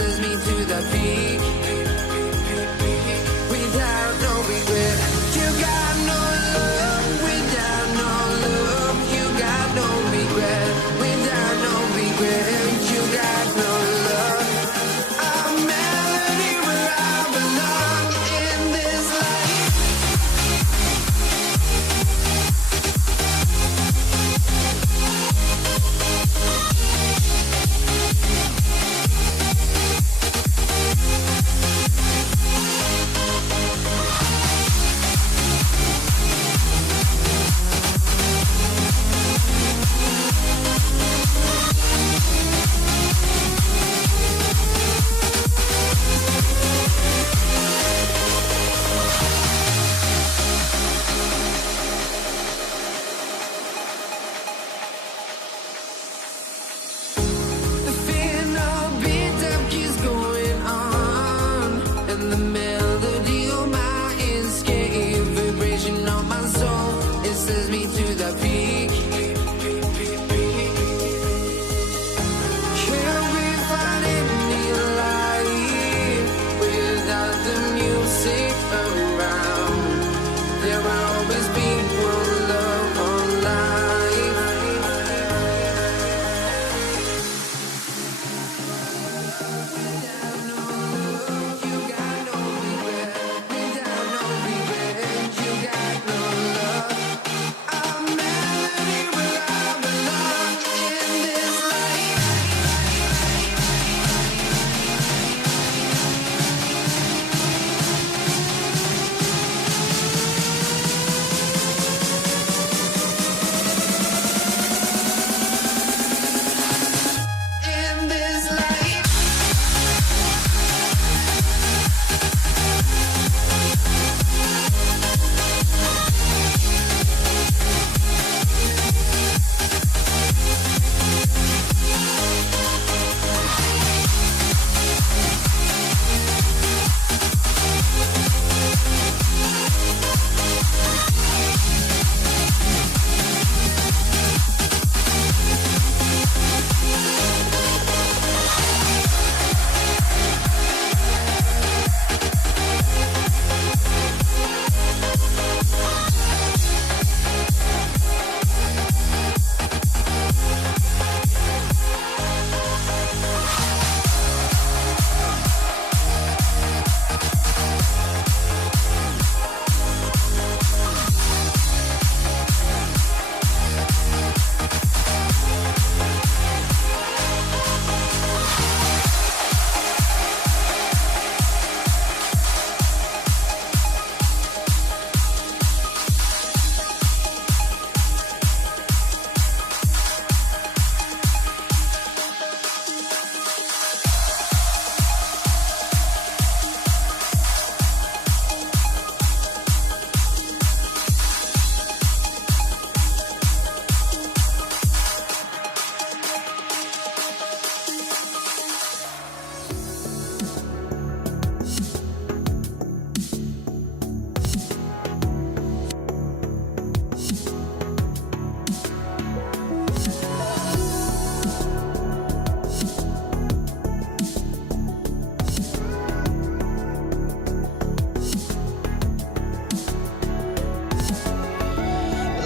sends me to the peak. Without no regret, you got no love. Without no love, you got no regret. Without no regret, you got no love. A melody where I belong in this life. The final beat up keeps going on, and the melody of my escape, vibration on my soul, it sends me to the peak. Can we find any light without the music around? There will always be one love on life. Without no love, you got no regret. Without no regret, you got no love. A melody where I belong in this life. In this life.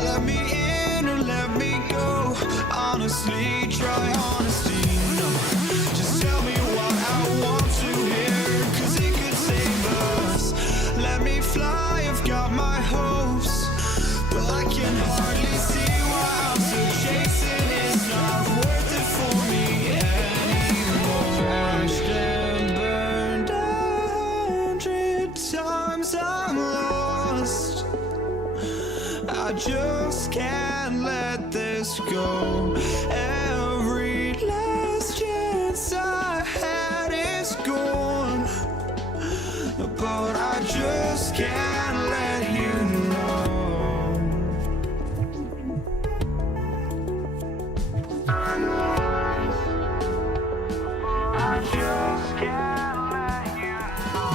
Let me in or let me go. Honestly, try honesty. No, just tell me what I want to hear, 'cause it could save us. Let me fly, I've got my hopes, but I can hardly see why I'm still chasing. It's not worth it for me anymore. Crashed and burned 100 times, I'm lost. I just can't let this go. Every last chance I had is gone, but I just can't let you know. I just can't let you know.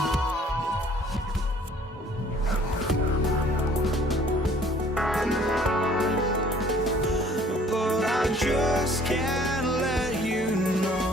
But I just can't let you know.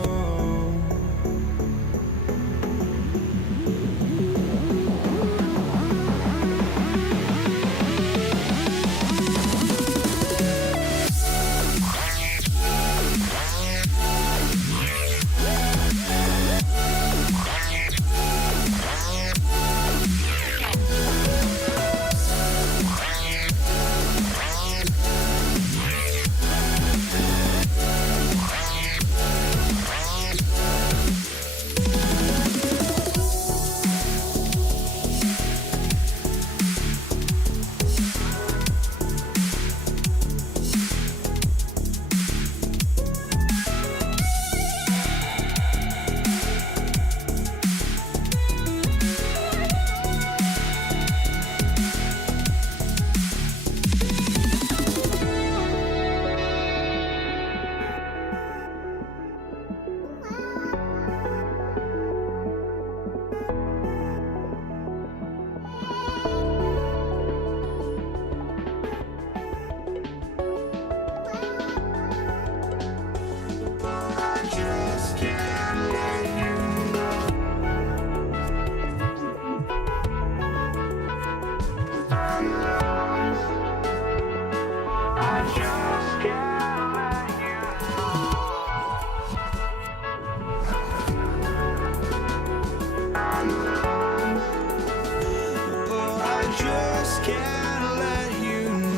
Oh, I just can't let you know. I just can't let you know.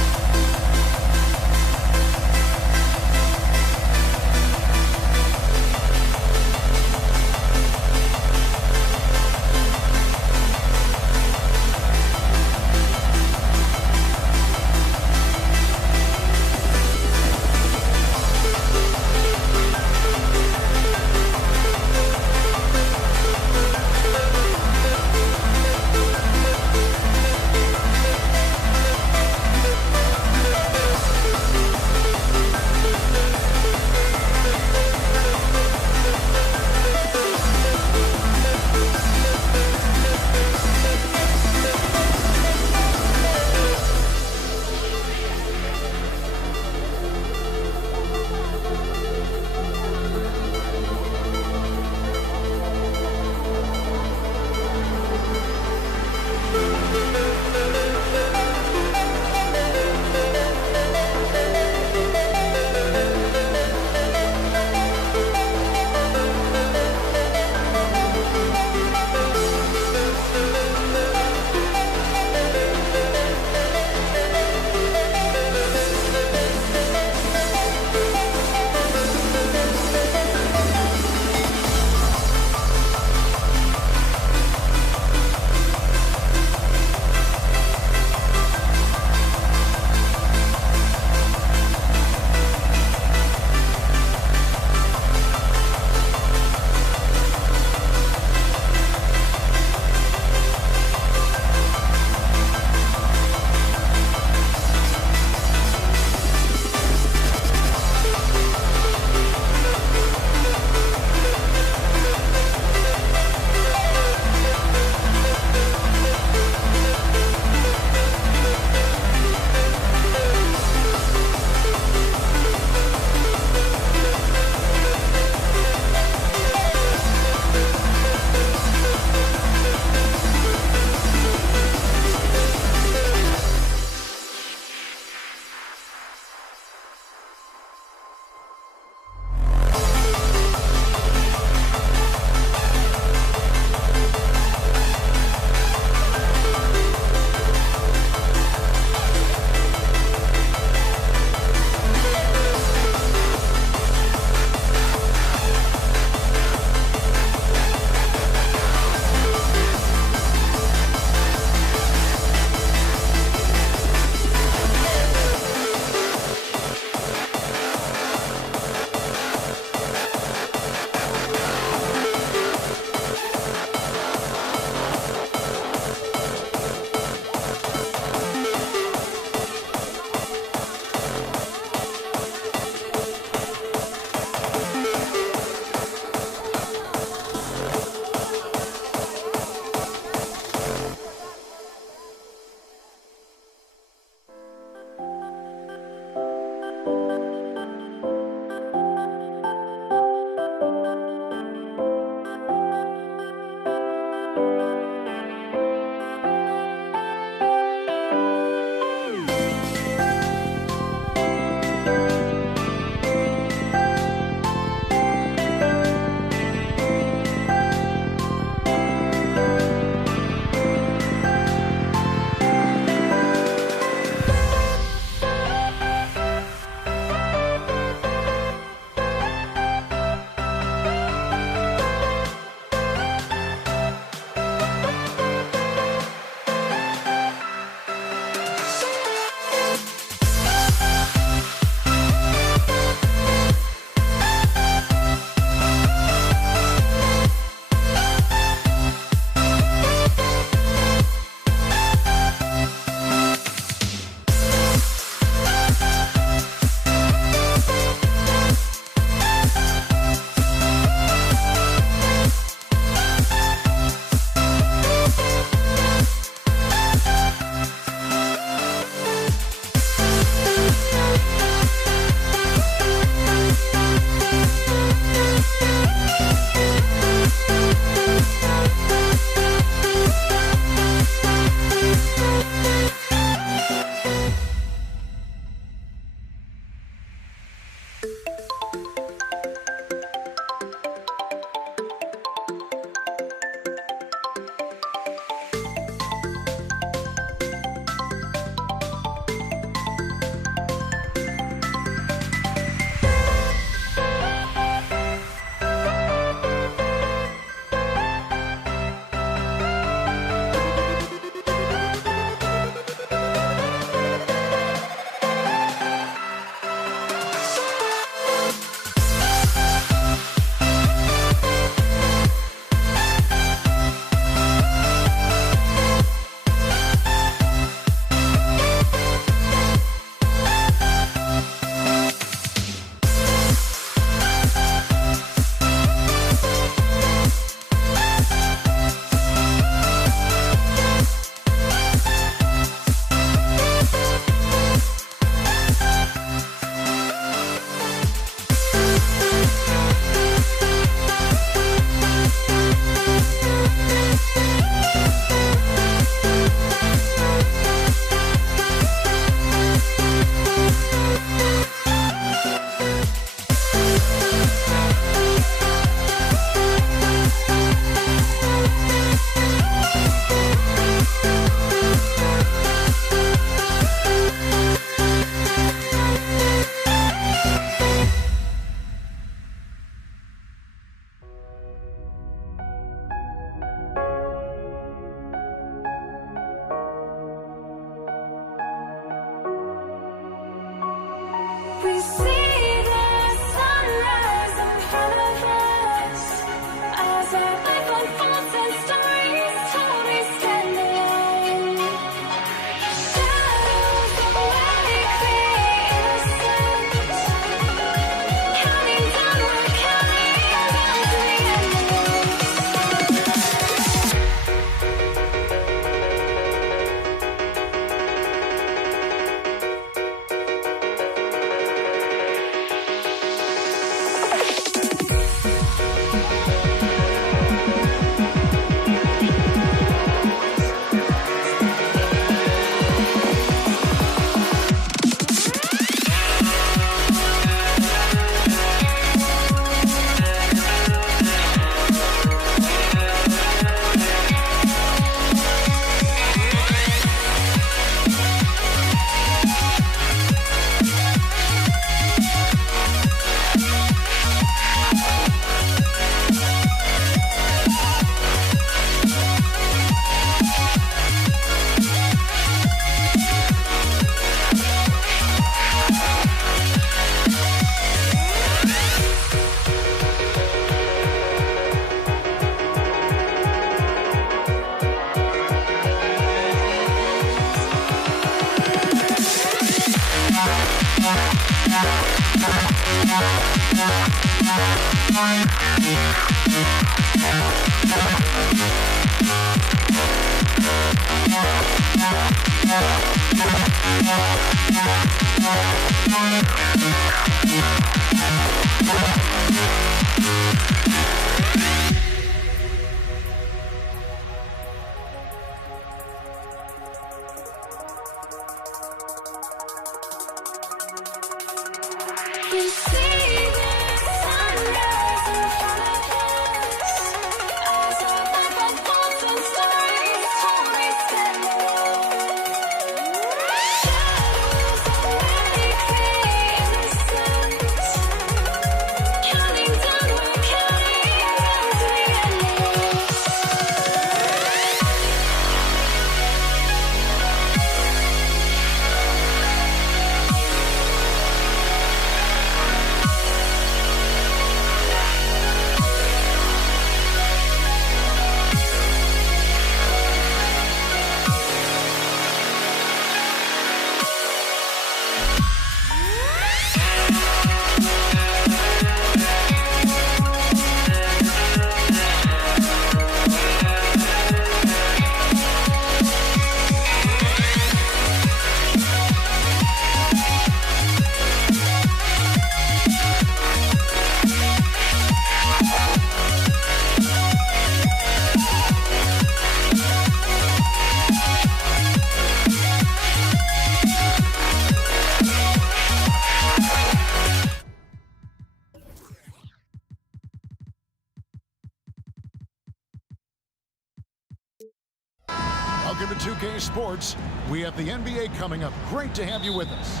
Welcome to 2K Sports. We have the NBA coming up. Great to have you with us.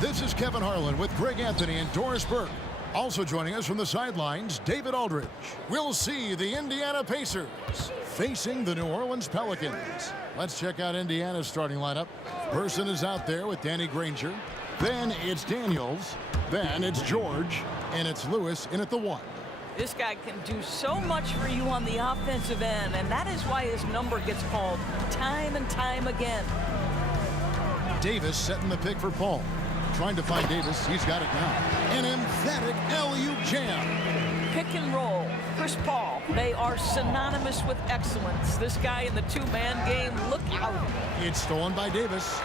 This is Kevin Harlan with Greg Anthony and Doris Burke. Also joining us from the sidelines, David Aldridge. We'll see the Indiana Pacers facing the New Orleans Pelicans. Let's check out Indiana's starting lineup. Person is out there with Danny Granger. Then it's Daniels. Then it's George. And it's Lewis in at the 1. This guy can do so much for you on the offensive end, and that is why his number gets called time and time again. Davis setting the pick for Paul. Trying to find Davis. He's got it now. An emphatic LU jam. Pick and roll. Chris Paul. They are synonymous with excellence. This guy in the two-man game, look out. It's stolen by Davis.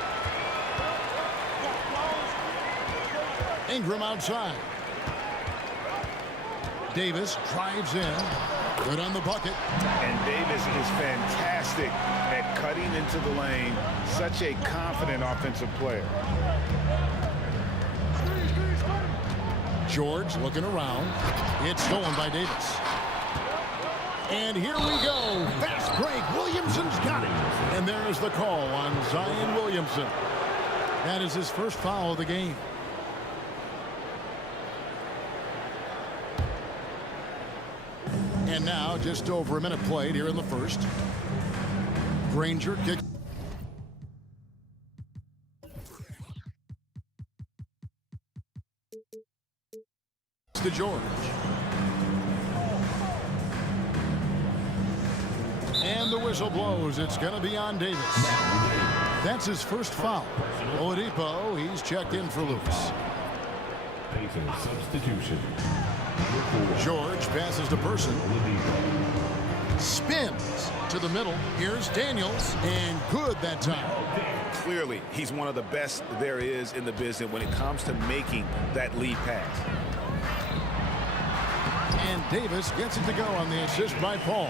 Ingram outside. Davis drives in. Good on the bucket. And Davis is fantastic at cutting into the lane. Such a confident offensive player. George looking around. It's stolen by Davis. And here we go. Fast break. Williamson's got it. And there's the call on Zion Williamson. That is his first foul of the game. And now just over a minute played here in the first. Granger kicks to George. And the whistle blows. It's going to be on Davis. That's his first foul. Oladipo, he's checked in for Lewis. Substitution. George passes to Person. Spins to the middle. Here's Daniels. And good that time. Clearly, he's one of the best there is in the business when it comes to making that lead pass. And Davis gets it to go on the assist by Paul.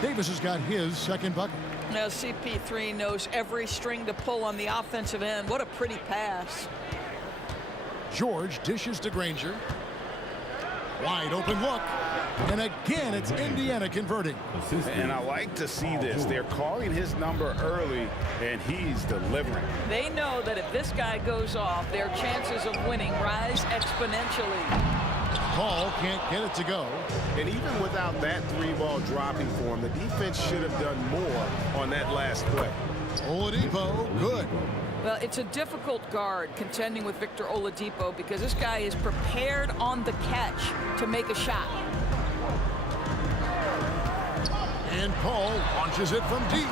Davis has got his second bucket. Now CP3 knows every string to pull on the offensive end. What a pretty pass. George dishes to Granger. Wide open look. And again, it's Indiana converting. And I like to see this. They're calling his number early, and he's delivering. They know that if this guy goes off, their chances of winning rise exponentially. Paul can't get it to go. And even without that three-ball dropping for him, the defense should have done more on that last play. Oladipo, good. Well, it's a difficult guard contending with Victor Oladipo because this guy is prepared on the catch to make a shot. And Paul launches it from deep.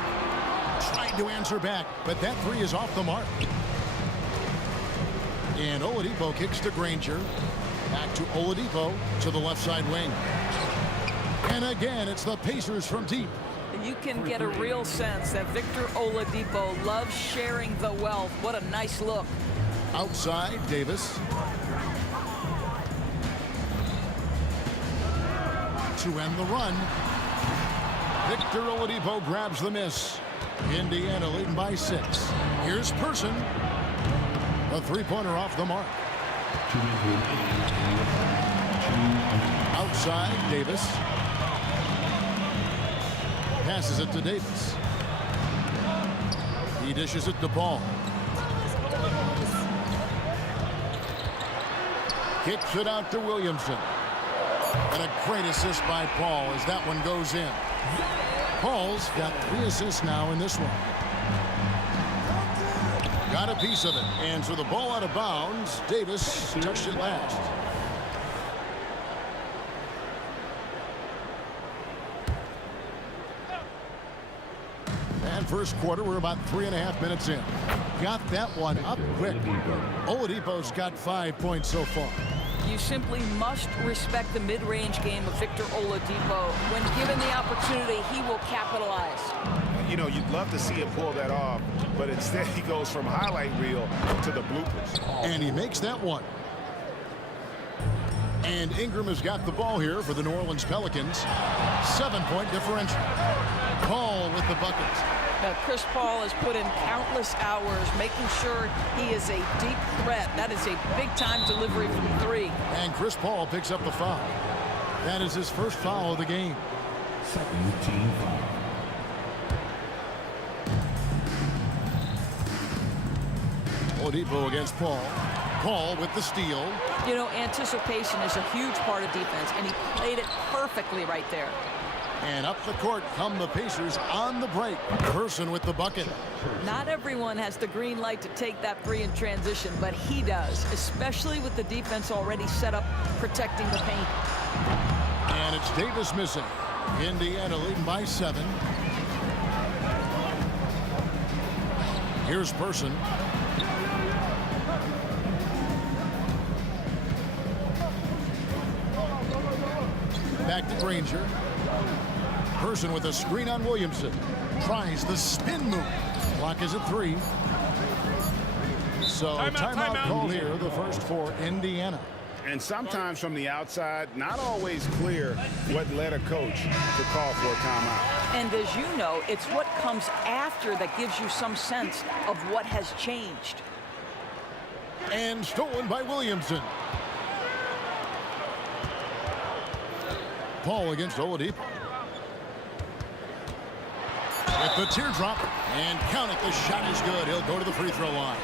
Trying to answer back, but that three is off the mark. And Oladipo kicks to Granger. Back to Oladipo to the left side wing. And again, it's the Pacers from deep. You can get a real sense that Victor Oladipo loves sharing the wealth. What a nice look. Outside, Davis. To end the run. Victor Oladipo grabs the miss. Indiana leading by 6. Here's Person. A three-pointer off the mark. Outside, Davis. Passes it to Davis. He dishes it to Paul. Kicks it out to Williamson. And a great assist by Paul as that one goes in. Paul's got 3 assists now in this one. Got a piece of it. And so the ball out of bounds. Davis touched it last. And first quarter, we're about 3.5 minutes in. Got that one up quick. Oladipo's got 5 points so far. You simply must respect the mid-range game of Victor Oladipo. When given the opportunity, he will capitalize. You know, you'd love to see him pull that off, but instead he goes from highlight reel to the bloopers. And he makes that one. And Ingram has got the ball here for the New Orleans Pelicans. 7-point differential. Paul with the bucket. Chris Paul has put in countless hours making sure he is a deep threat. That is a big-time delivery from 3. And Chris Paul picks up the foul. That is his first foul of the game. Second team foul. Oladipo against Paul. Paul with the steal. You know, anticipation is a huge part of defense, and he played it perfectly right there. And up the court come the Pacers on the break. Person with the bucket. Not everyone has the green light to take that 3 in transition, but he does, especially with the defense already set up protecting the paint. And it's Davis missing. Indiana leading by 7. Here's Person. Back to Granger. Person with a screen on Williamson. Tries the spin move. Clock is at 3. So timeout called here, the first for Indiana. And sometimes from the outside, not always clear what led a coach to call for a timeout. And as you know, it's what comes after that gives you some sense of what has changed. And stolen by Williamson. Paul against Oladipo. With the teardrop, and count it, the shot is good. He'll go to the free throw line.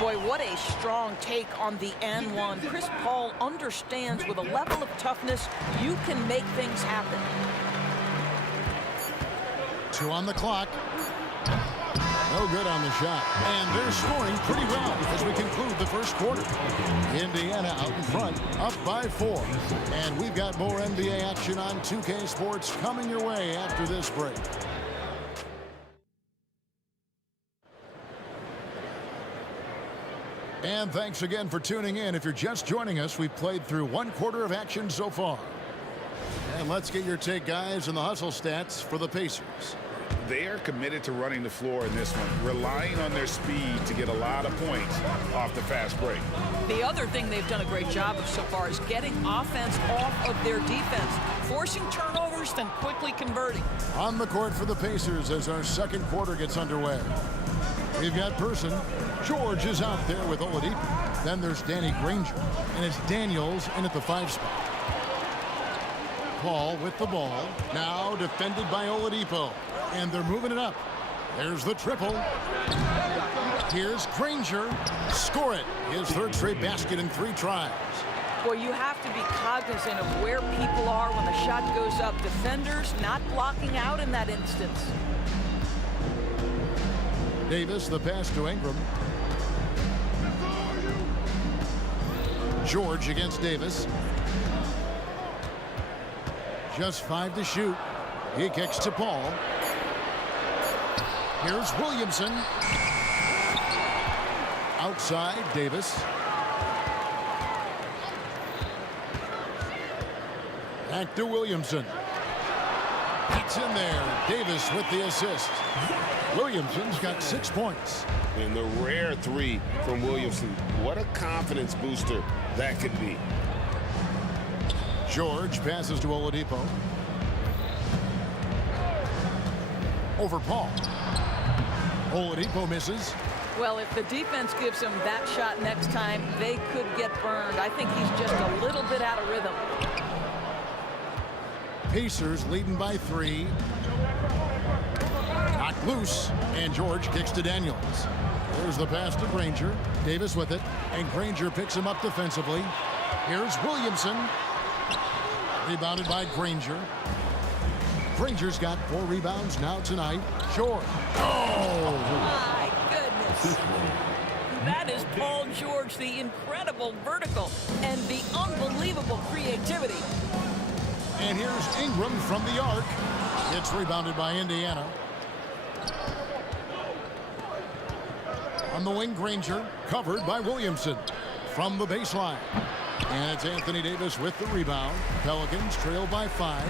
Boy, what a strong take on the and one. Chris Paul understands with a level of toughness, you can make things happen. 2 on the clock. No good on the shot. And they're scoring pretty well as we conclude the first quarter. Indiana out in front, up by 4. And we've got more NBA action on 2K Sports coming your way after this break. And thanks again for tuning in. If you're just joining us, we've played through 1 quarter of action so far. And let's get your take, guys, on the hustle stats for the Pacers. They are committed to running the floor in this one, relying on their speed to get a lot of points off the fast break. The other thing they've done a great job of so far is getting offense off of their defense, forcing turnovers, then quickly converting. On the court for the Pacers as our second quarter gets underway. We've got Person. George is out there with Oladipo. Then there's Danny Granger. And it's Daniels in at the 5 spot. Paul with the ball. Now defended by Oladipo. And they're moving it up. There's the triple. Here's Granger. Score it. His 3rd straight basket in 3 tries. Boy, you have to be cognizant of where people are when the shot goes up. Defenders not blocking out in that instance. Davis, the pass to Ingram. George against Davis. Just 5 to shoot. He kicks to Paul. Here's Williamson. Outside, Davis. Back to Williamson. It's in there. Davis with the assist. Williamson's got 6 points. And the rare three from Williamson. What a confidence booster that could be. George passes to Oladipo. Over Paul. Oladipo misses. Well, if the defense gives him that shot next time, they could get burned. I think he's just a little bit out of rhythm. Pacers leading by 3. Knocked loose, and George kicks to Daniels. There's the pass to Granger. Davis with it, and Granger picks him up defensively. Here's Williamson. Rebounded by Granger. Granger's got 4 rebounds now tonight. George. Oh! My goodness. That is Paul George, the incredible vertical and the unbelievable creativity. And here's Ingram from the arc. It's rebounded by Indiana. On the wing, Granger, covered by Williamson from the baseline. And it's Anthony Davis with the rebound. Pelicans trail by 5.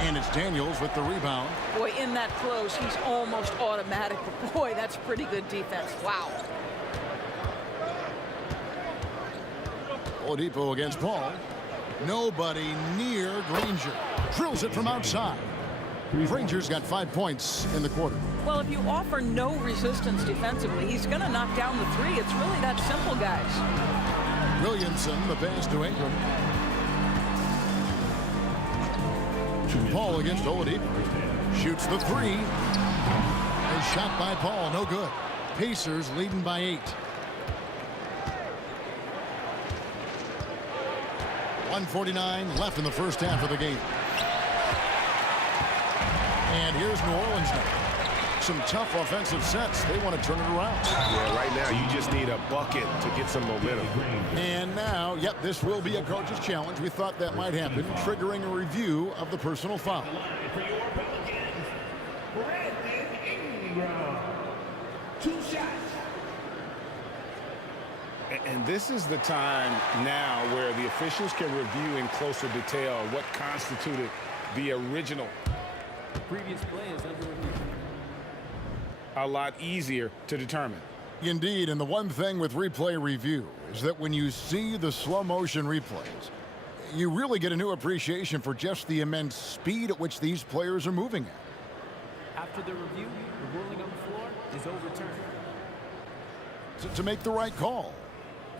And it's Daniels with the rebound. Boy, in that close, he's almost automatic. But boy, that's pretty good defense. Wow. Oladipo against Paul. Nobody near Granger. Drills it from outside. Granger's got 5 points in the quarter. Well, if you offer no resistance defensively, he's going to knock down the 3. It's really that simple, guys. Williamson, the pass to Ingram. Paul against Oladipo. Shoots the 3. A shot by Paul, no good. Pacers leading by 8. 1:49 left in the first half of the game. And here's New Orleans now. Some tough offensive sets. They want to turn it around. Yeah, right now you just need a bucket to get some momentum. And now, yep, this will be a coach's challenge. We thought that might happen, triggering a review of the personal foul. For your Pelicans, Brandon Ingram. 2 shots. And this is the time now where the officials can review in closer detail what constituted the original. Previous play is under review. A lot easier to determine. Indeed, and the one thing with replay review is that when you see the slow motion replays, you really get a new appreciation for just the immense speed at which these players are moving at. After the review, the ruling on the floor is overturned. To make the right call.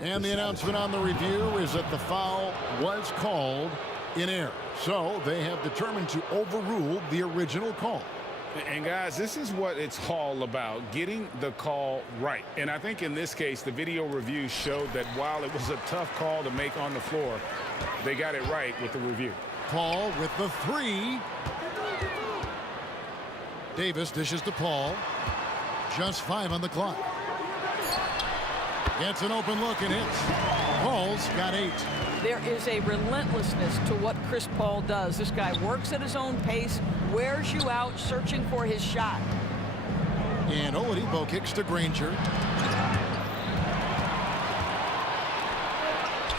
And the announcement on the review is that the foul was called in error. So they have determined to overrule the original call. And guys, this is what it's all about, getting the call right. And I think in this case, the video review showed that while it was a tough call to make on the floor, they got it right with the review. Paul with the 3. Davis dishes to Paul. Just 5 on the clock. Gets an open look and hits. Paul's got 8. There is a relentlessness to what Chris Paul does. This guy works at his own pace, wears you out, searching for his shot. And Oladipo kicks to Granger.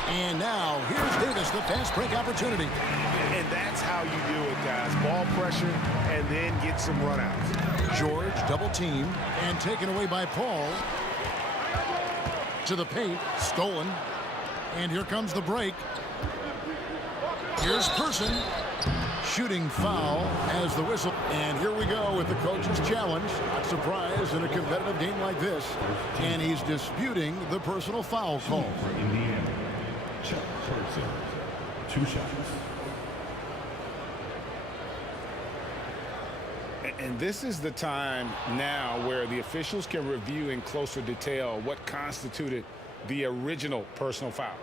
And now here's Davis, the fast break opportunity. And that's how you do it, guys. Ball pressure and then get some runouts. George double team and taken away by Paul. To the paint, stolen. And here comes the break. Here's Person. Shooting foul as the whistle. And here we go with the coach's challenge. Not surprised in a competitive game like this. And he's disputing the personal foul call. For Indiana, Chuck Person. 2 shots. And this is the time now where the officials can review in closer detail what constituted the original personal foul.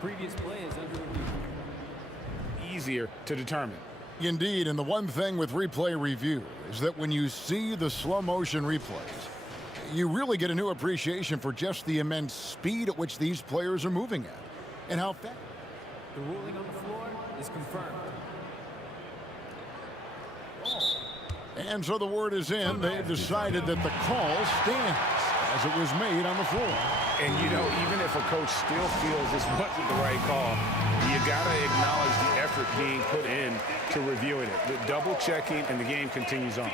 Previous play is under review. Easier to determine. Indeed, and the one thing with replay review is that when you see the slow motion replays, you really get a new appreciation for just the immense speed at which these players are moving at and how fast. The ruling on the floor is confirmed. And so the word is in. They've decided that the call stands as it was made on the floor. And, you know, even if a coach still feels this wasn't the right call, you got to acknowledge the effort being put in to reviewing it. The double checking, and the game continues on.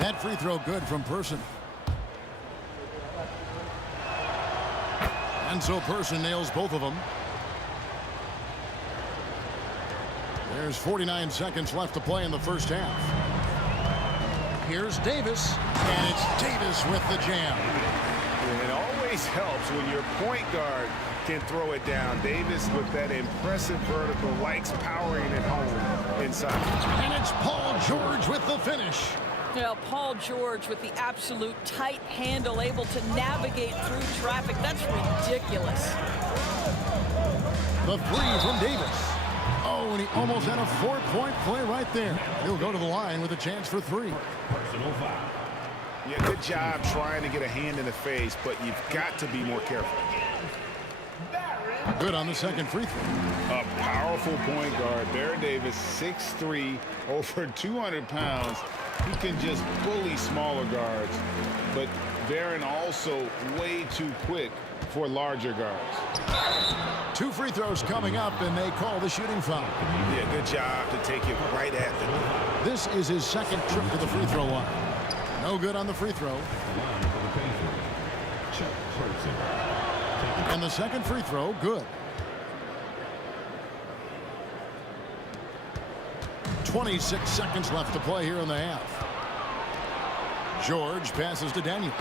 That free throw good from Person. And so Person nails both of them. There's 49 seconds left to play in the first half. Here's Davis, and it's Davis with the jam. It always helps when your point guard can throw it down. Davis with that impressive vertical likes powering it home inside. And it's Paul George with the finish. Yeah, Paul George with the absolute tight handle, able to navigate through traffic. That's ridiculous. The three from Davis. Oh, and he almost had a 4-point play right there. He'll go to the line with a chance for three. Personal foul. Yeah, good job trying to get a hand in the face, but you've got to be more careful. Good on the second free throw. A powerful point guard. Baron Davis, 6'3", over 200 pounds. He can just bully smaller guards, but Baron also way too quick for larger guards. 2 free throws coming up, and they call the shooting foul. Yeah, good job to take it right at them. This is his second trip to the free throw line. No good on the free throw. Line for the Pacers. Chuck Person. And the second free throw, good. 26 seconds left to play here in the half. George passes to Daniels.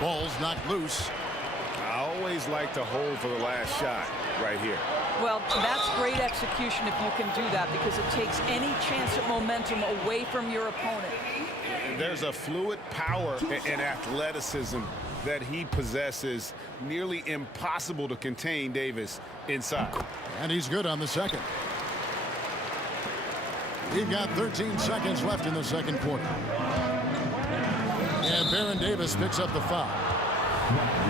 Ball's knocked loose. I always like to hold for the last shot right here. Well, that's great execution if you can do that, because it takes any chance at momentum away from your opponent. There's a fluid power and athleticism that he possesses, nearly impossible to contain Davis inside. And he's good on the second. We've got 13 seconds left in the second quarter. And Baron Davis picks up the foul.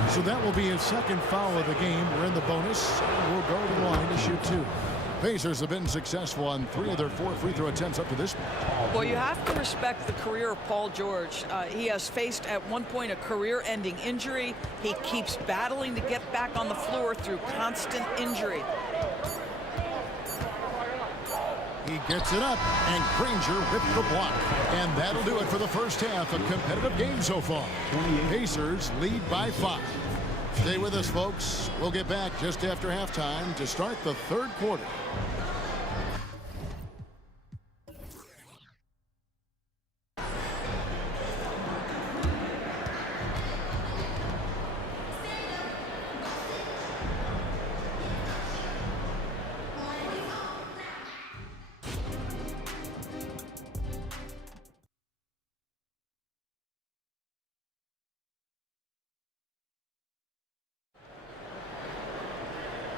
So that will be his second foul of the game. We're in the bonus. We'll go to the line to shoot 2. Pacers have been successful on 3 of their 4 free throw attempts up to this point. Well, you have to respect the career of Paul George. He has faced at one point a career-ending injury. He keeps battling to get back on the floor through constant injury. He gets it up, and Granger with the block. And that'll do it for the first half. A competitive game so far. Pacers lead by 5. Stay with us, folks. We'll get back just after halftime to start the third quarter.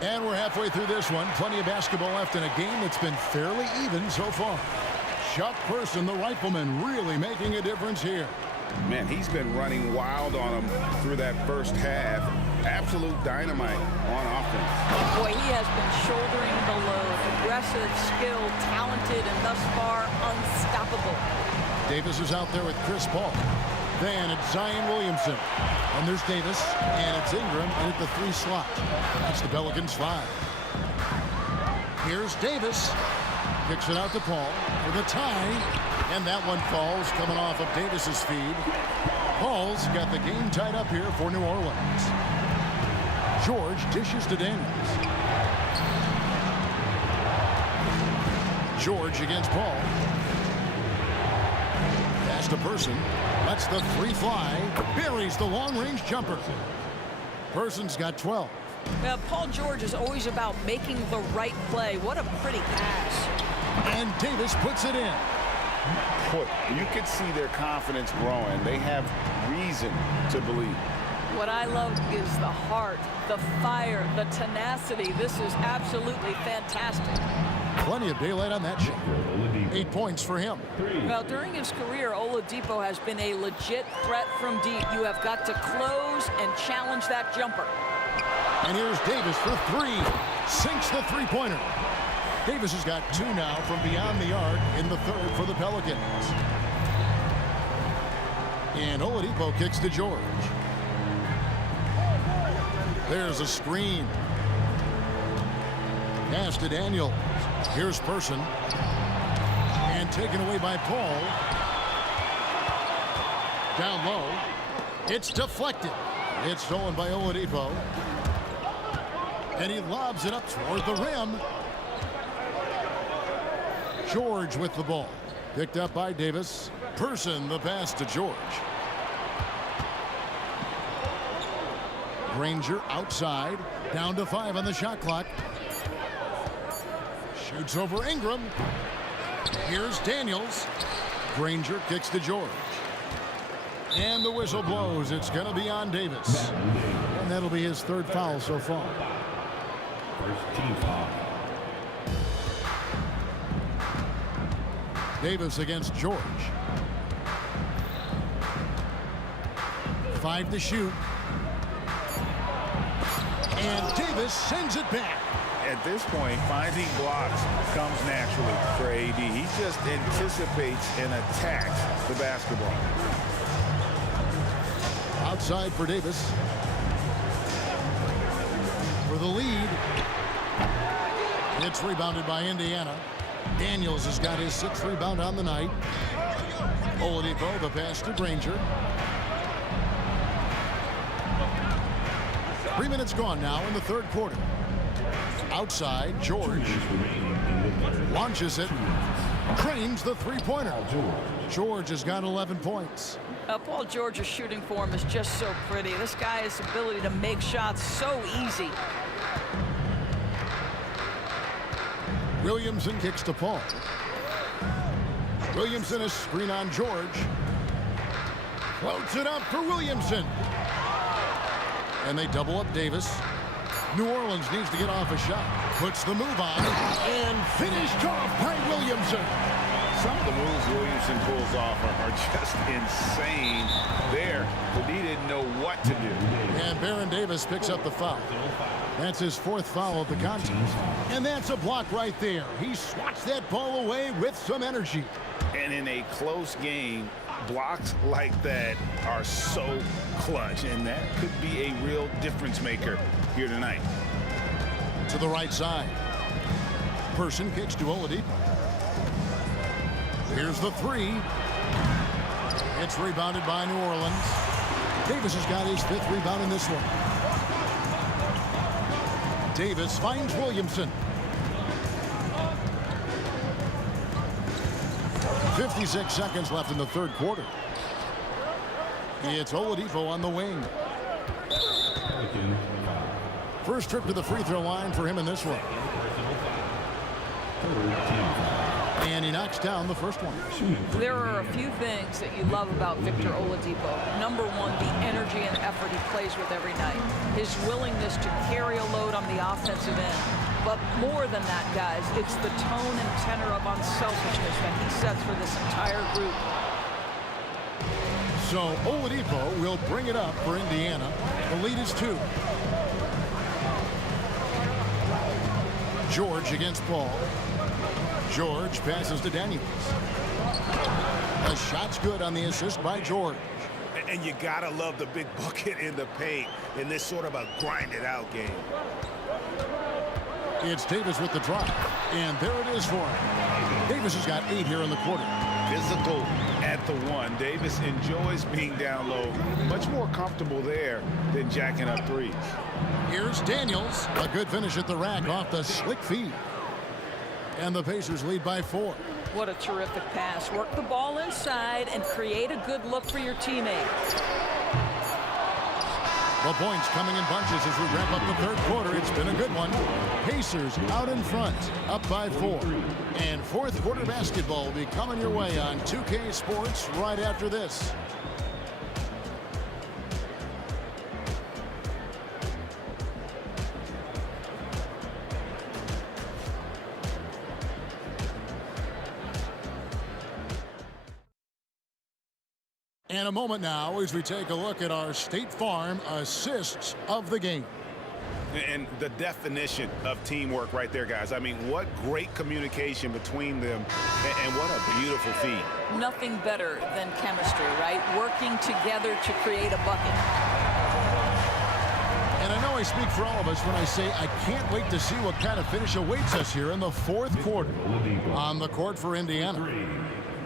And we're halfway through this one. Plenty of basketball left in a game that's been fairly even so far. Chuck Person, the rifleman, really making a difference here. Man, he's been running wild on him through that first half. Absolute dynamite on offense. Boy, he has been shouldering the load. Aggressive, skilled, talented, and thus far unstoppable. Davis is out there with Chris Paul. Then it's Zion Williamson. And there's Davis, and it's Ingram in at the 3 slot. That's the Pelicans 5. Here's Davis. Kicks it out to Paul for the tie. And that one falls, coming off of Davis's feed. Paul's got the game tied up here for New Orleans. George dishes to Daniels. George against Paul. Pass to Person. That's the 3 fly. Buries the long-range jumper. Person's got 12. Now, Paul George is always about making the right play. What a pretty pass. And Davis puts it in. You can see their confidence growing. They have reason to believe. What I love is the heart, the fire, the tenacity. This is absolutely fantastic. Plenty of daylight on that shot. 8 points for him. Well, during his career, Oladipo has been a legit threat from deep. You have got to close and challenge that jumper. And here's Davis for three. Sinks the three-pointer. Davis has got 2 now from beyond the arc in the third for the Pelicans. And Oladipo kicks to George. There's a screen. Pass to Daniels. Here's Person. And taken away by Paul. Down low. It's deflected. It's stolen by Oladipo. And he lobs it up toward the rim. George with the ball. Picked up by Davis. Person, the pass to George. Granger outside. Down to 5 on the shot clock. Shoots over Ingram. Here's Daniels. Granger kicks to George. And the whistle blows. It's going to be on Davis. And that'll be his 3rd foul so far. First team foul. Davis against George. 5 to shoot. And Davis sends it back. At this point, finding blocks comes naturally for AD. He just anticipates and attacks the basketball. Outside for Davis. For the lead. It's rebounded by Indiana. Daniels has got his 6th rebound on the night. Oladipo, the pass to Granger. 3 minutes gone now in the 3rd quarter. Outside, George launches it, cranes the three-pointer. George has got 11 points. Paul George's shooting form is just so pretty. This guy's ability to make shots so easy. Williamson kicks to Paul. Williamson a screen on George. Floats it up for Williamson. And they double up Davis. New Orleans needs to get off a shot. Puts the move on and finished off by Williamson. Some of the moves Williamson pulls off are just insane there, but he didn't know what to do. And Baron Davis picks up the foul. That's his 4th foul of the contest. And that's a block right there. He swats that ball away with some energy. And in a close game, blocks like that are so clutch, and that could be a real difference maker here tonight. To the right side. Person kicks to Oladipo. Here's the 3. It's rebounded by New Orleans. Davis has got his 5th rebound in this one. Davis finds Williamson. 56 seconds left in the 3rd quarter. It's Oladipo on the wing. First trip to the free throw line for him in this one. And he knocks down the first one. There are a few things that you love about Victor Oladipo. Number one, the energy and effort he plays with every night. His willingness to carry a load on the offensive end. But more than that, guys, it's the tone and tenor of unselfishness that he sets for this entire group. So Oladipo will bring it up for Indiana. The lead is 2. George against Paul. George passes to Daniels. The shot's good on the assist by George. And you gotta love the big bucket in the paint in this sort of a grind-it-out game. It's Davis with the drive. And there it is for him. Davis has got 8 here in the quarter. Physical at the 1. Davis enjoys being down low. Much more comfortable there than jacking up threes. Here's Daniels. A good finish at the rack off the slick feed. And the Pacers lead by 4. What a terrific pass. Work the ball inside and create a good look for your teammate. The points coming in bunches as we wrap up the 3rd quarter. It's been a good one. Pacers out in front, up by 4. And 4th quarter basketball will be coming your way on 2K Sports right after this. And a moment now as we take a look at our State Farm assists of the game. And the definition of teamwork right there, guys. I mean, what great communication between them, and what a beautiful feed. Nothing better than chemistry, right? Working together to create a bucket. And I know I speak for all of us when I say I can't wait to see what kind of finish awaits us here in the fourth quarter. On the court for Indiana,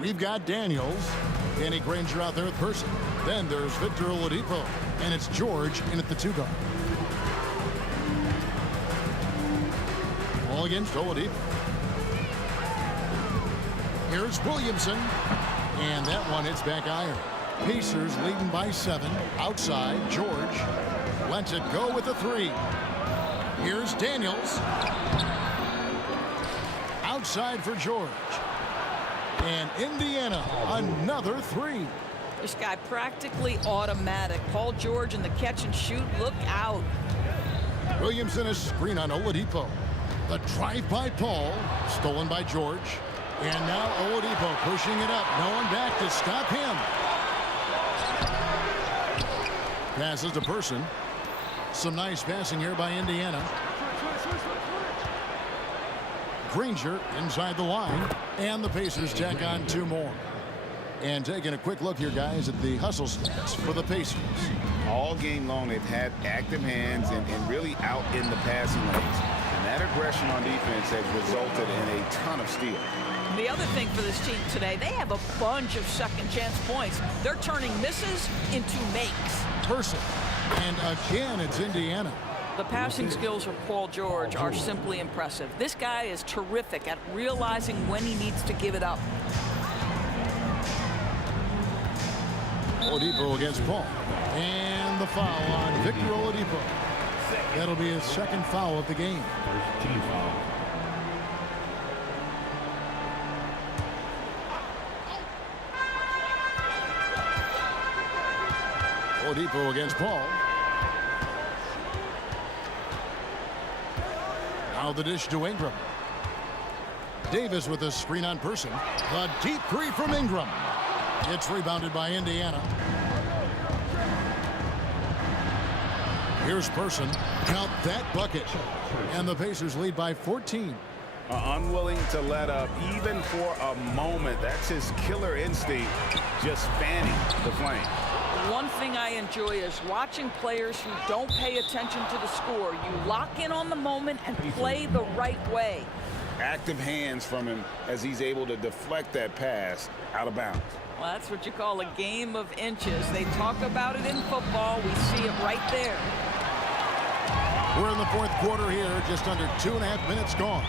we've got Daniels, Danny Granger out there with Person. Then there's Victor Oladipo, and it's George in at the 2 guard. Ball against Oladipo. Here's Williamson, and that one hits back iron. Pacers leading by 7. Outside, George lets it go with a 3. Here's Daniels. Outside for George. And Indiana, another 3. This guy practically automatic. Paul George in the catch and shoot. Look out. Williamson, a screen on Oladipo. The drive by Paul, stolen by George. And now Oladipo pushing it up. No one back to stop him. Passes to Person. Some nice passing here by Indiana. Granger inside the line. And the Pacers tack on 2 more. And taking a quick look here, guys, at the hustle stats for the Pacers. All game long, they've had active hands and really out in the passing lanes. And that aggression on defense has resulted in a ton of steals. The other thing for this team today, they have a bunch of second chance points. They're turning misses into makes. Person. And again, it's Indiana. The passing skills of Paul George are simply impressive. This guy is terrific at realizing when he needs to give it up. Oladipo against Paul. And the foul on Victor Oladipo. That'll be his 2nd foul of the game. First team foul. Oladipo against Paul. Now the dish to Ingram. Davis with a screen on Person. The deep 3 from Ingram. It's rebounded by Indiana. Here's Person. Count that bucket. And the Pacers lead by 14. Unwilling to let up even for a moment. That's his killer instinct, just fanning the flame. One thing I enjoy is watching players who don't pay attention to the score. You lock in on the moment and play the right way. Active hands from him as he's able to deflect that pass out of bounds. Well, that's what you call a game of inches. They talk about it in football. We see it right there. We're in the fourth quarter here, just under 2.5 minutes gone.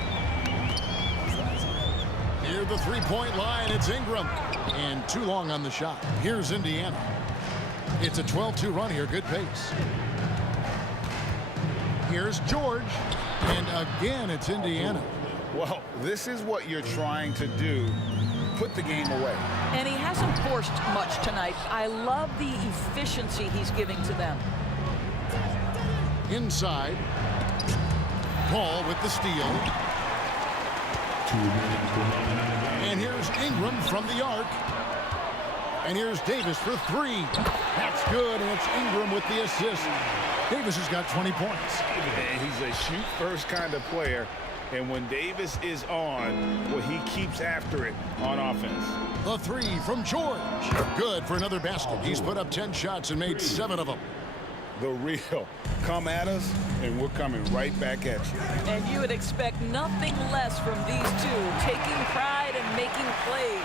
Near the 3-point line, it's Ingram. And too long on the shot. Here's Indiana. It's a 12-2 run here, good pace. Here's George. And again, it's Indiana. Well, this is what you're trying to do. Put the game away. And he hasn't forced much tonight. I love the efficiency he's giving to them. Inside. Paul with the steal. 2 minutes remaining. And here's Ingram from the arc. And here's Davis for 3. That's good, and it's Ingram with the assist. Davis has got 20 points. And he's a shoot-first kind of player. And when Davis is on, well, he keeps after it on offense. The 3 from George. Good for another basket. He's put up 10 shots and made 7 of them. The real. Come at us, and we're coming right back at you. And you would expect nothing less from these two, taking pride and making plays.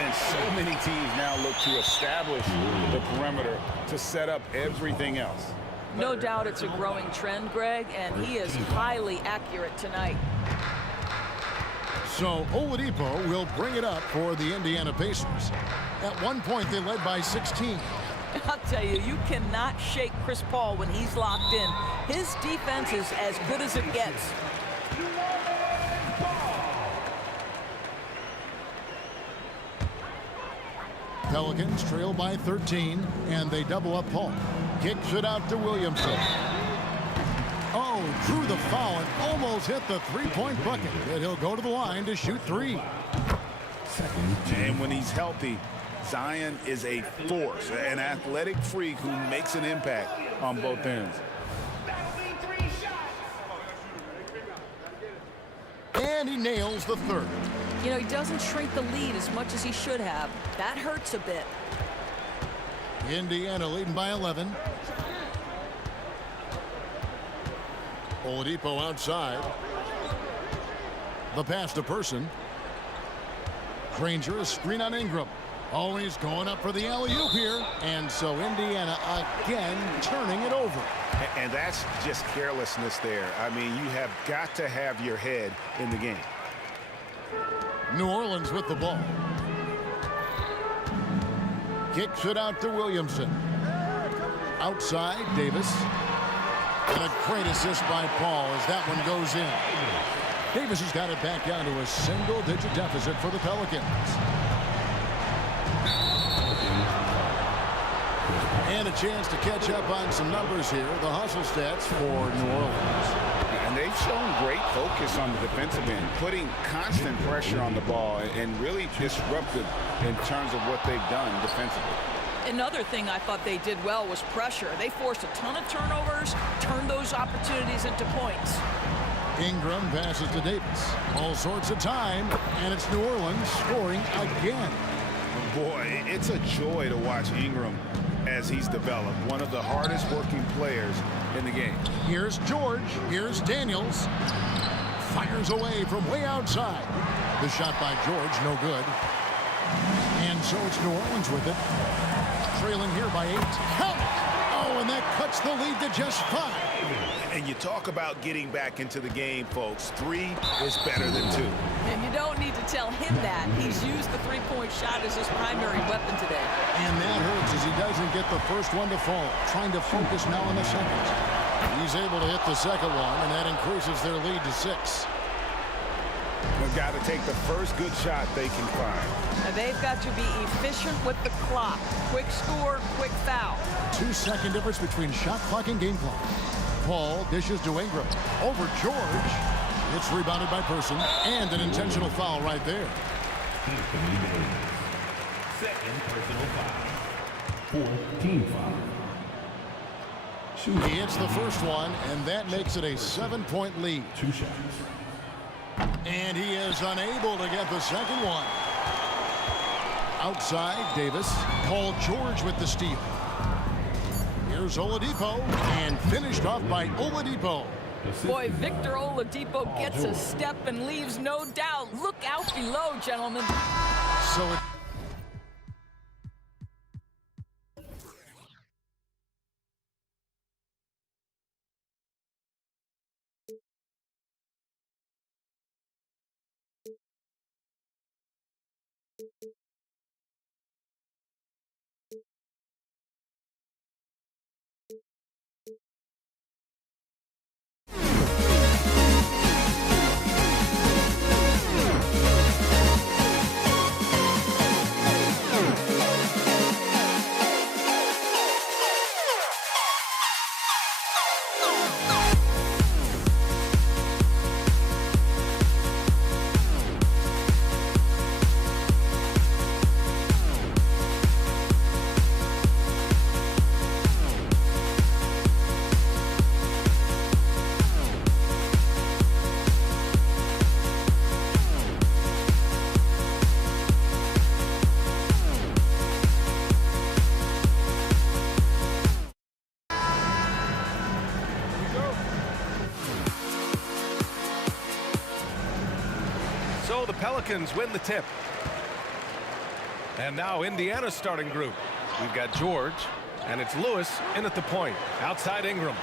And so many teams now look to establish the perimeter to set up everything else. No doubt it's a growing trend, Greg, and he is highly accurate tonight. So Oladipo will bring it up for the Indiana Pacers. At one point, they led by 16. I'll tell you, you cannot shake Chris Paul when he's locked in. His defense is as good as it gets. Pelicans trail by 13, and they double up Paul. Kicks it out to Williamson. Oh, drew the foul and almost hit the 3-point bucket. But he'll go to the line to shoot 3. And when he's healthy, Zion is a force, an athletic freak who makes an impact on both ends. And he nails the third. You know, he doesn't shrink the lead as much as he should have. That hurts a bit. Indiana leading by 11. Oladipo outside. The pass to Person. Granger, a screen on Ingram. Always going up for the alley-oop here. And so Indiana again turning it over. And that's just carelessness there. I mean, you have got to have your head in the game. New Orleans with the ball. Kicks it out to Williamson. Outside, Davis. And a great assist by Paul as that one goes in. Davis has got it back down to a single-digit deficit for the Pelicans. And a chance to catch up on some numbers here. The hustle stats for New Orleans. And they've shown great focus on the defensive end, putting constant pressure on the ball and really disruptive in terms of what they've done defensively. Another thing I thought they did well was pressure. They forced a ton of turnovers, turned those opportunities into points. Ingram passes to Davis. All sorts of time, and it's New Orleans scoring again. Boy, it's a joy to watch Ingram as he's developed. One of the hardest working players in the game. Here's George. Here's Daniels. Fires away from way outside. The shot by George, no good. And so it's New Orleans with it. Trailing here by 8. Count it! Oh, and that cuts the lead to just 5. And you talk about getting back into the game, folks. 3 is better than 2. And you don't need to tell him that. He's used the three-point shot as his primary weapon today. And that hurts as he doesn't get the first one to fall. Trying to focus now on the second. He's able to hit the second one, and that increases their lead to 6. They've got to take the first good shot they can find. And they've got to be efficient with the clock. Quick score, quick foul. 2-second difference between shot clock and game clock. Paul dishes to Ingram. Over George. It's rebounded by Person. And an intentional foul right there. Second personal foul. 4th team foul. He hits the first one, and that makes it a 7-point lead. 2 shots. And he is unable to get the second one. Outside, Davis. Paul George with the steal. Here's Oladipo, and finished off by Oladipo. Boy, Victor Oladipo gets a step and leaves no doubt. Look out below, gentlemen. So it So the Pelicans win the tip. And now Indiana's starting group. We've got George, and it's Lewis in at the point. Outside Ingram.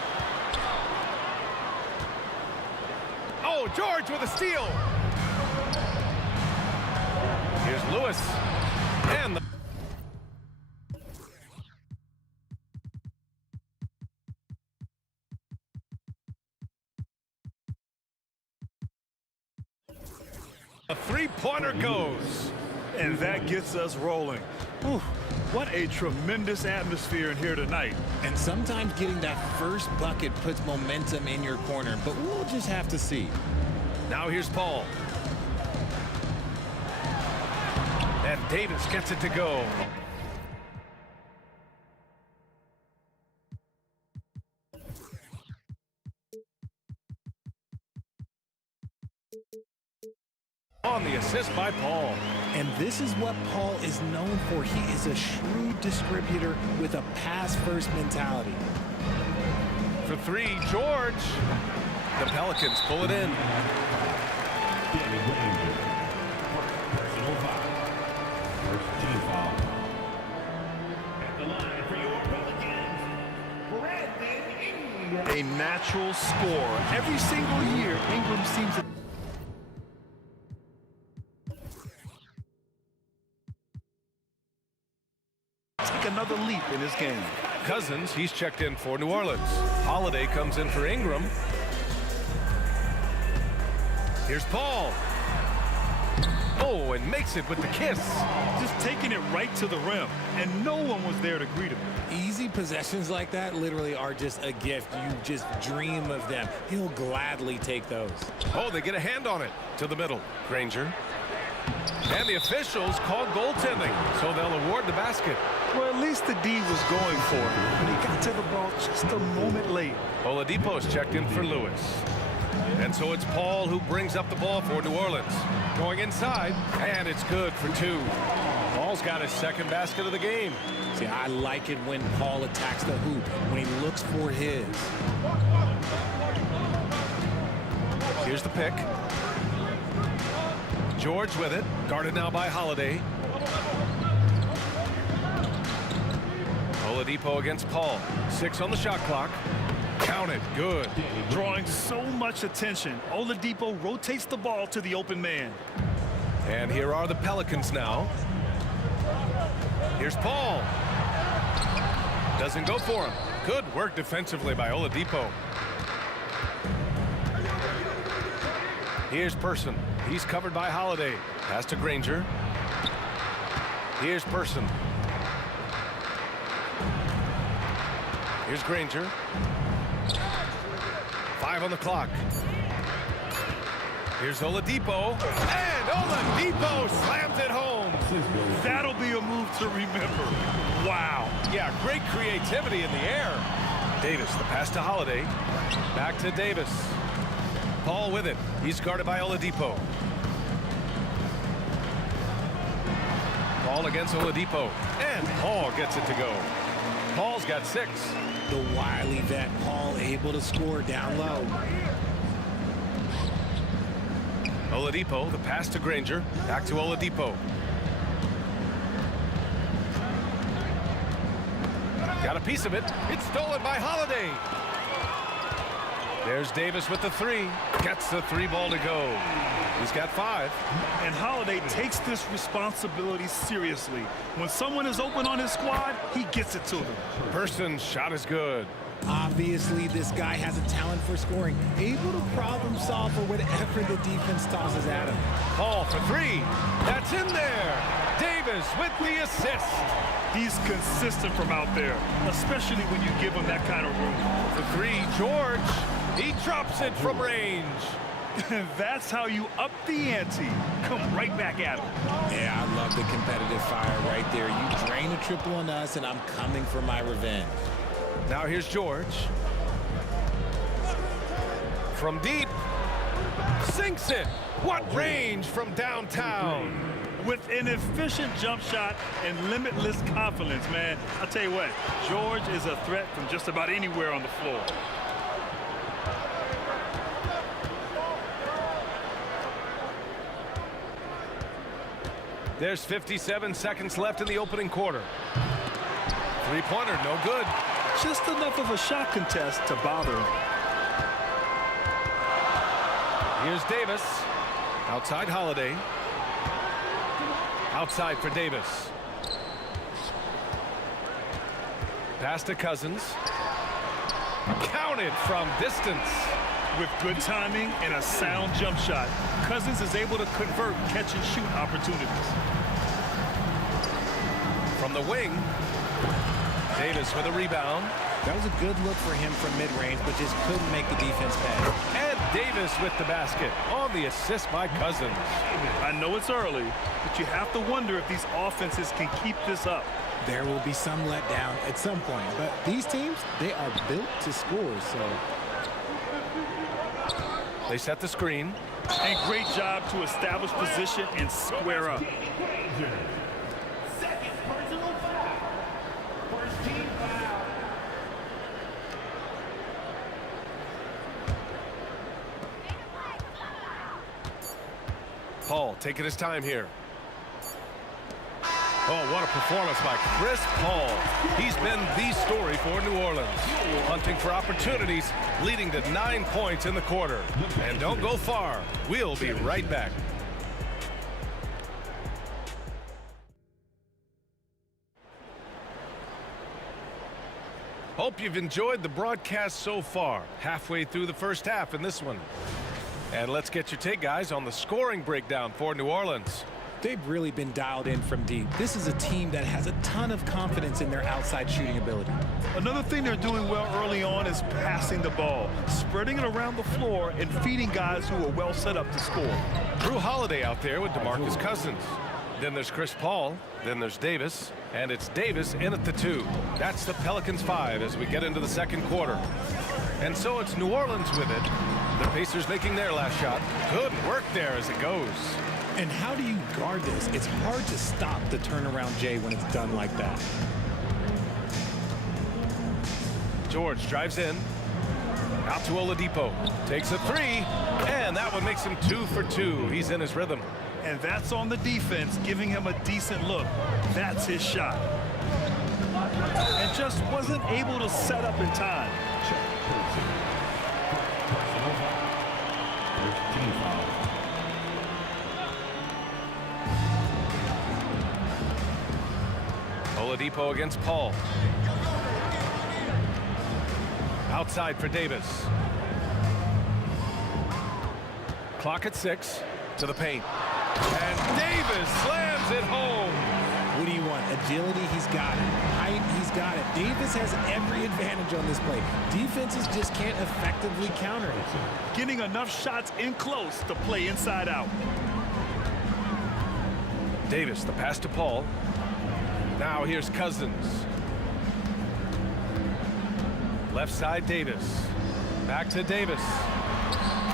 Oh, George with a steal. Here's Lewis. And the three-pointer goes. And that gets us rolling. Whew, what a tremendous atmosphere in here tonight. And sometimes getting that first bucket puts momentum in your corner, but we'll just have to see. Now here's Paul. And Davis gets it to go. On the assist by Paul. And this is what Paul is known for. He is a shrewd distributor with a pass-first mentality. For three, George. The Pelicans pull it in. Danny Granger. Personal foul. First team foul. At the line for your Pelicans, Brandon Ingram. A natural scorer. Every single year, Ingram seems to take another leap in his game. Cousins, he's checked in for New Orleans. Holiday comes in for Ingram. Here's Paul. Oh, and makes it with the kiss. Just taking it right to the rim, and no one was there to greet him. Easy possessions like that literally are just a gift. You just dream of them. He'll gladly take those. Oh, they get a hand on it. To the middle. Granger. And the officials call goaltending, so they'll award the basket. Well, at least the D was going for it, but he got to the ball just a moment late. Oladipo's checked in for Lewis. And so it's Paul who brings up the ball for New Orleans. Going inside, and it's good for two. Paul's got his second basket of the game. See, I like it when Paul attacks the hoop, when he looks for his. Here's the pick. George with it, guarded now by Holiday. Oladipo against Paul. 6 on the shot clock. Count it, good. Drawing so much attention, Oladipo rotates the ball to the open man. And here are the Pelicans now. Here's Paul. Doesn't go for him. Good work defensively by Oladipo. Here's Person. He's covered by Holiday. Pass to Granger. Here's Person. Here's Granger. 5 on the clock. Here's Oladipo. And Oladipo slams it home. That'll be a move to remember. Wow. Yeah, great creativity in the air. Davis, the pass to Holiday. Back to Davis. Paul with it. He's guarded by Oladipo. Paul against Oladipo. And Paul gets it to go. Paul's got 6. The wily vet Paul able to score down low. Oladipo, the pass to Granger. Back to Oladipo. Got a piece of it. It's stolen by Holiday. There's Davis with the 3. Gets the 3 ball to go. He's got 5. And Holiday takes this responsibility seriously. When someone is open on his squad, he gets it to them. Person's shot is good. Obviously, this guy has a talent for scoring, able to problem solve for whatever the defense tosses at him. Paul for 3. That's in there. Davis with the assist. He's consistent from out there, especially when you give him that kind of room. For 3, George. He drops it from range. That's how you up the ante. Come right back at him. Yeah, I love the competitive fire right there. You drain a triple on us, and I'm coming for my revenge. Now here's George. From deep. Sinks it. What range from downtown. With an efficient jump shot and limitless confidence, man. I'll tell you what, George is a threat from just about anywhere on the floor. There's 57 seconds left in the opening quarter. 3-pointer, no good. Just enough of a shot contest to bother him. Here's Davis. Outside Holiday. Outside for Davis. Pass to Cousins. Counted from distance. With good timing and a sound jump shot, Cousins is able to convert catch-and-shoot opportunities. From the wing, Davis with a rebound. That was a good look for him from mid-range, but just couldn't make the defense pay. And Davis with the basket on the assist by Cousins. I know it's early, but you have to wonder if these offenses can keep this up. There will be some letdown at some point, but these teams, they are built to score, so. They set the screen. And great job to establish position and square up. Second personal foul. First team foul. Paul taking his time here. Oh, what a performance by Chris Paul. He's been the story for New Orleans. Hunting for opportunities, leading to 9 points in the quarter. And don't go far. We'll be right back. Hope you've enjoyed the broadcast so far. Halfway through the first half in this one. And let's get your take, guys, on the scoring breakdown for New Orleans. They've really been dialed in from deep. This is a team that has a ton of confidence in their outside shooting ability. Another thing they're doing well early on is passing the ball, spreading it around the floor and feeding guys who are well set up to score. Drew Holiday out there with DeMarcus Cousins. Then there's Chris Paul. Then there's Davis. And it's Davis in at the 2. That's the Pelicans 5 as we get into the second quarter. And so it's New Orleans with it. The Pacers making their last shot. Good work there as it goes. And how do you guard this? It's hard to stop the turnaround J when it's done like that. George drives in. Out to Oladipo. Takes a 3. And that one makes him 2 for 2. He's in his rhythm. And that's on the defense, giving him a decent look. That's his shot. And just wasn't able to set up in time. Check. Personal foul. First team foul. Oladipo against Paul. Outside for Davis. Clock at 6. To the paint. And Davis slams it home. What do you want? Agility, he's got it. Height, he's got it. Davis has every advantage on this play. Defenses just can't effectively counter it. Getting enough shots in close to play inside out. Davis, the pass to Paul. Now here's Cousins. Left side, Davis. Back to Davis.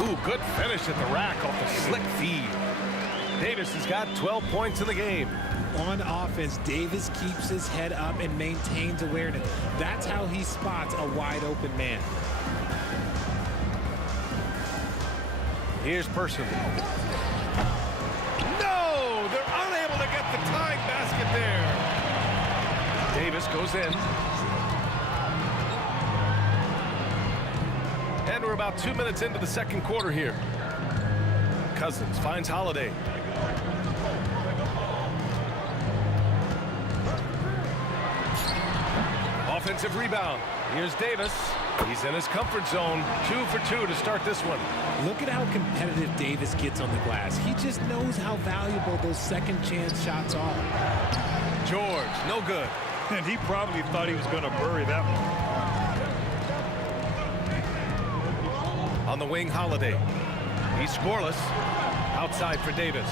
Ooh, good finish at the rack off the slick feed. Davis has got 12 points in the game. On offense, Davis keeps his head up and maintains awareness. That's how he spots a wide open man. Here's Person. No! They're unable to get the tying basket there. Davis goes in. And we're about 2 minutes into the second quarter here. Cousins finds Holiday. Offensive rebound. Here's Davis. He's in his comfort zone. 2 for 2 to start this one. Look at how competitive Davis gets on the glass. He just knows how valuable those second chance shots are. George, no good. And he probably thought he was going to bury that one. On the wing, Holiday. He's scoreless. Outside for Davis.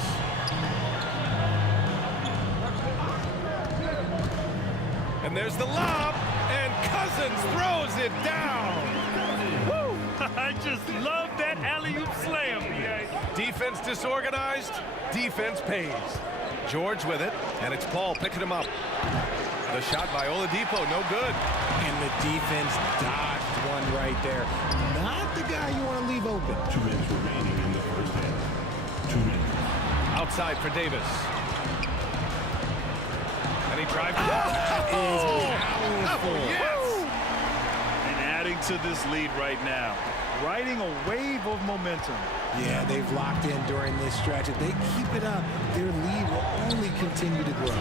And there's the lob. And Cousins throws it down. Woo! I just love that alley-oop slam. Defense disorganized. Defense pays. George with it. And it's Paul picking him up. The shot by Oladipo, no good. And the defense dodged one right there. Not the guy you want to leave open. 2 minutes remaining in the first half. 2 minutes. Outside for Davis. And he drives. That is powerful. Yes! And adding to this lead right now. Riding a wave of momentum. Yeah, they've locked in during this stretch. If they keep it up, their lead will only continue to grow.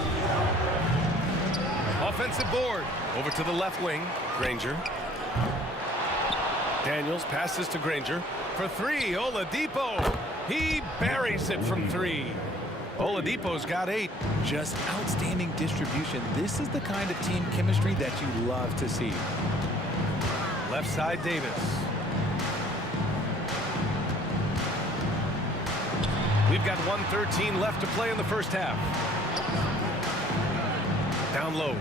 Offensive board. Over to the left wing. Granger. Daniels passes to Granger. For 3, Oladipo. He buries it from 3. Oladipo's got 8. Just outstanding distribution. This is the kind of team chemistry that you love to see. Left side, Davis. We've got 1:13 left to play in the first half. Down low.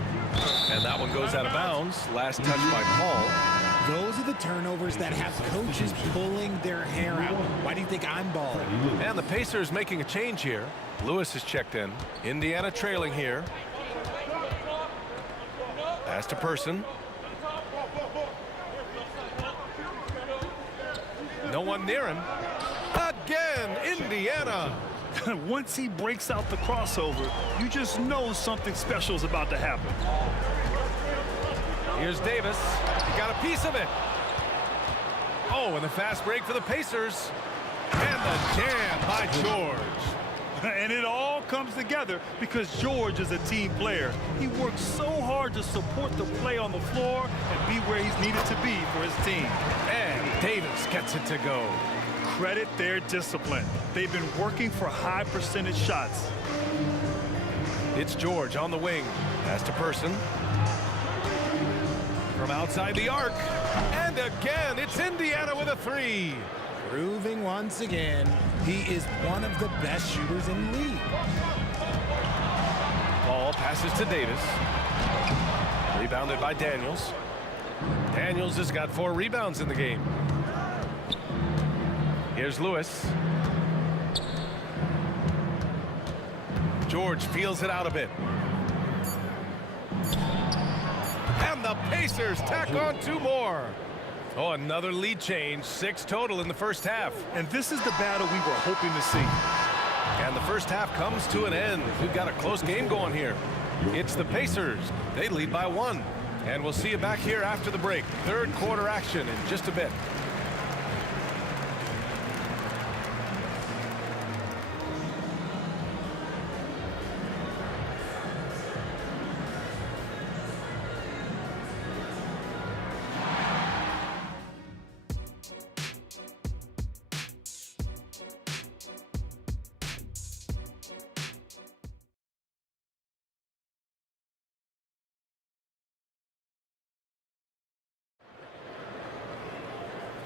And that one goes out of bounds. Last touch by Paul. Those are the turnovers that have coaches pulling their hair out. Why do you think I'm balling? And the Pacers making a change here. Lewis is checked in. Indiana trailing here. Pass to Person. No one near him. Again, Indiana. Once he breaks out the crossover, you just know something special is about to happen. Here's Davis. He got a piece of it. Oh, and the fast break for the Pacers. And the jam by George. And it all comes together because George is a team player. He works so hard to support the play on the floor and be where he's needed to be for his team. And Davis gets it to go. Credit their discipline. They've been working for high percentage shots. It's George on the wing. Pass to Person. From outside the arc. And again, it's Indiana with a three. Proving once again, he is one of the best shooters in the league. Ball passes to Davis. Rebounded by Daniels. Daniels has got 4 rebounds in the game. Here's Lewis. George feels it out a bit. And the Pacers tack on 2 more. Oh, another lead change. 6 total in the first half. And this is the battle we were hoping to see. And the first half comes to an end. We've got a close game going here. It's the Pacers. They lead by 1. And we'll see you back here after the break. Third quarter action in just a bit.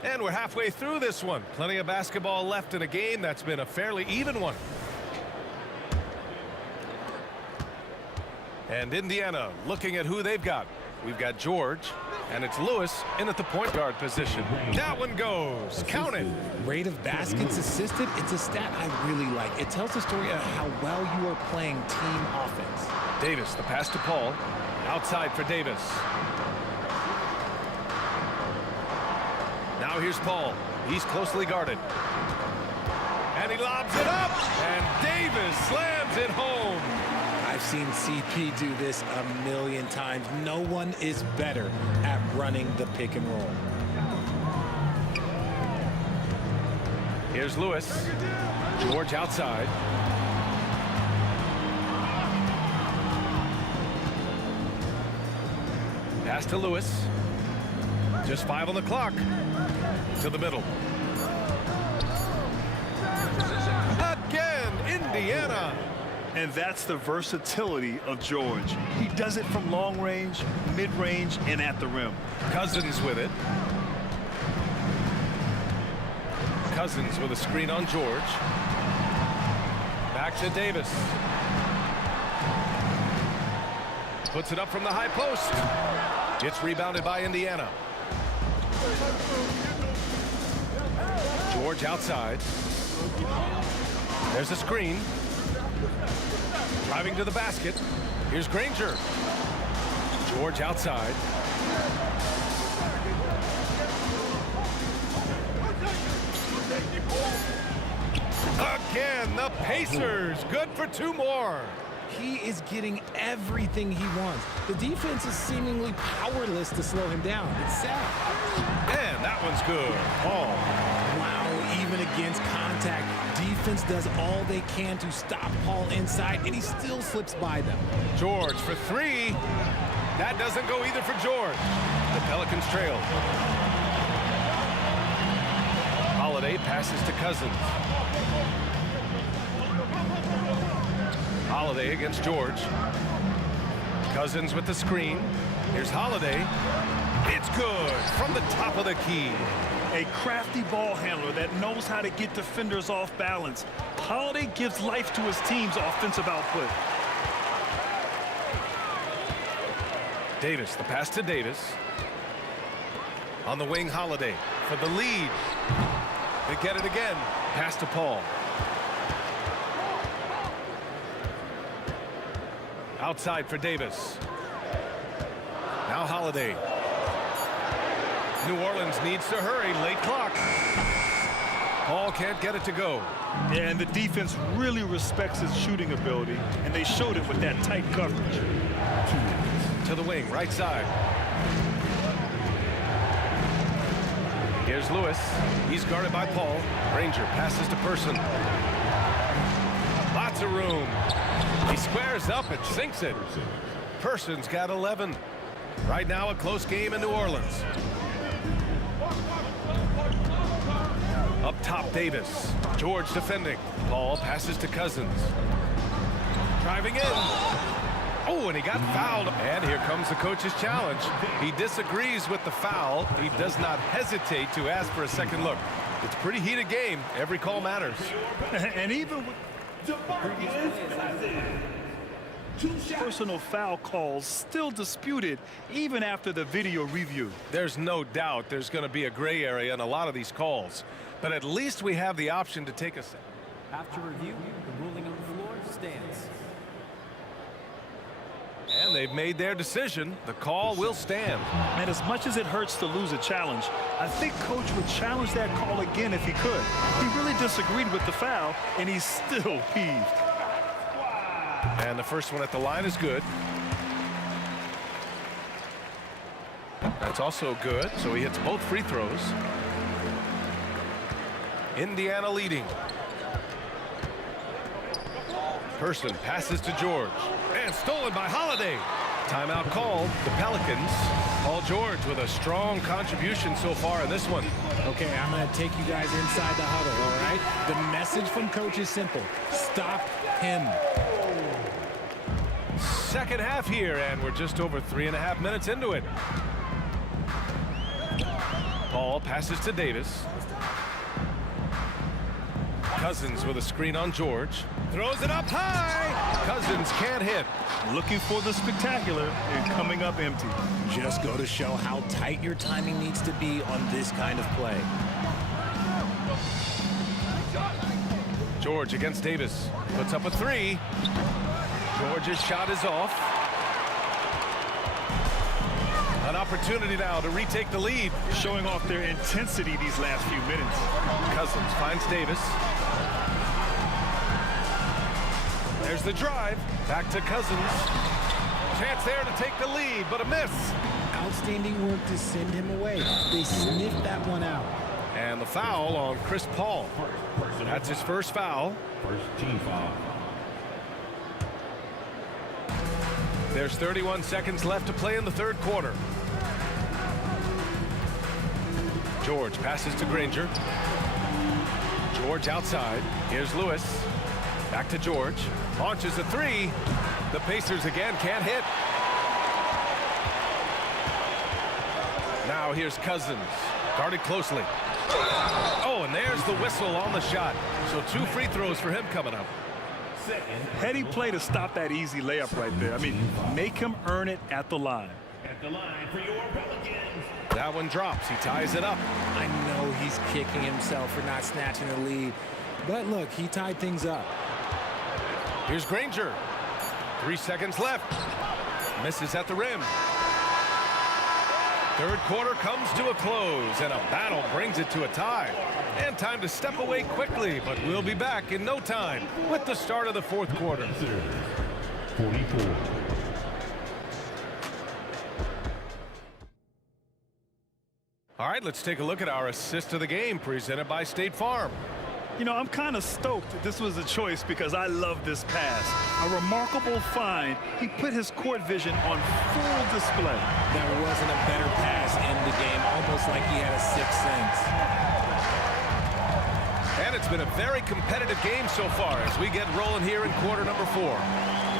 And we're halfway through this one. Plenty of basketball left in a game that's been a fairly even one. And Indiana looking at who they've got. We've got George, and it's Lewis in at the point guard position. That one goes. Count it. Rate of baskets assisted, it's a stat I really like. It tells the story of how well you are playing team offense. Davis, the pass to Paul. Outside for Davis. Now here's Paul. He's closely guarded. And he lobs it up. And Davis slams it home. I've seen CP do this a million times. No one is better at running the pick and roll. Here's Lewis. George outside. Pass to Lewis. Just 5 on the clock. To the middle. Again, Indiana. And that's the versatility of George. He does it from long range, mid-range, and at the rim. Cousins with it. Cousins with a screen on George. Back to Davis. Puts it up from the high post. Gets rebounded by Indiana. George outside. There's a screen. Driving to the basket. Here's Granger. George outside. Again, the Pacers. Good for 2 more. He is getting everything he wants. The defense is seemingly powerless to slow him down. It's sad. And that one's good. Paul. Wow, even against contact, defense does all they can to stop Paul inside, and he still slips by them. George for 3. That doesn't go either for George. The Pelicans trail. Holiday passes to Cousins. Holiday against George. Cousins with the screen. Here's Holiday. It's good from the top of the key. A crafty ball handler that knows how to get defenders off balance. Holiday gives life to his team's offensive output. Davis, the pass to Davis. On the wing, Holiday for the lead. They get it again. Pass to Paul. Outside for Davis. Now Holiday. New Orleans needs to hurry. Late clock. Paul can't get it to go. Yeah, and the defense really respects his shooting ability, and they showed it with that tight coverage. To the wing, right side. Here's Lewis. He's guarded by Paul. Granger passes to Person. Lots of room. He squares up and sinks it. Person's got 11. Right now, a close game in New Orleans. Up top, Davis. George defending. Paul passes to Cousins. Driving in. Oh, and he got fouled. And here comes the coach's challenge. He disagrees with the foul. He does not hesitate to ask for a second look. It's a pretty heated game. Every call matters. And even with personal foul calls still disputed even after the video review. There's no doubt there's going to be a gray area in a lot of these calls. But at least we have the option to take a second. After review, the ruling on the floor stands. And they've made their decision. The call will stand. And as much as it hurts to lose a challenge, I think Coach would challenge that call again if he could. He really disagreed with the foul, and he's still peeved. And the first one at the line is good. That's also good, so he hits both free throws. Indiana leading. Person passes to George. And stolen by Holiday. Timeout called. The Pelicans. Paul George with a strong contribution so far in this one. Okay, I'm going to take you guys inside the huddle, all right? The message from Coach is simple. Stop him. Second half here, and we're just over 3.5 minutes into it. Paul passes to Davis. Cousins with a screen on George. Throws it up high. Cousins can't hit. Looking for the spectacular and coming up empty. Just go to show how tight your timing needs to be on this kind of play. George against Davis. Puts up a three. George's shot is off. An opportunity now to retake the lead. Showing off their intensity these last few minutes. Cousins finds Davis. There's the drive. Back to Cousins. Chance there to take the lead, but a miss. Outstanding work to send him away. They sniffed that one out. And the foul on Chris Paul. That's his first foul. First team foul. There's 31 seconds left to play in the third quarter. George passes to Granger. George outside. Here's Lewis. Back to George. Launches a three. The Pacers again can't hit. Now here's Cousins. Guarded closely. Oh, and there's the whistle on the shot. So 2 free throws for him coming up. Heady play to stop that easy layup right there. I mean, make him earn it at the line. At the line for your Pelicans. That one drops. He ties it up. I know he's kicking himself for not snatching the lead. But look, he tied things up. Here's Granger. 3 seconds left. Misses at the rim. Third quarter comes to a close, and a battle brings it to a tie. And time to step away quickly, but we'll be back in no time with the start of the fourth quarter. 44. All right, let's take a look at our assist of the game presented by State Farm. You know, I'm kind of stoked that this was a choice because I love this pass. A remarkable find. He put his court vision on full display. There wasn't a better pass in the game, almost like he had a sixth sense. And it's been a very competitive game so far as we get rolling here in quarter number 4.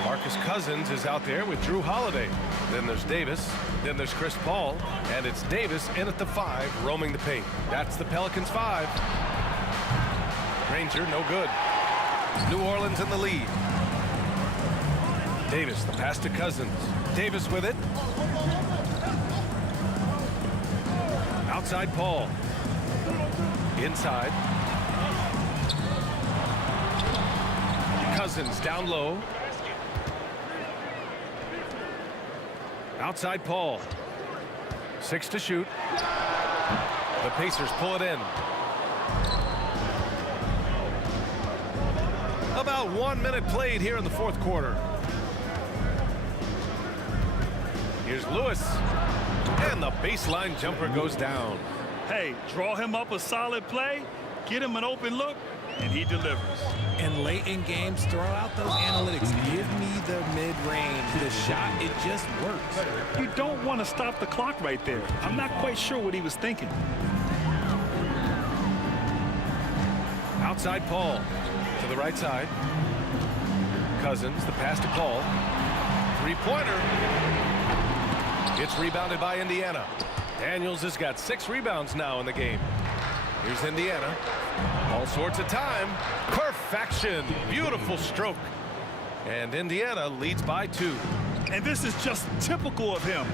Marcus Cousins is out there with Drew Holiday. Then there's Davis. Then there's Chris Paul. And it's Davis in at the 5, roaming the paint. That's the Pelicans 5. Granger, no good. New Orleans in the lead. Davis, the pass to Cousins. Davis with it. Outside Paul. Inside. Cousins down low. Outside Paul. 6 to shoot. The Pacers pull it in. About 1 minute played here in the 4th quarter. Here's Lewis. And the baseline jumper goes down. Hey, draw him up a solid play, get him an open look, and he delivers. And late in games, throw out those analytics. Give me the mid-range. The shot, it just works. You don't want to stop the clock right there. I'm not quite sure what he was thinking. Outside Paul to the right side. Cousins, the pass to Paul. 3-pointer. It's rebounded by Indiana. Daniels has got 6 rebounds now in the game. Here's Indiana. All sorts of time. Perfection. Beautiful stroke. And Indiana leads by 2. And this is just typical of him.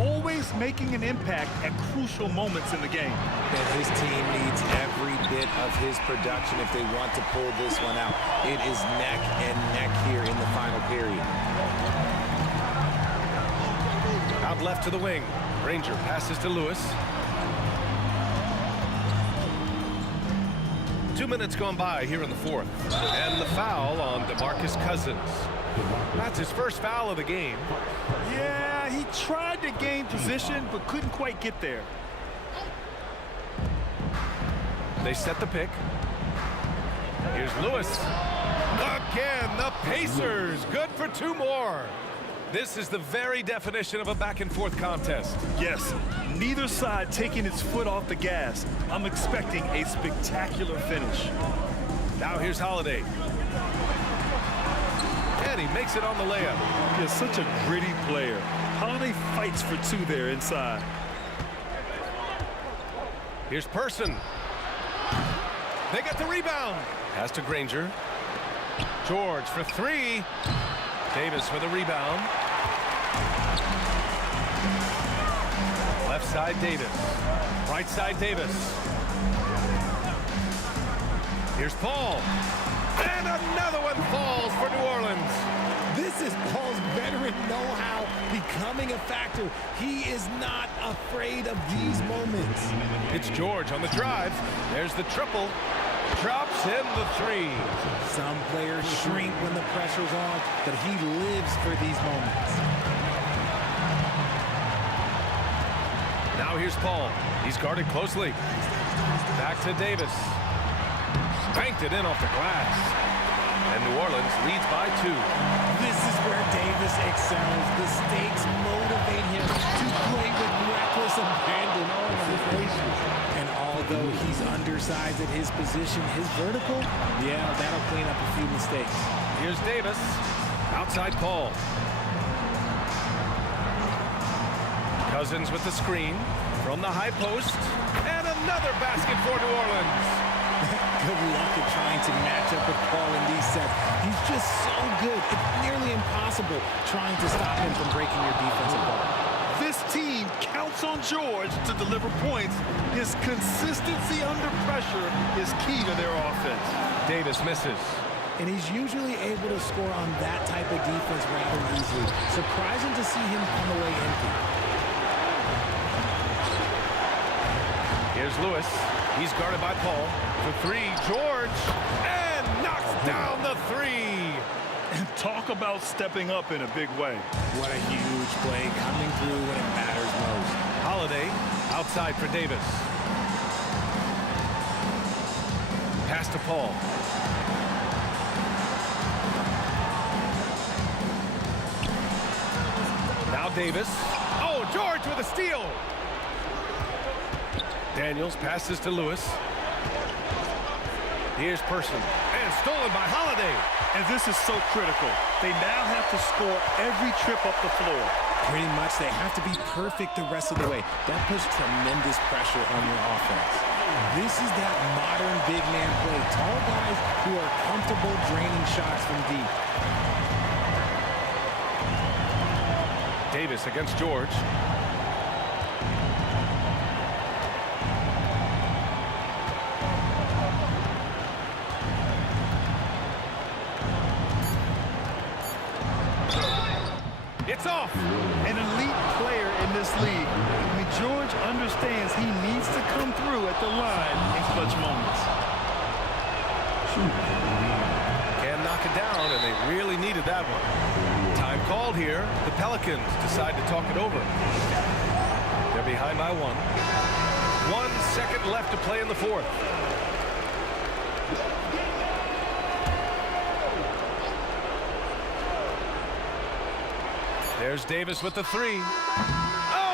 Always making an impact at crucial moments in the game. And his team needs every bit of his production if they want to pull this one out. It is neck and neck here in the final period. Out left to the wing. Granger passes to Lewis. 2 minutes gone by here in the 4th. And the foul on DeMarcus Cousins. That's his first foul of the game. Yeah, he tried to gain position, but couldn't quite get there. They set the pick. Here's Lewis. Again, the Pacers. Good for 2 more. This is the very definition of a back-and-forth contest. Yes, neither side taking its foot off the gas. I'm expecting a spectacular finish. Now here's Holiday. And he makes it on the layup. He's such a gritty player. Holiday fights for 2 there inside. Here's Person. They get the rebound. Pass to Granger. George for 3. Davis for the rebound. Left side Davis. Right side Davis. Here's Paul. And another one falls for New Orleans. This is Paul's veteran know-how becoming a factor. He is not afraid of these moments. It's George on the drive. There's the triple. Drops in the 3. Some players shrink when the pressure's on, but he lives for these moments. Now here's Paul. He's guarded closely. Back to Davis. Banked it in off the glass. And New Orleans leads by 2. This is where Davis excels. The stakes motivate him to play with reckless abandon. And although he's undersized at his position, his vertical, yeah, that'll clean up a few mistakes. Here's Davis. Outside Paul. Cousins with the screen from the high post. And another basket for New Orleans. Good luck at trying to match up with Paul in these sets. He's just so good. It's nearly impossible trying to stop him from breaking your defense apart. This team counts on George to deliver points. His consistency under pressure is key to their offense. Davis misses. And he's usually able to score on that type of defense rather easily. Surprising to see him come away empty. Here's Lewis. He's guarded by Paul. For 3, George. And knocks down the 3. And talk about stepping up in a big way. What a huge play coming through when it matters most. Holiday outside for Davis. Pass to Paul. Now Davis. Oh, George with a steal. Daniels passes to Lewis. Here's Person, and stolen by Holiday. And this is so critical. They now have to score every trip up the floor. Pretty much, they have to be perfect the rest of the way. That puts tremendous pressure on your offense. This is that modern big man play. Tall guys who are comfortable draining shots from deep. Davis against George. It's off. An elite player in this league. I mean, George understands he needs to come through at the line in clutch moments. Can knock it down, and they really needed that one. Time called here. The Pelicans decide to talk it over. They're behind by 1. 1 second left to play in the fourth. There's Davis with the 3. Oh!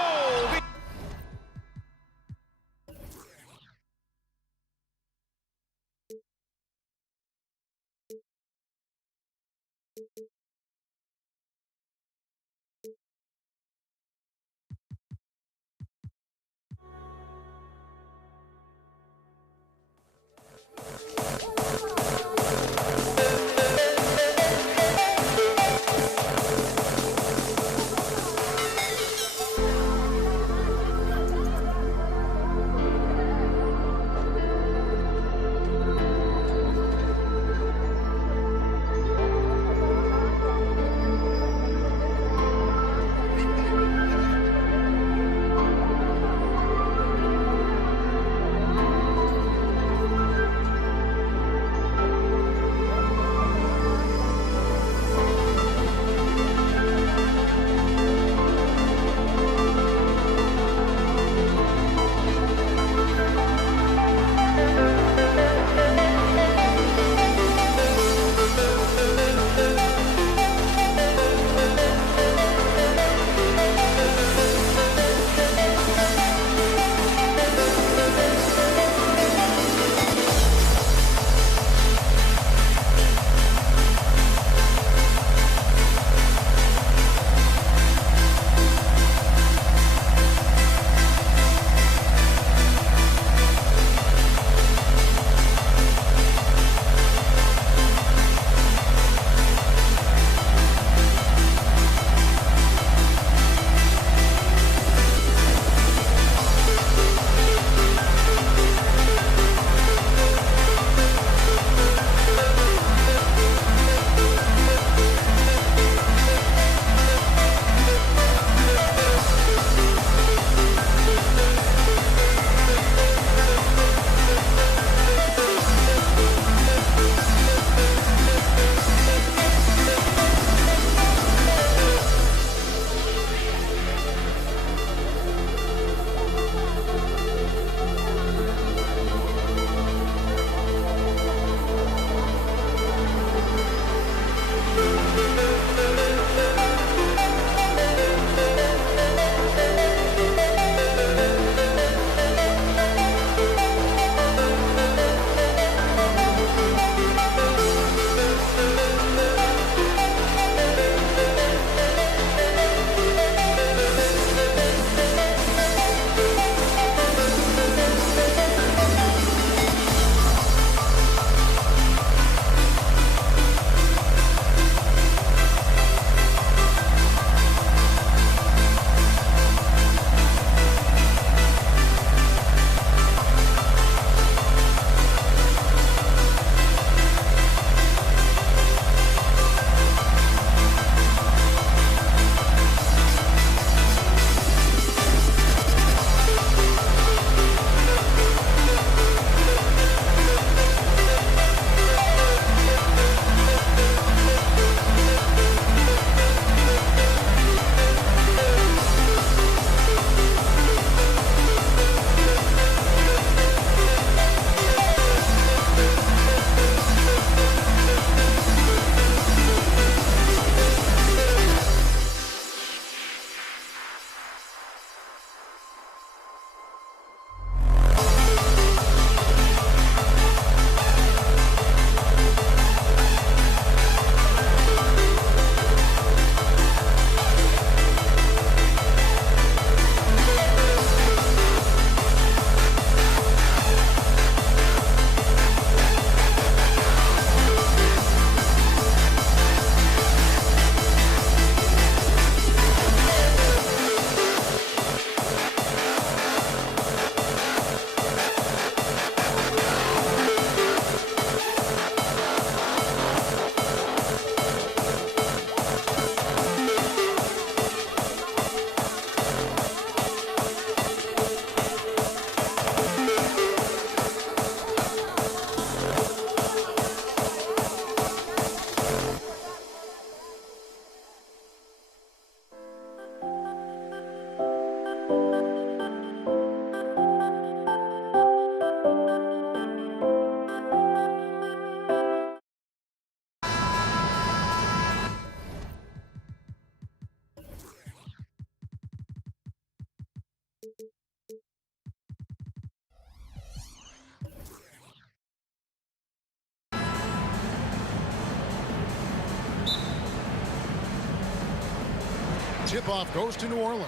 Tip-off goes to New Orleans.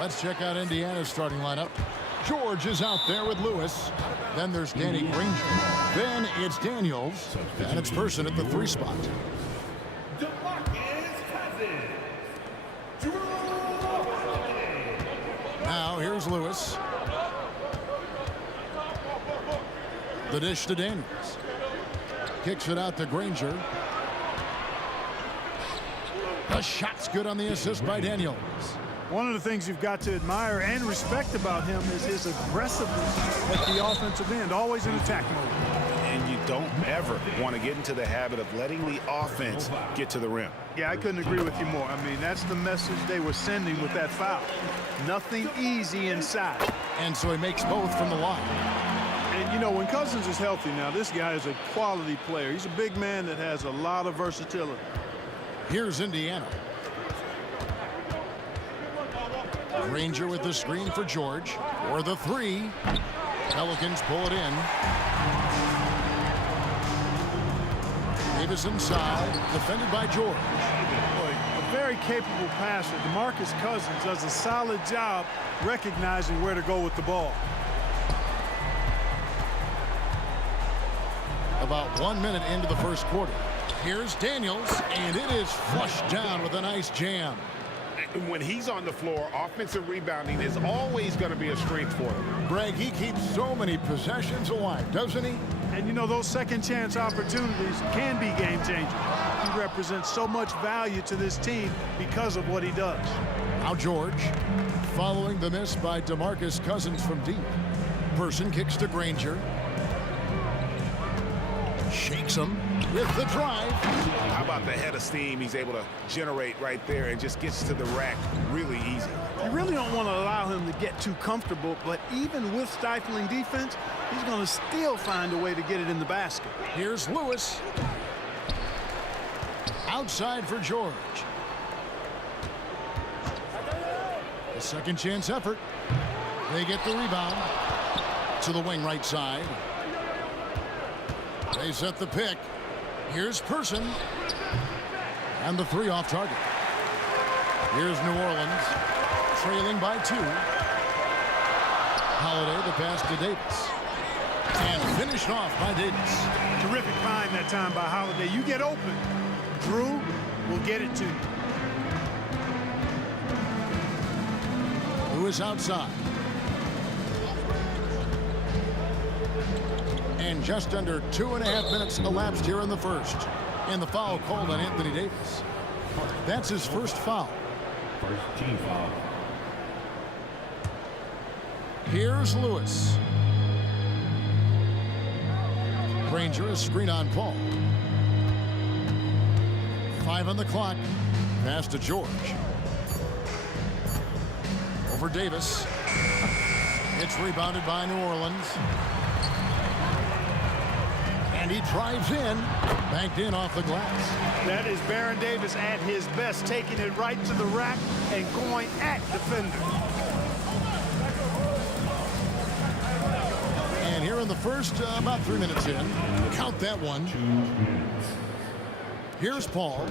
Let's check out Indiana's starting lineup. George is out there with Lewis. Then there's Danny Granger. Then it's Daniels. And it's Person at the 3 spot. Now here's Lewis. The dish to Daniels. Kicks it out to Granger. The shot's good on the assist by Daniels. One of the things you've got to admire and respect about him is his aggressiveness at the offensive end, always in attack mode. And you don't ever want to get into the habit of letting the offense get to the rim. Yeah, I couldn't agree with you more. I mean, that's the message they were sending with that foul. Nothing easy inside. And so he makes both from the line. And, you know, when Cousins is healthy now, this guy is a quality player. He's a big man that has a lot of versatility. Here's Indiana. Granger with the screen for George. Or the 3. Pelicans pull it in. Davis inside, defended by George. Boy, a very capable passer. DeMarcus Cousins does a solid job recognizing where to go with the ball. About 1 minute into the first quarter. Here's Daniels, and it is flushed down with a nice jam. When he's on the floor, offensive rebounding is always going to be a strength for him. Greg, he keeps so many possessions alive, doesn't he? And, you know, those second chance opportunities can be game changers. He represents so much value to this team because of what he does. Now George, following the miss by DeMarcus Cousins from deep. Person kicks to Granger. Shakes him with the drive. How about the head of steam he's able to generate right there and just gets to the rack really easy. You really don't want to allow him to get too comfortable, but even with stifling defense, he's going to still find a way to get it in the basket. Here's Lewis. Outside for George. A second chance effort. They get the rebound to the wing right side. They set the pick. Here's Person. And the 3 off target. Here's New Orleans, trailing by 2. Holiday, the pass to Davis. And finished off by Davis. Terrific find that time by Holiday. You get open, Drew will get it to you. Lewis outside. And just under 2.5 minutes elapsed here in the first. And the foul called on Anthony Davis. That's his first foul. First team foul. Here's Lewis. Granger, a screen on Paul. 5 on the clock. Pass to George. Over Davis. It's rebounded by New Orleans. And he drives in, banked in off the glass. That is Baron Davis at his best, taking it right to the rack and going at defender. And here in the first, about 3 minutes in, count that one. Here's Paul.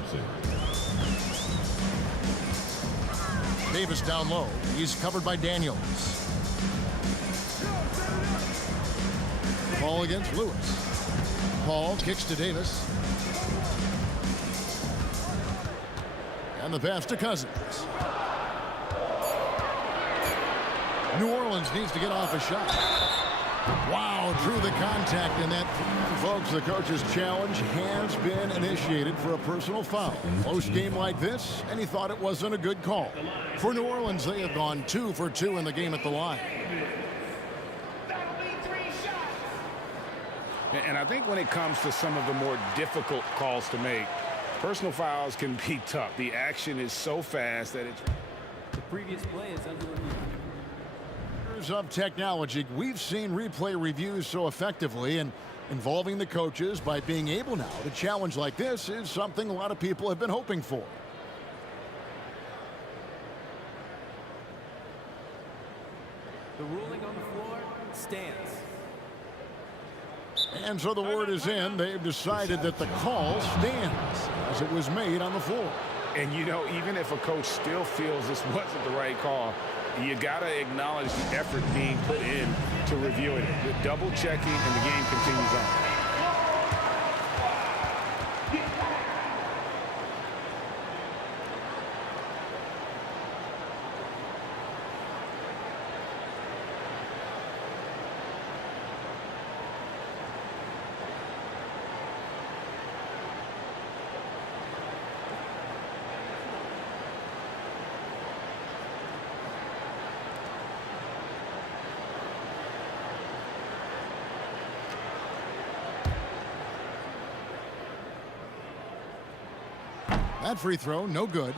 Davis down low. He's covered by Daniels. Paul against Lewis. Paul kicks to Davis. And the pass to Cousins. New Orleans needs to get off a shot. Wow, drew the contact in that. Folks, the coach's challenge has been initiated for a personal foul. Close game like this, and he thought it wasn't a good call. For New Orleans, they have gone 2 for 2 in the game at the line. And I think when it comes to some of the more difficult calls to make, personal fouls can be tough. The action is so fast that it's... The previous play is under review. Of technology, we've seen replay reviews so effectively, and involving the coaches by being able now to challenge like this is something a lot of people have been hoping for. The ruling on the floor stands. And so the word is in. They've decided that the call stands as it was made on the floor. And, you know, even if a coach still feels this wasn't the right call, you got to acknowledge the effort being put in to reviewing it. The double checking, and the game continues on. That free throw, no good.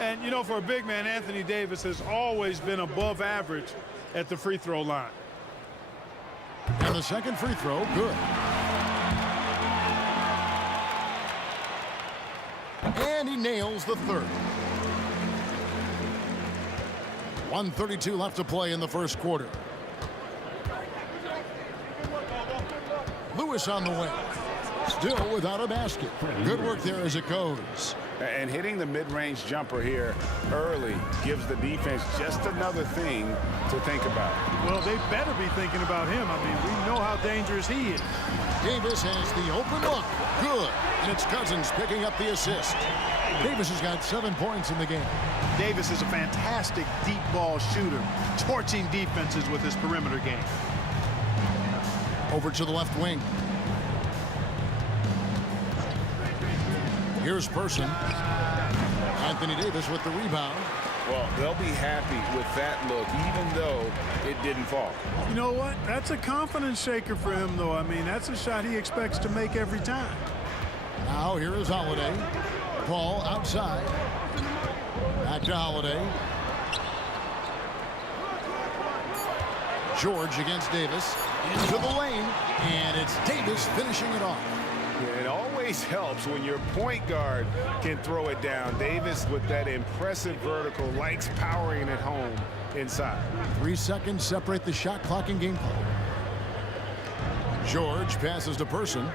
And, you know, for a big man, Anthony Davis has always been above average at the free throw line. And the second free throw, good. And he nails the third. 1:32 left to play in the first quarter. Lewis on the wing. Still without a basket. Good work there as it goes. And hitting the mid-range jumper here early gives the defense just another thing to think about. Well, they better be thinking about him. I mean, we know how dangerous he is. Davis has the open look. Good. And it's Cousins picking up the assist. Davis has got 7 points in the game. Davis is a fantastic deep ball shooter, torching defenses with his perimeter game. Over to the left wing. Here's Person. Anthony Davis with the rebound. Well, they'll be happy with that look, even though it didn't fall. You know what? That's a confidence shaker for him, though. I mean, that's a shot he expects to make every time. Now here is Holiday. Paul outside. Back to Holiday. George against Davis. Into the lane. And it's Davis finishing it off. It always helps when your point guard can throw it down. Davis, with that impressive vertical, likes powering it home inside. 3 seconds separate the shot clock and game clock. George passes to Person.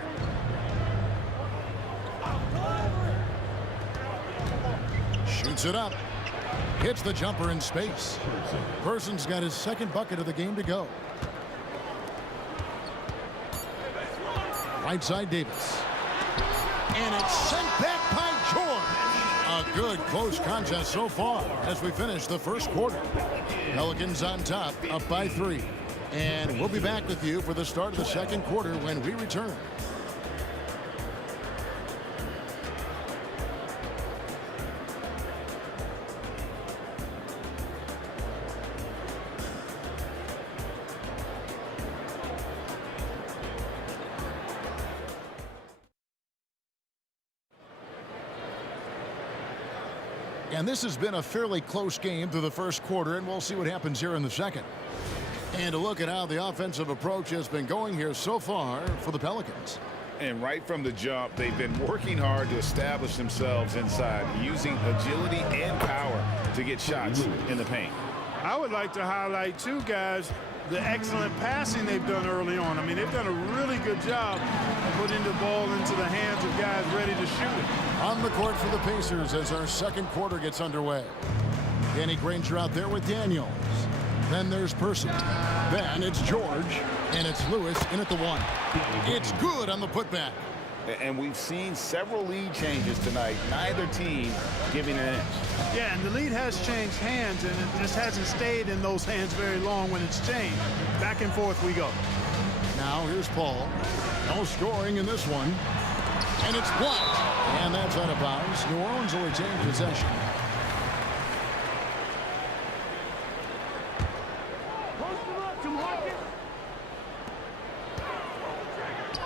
Shoots it up. Hits the jumper in space. Person's got his second bucket of the game to go. Right side Davis. And it's sent back by George. A good close contest so far as we finish the first quarter. Pelicans on top, up by 3. And we'll be back with you for the start of the second quarter when we return. And this has been a fairly close game through the first quarter, and we'll see what happens here in the second. And a look at how the offensive approach has been going here so far for the Pelicans. And right from the jump, they've been working hard to establish themselves inside, using agility and power to get shots in the paint. I would like to highlight, too, guys, the excellent passing they've done early on. I mean, they've done a really good job putting the ball into the hands of guys ready to shoot it. On the court for the Pacers as our second quarter gets underway. Danny Granger out there with Daniels. Then there's Person. Then it's George. And it's Lewis in at the 1. It's good on the putback. And we've seen several lead changes tonight. Neither team giving an inch. Yeah, and the lead has changed hands, and it just hasn't stayed in those hands very long when it's changed. Back and forth we go. Now here's Paul. No scoring in this one. And it's blocked. And that's out of bounds. New Orleans will retain possession.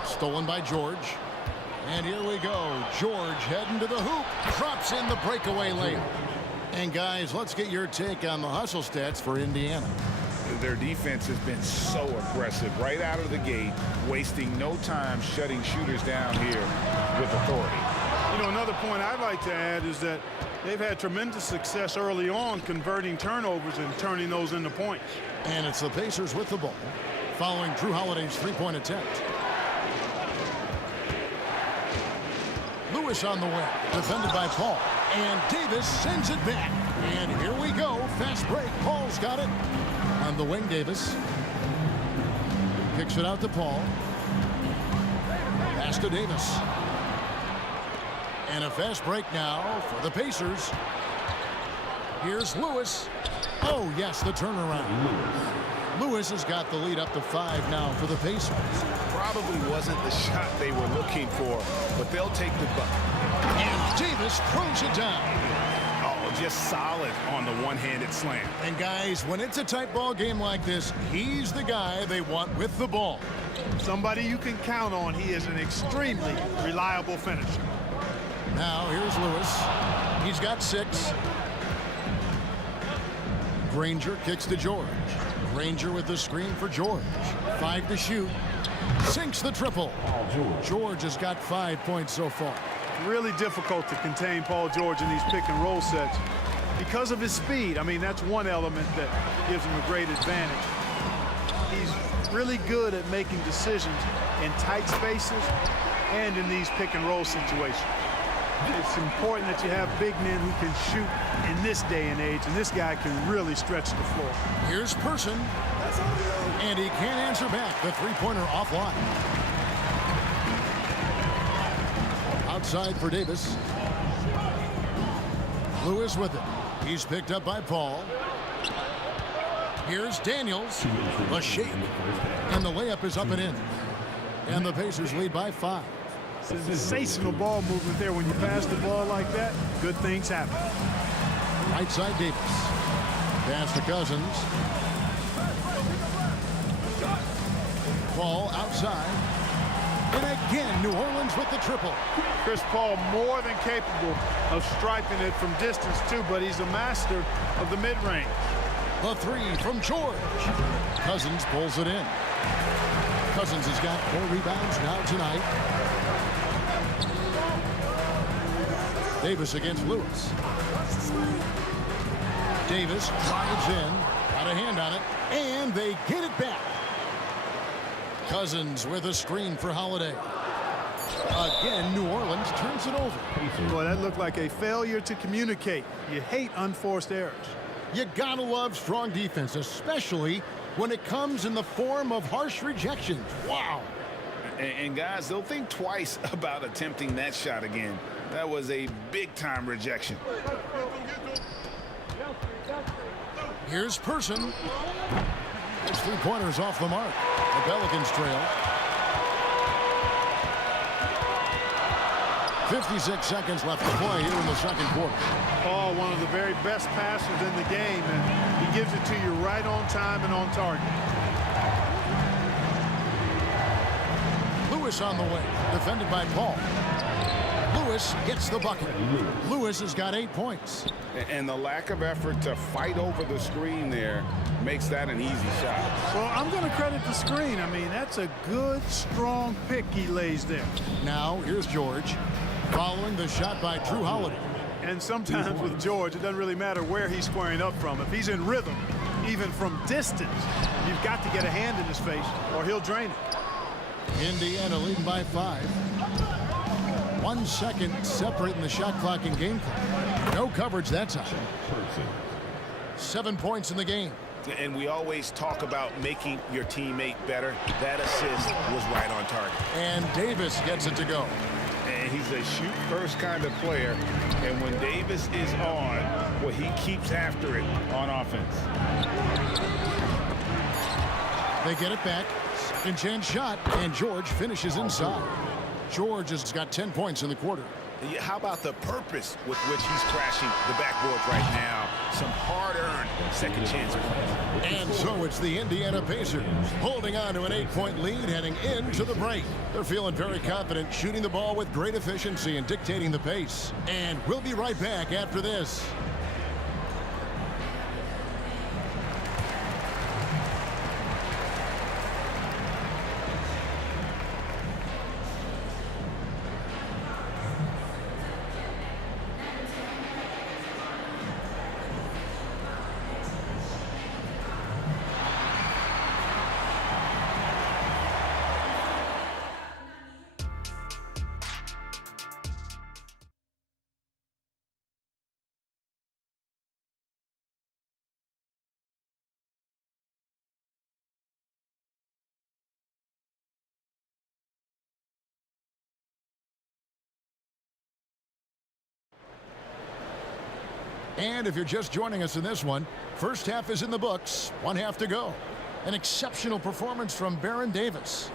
Stolen by George. And here we go. George heading to the hoop. Drops in the breakaway layup. And guys, let's get your take on the hustle stats for Indiana. Their defense has been so aggressive right out of the gate, wasting no time shutting shooters down here with authority. You know, another point I'd like to add is that they've had tremendous success early on converting turnovers and turning those into points. And it's the Pacers with the ball, following Drew Holiday's three-point attempt. Lewis Lewis on the way, defended by Paul. And Davis sends it back. And here we go. Fast break. Paul's got it. On the wing, Davis. Kicks it out to Paul. Pass to Davis. And a fast break now for the Pacers. Here's Lewis. Oh, yes, the turnaround. Lewis has got the lead up to 5 now for the Pacers. Probably wasn't the shot they were looking for, but they'll take the bucket. And Davis throws it down. Oh, just solid on the one-handed slam. And guys, when it's a tight ball game like this, he's the guy they want with the ball. Somebody you can count on. He is an extremely reliable finisher. Now here's Lewis. He's got 6. Granger kicks to George. Granger with the screen for George. 5 to shoot. Sinks the triple. George has got 5 points so far. Really difficult to contain Paul George in these pick and roll sets because of his speed. I mean, that's one element that gives him a great advantage. He's really good at making decisions in tight spaces and in these pick and roll situations. It's important that you have big men who can shoot in this day and age, and this guy can really stretch the floor. Here's Person, and he can't answer back. The three-pointer offline. Outside for Davis. Lewis with it. He's picked up by Paul. Here's Daniels. The shake. And the layup is up and in. And the Pacers lead by 5. Sensational ball movement there. When you pass the ball like that, good things happen. Right side Davis. Pass to Cousins. Paul outside. And again, New Orleans with the triple. Chris Paul more than capable of striping it from distance too, but he's a master of the mid-range. The 3 from George. Cousins pulls it in. Cousins has got 4 rebounds now tonight. Davis against Lewis. Davis drives in, got a hand on it, and they get it back. Cousins with a screen for Holiday. Again, New Orleans turns it over. Boy, that looked like a failure to communicate. You hate unforced errors. You gotta love strong defense, especially when it comes in the form of harsh rejections. Wow. And guys, they'll think twice about attempting that shot again. That was a big-time rejection. Here's Person. His 3-pointers off the mark. The Pelicans trail. 56 seconds left to play here in the second quarter. Paul, one of the very best passers in the game, and he gives it to you right on time and on target. Lewis on the way, defended by Paul. Lewis gets the bucket. Lewis has got 8 points. And the lack of effort to fight over the screen there makes that an easy shot. Well, I'm going to credit the screen. I mean, that's a good, strong pick he lays there. Now, here's George, following the shot by Drew Holiday. And sometimes with George, it doesn't really matter where he's squaring up from. If he's in rhythm, even from distance, you've got to get a hand in his face or he'll drain it. Indiana leading by 5. 1 second separating the shot clock and game clock. No coverage that time. 7 points in the game. And we always talk about making your teammate better. That assist was right on target. And Davis gets it to go. And he's a shoot-first kind of player. And when Davis is on, well, he keeps after it on offense. They get it back. Second chance shot, and George finishes inside. George has got 10 points in the quarter. How about the purpose with which he's crashing the backboard right now? Some hard-earned second chance points. And so it's the Indiana Pacers holding on to an 8-point lead heading into the break. They're feeling very confident, shooting the ball with great efficiency and dictating the pace. And we'll be right back after this. And if you're just joining us in this one, first half is in the books, 1 half to go. An exceptional performance from Baron Davis.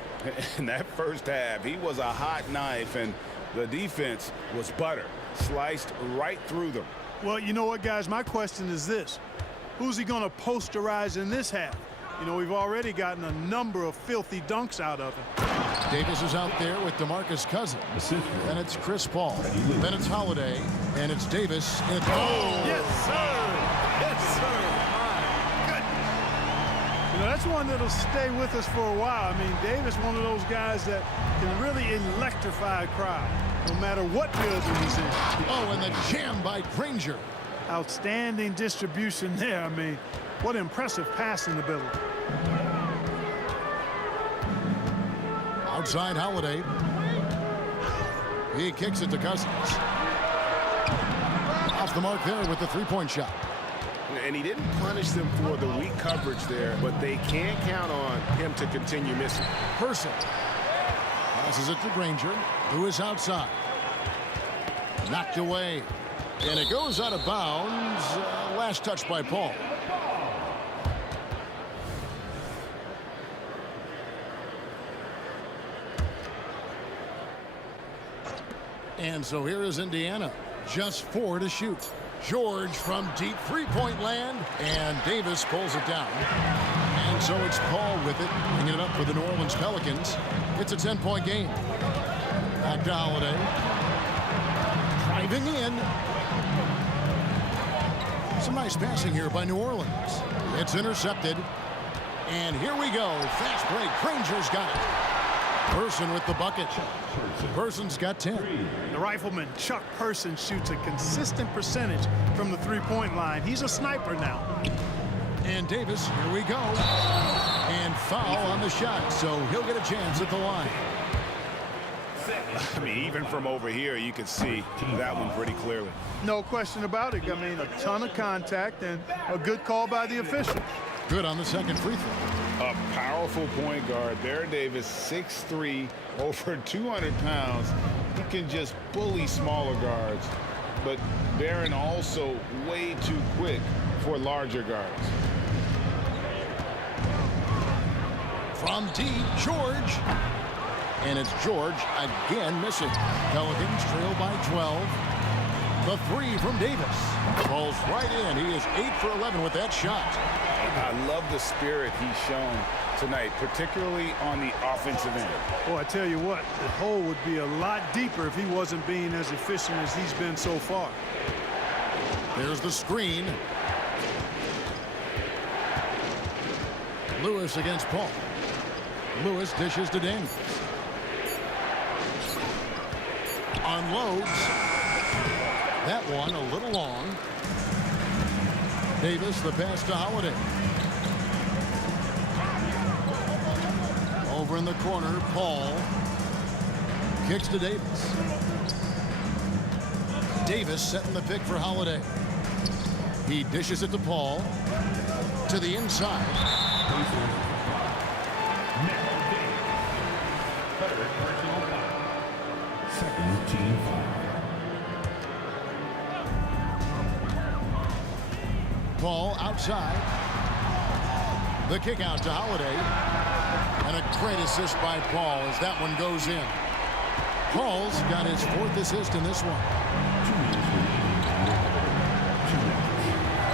In that first half, he was a hot knife, and the defense was butter, sliced right through them. Well, you know what, guys? My question is this. Who's he going to posterize in this half? You know, we've already gotten a number of filthy dunks out of him. Davis is out there with DeMarcus Cousins. Then it's Chris Paul. Then it's Holiday. And it's Davis. Yes, sir. Yes, sir. My goodness. You know, that's one that'll stay with us for a while. I mean, Davis, one of those guys that can really electrify a crowd, no matter what building he's in. Oh, and the jam by Granger. Outstanding distribution there. I mean, what impressive passing ability. Outside Holiday. He kicks it to Cousins. Off the mark there with the three-point shot. And he didn't punish them for the weak coverage there, but they can't count on him to continue missing. Person passes it to Granger, who is outside. Knocked away. And it goes out of bounds. Last touch by Paul. And so here is Indiana. Just 4 to shoot. George from deep three-point land. And Davis pulls it down. And so it's Paul with it, bringing it up for the New Orleans Pelicans. It's a 10-point game. Back to Holiday. Driving in. Some nice passing here by New Orleans. It's intercepted. And here we go. Fast break. Granger's got it. Person with the bucket. Person's got 10. The rifleman, Chuck Person, shoots a consistent percentage from the three-point line. He's a sniper now. And Davis, here we go. And foul on the shot, so he'll get a chance at the line. I mean, even from over here, you can see that one pretty clearly. No question about it. I mean, a ton of contact and a good call by the official. Good on the second free throw. A powerful point guard. Baron Davis, 6'3", over 200 pounds. He can just bully smaller guards. But Baron also way too quick for larger guards. From deep, George. And it's George again missing. Pelicans trail by 12. The three from Davis. Falls right in. He is 8 for 11 with that shot. I love the spirit he's shown tonight, particularly on the offensive end. Well, I tell you what, the hole would be a lot deeper if he wasn't being as efficient as he's been so far. There's the screen. Lewis against Paul. Lewis dishes to Daniels. Unloads. That one a little long. Davis, the pass to Holiday. Over in the corner, Paul. Kicks to Davis. Davis setting the pick for Holiday. He dishes it to Paul. To the inside. Second team foul. Paul outside. The kick out to Holiday. And a great assist by Paul as that one goes in. Paul's got his 4th assist in this one.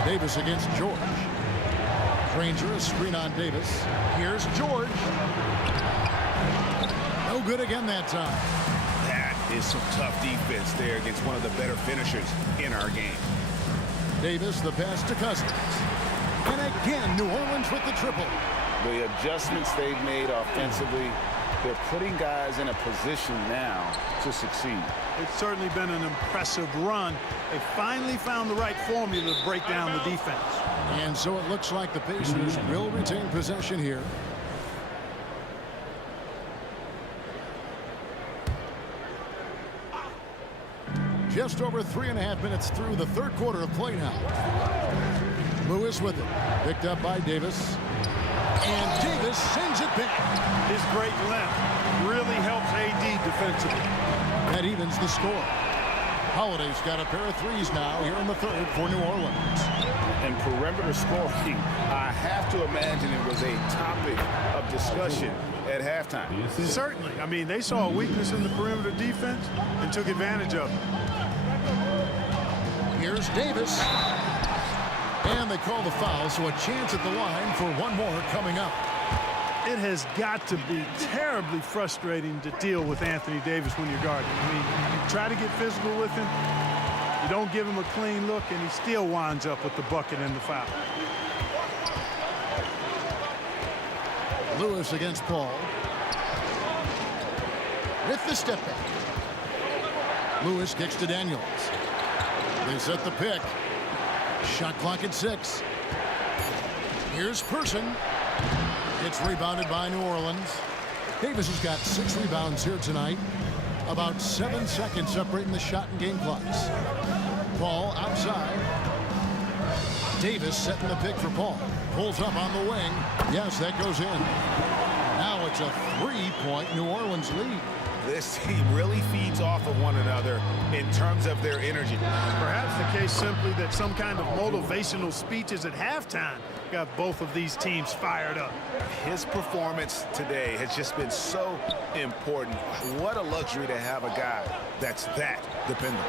Davis against George. Granger, a screen on Davis. Here's George. No good again that time. That is some tough defense there against one of the better finishers in our game. Davis, the pass to Cousins. And again, New Orleans with the triple. The adjustments they've made offensively, they're putting guys in a position now to succeed. It's certainly been an impressive run. They finally found the right formula to break down the defense. And so it looks like the Pacers will retain possession here. Just over 3.5 minutes through the third quarter of play now. Lewis with it. Picked up by Davis. And Davis sends it back. His great length really helps AD defensively. That evens the score. Holiday's got a pair of threes now here in the third for New Orleans. And perimeter scoring, I have to imagine it was a topic of discussion at halftime. Certainly. I mean, they saw a weakness in the perimeter defense and took advantage of it. Here's Davis. And they call the foul, so a chance at the line for one more coming up. It has got to be terribly frustrating to deal with Anthony Davis when you're guarding. I mean, you try to get physical with him, you don't give him a clean look, and he still winds up with the bucket and the foul. Lewis against Paul. With the step back. Lewis kicks to Daniels. They set the pick. Shot clock at 6. Here's Person. It's rebounded by New Orleans. Davis has got 6 rebounds here tonight. About 7 seconds separating the shot and game clocks. Paul outside. Davis setting the pick for Paul. Pulls up on the wing. Yes, that goes in. Now it's a 3-point New Orleans lead. This team really feeds off of one another in terms of their energy. Perhaps the case simply that some kind of motivational speeches at halftime got both of these teams fired up. His performance today has just been so important. What a luxury to have a guy that's that dependable.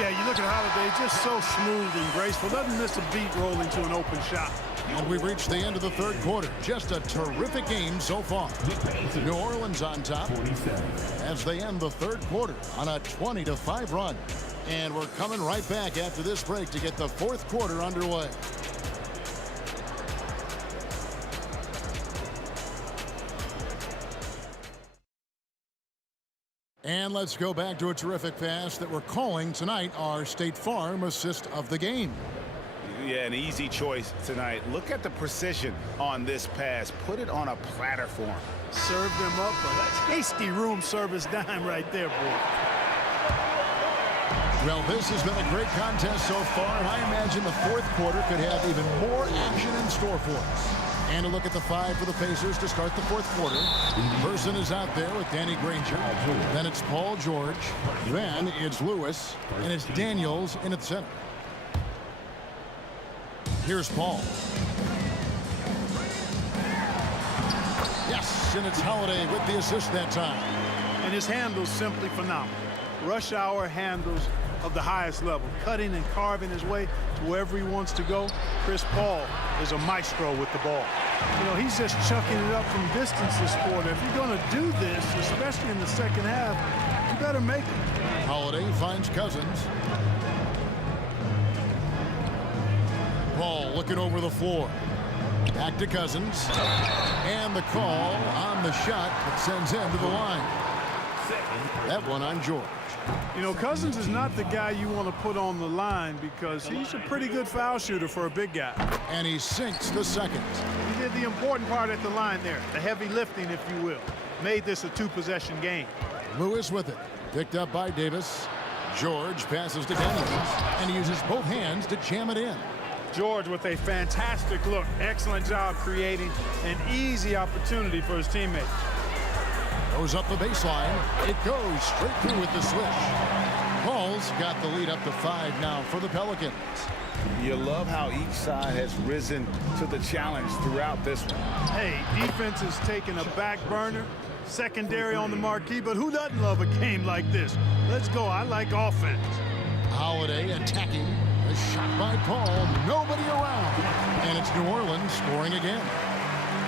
Yeah, you look at Holiday, just so smooth and graceful. Doesn't miss a beat rolling to an open shot. And we've reached the end of the third quarter. Just a terrific game so far. New Orleans on top as they end the third quarter on a 20-5 run. And we're coming right back after this break to get the fourth quarter underway. And let's go back to a terrific pass that we're calling tonight our State Farm assist of the game. Yeah, an easy choice tonight. Look at the precision on this pass. Put it on a platter for him. Served him up a tasty room service dime right there, boy. Well, this has been a great contest so far, and I imagine the fourth quarter could have even more action in store for us. And a look at the 5 for the Pacers to start the fourth quarter. Person is out there with Danny Granger. Then it's Paul George. Then it's Lewis. And it's Daniels in at center. Here's Paul. Yes, and it's Holiday with the assist that time. And his handle's simply phenomenal. Rush hour handles of the highest level, cutting and carving his way to wherever he wants to go. Chris Paul is a maestro with the ball. You know, he's just chucking it up from distance this quarter. If you're going to do this, especially in the second half, you better make it. Holiday finds Cousins. Paul looking over the floor. Back to Cousins. And the call on the shot that sends him to the line. That one on George. You know, Cousins is not the guy you want to put on the line because he's a pretty good foul shooter for a big guy. And he sinks the second. He did the important part at the line there, the heavy lifting, if you will. Made this a 2-possession game. Lewis with it. Picked up by Davis. George passes to Daniels. And he uses both hands to jam it in. George with a fantastic look. Excellent job creating an easy opportunity for his teammates. Goes up the baseline. It goes straight through with the switch. Paul's got the lead up to 5 now for the Pelicans. You love how each side has risen to the challenge throughout this one. Hey, defense is taking a back burner, secondary on the marquee, but who doesn't love a game like this? Let's go. I like offense. Holiday attacking. A shot by Paul. Nobody around. And it's New Orleans scoring again.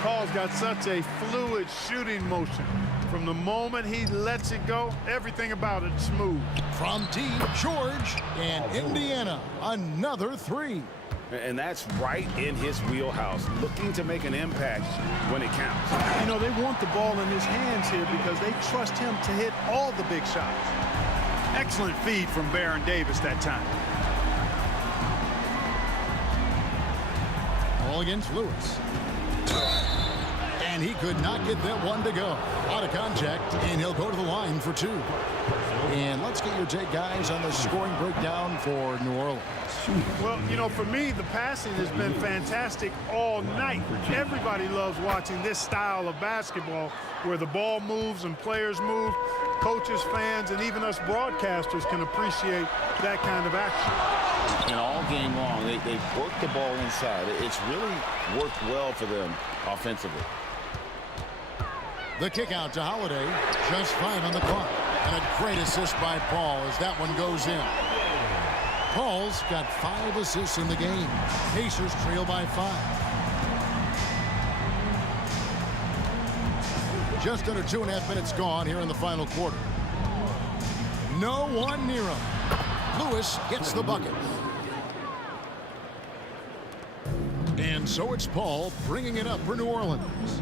Paul's got such a fluid shooting motion. From the moment he lets it go, everything about it smooth. From deep, George and Indiana. Another 3. And that's right in his wheelhouse, looking to make an impact when it counts. You know, they want the ball in his hands here because they trust him to hit all the big shots. Excellent feed from Baron Davis that time. All against Lewis. And he could not get that one to go. Out of contact, and he'll go to the line for 2. And let's get your take, guys, on the scoring breakdown for New Orleans. Well, you know, for me, the passing has been fantastic all night. Everybody loves watching this style of basketball where the ball moves and players move. Coaches, fans, and even us broadcasters can appreciate that kind of action. And all game long, they've worked the ball inside. It's really worked well for them offensively. The kick out to Holiday. Just 5 on the clock. And a great assist by Paul as that one goes in. Paul's got 5 assists in the game. Pacers trail by 5. Just under 2.5 minutes gone here in the final quarter. No one near him. Lewis gets the bucket. And so it's Paul bringing it up for New Orleans.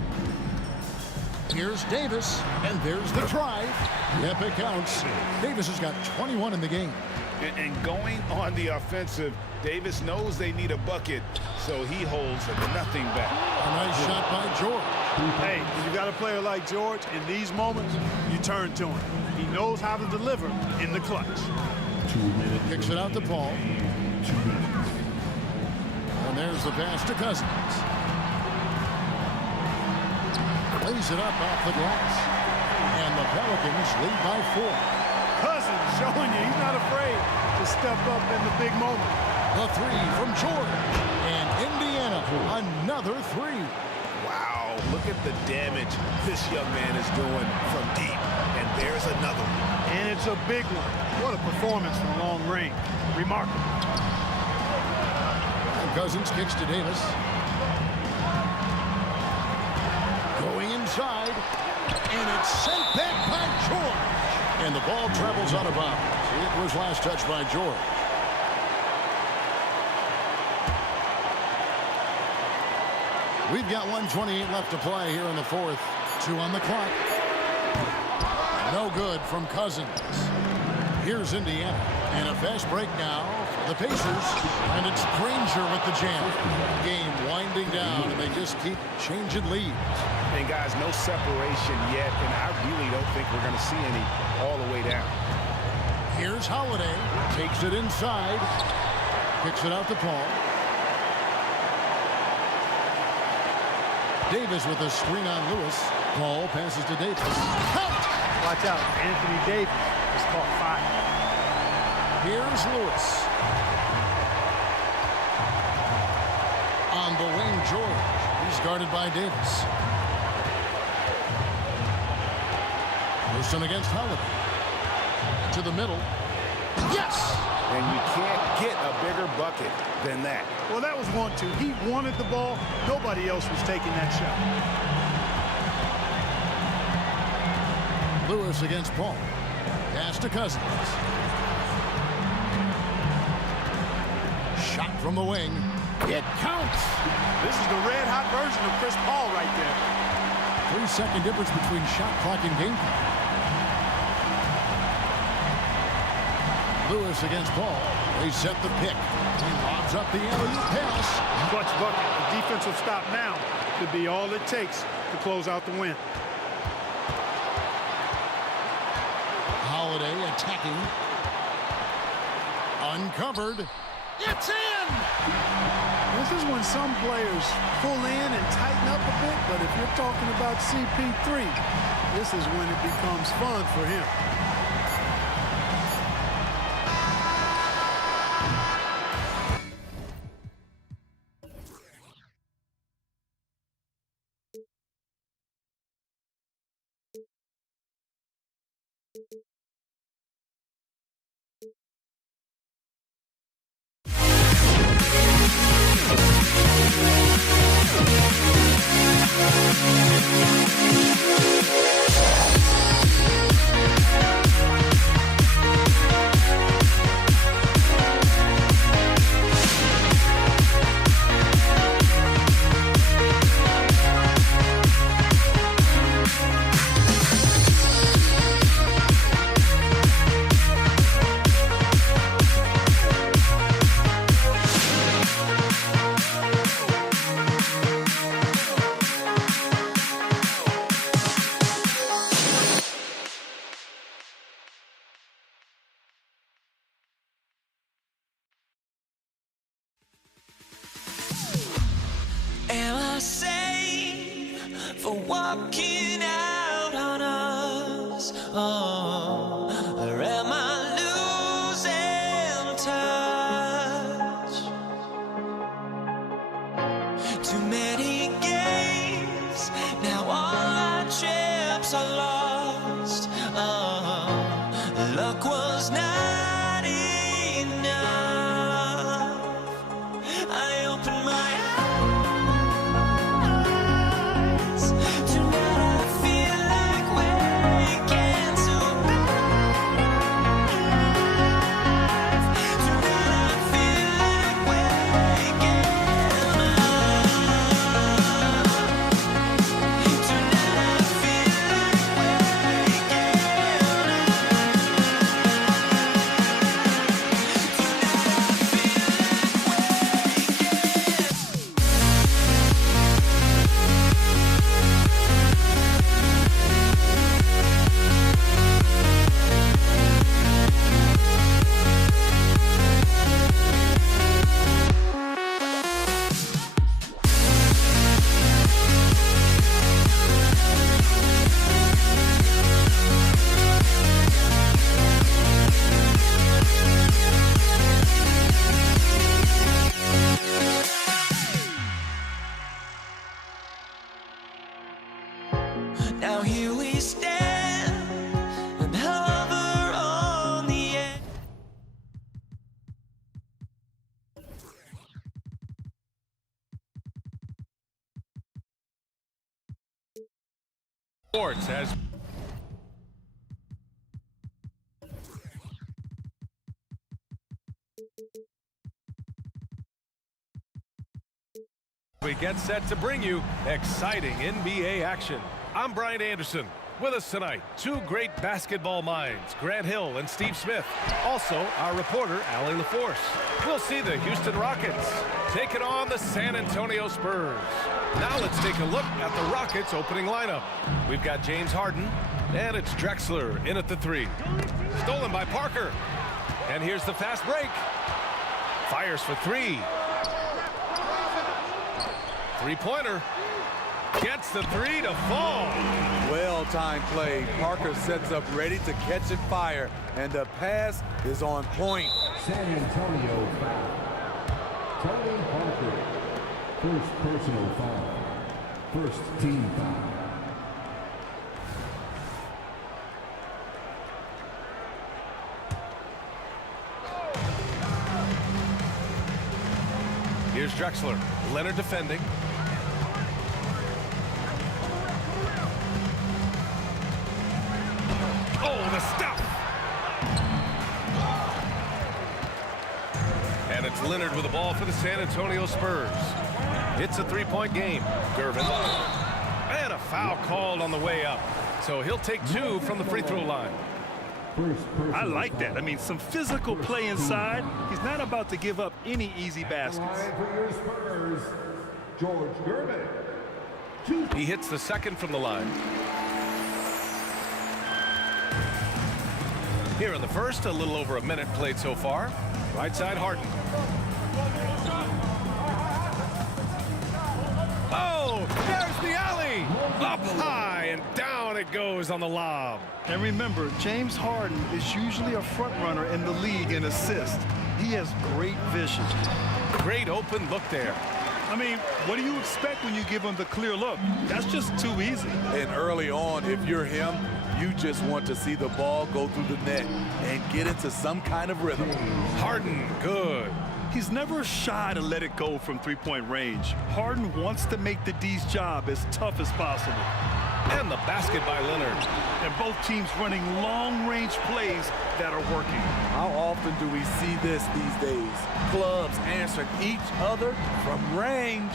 Here's Davis, and there's the drive. Yep, it counts. Davis has got 21 in the game. And going on the offensive, Davis knows they need a bucket, so he holds nothing back. A nice shot by George. Hey, when you got a player like George, in these moments, you turn to him. He knows how to deliver in the clutch. 2 minutes. Kicks it out to Paul. 2 minutes. And there's the pass to Cousins. Lays it up off the glass. And the Pelicans lead by 4. Cousins showing you he's not afraid to step up in the big moment. The 3 from George. And Indiana, another 3. Wow, look at the damage this young man is doing from deep. And there's another one. And it's a big one. What a performance from long range. Remarkable. And Cousins kicks to Davis. Going inside. And it's sent back by George. And the ball travels out of bounds. It was last touched by George. We've got 1:28 left to play here in the fourth. 2 on the clock. No good from Cousins. Here's Indiana. And a fast break now for the Pacers. And it's Granger with the jam. Game winding down, and they just keep changing leads. And guys, no separation yet, and I really don't think we're going to see any all the way down. Here's Holiday. Takes it inside. Kicks it out to Paul. Davis with a screen on Lewis. Paul passes to Davis. Count! Watch out. Anthony Davis is caught 5. Here's Lewis. On the wing, George. He's guarded by Davis. Wilson against Holiday. To the middle. Yes! And you can't get a bigger bucket than that. Well, that was 1-2. He wanted the ball. Nobody else was taking that shot. Lewis against Paul. Pass to Cousins. Shot from the wing. It counts. This is the red-hot version of Chris Paul right there. 3-second difference between shot clock and game clock. Lewis against Paul. They set the pick. He lobs up the alley-oop pass. Clutch bucket. A defensive stop now could be all it takes to close out the win. Holiday attacking. Uncovered. It's in! This is when some players pull in and tighten up a bit, but if you're talking about CP3, this is when it becomes fun for him. walking out on us. Oh, or am I losing touch? Too many games, now all our chips are lost. Oh, luck was not enough. I opened my eyes. Tonight I feel like waking to life. Tonight I feel like waking up. Tonight I feel like waking now here we stand and hover on the edge. Sports as we get set to bring you exciting NBA action. I'm Brian Anderson. With us tonight, two great basketball minds, Grant Hill and Steve Smith. Also, our reporter, Allie LaForce. We'll see the Houston Rockets taking on the San Antonio Spurs. Now let's take a look at the Rockets' opening lineup. We've got James Harden, and it's Drexler in at the 3. Stolen by Parker. And here's the fast break. Fires for 3. Three-pointer. Gets the 3 to fall. Well-timed play. Parker sets up ready to catch and fire, and the pass is on point. San Antonio foul. Tony Parker. First personal foul. First team foul. Here's Drexler. Leonard defending. Oh, the stuff! And it's Leonard with the ball for the San Antonio Spurs. It's a three-point game. Gervin. And a foul called on the way up. So he'll take 2 from the free throw line. I like that. I mean, some physical play inside. He's not about to give up any easy baskets. For your Spurs, George Gervin. He hits the second from the line. Here in the first, a little over a minute played so far. Right side, Harden. Oh, there's the alley. Up high and down it goes on the lob. And remember, James Harden is usually a front runner in the league in assists. He has great vision. Great open look there. I mean, what do you expect when you give him the clear look? That's just too easy. And early on, if you're him, you just want to see the ball go through the net and get into some kind of rhythm. Harden, good. He's never shy to let it go from three-point range. Harden wants to make the D's job as tough as possible. And the basket by Leonard. And both teams running long-range plays that are working. How often do we see this these days? Clubs answering each other from range.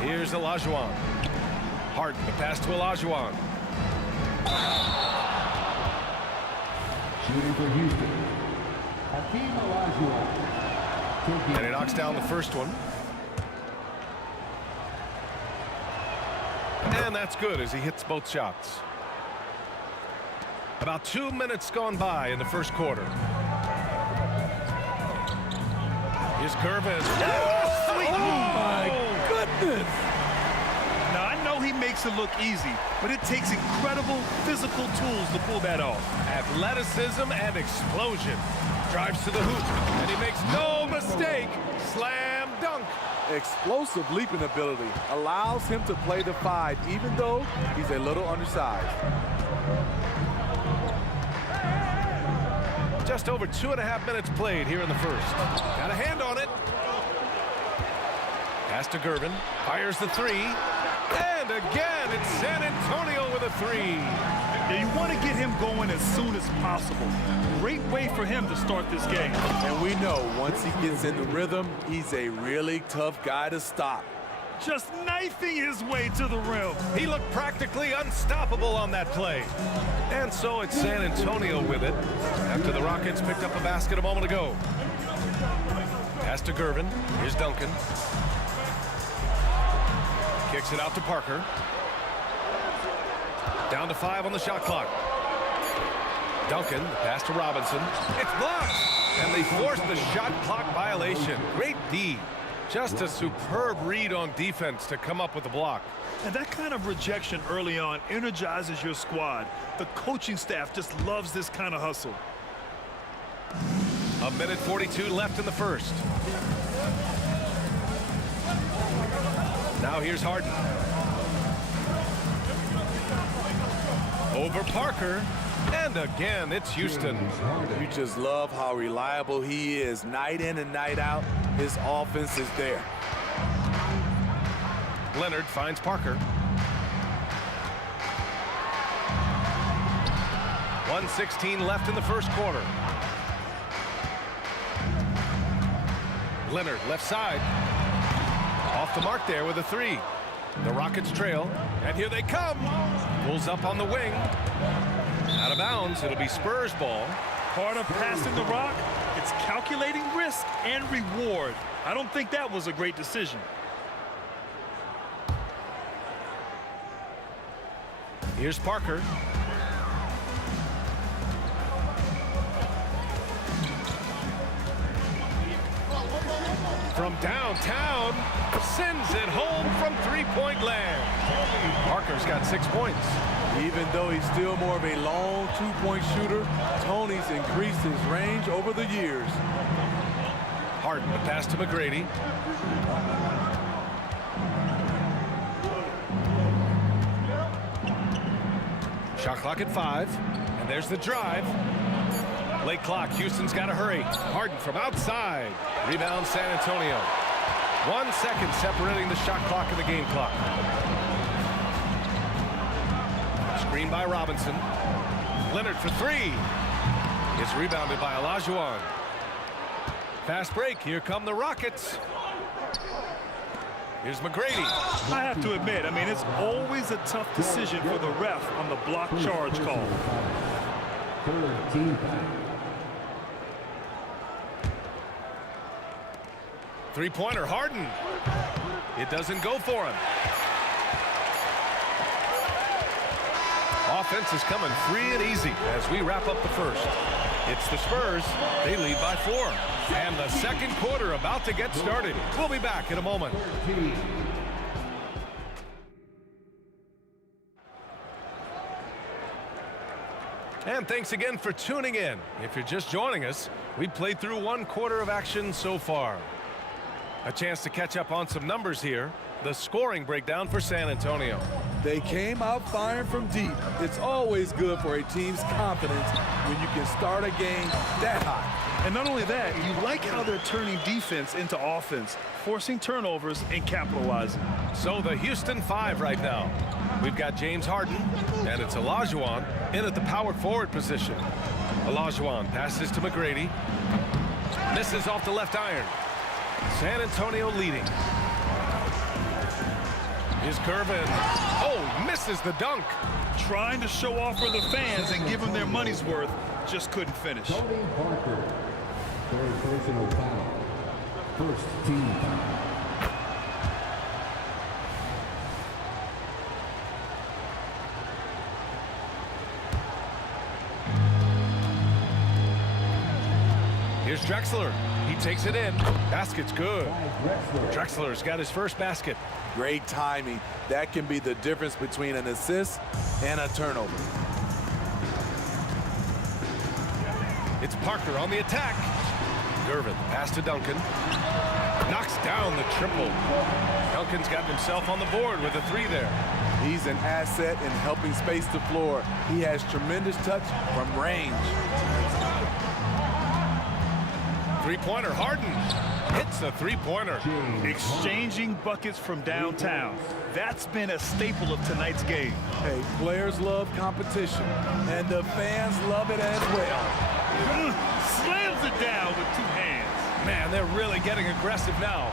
Here's Olajuwon. Harden, the pass to Olajuwon. Shooting for Houston, Hakeem Olajuwon. And he knocks down the first one. And that's good as he hits both shots. About 2 minutes gone by in the first quarter. Here's Gervin. Oh, my goodness. Now, I know he makes it look easy, but it takes incredible physical tools to pull that off. Athleticism and explosion. Drives to the hoop, and he makes no mistake. Slam dunk. Explosive leaping ability allows him to play the 5, even though he's a little undersized. Just over 2.5 minutes played here in the first. Got a hand on it. Pass to Gervin. Fires the 3. And again, it's San Antonio with a 3. Yeah, you want to get him going as soon as possible. Great way for him to start this game. And we know once he gets in the rhythm, he's a really tough guy to stop. Just knifing his way to the rim. He looked practically unstoppable on that play. And so it's San Antonio with it after the Rockets picked up a basket a moment ago. Pass to Gervin. Here's Duncan. Kicks it out to Parker. Down to 5 on the shot clock. Duncan, the pass to Robinson. It's blocked! And they force the shot clock violation. Great D. Just a superb read on defense to come up with the block. And that kind of rejection early on energizes your squad. The coaching staff just loves this kind of hustle. 1:42 left in the first. Now here's Harden. Over Parker. And again, it's Houston. You just love how reliable he is. Night in and night out, his offense is there. Leonard finds Parker. 1:16 left in the first quarter. Leonard, left side. Off the mark there with a 3. The Rockets trail, and here they come. Pulls up on the wing. Out of bounds, it'll be Spurs ball. Part of passing the rock, it's calculating risk and reward. I don't think that was a great decision. Here's Parker. From downtown, sends it home from three-point land. Parker's got 6 points. Even though he's still more of a long two-point shooter, Tony's increased his range over the years. Harden, the pass to McGrady. Shot clock at 5, and there's the drive. Late clock, Houston's got to hurry. Harden from outside. Rebound San Antonio. 1 second separating the shot clock and the game clock. Screen by Robinson. Leonard for 3. It's rebounded by Olajuwon. Fast break. Here come the Rockets. Here's McGrady. I have to admit, I mean, it's always a tough decision for the ref on the block charge call. Three-pointer, Harden. It doesn't go for him. Offense is coming free and easy as we wrap up the first. It's the Spurs. They lead by 4. And the second quarter about to get started. We'll be back in a moment. And thanks again for tuning in. If you're just joining us, we've played through 1 quarter of action so far. A chance to catch up on some numbers here. The scoring breakdown for San Antonio. They came out firing from deep. It's always good for a team's confidence when you can start a game that high. And not only that, you like how they're turning defense into offense, forcing turnovers and capitalizing. So the Houston 5 right now. We've got James Harden, and it's Olajuwon in at the power forward position. Olajuwon passes to McGrady. Misses off the left iron. San Antonio leading. Here's Gervin. Oh, misses the dunk. Trying to show off for the fans and give them their money's worth, just couldn't finish. Tony Parker, third personal foul. First team foul. Here's Here's Drexler. He takes it in. Basket's good. Drexler's got his first basket. Great timing. That can be the difference between an assist and a turnover. It's Parker on the attack. Gervin, pass to Duncan. Knocks down the triple. Duncan's gotten himself on the board with a 3 there. He's an asset in helping space the floor. He has tremendous touch from range. Three-pointer, Harden hits a three-pointer. Exchanging buckets from downtown. That's been a staple of tonight's game. Hey, players love competition, and the fans love it as well. Slams it down with 2 hands. Man, they're really getting aggressive now.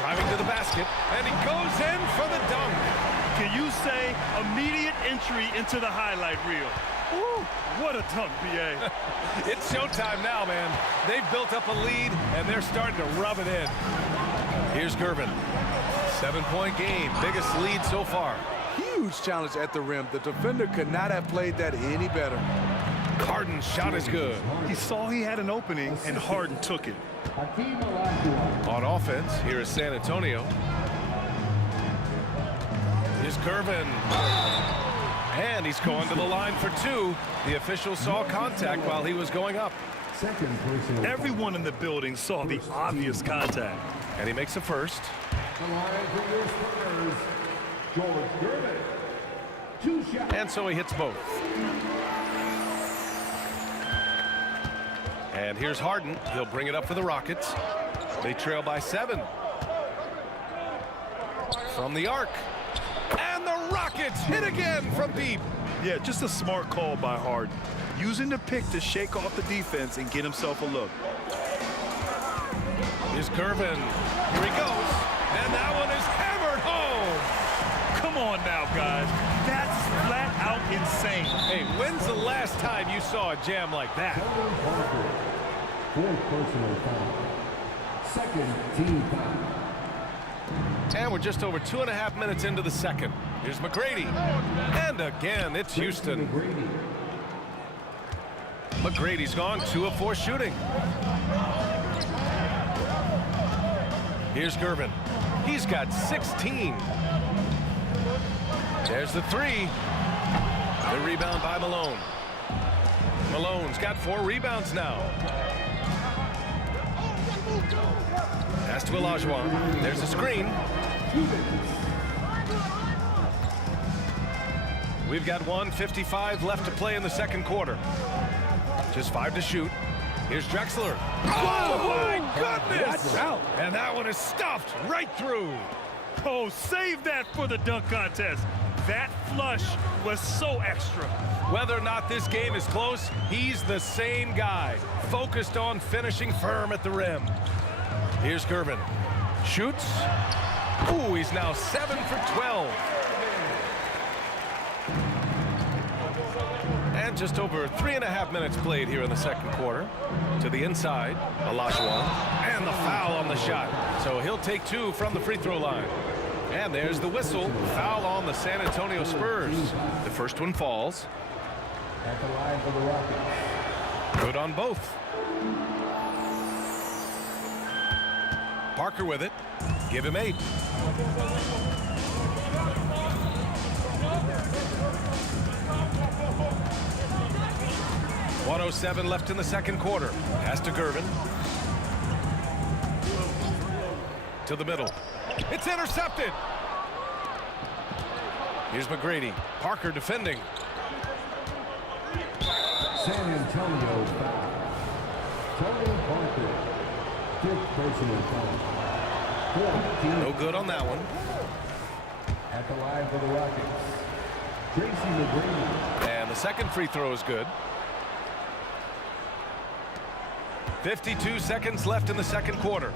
Driving to the basket, and he goes in for the dunk. Can you say immediate entry into the highlight reel? Woo, what a dunk, B.A. It's showtime now, man. They've built up a lead, and they're starting to rub it in. Here's Gervin. 7-point game, biggest lead so far. Huge challenge at the rim. The defender could not have played that any better. Harden's shot is good. He saw he had an opening, and Harden took it. On offense, here is San Antonio. Here's Gervin. And he's going to the line for 2. The official saw contact while he was going up. Everyone in the building saw the obvious contact. And he makes a first. And so he hits both. And here's Harden. He'll bring it up for the Rockets. They trail by 7. From the arc. And the Rockets hit again from deep. Yeah, just a smart call by Harden. Using the pick to shake off the defense and get himself a look. Here's Gervin. Here he goes. And that one is hammered home. Come on now, guys. That's flat out insane. Hey, when's the last time you saw a jam like that? 4th personal foul. 2nd team foul. And we're just over 2.5 minutes into the second. Here's McGrady. And again, it's Houston. McGrady's gone 2 of 4 shooting. Here's Gervin. He's got 16. There's the 3. The rebound by Malone. Malone's got 4 rebounds now. Pass to Olajuwon. There's a screen. We've got 1:55 left to play in the second quarter. Just 5 to shoot. Here's Drexler. Oh, my goodness! Watch out. And that one is stuffed right through. Oh, save that for the dunk contest. That flush was so extra. Whether or not this game is close, he's the same guy, focused on finishing firm at the rim. Here's Gervin. Shoots. Ooh, he's now 7 for 12. And just over 3.5 minutes played here in the second quarter. To the inside, Olajuwon. And the foul on the shot. So he'll take 2 from the free throw line. And there's the whistle. Foul on the San Antonio Spurs. The first one falls. At the line for the Rockets. Good on both. Parker with it. Give him 8. .107 left in the second quarter. Pass to Gervin. To the middle. It's intercepted. Here's McGrady. Parker defending. San Antonio foul. Tony Parker. 5th personal foul. No good on that one. At the line for the Rockets. Tracy McGrady. And the second free throw is good. 52 seconds left in the second quarter.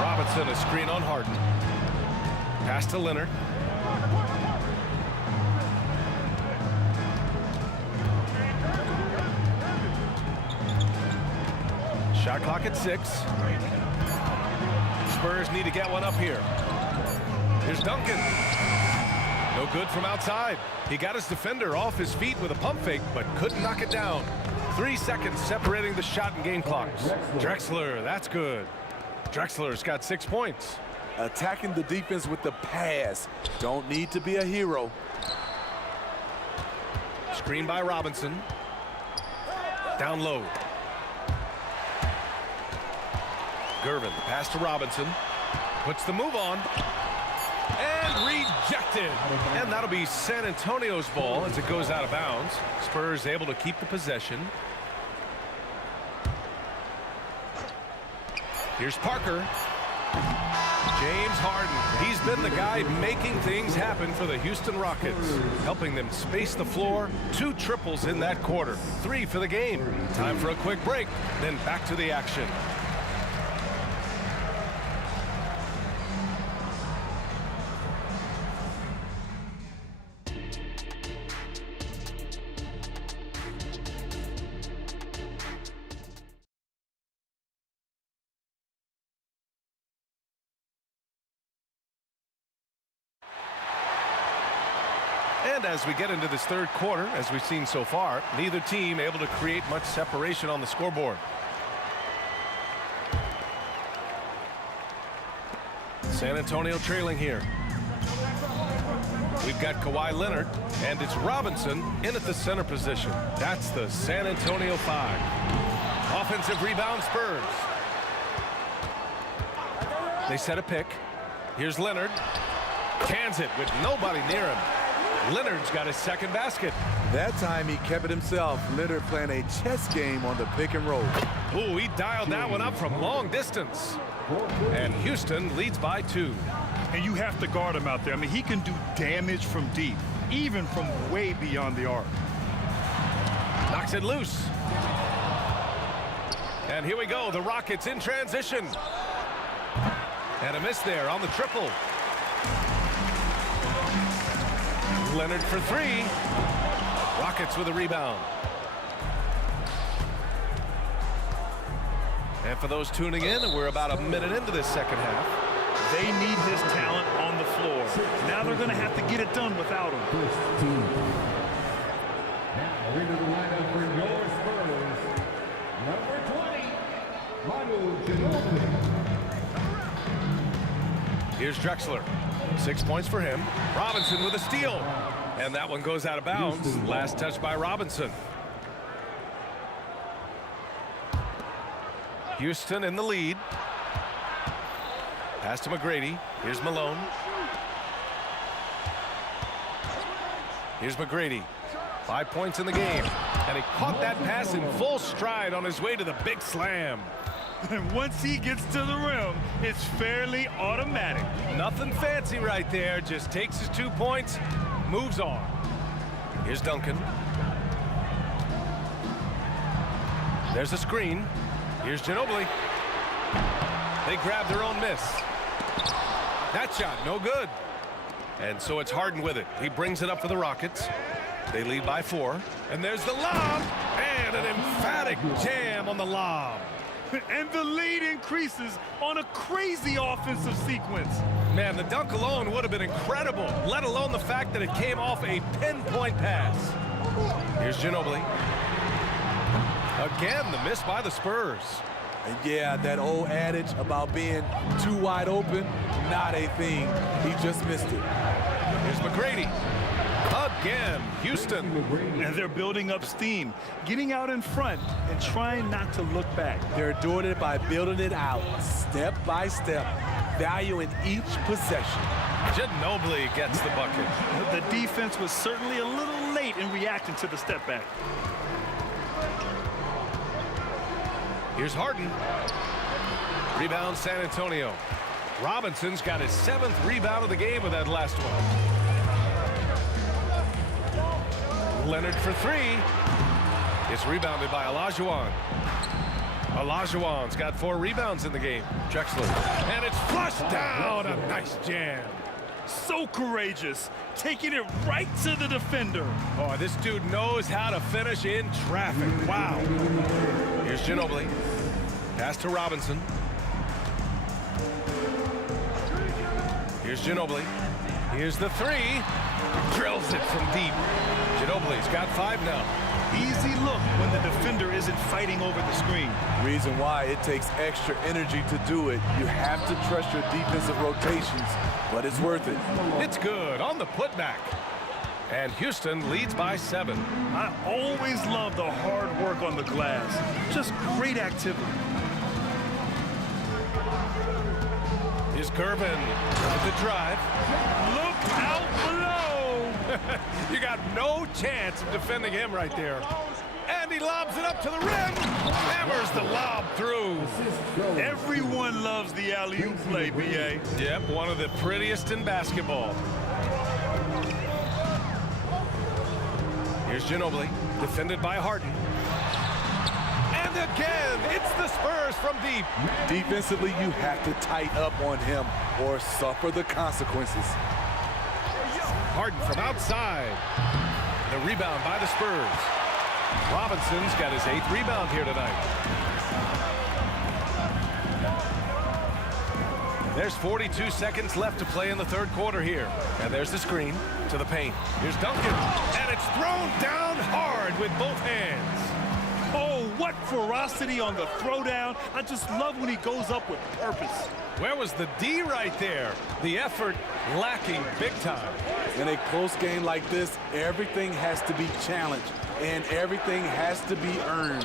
Robinson, a screen on Harden. Pass to Leonard. Shot clock at 6. Spurs need to get one up here. Here's Duncan. No good from outside. He got his defender off his feet with a pump fake, but couldn't knock it down. 3 seconds separating the shot and game clocks. Drexler, that's good. Drexler's got 6 points. Attacking the defense with the pass. Don't need to be a hero. Screen by Robinson. Down low. Gervin, pass to Robinson. Puts the move on. And rejected. And that'll be San Antonio's ball as it goes out of bounds. Spurs able to keep the possession. Here's Parker. James Harden. He's been the guy making things happen for the Houston Rockets, helping them space the floor. 2 triples in that quarter. 3 for the game. Time for a quick break, then back to the action. And as we get into this third quarter, as we've seen so far, neither team able to create much separation on the scoreboard. San Antonio trailing here. We've got Kawhi Leonard, and it's Robinson in at the center position. That's the San Antonio 5. Offensive rebound, Spurs. They set a pick. Here's Leonard. Cans it with nobody near him. Leonard's got his second basket. That time he kept it himself. Leonard playing a chess game on the pick and roll. Ooh, he dialed that one up from long distance. And Houston leads by 2. And you have to guard him out there. I mean, he can do damage from deep, even from way beyond the arc. Knocks it loose. And here we go, the Rockets in transition. And a miss there on the triple. Leonard for 3. Rockets with a rebound. And for those tuning in, we're about a minute into this second half. They need his talent on the floor. Now they're going to have to get it done without him. Now into the lineup for your Spurs, number 20, Manu Ginobili. Here's Drexler. 6 points for him. Robinson with a steal. And that one goes out of bounds. Last touch by Robinson. Houston in the lead. Pass to McGrady. Here's Malone. Here's McGrady. 5 points in the game. And he caught that pass in full stride on his way to the big slam. And once he gets to the rim, it's fairly automatic. Nothing fancy right there. Just takes his 2 points, moves on. Here's Duncan. There's a screen. Here's Ginobili. They grab their own miss. That shot, no good. And so it's Harden with it. He brings it up for the Rockets. They lead by 4. And there's the lob. And an emphatic jam on the lob. And the lead increases on a crazy offensive sequence. Man, the dunk alone would have been incredible, let alone the fact that it came off a pinpoint pass. Here's Ginobili. Again, the miss by the Spurs. And yeah, that old adage about being too wide open, not a thing. He just missed it. Here's McGrady. Again, Houston. And they're building up steam, getting out in front and trying not to look back. They're doing it by building it out, step by step, valuing each possession. Ginobili gets the bucket. The defense was certainly a little late in reacting to the step back. Here's Harden. Rebound San Antonio. Robinson's got his 7th rebound of the game with that last one. Leonard for 3. It's rebounded by Olajuwon. Olajuwon's got 4 rebounds in the game. Drexler. And it's flushed down. A nice jam. So courageous, taking it right to the defender. Oh, this dude knows how to finish in traffic. Wow. Here's Ginobili. Pass to Robinson. Here's Ginobili. Here's the three. Drills it from deep. Ginobili's got 5 now. Easy look when the defender isn't fighting over the screen. Reason why it takes extra energy to do it. You have to trust your defensive rotations, but it's worth it. It's good on the putback. And Houston leads by 7. I always love the hard work on the glass. Just great activity. Here's Gervin with the drive. Look out below! You got no chance of defending him right there. And he lobs it up to the rim. Hammers the lob through. Everyone loves the alley-oop play, B.A. Yep, one of the prettiest in basketball. Here's Ginobili, defended by Harden. And again, it's the Spurs from deep. Defensively, you have to tighten up on him or suffer the consequences. Harden from outside. The rebound by the Spurs. Robinson's got his 8th rebound here tonight. There's 42 seconds left to play in the 3rd quarter here. And there's the screen to the paint. Here's Duncan. And it's thrown down hard with both hands. Oh, what ferocity on the throwdown. I just love when he goes up with purpose. Where was the D right there? The effort lacking big time. In a close game like this, everything has to be challenged and everything has to be earned.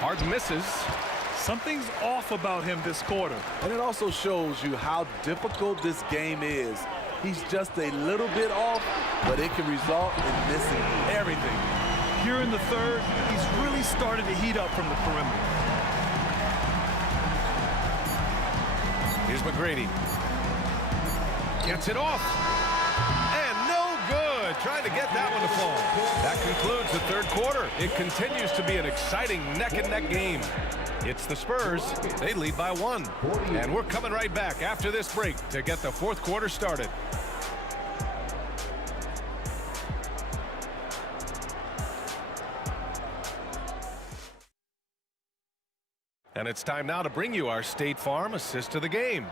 Harden misses. Something's off about him this quarter. And it also shows you how difficult this game is. He's just a little bit off, but it can result in missing everything. Here in the 3rd, he's really started to heat up from the perimeter. Here's McGrady. Gets it off. And no good. Trying to get that one to fall. That concludes the 3rd quarter. It continues to be an exciting neck-and-neck game. It's the Spurs. They lead by 1. And we're coming right back after this break to get the 4th quarter started. And it's time now to bring you our State Farm assist to the game.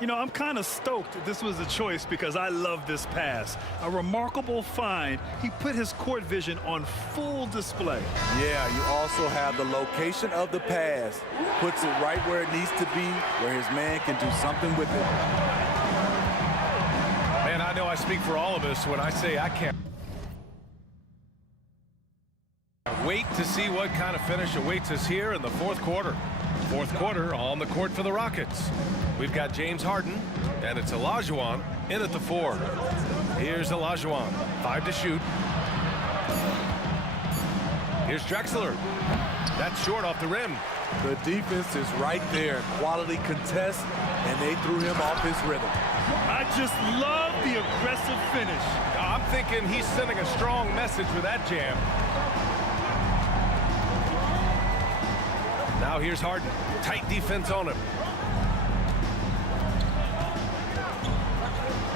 You know, I'm kind of stoked this was a choice because I love this pass. A remarkable find. He put his court vision on full display. Yeah, you also have the location of the pass. Puts it right where it needs to be, where his man can do something with it. Man, I know I speak for all of us when I say I can't wait to see what kind of finish awaits us here in the 4th quarter. 4th quarter on the court for the Rockets. We've got James Harden, and it's Olajuwon in at the 4. Here's Olajuwon, 5 to shoot. Here's Drexler. That's short off the rim. The defense is right there. Quality contest, and they threw him off his rhythm. I just love the aggressive finish. I'm thinking he's sending a strong message with that jam. Now here's Harden. Tight defense on him.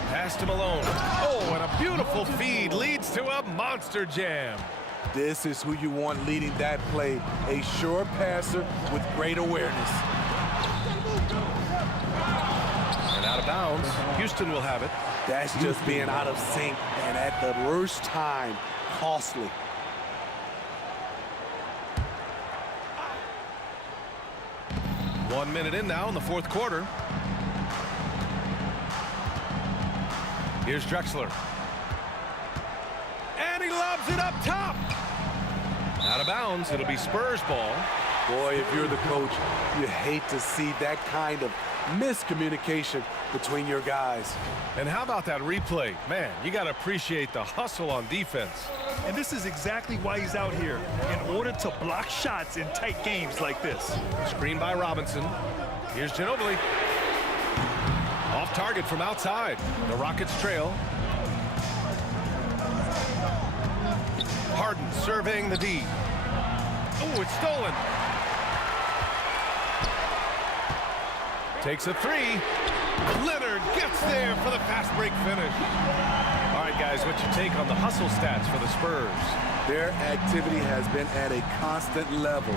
Pass to Malone. Oh, and a beautiful feed leads to a monster jam. This is who you want leading that play. A sure passer with great awareness. And out of bounds. Houston will have it. That's just being out of sync and at the worst time, costly. One minute in now in the 4th quarter. Here's Drexler. And he lobs it up top. Out of bounds. It'll be Spurs ball. Boy, if you're the coach, you hate to see that kind of miscommunication between your guys. And how about that replay? Man, you got to appreciate the hustle on defense. And this is exactly why he's out here, in order to block shots in tight games like this. Screen by Robinson. Here's Ginobili. Off target from outside. The Rockets trail. Harden surveying the D. Oh, it's stolen. Takes a 3. Leonard gets there for the fast break finish. All right, guys, what's your take on the hustle stats for the Spurs? Their activity has been at a constant level.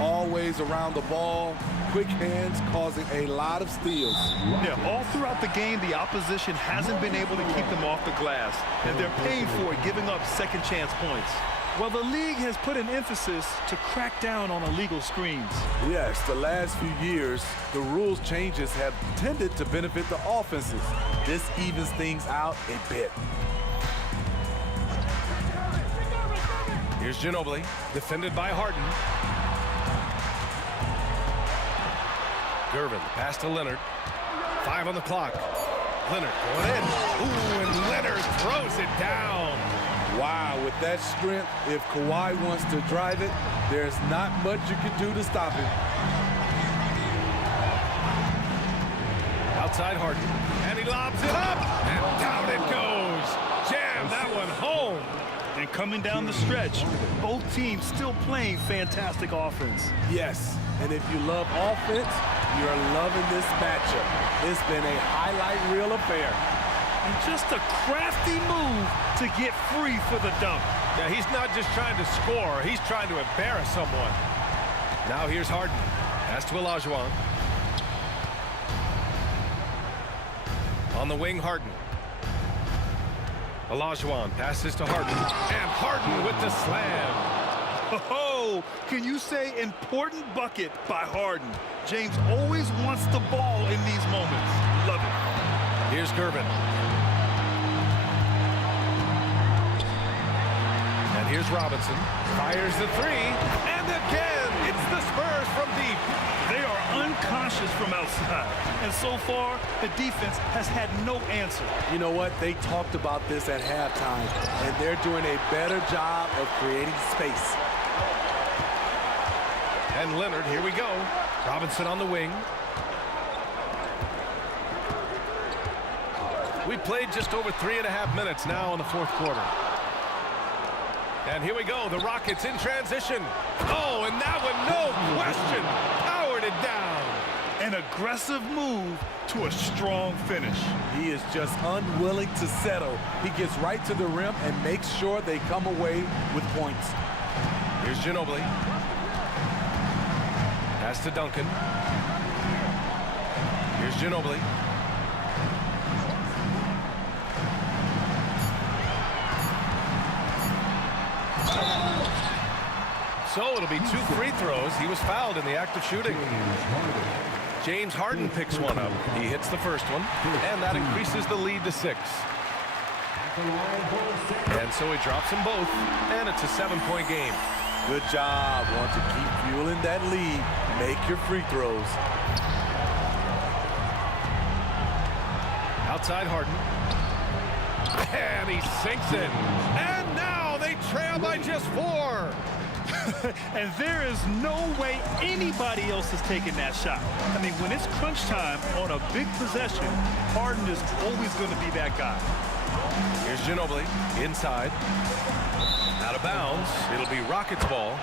Always around the ball, quick hands causing a lot of steals. Yeah, all throughout the game, the opposition hasn't been able to keep them off the glass, and they're paying for it, giving up second chance points. Well, the league has put an emphasis to crack down on illegal screens. Yes, the last few years, the rules changes have tended to benefit the offenses. This evens things out a bit. Here's Ginobili, defended by Harden. Gervin, pass to Leonard. 5 on the clock. Leonard going in. Ooh, and Leonard throws it down. Wow, with that strength, if Kawhi wants to drive it, there's not much you can do to stop him. Outside Harden, and he lobs it up, and down it goes. Jam that one home. And coming down the stretch, both teams still playing fantastic offense. Yes, and if you love offense, you're loving this matchup. It's been a highlight reel affair. And just a crafty move to get free for the dunk. Yeah, he's not just trying to score, he's trying to embarrass someone. Now here's Harden. Pass to Olajuwon. On the wing, Harden. Olajuwon passes to Harden. And Harden with the slam. Oh, can you say important bucket by Harden? James always wants the ball in these moments. Love it. Here's Gervin. And here's Robinson. Fires the three. And again, it's the Spurs from deep. They are unconscious from outside. And so far, the defense has had no answer. You know what? They talked about this at halftime, and they're doing a better job of creating space. And Leonard, here we go. Robinson on the wing. We played just over 3.5 minutes now in the fourth quarter. And here we go, the Rockets in transition. Oh, and that one, no question, powered it down. An aggressive move to a strong finish. He is just unwilling to settle. He gets right to the rim and makes sure they come away with points. Here's Ginobili. Pass to Duncan. Here's Ginobili. So it'll be 2 free throws. He was fouled in the act of shooting. James Harden picks one up. He hits the first one, and that increases the lead to 6. And so he drops them both, and it's a 7-point game. Good job. Want to keep fueling that lead. Make your free throws. Outside Harden. And he sinks it. And now they trail by just 4. And there is no way anybody else is taking that shot. I mean, when it's crunch time on a big possession, Harden is always going to be that guy. Here's Ginobili inside. Out of bounds. It'll be Rockets ball.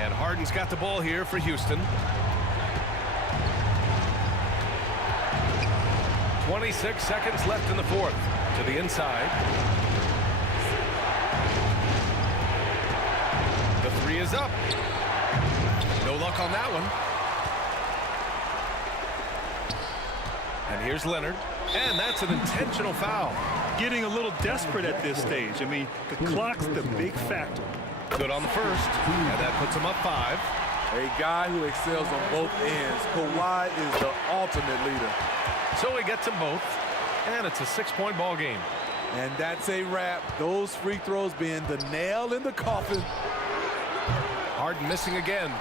And Harden's got the ball here for Houston. 26 seconds left in the fourth. To the inside. The 3 is up. No luck on that one. And here's Leonard. And that's an intentional foul. Getting a little desperate at this stage. I mean, the clock's the big factor. Good on the first. And that puts him up 5. A guy who excels on both ends. Kawhi is the ultimate leader. So he gets them both, and it's a 6-point ball game. And that's a wrap. Those free throws being the nail in the coffin. Harden missing again.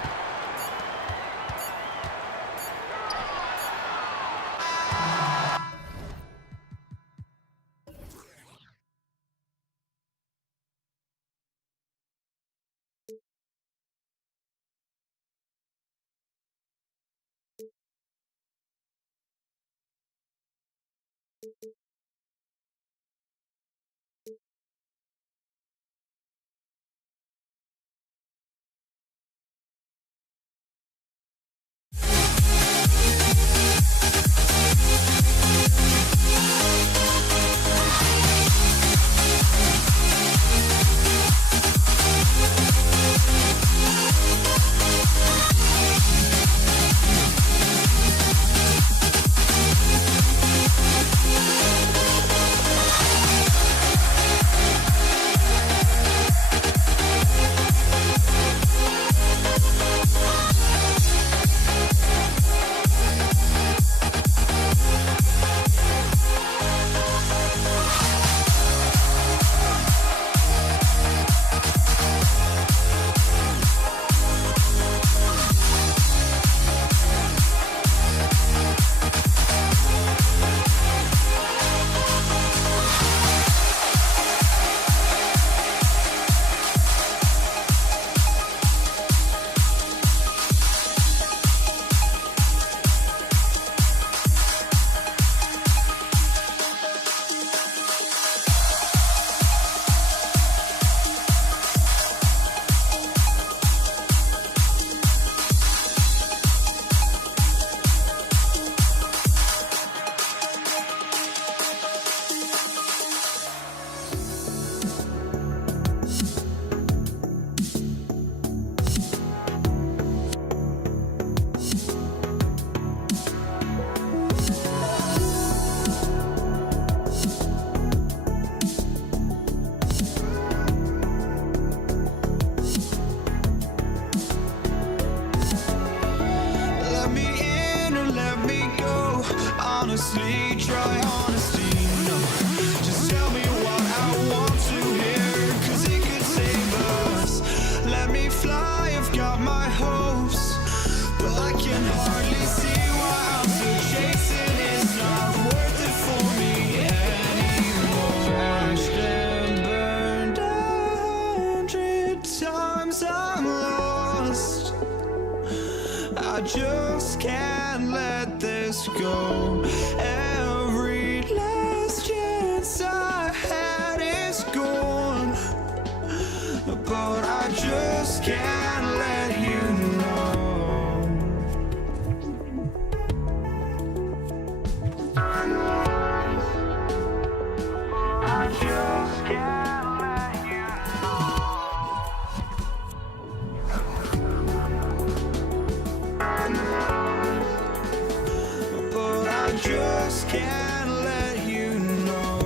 just can't let this go. Every last chance I had is gone, but I just can't let you know. I just can't let you know. But I just can't let you know.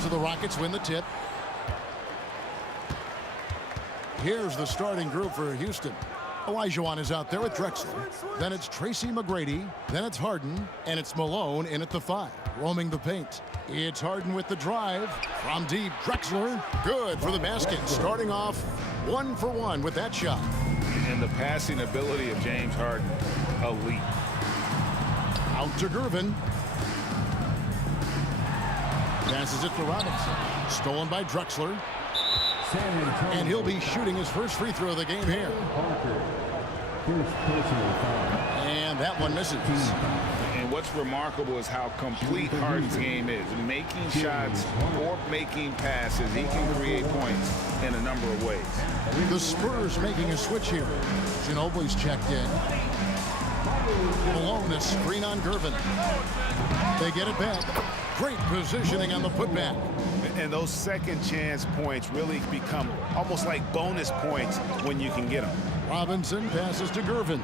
So the Rockets win the tip. Here's the starting group for Houston. Olajuwon is out there with Drexler. Then it's Tracy McGrady. Then it's Harden. And it's Malone in at the 5, roaming the paint. It's Harden with the drive. From deep, Drexler. Good for the basket. Starting off 1 for 1 with that shot. And the passing ability of James Harden, elite. Out to Gervin. Passes it to Robinson. Stolen by Drexler. And he'll be shooting his first free throw of the game here. And that one misses. And what's remarkable is how complete Harden's game is. Making shots or making passes, he can create points in a number of ways. The Spurs making a switch here. Ginobili's checked in. Malone, a screen on Gervin. They get it back. Great positioning on the putback. And those second chance points really become almost like bonus points when you can get them. Robinson passes to Gervin.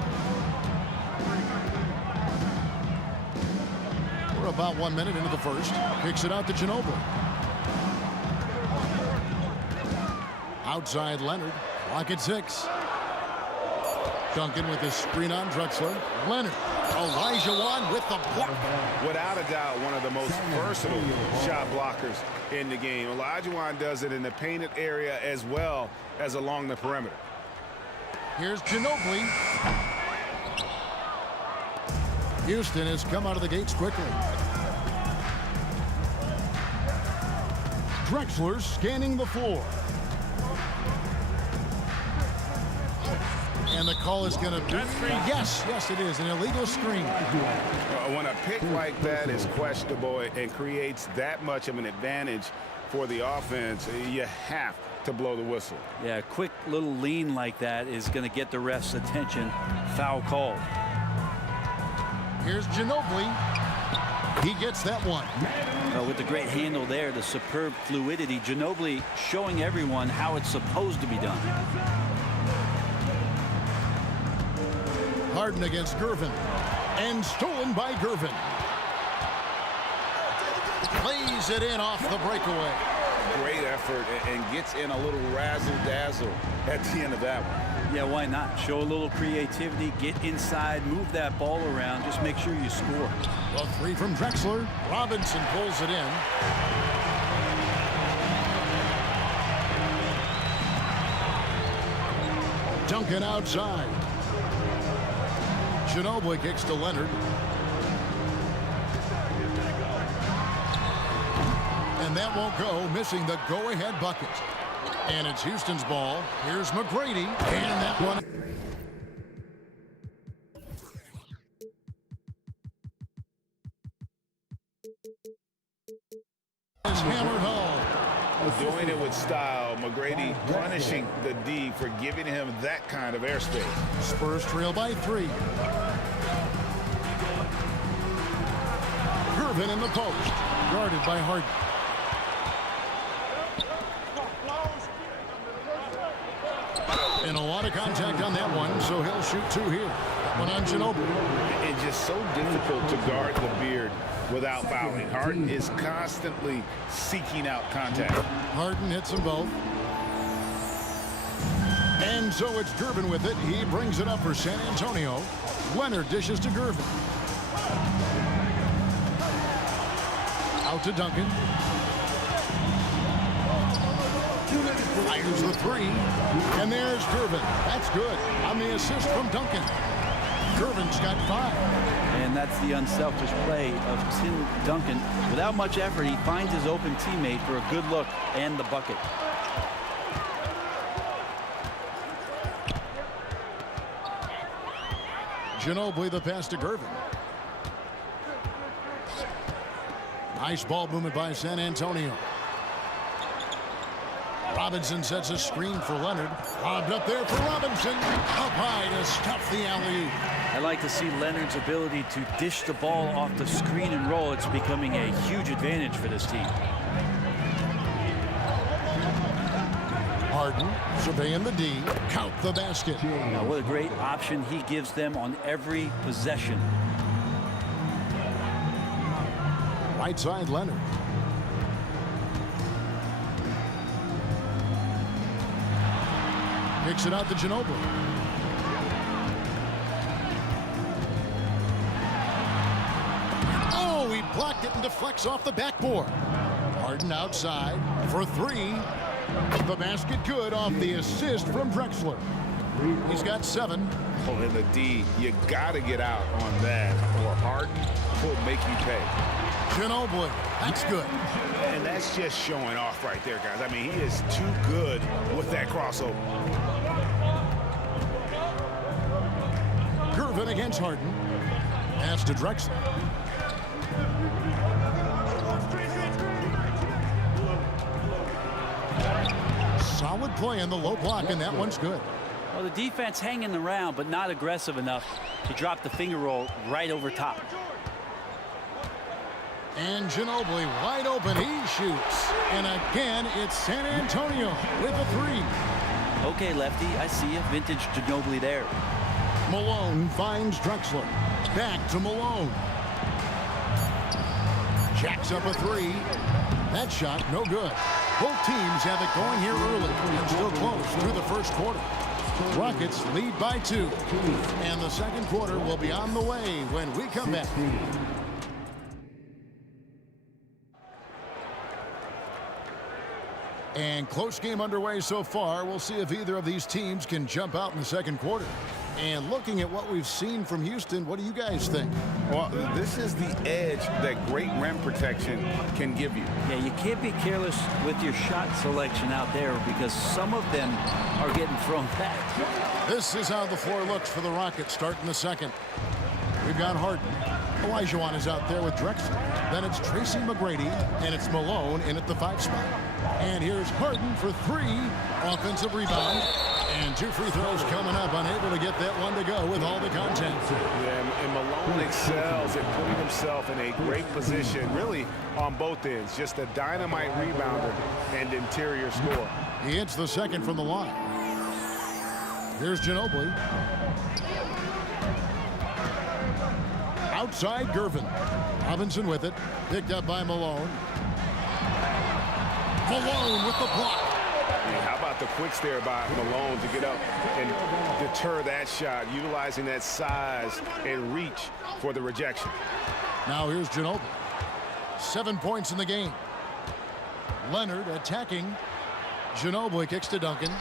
We're about 1 minute into the first. Kicks it out to Ginobili. Outside Leonard. Clock at 6. Duncan with his screen on Drexler. Leonard. Olajuwon with the block. Without a doubt, one of the most versatile shot blockers in the game. Olajuwon does it in the painted area as well as along the perimeter. Here's Ginobili. Houston has come out of the gates quickly. Drexler scanning the floor. And the call is going to be, yes, it is, an illegal screen. When a pick like that is questionable and creates that much of an advantage for the offense, you have to blow the whistle. Yeah, a quick little lean like that is going to get the ref's attention. Foul call. Here's Ginobili. He gets that one. With the great handle there, the superb fluidity, Ginobili showing everyone how it's supposed to be done. Harden against Gervin. And stolen by Gervin. Plays it in off the breakaway. Great effort and gets in a little razzle-dazzle at the end of that one. Yeah, why not? Show a little creativity, get inside, move that ball around, just make sure you score. A 3 from Drexler. Robinson pulls it in. Duncan outside. Ginobili kicks to Leonard. And that won't go, missing the go-ahead bucket. And it's Houston's ball. Here's McGrady. And that one. Is hammered home. Doing it with style. McGrady punishing the D for giving him that kind of airspace. Spurs trail by 3. Gervin in the post. Guarded by Harden. And a lot of contact on that one, so he'll shoot 2 here. That one on Ginobili. It's just so difficult to guard the beard without fouling. Harden is constantly seeking out contact. Harden hits them both. And so it's Gervin with it. He brings it up for San Antonio. Leonard dishes to Gervin. Out to Duncan. Fires the 3. And there's Gervin. That's good. On the assist from Duncan. Gervin's got 5. And that's the unselfish play of Tim Duncan. Without much effort, he finds his open teammate for a good look and the bucket. Ginobili the pass to Gervin. Nice ball movement by San Antonio. Robinson sets a screen for Leonard. Lobbed up there for Robinson. Up high to stuff the alley-oop. I like to see Leonard's ability to dish the ball off the screen and roll. It's becoming a huge advantage for this team. Harden surveying the D. Count the basket. Now, what a great option he gives them on every possession. Right side, Leonard. Kicks it out to Ginobili. Oh, he blocked it and deflects off the backboard. Harden outside for 3. The basket good off the assist from Drexler. He's got 7. Oh, and the D, you got to get out on that, or Harden will make you pay. Ginobili, that's good. And that's just showing off right there, guys. I mean, he is too good with that crossover. Gervin against Harden. Pass to Drexler. Solid play in the low block, and that one's good. Well, the defense hanging around, but not aggressive enough to drop the finger roll right over top. And Ginobili wide open. He shoots. And again, it's San Antonio with a 3. Okay, Lefty, I see you. Vintage Ginobili there. Malone finds Drexler. Back to Malone. Jacks up a 3. That shot, no good. Both teams have it going here early and still close through the first quarter. Rockets lead by 2. And the second quarter will be on the way when we come back. And close game underway so far. We'll see if either of these teams can jump out in the second quarter. And looking at what we've seen from Houston, what do you guys think? Well, this is the edge that great rim protection can give you. Yeah, you can't be careless with your shot selection out there because some of them are getting thrown back. This is how the floor looks for the Rockets starting the second. We've got Harden. Olajuwon is out there with Drexler. Then it's Tracy McGrady, and it's Malone in at the 5 spot. And here's Harden for 3. Offensive rebound. And 2 free throws coming up. Unable to get that one to go with all the contact. Yeah, and Malone excels at putting himself in a great position, really on both ends. Just a dynamite rebounder and interior scorer. He hits the second from the line. Here's Ginobili. Outside Gervin. Robinson with it. Picked up by Malone. Malone with the block. How about the quicks there by Malone to get up and deter that shot, utilizing that size and reach for the rejection. Now here's Ginobili. 7 points in the game. Leonard attacking. Ginobili kicks to Duncan.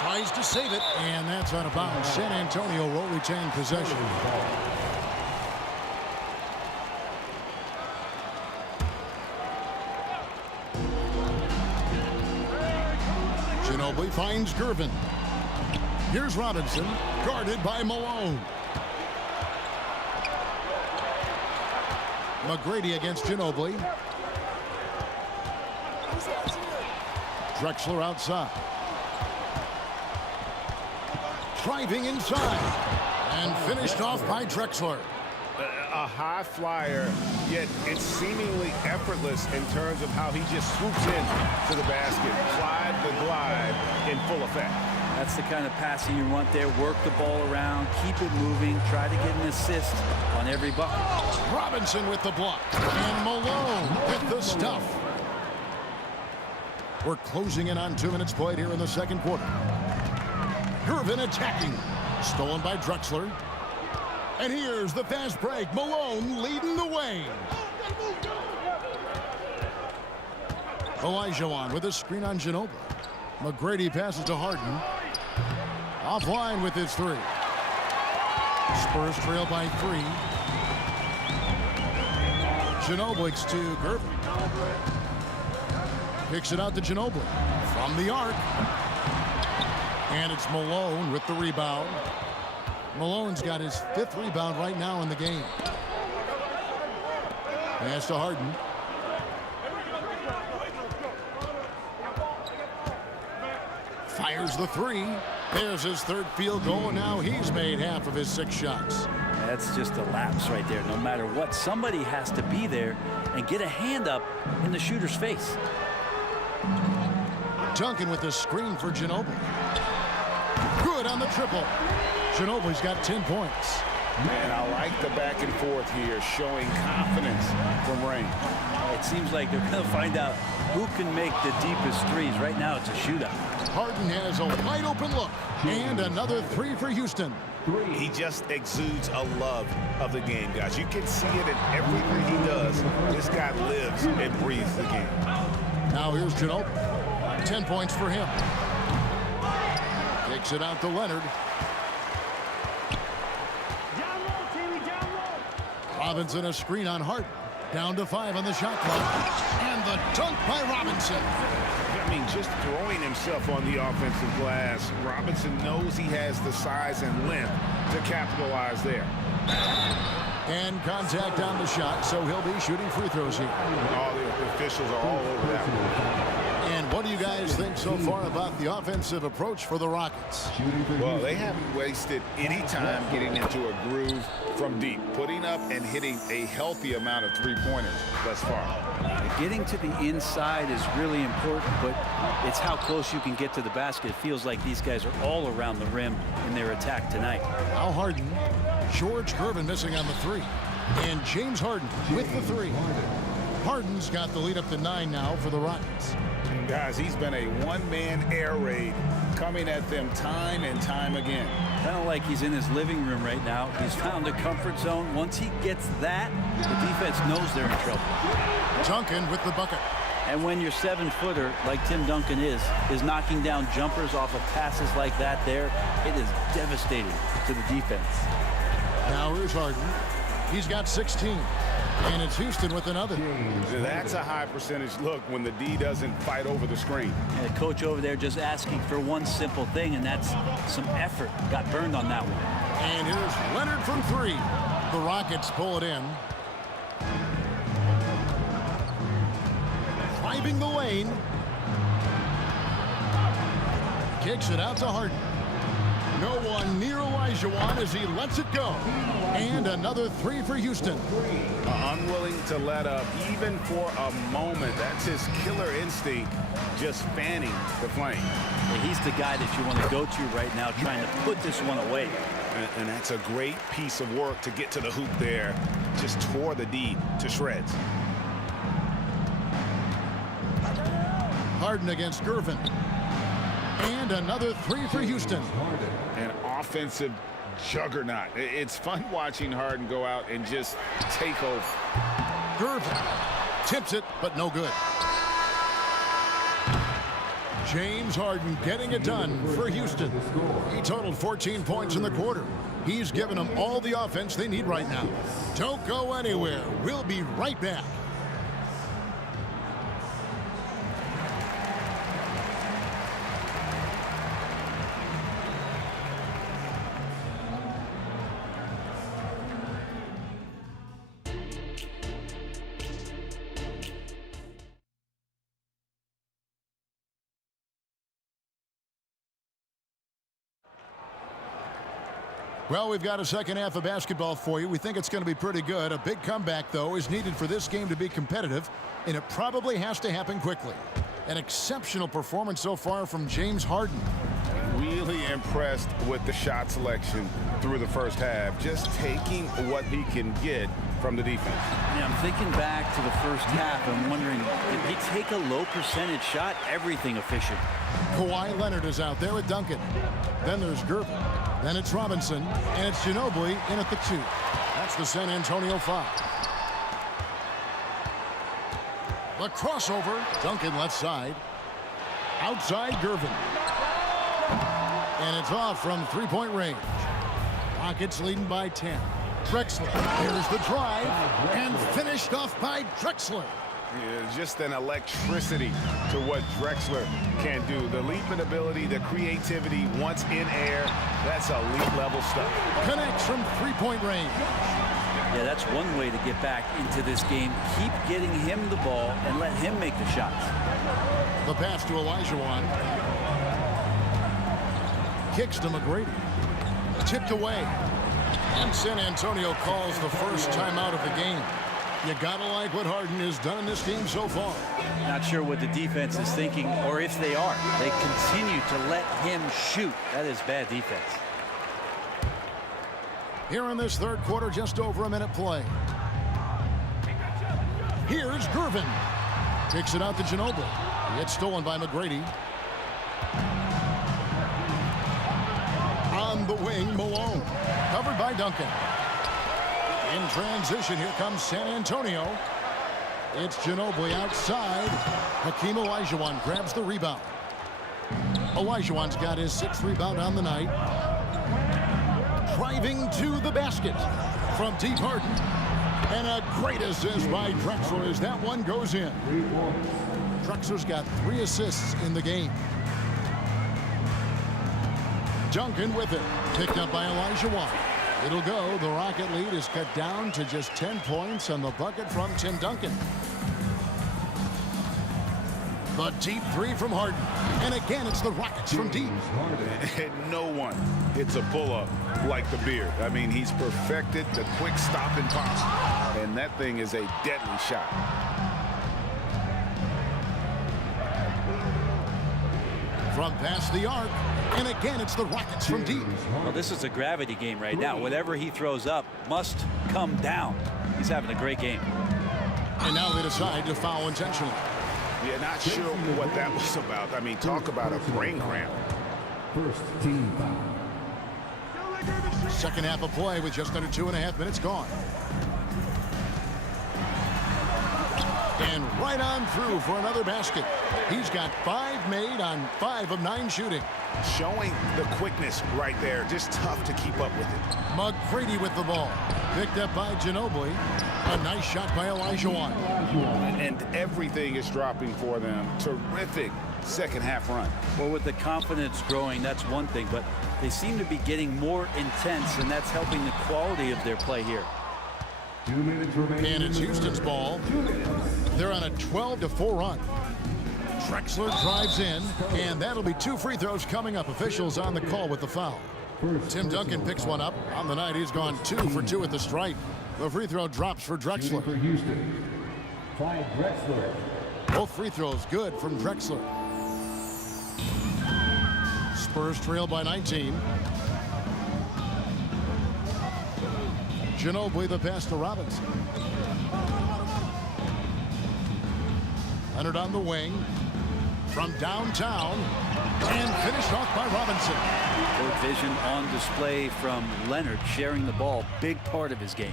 Tries to save it, and that's out of bounds. San Antonio will retain possession. Ginobili finds Gervin. Here's Robinson, guarded by Malone. McGrady against Ginobili. Drexler outside. Driving inside. And finished off by Drexler. A high flyer, yet it's seemingly effortless in terms of how he just swoops in to the basket. Slide the glide in full effect. That's the kind of passing you want there. Work the ball around, keep it moving, try to get an assist on every bucket. Robinson with the block. And Malone with the stuff. We're closing in on 2 minutes played here in the second quarter. Irvin attacking. Stolen by Drexler. And here's the fast break. Malone leading the way. Olajuwon with a screen on Ginobili. McGrady passes to Harden. Offline with his 3. Spurs trail by 3. Ginobili to Gervin. Kicks it out to Ginobili from the arc. And it's Malone with the rebound. Malone's got his 5th rebound right now in the game. Pass to Harden. Fires the 3. There's his 3rd field goal, and now he's made half of his 6 shots. That's just a lapse right there. No matter what, somebody has to be there and get a hand up in the shooter's face. Duncan with the screen for Ginobili. Good on the triple. Ginobili's got 10 points. Man, I like the back and forth here, showing confidence from Rain. It seems like they're going to find out who can make the deepest threes. Right now, it's a shootout. Harden has a wide open look. And another 3 for Houston. He just exudes a love of the game, guys. You can see it in everything he does. This guy lives and breathes the game. Now here's Ginobili. 10 points for him. Kicks it out to Leonard. Robinson a screen on Harden. Down to 5 on the shot clock. And the dunk by Robinson. I mean, just throwing himself on the offensive glass. Robinson knows he has the size and length to capitalize there. And contact on the shot, so he'll be shooting free throws here. All the officials are all over that one. And what do you guys think so far about the offensive approach for the Rockets? Well, they haven't wasted any time getting into a groove from deep, putting up and hitting a healthy amount of three-pointers thus far. Getting to the inside is really important, but it's how close you can get to the basket. It feels like these guys are all around the rim in their attack tonight. Al Harden, George Gervin missing on the 3, and James Harden with the 3. Harden's got the lead up to 9 now for the Rockets. And guys, he's been a one-man air raid coming at them time and time again. Kind of like he's in his living room right now. He's found a comfort zone. Once he gets that, the defense knows they're in trouble. Duncan with the bucket. And when your 7-footer, like Tim Duncan is knocking down jumpers off of passes like that there, it is devastating to the defense. Now here's Harden. He's got 16. And it's Houston with another. That's a high percentage look when the D doesn't fight over the screen. And the coach over there just asking for one simple thing, and that's some effort. Got burned on that one. And here's Leonard from 3. The Rockets pull it in. Driving the lane. Kicks it out to Harden. No one near Olajuwon as he lets it go. And another 3 for Houston. Unwilling to let up even for a moment. That's his killer instinct, just fanning the flame. Yeah, he's the guy that you want to go to right now, trying to put this one away. And that's a great piece of work to get to the hoop there. Just tore the D to shreds. Harden against Gervin. And another 3 for Houston. An offensive juggernaut. It's fun watching Harden go out and just take over. Gervin tips it, but no good. James Harden getting it done for Houston. He totaled 14 points in the quarter. He's given them all the offense they need right now. Don't go anywhere. We'll be right back. Well, we've got a second half of basketball for you. We think it's going to be pretty good. A big comeback, though, is needed for this game to be competitive, and it probably has to happen quickly. An exceptional performance so far from James Harden. Really impressed with the shot selection through the first half, just taking what he can get from the defense. Yeah, I'm thinking back to the first half and wondering, did he take a low percentage shot? Everything efficient. Kawhi Leonard is out there with Duncan. Then there's Gervin. Then it's Robinson. And it's Ginobili in at the 2. That's the San Antonio foul. The crossover. Duncan left side. Outside Gervin. And it's off from three-point range. Rockets leading by 10. Drexler. Here's the drive. And finished off by Drexler. Yeah, just an electricity to what Drexler can do. The leaping ability, the creativity once in air, that's elite level stuff. Connects from three-point range. Yeah, that's one way to get back into this game. Keep getting him the ball and let him make the shots. The pass to Olajuwon. Kicks to McGrady. Tipped away. And San Antonio calls the first timeout of the game. You gotta like what Harden has done in this game so far. Not sure what the defense is thinking, or if they are. They continue to let him shoot. That is bad defense. Here in this third quarter, just over a minute play. Here's Gervin. Kicks it out to Ginobili. It's stolen by McGrady. On the wing, Malone. Covered by Duncan. In transition, here comes San Antonio. It's Ginobili outside. Hakeem Olajuwon grabs the rebound. Olajuwon's got his 6th rebound on the night. Driving to the basket from deep Harden. And a great assist by Drexler as that one goes in. Drexler's got 3 assists in the game. Duncan with it. Picked up by Olajuwon. It'll go. The Rocket lead is cut down to just 10 points on the bucket from Tim Duncan. The deep 3 from Harden. And again, it's the Rockets from deep. And no one hits a pull-up like the Beard. I mean, he's perfected the quick stop and pop. And that thing is a deadly shot. From past the arc. And again, it's the Rockets from deep. Well, this is a gravity game right now. Whatever he throws up must come down. He's having a great game. And now they decide to foul intentionally. Yeah, not sure what that was about. I mean, talk about a brain cramp. First team foul. Second half of play with just under 2.5 minutes gone. And right on through for another basket. He's got 5 made on 5 of 9 shooting. Showing the quickness right there. Just tough to keep up with it. McGrady with the ball. Picked up by Ginobili. A nice shot by Olajuwon. And everything is dropping for them. Terrific second half run. Well, with the confidence growing, that's one thing, but they seem to be getting more intense, and that's helping the quality of their play here. 2 minutes remaining. And it's Houston's ball. They're on a 12-4 run. Drexler drives in, and that'll be 2 free throws coming up. Officials on the call with the foul. Tim Duncan picks one up. On the night, he's gone 2 for 2 at the stripe. The free throw drops for Drexler. For Houston, Clyde Drexler. Both free throws good from Drexler. Spurs trail by 19. Ginobili the pass to Robinson. Leonard on the wing. From downtown. And finished off by Robinson. Good vision on display from Leonard, sharing the ball. Big part of his game.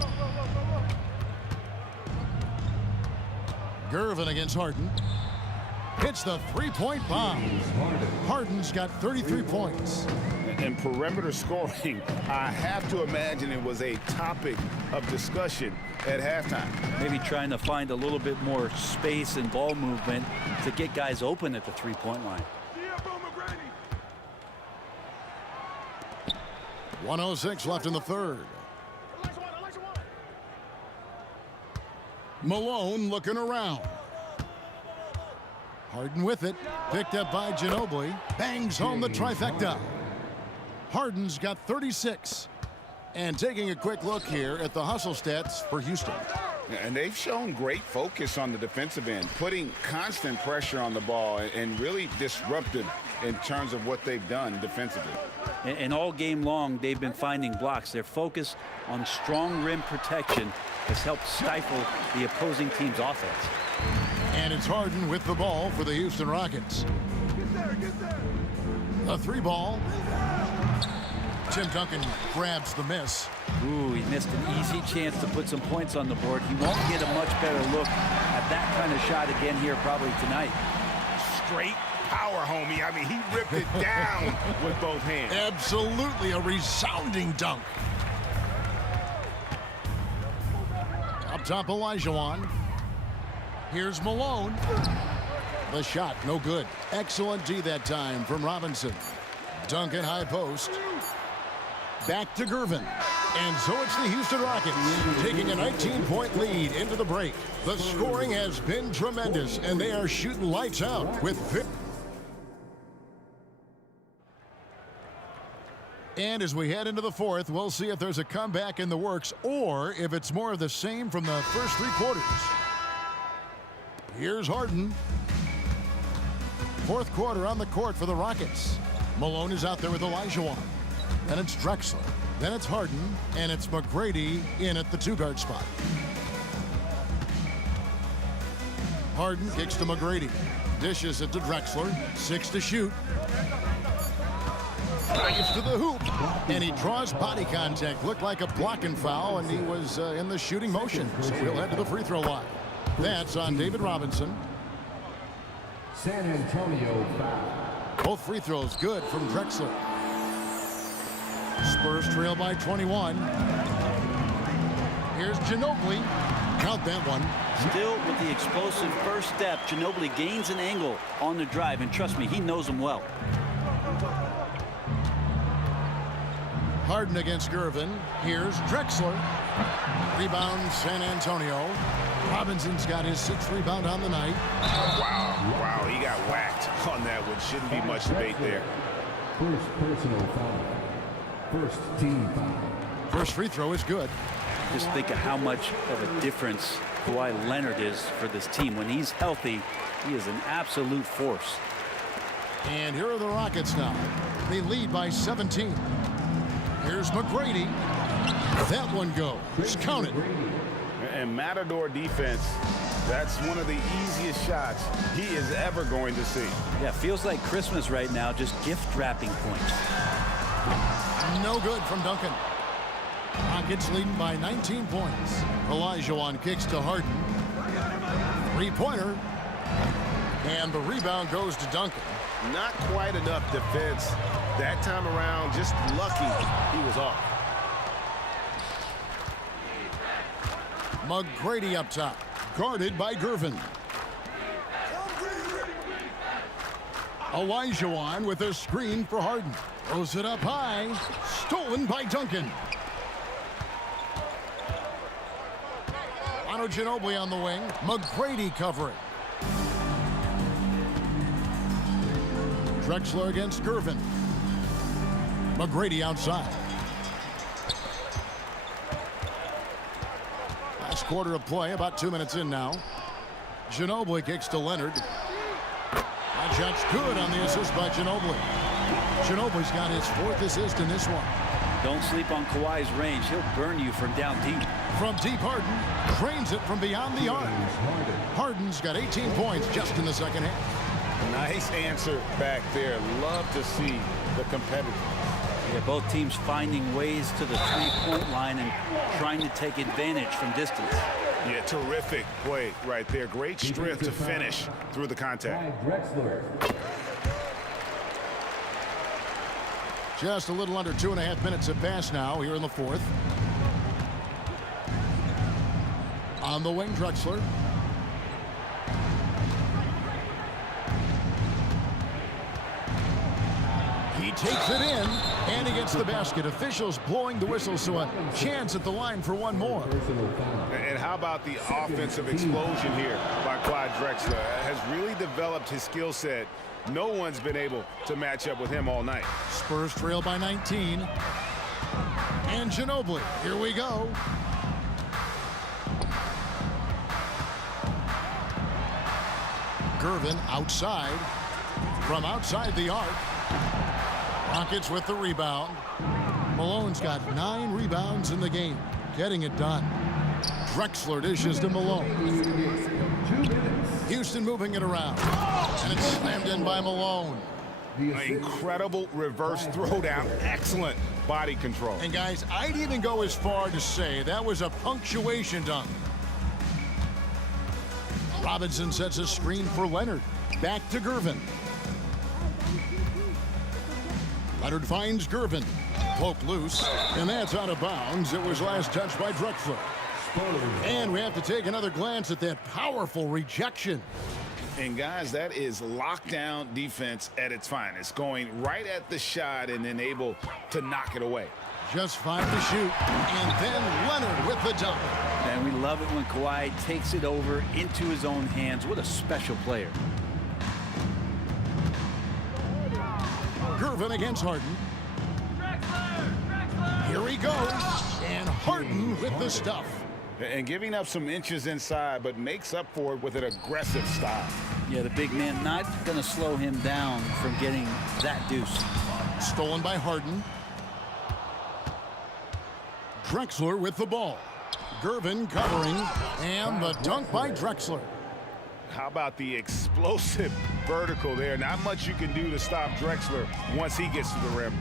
Gervin against Harden. Hits the 3-point bomb. Harden's got 33 points. And perimeter scoring, I have to imagine it was a topic of discussion at halftime. Maybe trying to find a little bit more space and ball movement to get guys open at the 3-point line. 1:06 left in the third. Malone looking around. Harden with it. Picked up by Ginobili. Bangs home the trifecta. Harden's got 36. And taking a quick look here at the hustle stats for Houston. And they've shown great focus on the defensive end, putting constant pressure on the ball and really disruptive in terms of what they've done defensively. And all game long, they've been finding blocks. Their focus on strong rim protection has helped stifle the opposing team's offense. And it's Harden with the ball for the Houston Rockets. A 3-ball. Tim Duncan grabs the miss. Ooh, he missed an easy chance to put some points on the board. He won't get a much better look at that kind of shot again here probably tonight. Straight power, homie. I mean, he ripped it down with both hands. Absolutely a resounding dunk. Up top, Olajuwon. Here's Malone. The shot, no good. Excellent D that time from Robinson. Duncan high post. Back to Gervin. And so it's the Houston Rockets taking a 19-point lead into the break. The scoring has been tremendous, and they are shooting lights out with 50. And as we head into the fourth, we'll see if there's a comeback in the works or if it's more of the same from the first 3 quarters. Here's Harden. Fourth quarter on the court for the Rockets. Malone is out there with Olajuwon. Then it's Drexler. Then it's Harden. And it's McGrady in at the 2-guard spot. Harden kicks to McGrady. Dishes it to Drexler. 6 to shoot. Gets to the hoop. And he draws body contact. Looked like a blocking foul, and he was in the shooting motion. So he'll head to the free throw line. That's on David Robinson. San Antonio foul. Both free throws good from Drexler. Spurs trail by 21. Here's Ginobili. Count that one. Still with the explosive first step, Ginobili gains an angle on the drive, and trust me, he knows them well. Harden against Gervin. Here's Drexler. Rebound San Antonio. Robinson's got his 6th rebound on the night. Wow, he got whacked on that one. Shouldn't be much debate there. First personal foul. First team foul. First free throw is good. Just think of how much of a difference Kawhi Leonard is for this team. When he's healthy, he is an absolute force. And here are the Rockets now. They lead by 17. Here's McGrady. That one goes. Count it. And Matador defense, that's one of the easiest shots he is ever going to see. Yeah, feels like Christmas right now, just gift wrapping points. No good from Duncan. Rockets leading by 19 points. Olajuwon kicks to Harden. 3-pointer. And the rebound goes to Duncan. Not quite enough defense that time around. Just lucky he was off. McGrady up top, guarded by Gervin. Olajuwon with a screen for Harden. Throws it up high. Stolen by Duncan. Ginobili on the wing. McGrady covering. Drexler against Gervin. McGrady outside. Last quarter of play, about 2 minutes in now. Ginobili kicks to Leonard. That shot's good on the assist by Ginobili. Ginobili's got his 4th assist in this one. Don't sleep on Kawhi's range. He'll burn you from down deep. From deep, Harden drains it from beyond the arc. Harden's got 18 points just in the second half. Nice answer back there. Love to see the competitiveness. Yeah, both teams finding ways to the 3-point line and trying to take advantage from distance. Yeah, terrific play right there. Great strength to finish through the contact. Just a little under 2.5 minutes have passed now here in the fourth. On the wing, Drexler. He takes it in, and he gets the basket. Officials blowing the whistle, so a chance at the line for one more. And how about the offensive explosion here by Clyde Drexler? Has really developed his skill set. No one's been able to match up with him all night. Spurs trail by 19. And Ginobili, here we go. Gervin outside. From outside the arc. Rockets with the rebound. Malone's got 9 rebounds in the game. Getting it done. Drexler dishes to Malone. Houston moving it around. And it's slammed in by Malone. Incredible reverse throwdown. Excellent body control. And guys, I'd even go as far to say that was a punctuation dunk. Robinson sets a screen for Leonard. Back to Gervin. Leonard finds Gervin. Poked loose, and that's out of bounds. It was last touched by Drexler. And we have to take another glance at that powerful rejection. And guys, that is lockdown defense at its finest. Going right at the shot and then able to knock it away. Just 5 to shoot, and then Leonard with the dunk. And we love it when Kawhi takes it over into his own hands. What a special player. Gervin against Harden. Here he goes, and Harden with the stuff. And giving up some inches inside, but makes up for it with an aggressive style. Yeah, the big man not going to slow him down from getting that deuce. Stolen by Harden. Drexler with the ball. Gervin covering, and the dunk by Drexler. How about the explosive vertical there? Not much you can do to stop Drexler once he gets to the rim.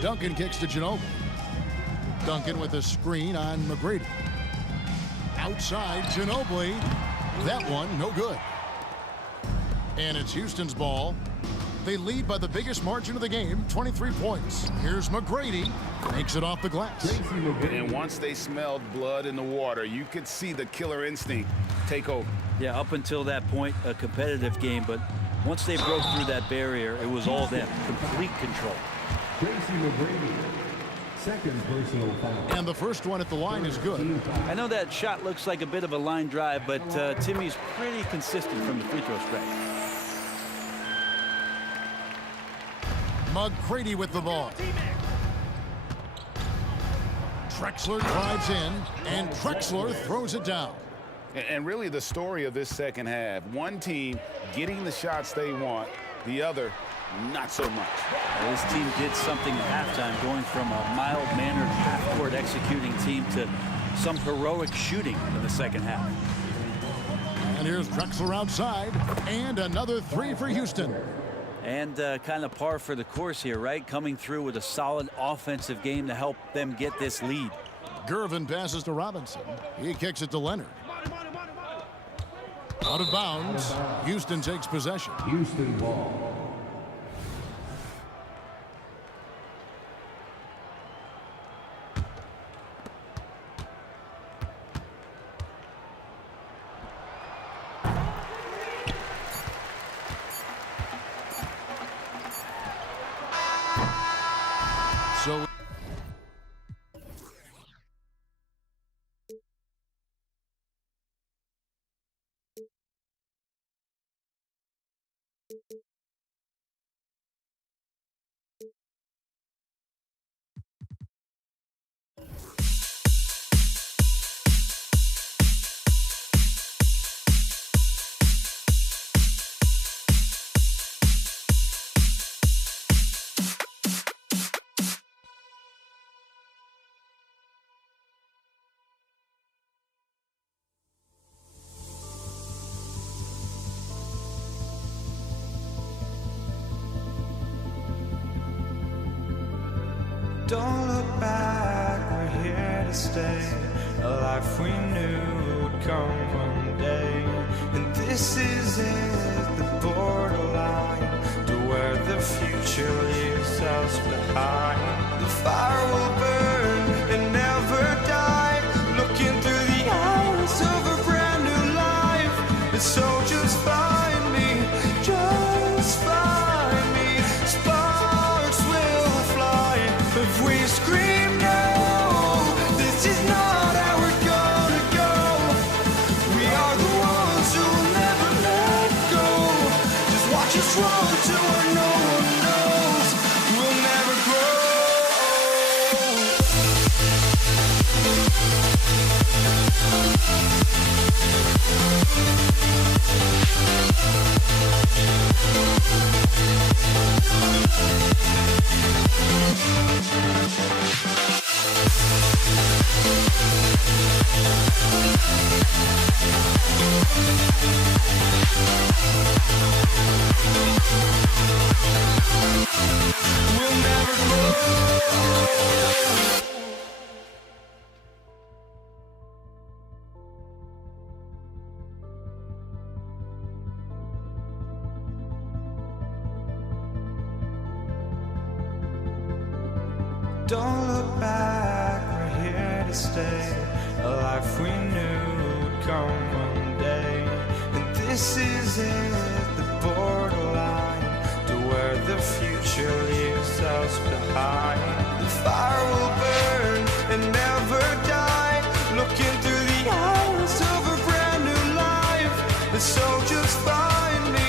Duncan kicks to Ginobili. Duncan with a screen on McGrady. Outside, Ginobili. That one, no good. And it's Houston's ball. They lead by the biggest margin of the game, 23 points. Here's McGrady. Makes it off the glass. And once they smelled blood in the water, you could see the killer instinct take over. Yeah, up until that point, a competitive game. But once they broke through that barrier, it was all them. Complete control. Second personal foul. And the first one at the line is good. I know that shot looks like a bit of a line drive, but Timmy's pretty consistent from the free throw stretch. McGrady with the ball. Drexler drives in, and Drexler throws it down. And really the story of this second half, one team getting the shots they want, the other not so much. This team did something at halftime, going from a mild-mannered half-court executing team to some heroic shooting in the second half. And here's Drexler outside, and another 3 for Houston. And kind of par for the course here, right? Coming through with a solid offensive game to help them get this lead. Gervin passes to Robinson. He kicks it to Leonard. Out of bounds. Houston takes possession. Houston ball. So Don't look back, we're here to stay. A life we knew would come one day. And this is it, the borderline to where the future leaves us behind. The fire will burn and never die. Looking through the eyes of a brand new life. And so just find me, just find me. Sparks will fly if we scream no. This is not how we're gonna go. We are the ones who'll never let go. Just watch us run to where no one knows. We'll never grow. don't look back, we're here to stay. A life we knew would come one day. And this is it, the borderline to where the future leaves us behind. The fire will burn and never die, looking through the eyes of a brand new life. And so just find me,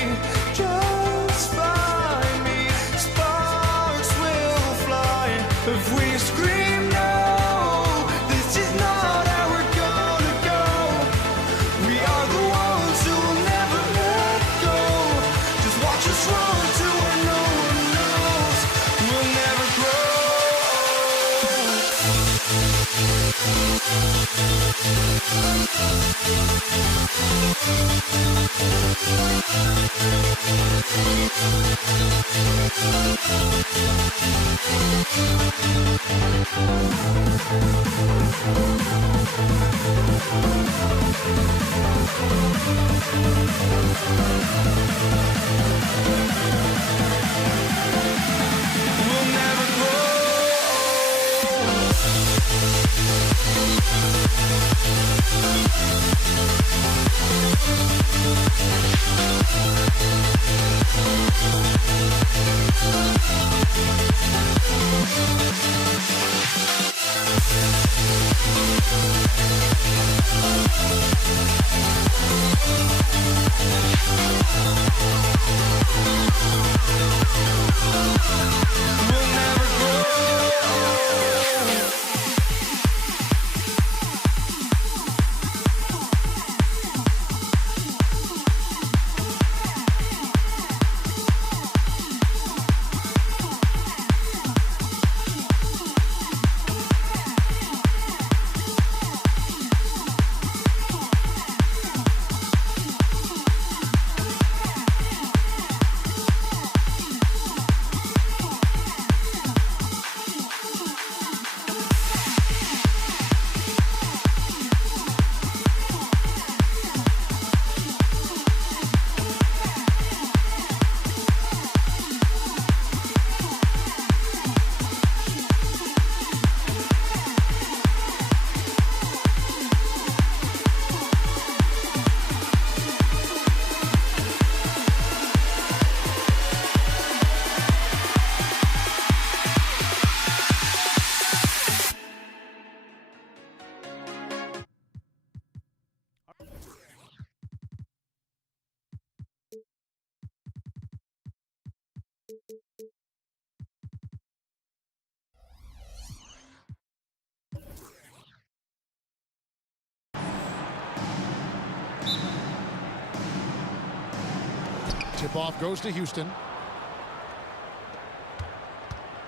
just find me. Sparks will fly if we scream no. This is not how we're gonna go. We are the ones who will never let go. Just watch us run to where no one knows. We'll never grow. We'll never grow. We'll never grow. Tip-off goes to Houston.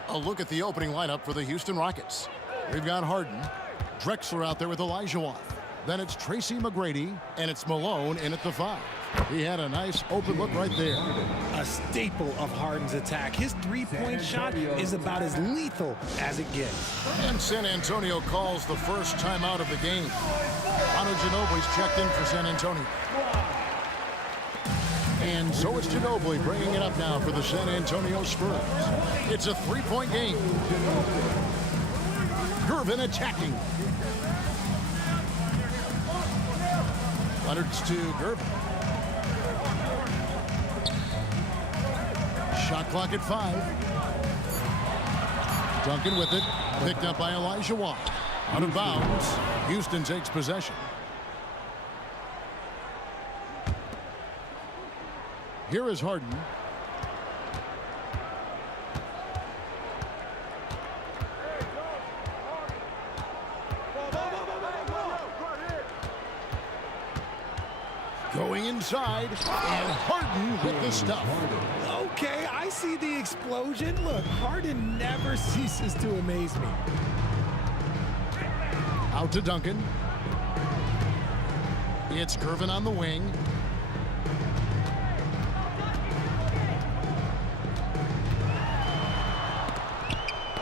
A look at the opening lineup for the Houston Rockets. We've got Harden, Drexler out there with Elijah. Then it's Tracy McGrady, and it's Malone in at the 5. He had a nice open look right there. A staple of Harden's attack. His three-point shot is about as lethal as it gets. And San Antonio calls the first timeout of the game. Manu Ginobili's checked in for San Antonio. And so it's Ginobili bringing it up now for the San Antonio Spurs. It's a three-point game. Gervin attacking. Leonard's to Gervin. Shot clock at 5. Duncan with it. Picked up by Elijah Watt. Out of bounds. Houston takes possession. Here is Harden. Going inside, and Harden with the stuff. Okay, I see the explosion. Look, Harden never ceases to amaze me. Out to Duncan. It's Gervin on the wing.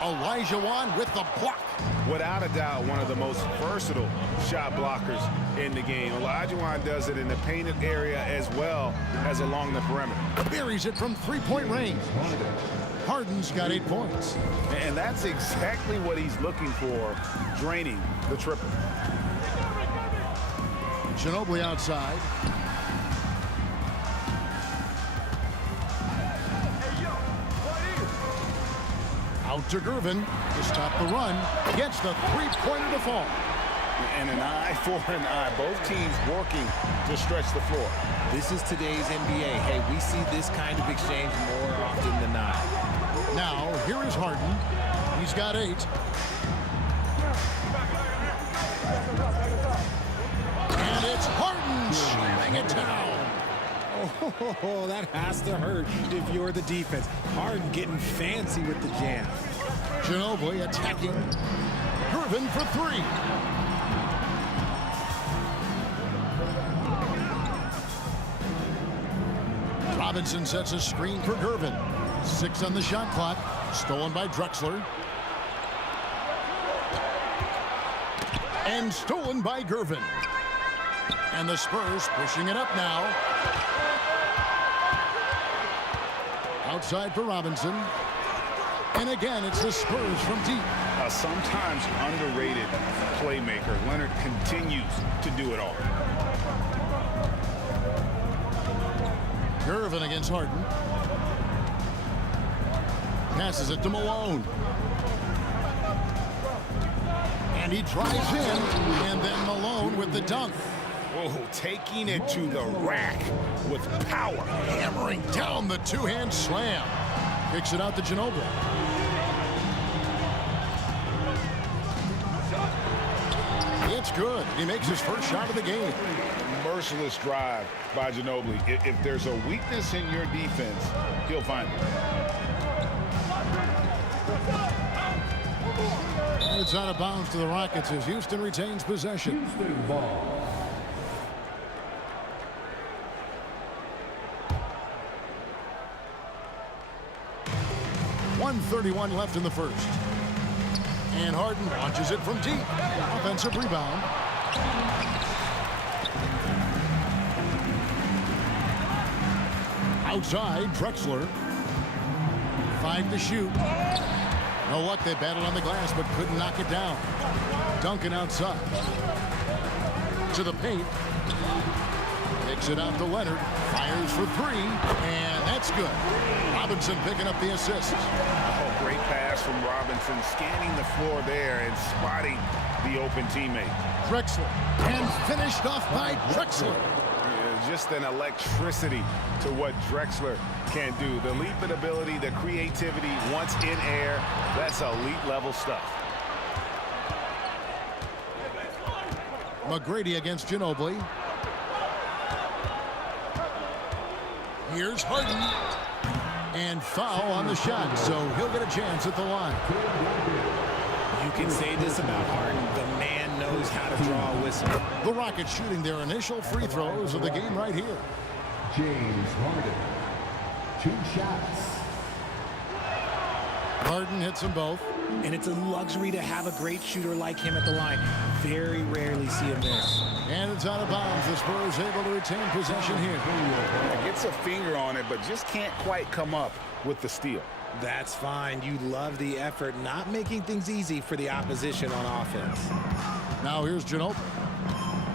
Elijah Wan with the block. Without a doubt, one of the most versatile shot blockers in the game. Elijah Wan does it in the painted area as well as along the perimeter. Buries it from three-point range. Harden's got 8 points. And that's exactly what he's looking for, draining the triple. Ginobili outside. Out to Gervin to stop the run. Gets the three-pointer to fall. And an eye for an eye. Both teams working to stretch the floor. This is today's NBA. Hey, we see this kind of exchange more often than not. Now, here is Harden. He's got 8. And it's Harden slamming it down. Oh, that has to hurt if you're the defense. Harden getting fancy with the jam. Ginobili attacking. Gervin for 3. Robinson sets a screen for Gervin. 6 on the shot clock. Stolen by Drexler. And stolen by Gervin. And the Spurs pushing it up now. Outside for Robinson. And again, it's the Spurs from deep. A sometimes underrated playmaker. Leonard continues to do it all. Gervin against Harden. Passes it to Malone. And he drives in. And then Malone with the dunk. Oh, taking it to the rack with power. Hammering down the two-hand slam. Kicks it out to Ginobili. It's good. He makes his first shot of the game. Merciless drive by Ginobili. If there's a weakness in your defense, he'll find it. And it's out of bounds to the Rockets as Houston retains possession. Houston ball. .131 left in the first. And Harden launches it from deep. Offensive rebound. Outside, Drexler. 5 to shoot. No luck, they battled on the glass, but couldn't knock it down. Duncan outside. To the paint. Kicks it out to Leonard. Fires for 3. And that's good. Robinson picking up the assist. Oh, great pass from Robinson. Scanning the floor there and spotting the open teammate. Drexler. And finished off by Drexler. Just an electricity to what Drexler can do. The leaping ability, the creativity, once in air, that's elite level stuff. McGrady against Ginobili. Here's Harden. And foul on the shot, so he'll get a chance at the line. You can say this about Harden. The man knows how to draw a whistle. The Rockets shooting their initial free throws of the game right here. James Harden. 2 shots. Harden hits them both. And it's a luxury to have a great shooter like him at the line. Very rarely see him miss. And it's out of bounds. The Spurs able to retain possession here. Gets a finger on it, but just can't quite come up with the steal. That's fine. You love the effort, not making things easy for the opposition on offense. Now here's Ginobili.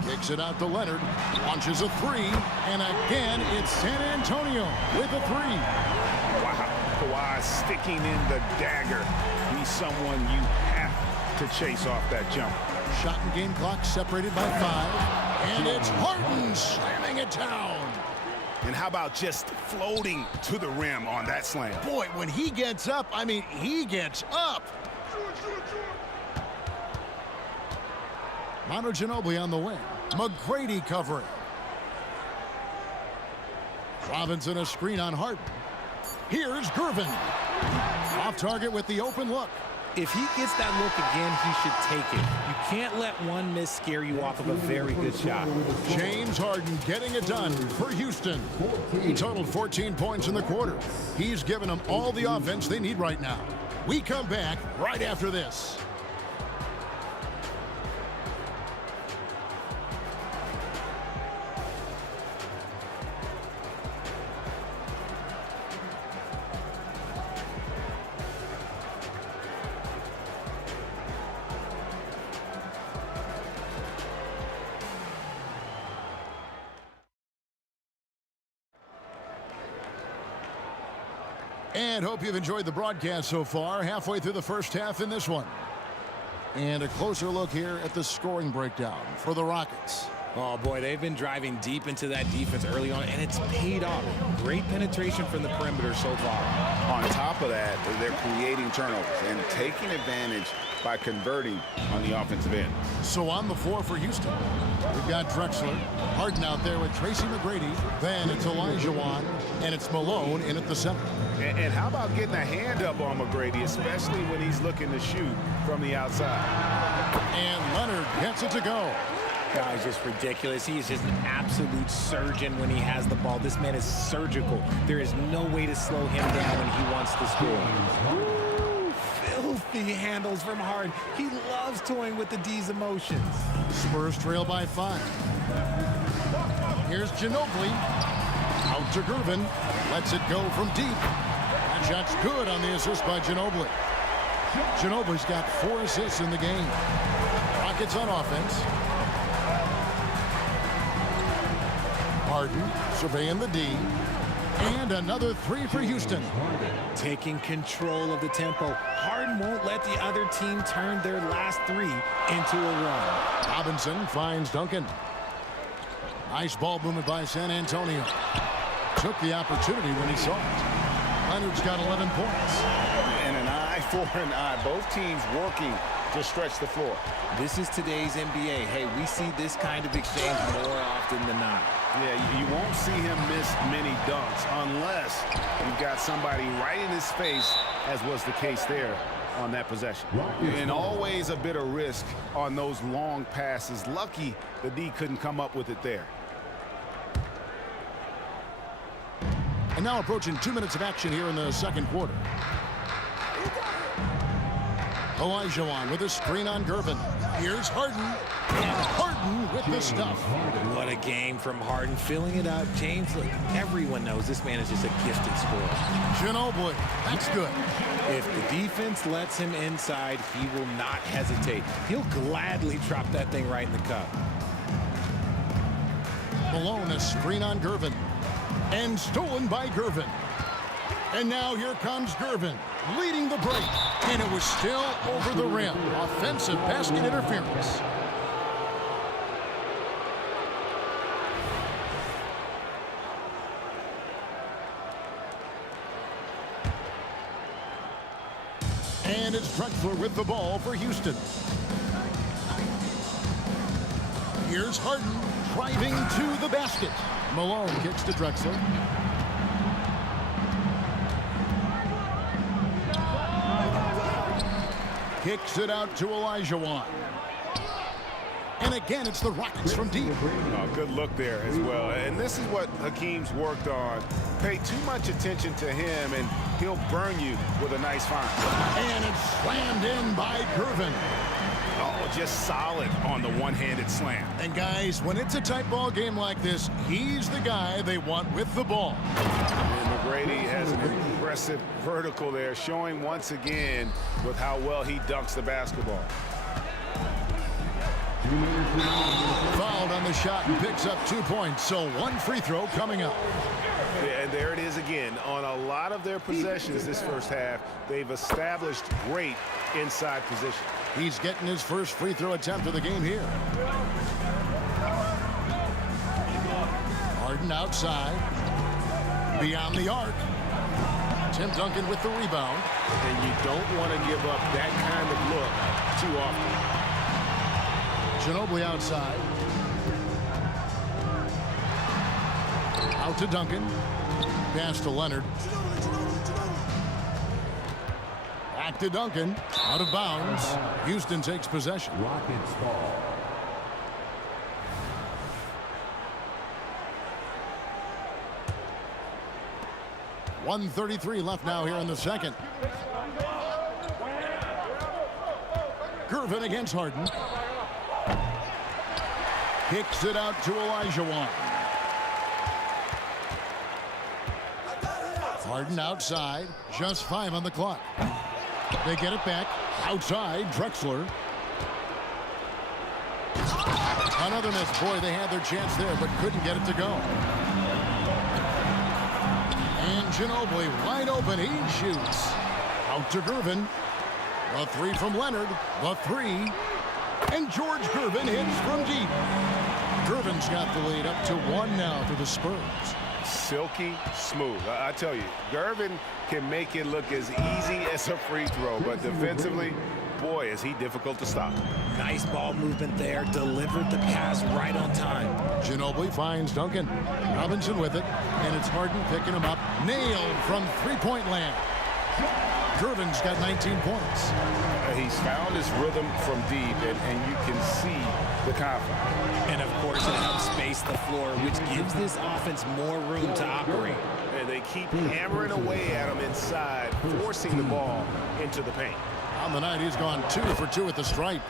Kicks it out to Leonard. Launches a 3. And again, it's San Antonio with a 3. Wow. Kawhi sticking in the dagger. He's someone you have to chase off that jump. Shot and game clock separated by 5. And it's Harden slamming it down. And how about just floating to the rim on that slam? Boy, when he gets up, I mean, he gets up. Manu Ginobili on the wing. McGrady covering. Robinson a screen on Harden. Here's Gervin. Off target with the open look. If he gets that look again, he should take it. You can't let one miss scare you off of a very good shot. James Harden getting it done for Houston. He totaled 14 points in the quarter. He's given them all the offense they need right now. We come back right after this. And hope you've enjoyed the broadcast so far. Halfway through the first half in this one. And a closer look here at the scoring breakdown for the Rockets. Oh, boy, they've been driving deep into that defense early on, and it's paid off. Great penetration from the perimeter so far. On top of that, they're creating turnovers and taking advantage by converting on the offensive end. So on the floor for Houston, we've got Drexler, Harden out there with Tracy McGrady. Then it's Olajuwon, and it's Malone in at the center. And how about getting a hand up on McGrady, especially when he's looking to shoot from the outside. And Leonard gets it to go. Guys, just ridiculous. He is just an absolute surgeon when he has the ball. This man is surgical. There is no way to slow him down when he wants to score. Woo, filthy handles from Harden. He loves toying with the D's emotions. Spurs trail by 5. Here's Ginobili. Out to Gervin. Lets it go from deep. That shot's good on the assist by Ginobili. Ginobili's got 4 assists in the game. Rockets on offense. Harden surveying the D. And another 3 for Houston. Taking control of the tempo. Harden won't let the other team turn their last 3 into a run. Robinson finds Duncan. Nice ball movement by San Antonio. Took the opportunity when he saw it. Leonard's got 11 points. And an eye for an eye. Both teams working to stretch the floor. This is today's NBA. Hey, we see this kind of exchange more often than not. Yeah, you won't see him miss many dunks unless you've got somebody right in his face, as was the case there on that possession. And always a bit of risk on those long passes. Lucky the D couldn't come up with it there. And now approaching 2 minutes of action here in the second quarter. Olajuwon with a screen on Gervin. Here's Harden. And Harden with the stuff. What a game from Harden. Filling it up. James, look, everyone knows this man is just a gifted scorer. Ginobili. That's good. If the defense lets him inside, he will not hesitate. He'll gladly drop that thing right in the cup. Malone, a screen on Gervin. And stolen by Gervin. And now here comes Gervin, leading the break. And it was still over the rim. Offensive basket interference. And it's Drexler with the ball for Houston. Here's Harden driving to the basket. Malone kicks to Drexler. Kicks it out to Olajuwon. And again, it's the Rockets from deep. Oh, good look there as well. And this is what Hakeem's worked on. Pay too much attention to him, and he'll burn you with a nice find. And it's slammed in by Gervin. Oh, just solid on the one-handed slam. And guys, when it's a tight ball game like this, he's the guy they want with the ball. And McGrady has an impressive vertical there, showing once again with how well he dunks the basketball. Fouled on the shot and picks up 2 points, so 1 free throw coming up. Yeah, and there it is again. On a lot of their possessions this first half, they've established great inside position. He's getting his first free throw attempt of the game here. Harden outside. Beyond the arc. Tim Duncan with the rebound. And you don't want to give up that kind of look too often. Ginobili outside. Out to Duncan. Pass to Leonard. Back to Duncan. Out of bounds. Houston takes possession. Rockets ball. .133 left now here in the second. Gervin against Harden. Kicks it out to Olajuwon. Harden outside. Just 5 on the clock. They get it back. Outside, Drexler. Another miss. Boy, they had their chance there, but couldn't get it to go. And Ginobili wide open. He shoots. Out to Gervin. The three from Leonard. The three. And George Gervin hits from deep. Gervin's got the lead up to 1 now for the Spurs. Silky smooth. I tell you, Gervin can make it look as easy as a free throw, but defensively, boy, is he difficult to stop. Nice ball movement there. Delivered the pass right on time. Ginobili finds Duncan. Robinson with it, and it's Harden picking him up. Nailed from three-point land. Gervin's got 19 points. He's found his rhythm from deep, and you can see the confidence. And, of course, it helps space the floor, which gives this offense more room to operate. And they keep hammering away at him inside, forcing the ball into the paint. On the night, he's gone 2 for 2 at the stripe.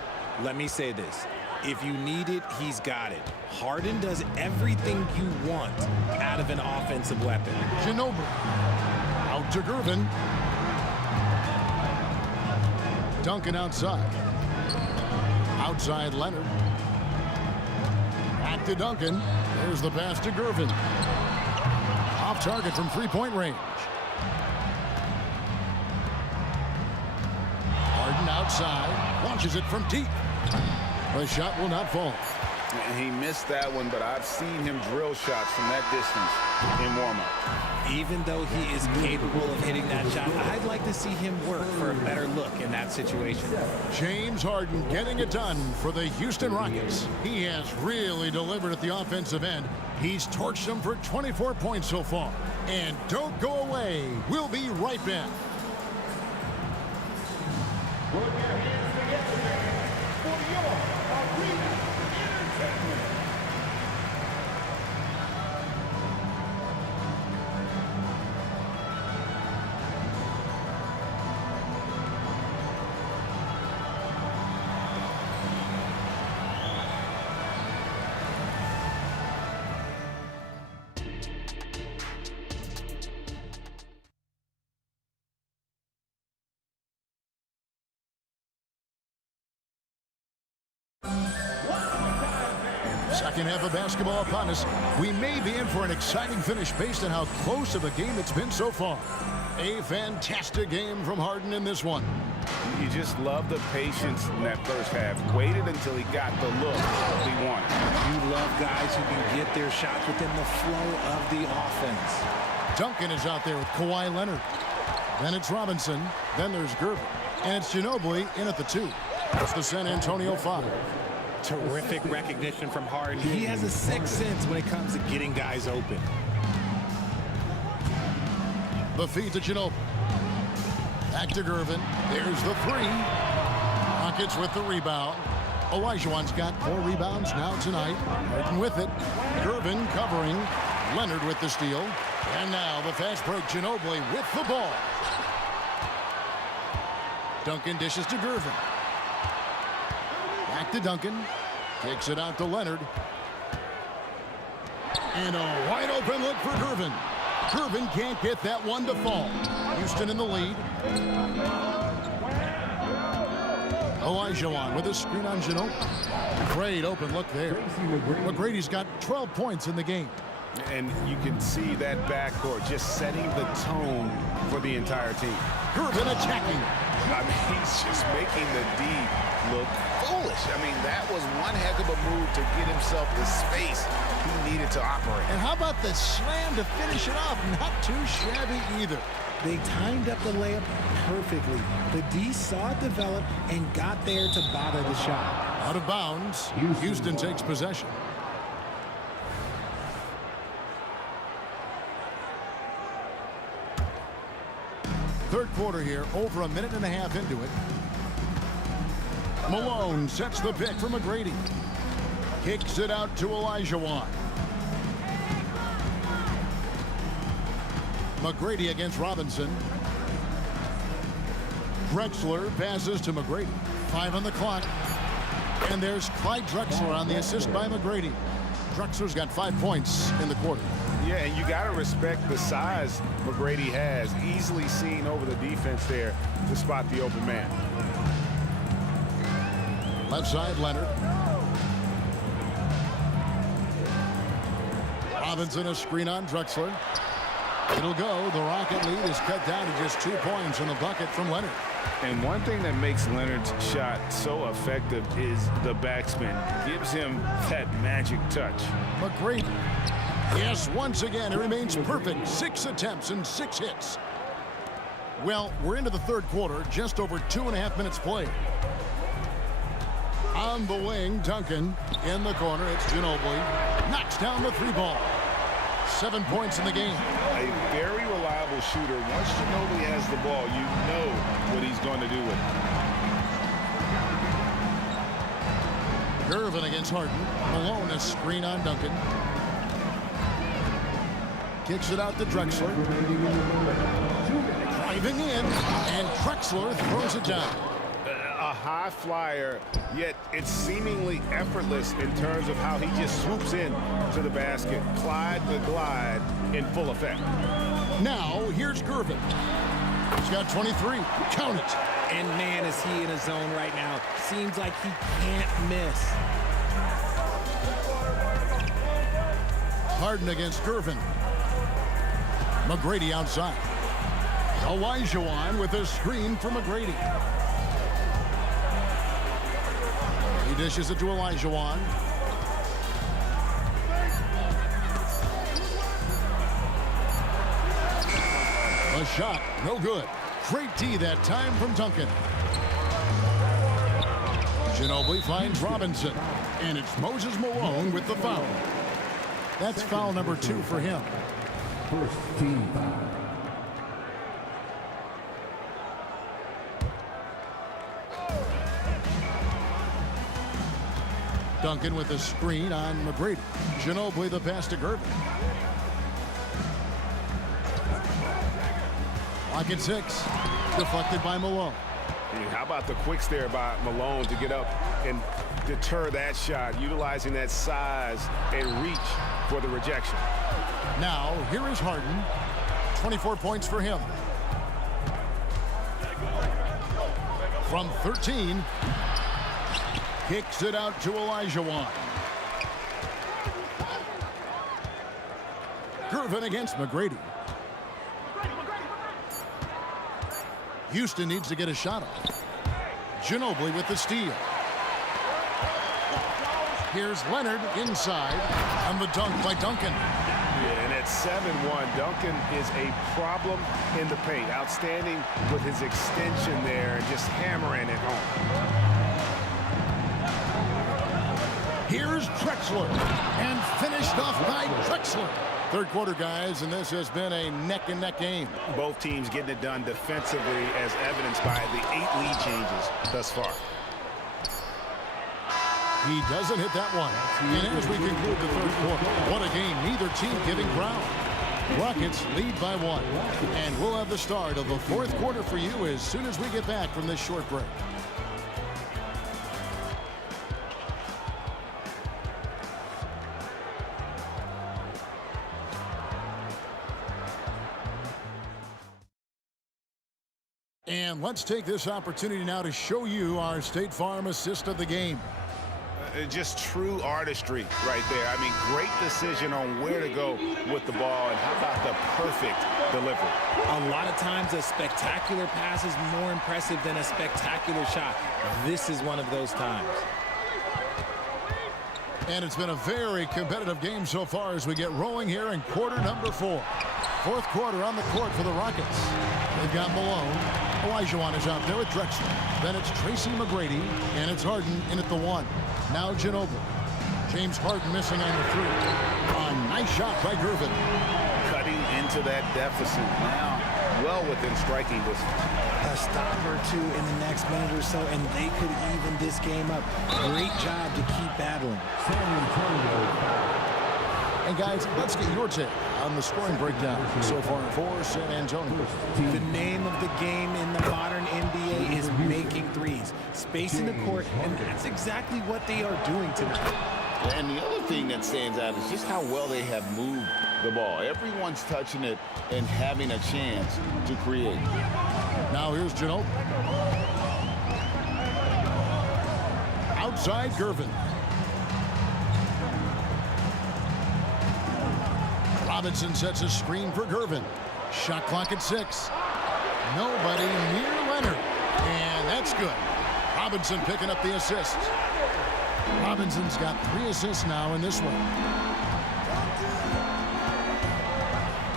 Let me say this. If you need it, he's got it. Harden does everything you want out of an offensive weapon. Ginobili. Out to Gervin. Duncan outside. Outside Leonard. Back to Duncan. There's the pass to Gervin. Off target from three-point range. Harden outside. Launches it from deep. The shot will not fall. And he missed that one, but I've seen him drill shots from that distance in warm-up. Even though he is capable of hitting that shot, I'd like to see him work for a better look in that situation. James Harden getting it done for the Houston Rockets. He has really delivered at the offensive end. He's torched them for 24 points so far. And don't go away. We'll be right back. Put your hands together for your arena entertainment. Second half of basketball upon us. We may be in for an exciting finish based on how close of a game it's been so far. A fantastic game from Harden in this one. You just love the patience in that first half. Waited until he got the look he wanted. You love guys who can get their shots within the flow of the offense. Duncan is out there with Kawhi Leonard. Then it's Robinson. Then there's Gervin. And it's Ginobili in at the 2. It's the San Antonio 5. Terrific recognition from Harden. He has a sixth sense when it comes to getting guys open. The feed to Ginobili. Back to Gervin. There's the 3. Rockets with the rebound. Olajuwon's got 4 rebounds now tonight. Harden with it. Gervin covering. Leonard with the steal. And now the fast break. Ginobili with the ball. Duncan dishes to Gervin. Back to Duncan. Kicks it out to Leonard. And a wide open look for Gervin. Gervin can't get that one to fall. Houston in the lead. Olajuwon with a screen on Ginobili. Great open look there. McGrady's got 12 points in the game. And you can see that backcourt just setting the tone for the entire team. Gervin attacking. I mean, he's just making the D look foolish. I mean, that was one heck of a move to get himself the space he needed to operate. And how about the slam to finish it off? Not too shabby either. They timed up the layup perfectly. The D saw it develop and got there to bother the shot. Out of bounds. Houston takes possession. Third quarter here, over a minute and a half into it. Malone sets the pick for McGrady. Kicks it out to Olajuwon. McGrady against Robinson. Drexler passes to McGrady. 5 on the clock. And there's Clyde Drexler on the assist by McGrady. Drexler's got 5 points in the quarter. Yeah, and you got to respect the size McGrady has. Easily seen over the defense there to spot the open man. Left side, Leonard. Robinson a screen on Drexler. It'll go. The Rocket lead is cut down to just 2 points in the bucket from Leonard. And one thing that makes Leonard's shot so effective is the backspin. Gives him that magic touch. McGrady. Yes, once again, it remains perfect. 6 attempts and 6 hits. Well, we're into the third quarter, just over 2.5 minutes played. On the wing, Duncan. In the corner, it's Ginobili. Knocks down the 3-ball. 7 points in the game. A very reliable shooter. Once Ginobili has the ball, you know what he's going to do with it. Gervin against Harden. Malone, a screen on Duncan. Kicks it out to Drexler. Driving in, and Drexler throws it down. A high flyer, yet it's seemingly effortless in terms of how he just swoops in to the basket. Clyde the glide in full effect. Now, here's Gervin. He's got 23. Count it. And man, is he in a zone right now. Seems like he can't miss. Harden against Gervin. McGrady outside. Olajuwon with a screen for McGrady. He dishes it to Olajuwon. A shot, no good. Great D that time from Duncan. Ginobili finds Robinson. And it's Moses Malone with the foul. That's foul number 2 for him. First team foul. Duncan with a screen on McGrady. Ginobili the pass to Gervin. Lock at 6. Deflected by Malone. How about the quicks there by Malone to get up and deter that shot, utilizing that size and reach for the rejection. Now, here is Harden. 24 points for him. From 13. Kicks it out to Olajuwon. Gervin against McGrady. Houston needs to get a shot off. Ginobili with the steal. Here's Leonard inside. And the dunk by Duncan. Yeah, and at 7-1, Duncan is a problem in the paint. Outstanding with his extension there and just hammering it home. Here's Drexler, and finished off by Drexler. Third quarter, guys, and this has been a neck-and-neck game. Both teams getting it done defensively, as evidenced by the 8 lead changes thus far. He doesn't hit that one. And as we conclude the third quarter, what a game. Neither team giving ground. Rockets lead by 1. And we'll have the start of the fourth quarter for you as soon as we get back from this short break. And let's take this opportunity now to show you our State Farm assist of the game. Just true artistry right there. I mean, great decision on where to go with the ball, and how about the perfect delivery? A lot of times a spectacular pass is more impressive than a spectacular shot. This is one of those times. And it's been a very competitive game so far as we get rolling here in quarter number 4. Fourth quarter on the court for the Rockets. They've got Malone. Olajuwon is out there with Drexler. Then it's Tracy McGrady, and it's Harden in at the 1. Now Ginobili. James Harden missing on the 3. A nice shot by Gervin. Cutting into that deficit now. Well within striking distance. A stop or 2 in the next minute or so, and they could even this game up. Great job to keep battling. And guys, let's get your take on the scoring breakdown so far for San Antonio. The name of the game in the modern NBA is making threes, spacing the court, and that's exactly what they are doing tonight. And the other thing that stands out is just how well they have moved the ball. Everyone's touching it and having a chance to create. Now here's Ginobili. Outside Gervin. Robinson sets a screen for Gervin. Shot clock at 6. Nobody near Leonard. And that's good. Robinson picking up the assists. Robinson's got 3 assists now in this one.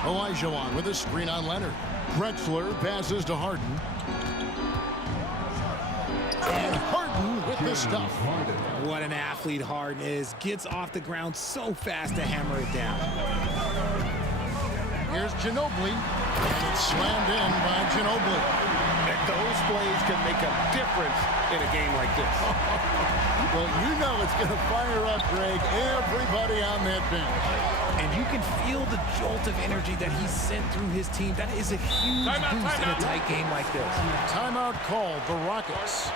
Olajuwon with a screen on Leonard. Drexler passes to Harden. And Harden with the stuff. What an athlete Harden is. Gets off the ground so fast to hammer it down. Here's Ginobili. And it's slammed in by Ginobili. And those plays can make a difference in a game like this. Well, you know it's going to fire up, Greg, everybody on that bench. And you can feel the jolt of energy that he sent through his team. That is a huge boost in a tight game like this. Timeout called the Rockets.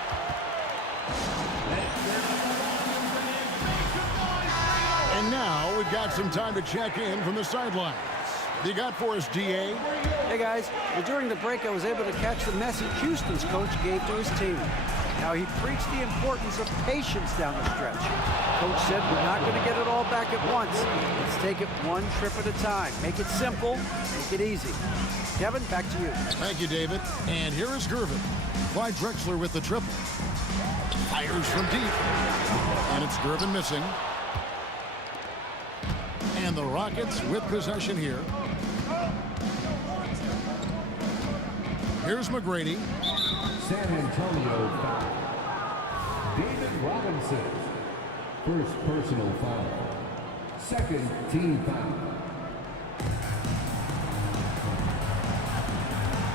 And now we've got some time to check in from the sidelines. You got for us, DA? Hey, guys. Well, during the break, I was able to catch the message Houston's coach gave to his team. How he preached the importance of patience down the stretch. Coach said we're not going to get it all back at once. Let's take it one trip at a time. Make it simple, make it easy. Kevin, back to you. Thank you, David. And here is Gervin. Clyde Drexler with the triple. Fires from deep. And it's Gervin missing. And the Rockets with possession here. Here's McGrady. San Antonio foul. David Robinson. First personal foul. Second team foul.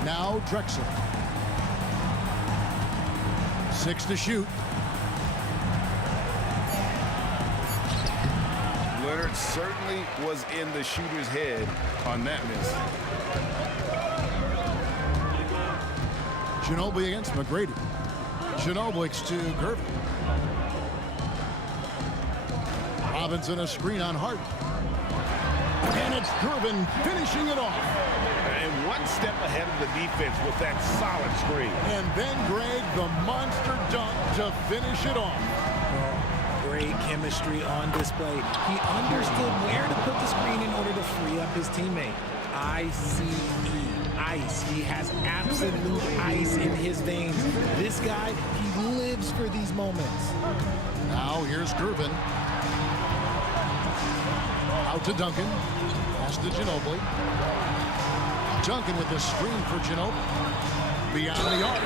Now Drexler. 6 to shoot. Leonard certainly was in the shooter's head on that miss. Ginobili against McGrady. Ginobili to Gervin. Robinson a screen on Harden. And it's Gervin finishing it off. And one step ahead of the defense with that solid screen. And then Greg, the monster dunk to finish it off. Great chemistry on display. He understood where to put the screen in order to free up his teammate. I-C-E. Ice. He has absolute ice in his veins. This guy, he lives for these moments. Now here's Gervin. Out to Duncan. Pass to Ginobili. Duncan with the screen for Ginobili. Beyond the arc.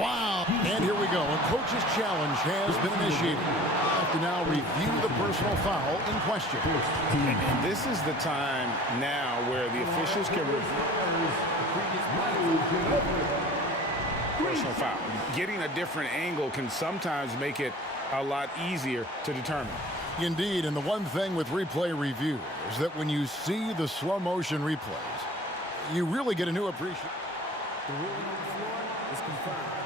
Wow. And here we go. A coach's challenge has been initiated. Have to now review the personal foul in question. And this is the time now where the officials can review personal foul. Getting a different angle can sometimes make it a lot easier to determine. Indeed, and the one thing with replay review is that when you see the slow motion replays, you really get a new appreciation. The ruling on the floor is confirmed.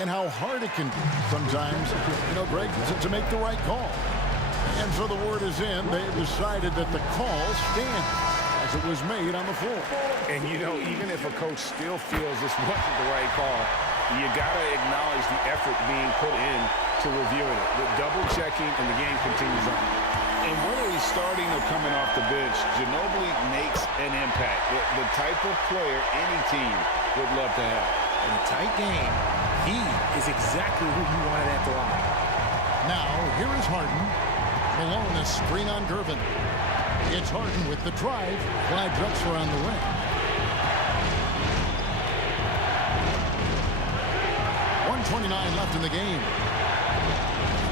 And how hard it can be sometimes, Greg, to make the right call. And so the word is in. They've decided that the call stands as it was made on the floor. And, even if a coach still feels this wasn't the right call, you got to acknowledge the effort being put in to reviewing it. The double checking, and the game continues on. And whether he's starting or coming off the bench, Ginobili makes an impact. The type of player any team would love to have. In a tight game, he is exactly who you wanted at the line. Now, here is Harden. Malone, a screen on Gervin. It's Harden with the drive. Clyde Drexler on the wing. .129 left in the game.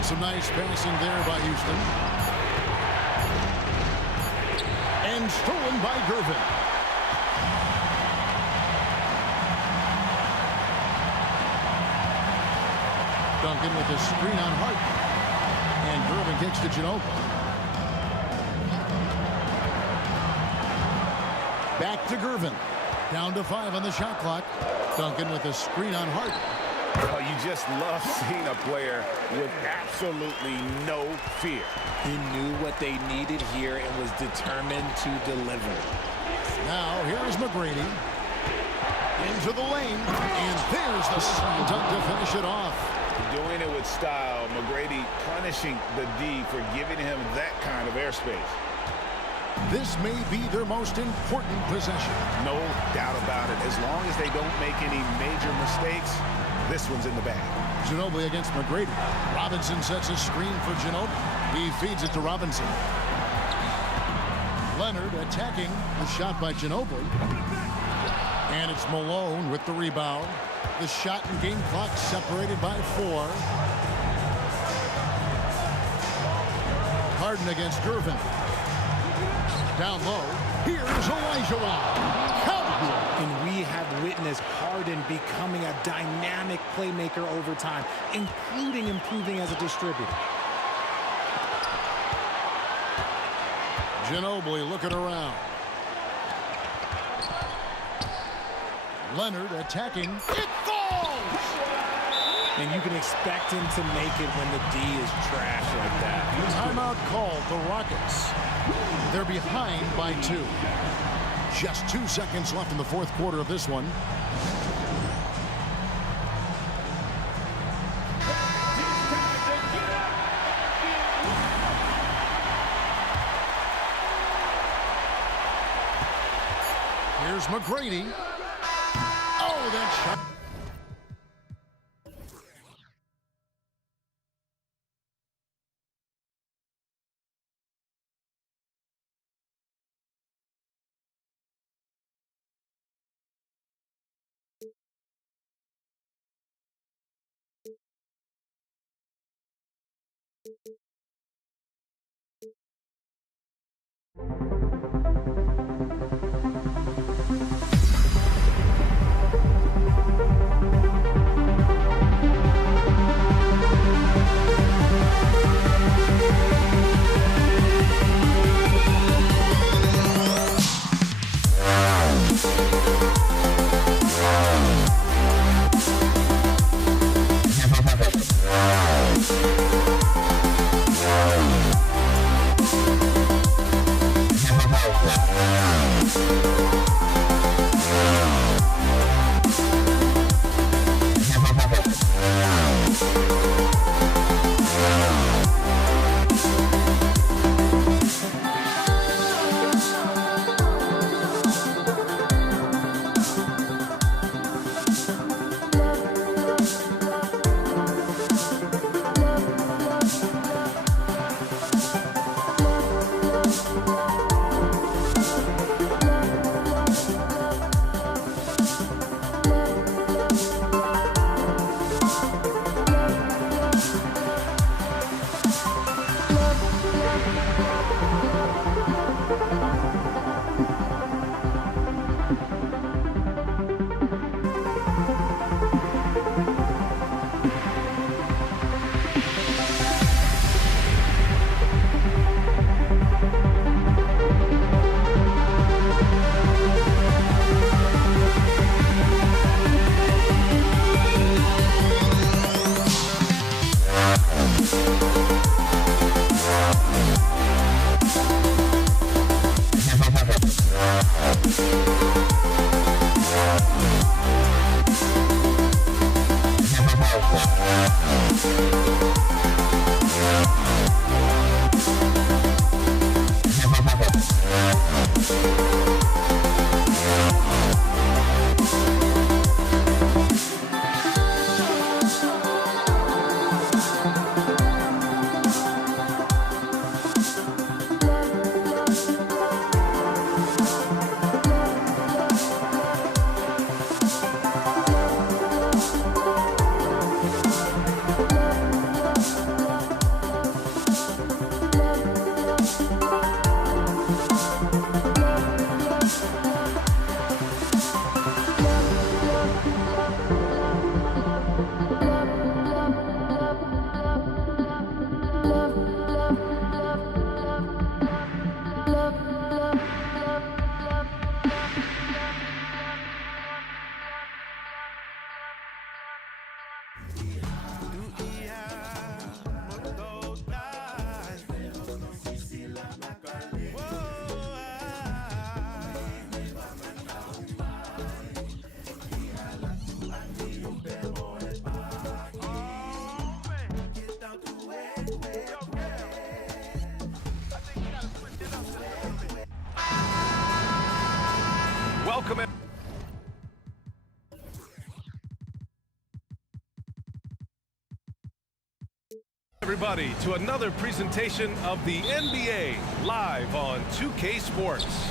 Some nice passing there by Houston. And stolen by Gervin. Duncan with a screen on Harden. And Gervin kicks to Ginobili. Back to Gervin. Down to 5 on the shot clock. Duncan with a screen on Harden. Oh, you just love seeing a player with absolutely no fear. He knew what they needed here and was determined to deliver. Now, here is McGrady. Into the lane. And there's the slam dunk to finish it off. Doing it with style. McGrady punishing the D for giving him that kind of airspace. This may be their most important possession. No doubt about it. As long as they don't make any major mistakes, this one's in the bag. Ginobili against McGrady. Robinson sets a screen for Ginobili. He feeds it to Robinson. Leonard attacking the shot by Ginobili. And it's Malone with the rebound. The shot and game clock separated by 4. Harden against Gervin. Down low. Here's Olajuwon. And we have witnessed Harden becoming a dynamic playmaker over time, including improving as a distributor. Ginobili looking around. Leonard attacking. It falls! And you can expect him to make it when the D is trash like that. Timeout called, the Rockets. They're behind by 2. Just 2 seconds left in the fourth quarter of this one. Here's McGrady. Oh, that shot. welcome everybody to another presentation of the NBA live on 2K Sports.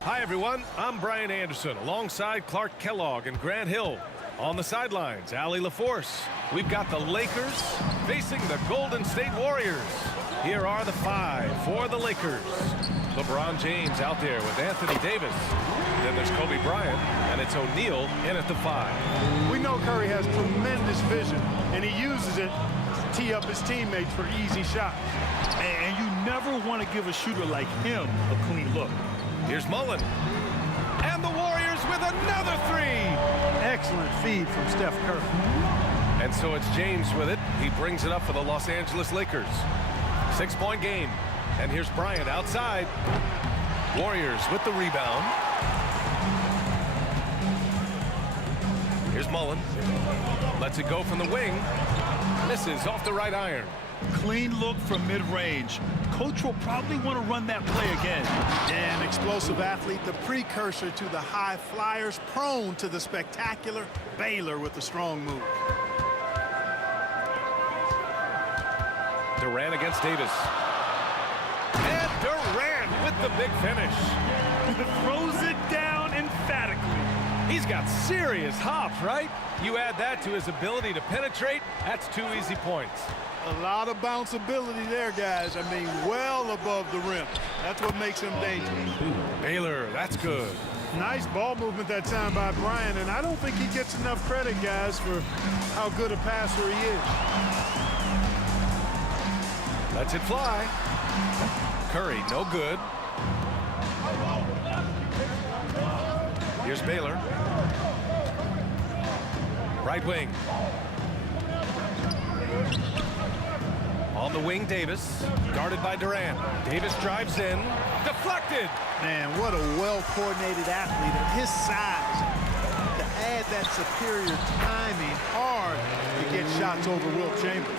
Hi everyone, I'm Brian Anderson alongside Clark Kellogg and Grant Hill. On the sidelines, Allie LaForce. We've got the Lakers facing the Golden State Warriors. Here are the 5 for the Lakers. LeBron James out there with Anthony Davis. Then there's Kobe Bryant, and it's O'Neal in at the 5. We know Curry has tremendous vision, and he uses it to tee up his teammates for easy shots. And you never want to give a shooter like him a clean look. Here's Mullen. And the Warriors with another 3. Excellent feed from Steph Curry. And so it's James with it. He brings it up for the Los Angeles Lakers. 6-point game. And here's Bryant outside. Warriors with the rebound. Here's Mullen. Lets it go from the wing. Misses off the right iron. Clean look from mid-range. Coach will probably want to run that play again. An explosive athlete, the precursor to the high flyers, prone to the spectacular. Baylor with the strong move. Durant against Davis. And Durant with the big finish. Throws it down emphatically. He's got serious hops, right? You add that to his ability to penetrate, that's 2 easy points. A lot of bounceability there, guys. I mean, well above the rim. That's what makes him dangerous. Baylor, that's good. Nice ball movement that time by Bryant, and I don't think he gets enough credit, guys, for how good a passer he is. Lets it fly. Curry, no good. Here's Baylor. Right wing. On the wing, Davis. Guarded by Durant. Davis drives in. Deflected. Man, what a well-coordinated athlete at his size. To add that superior timing, hard to get shots over Wilt Chamberlain.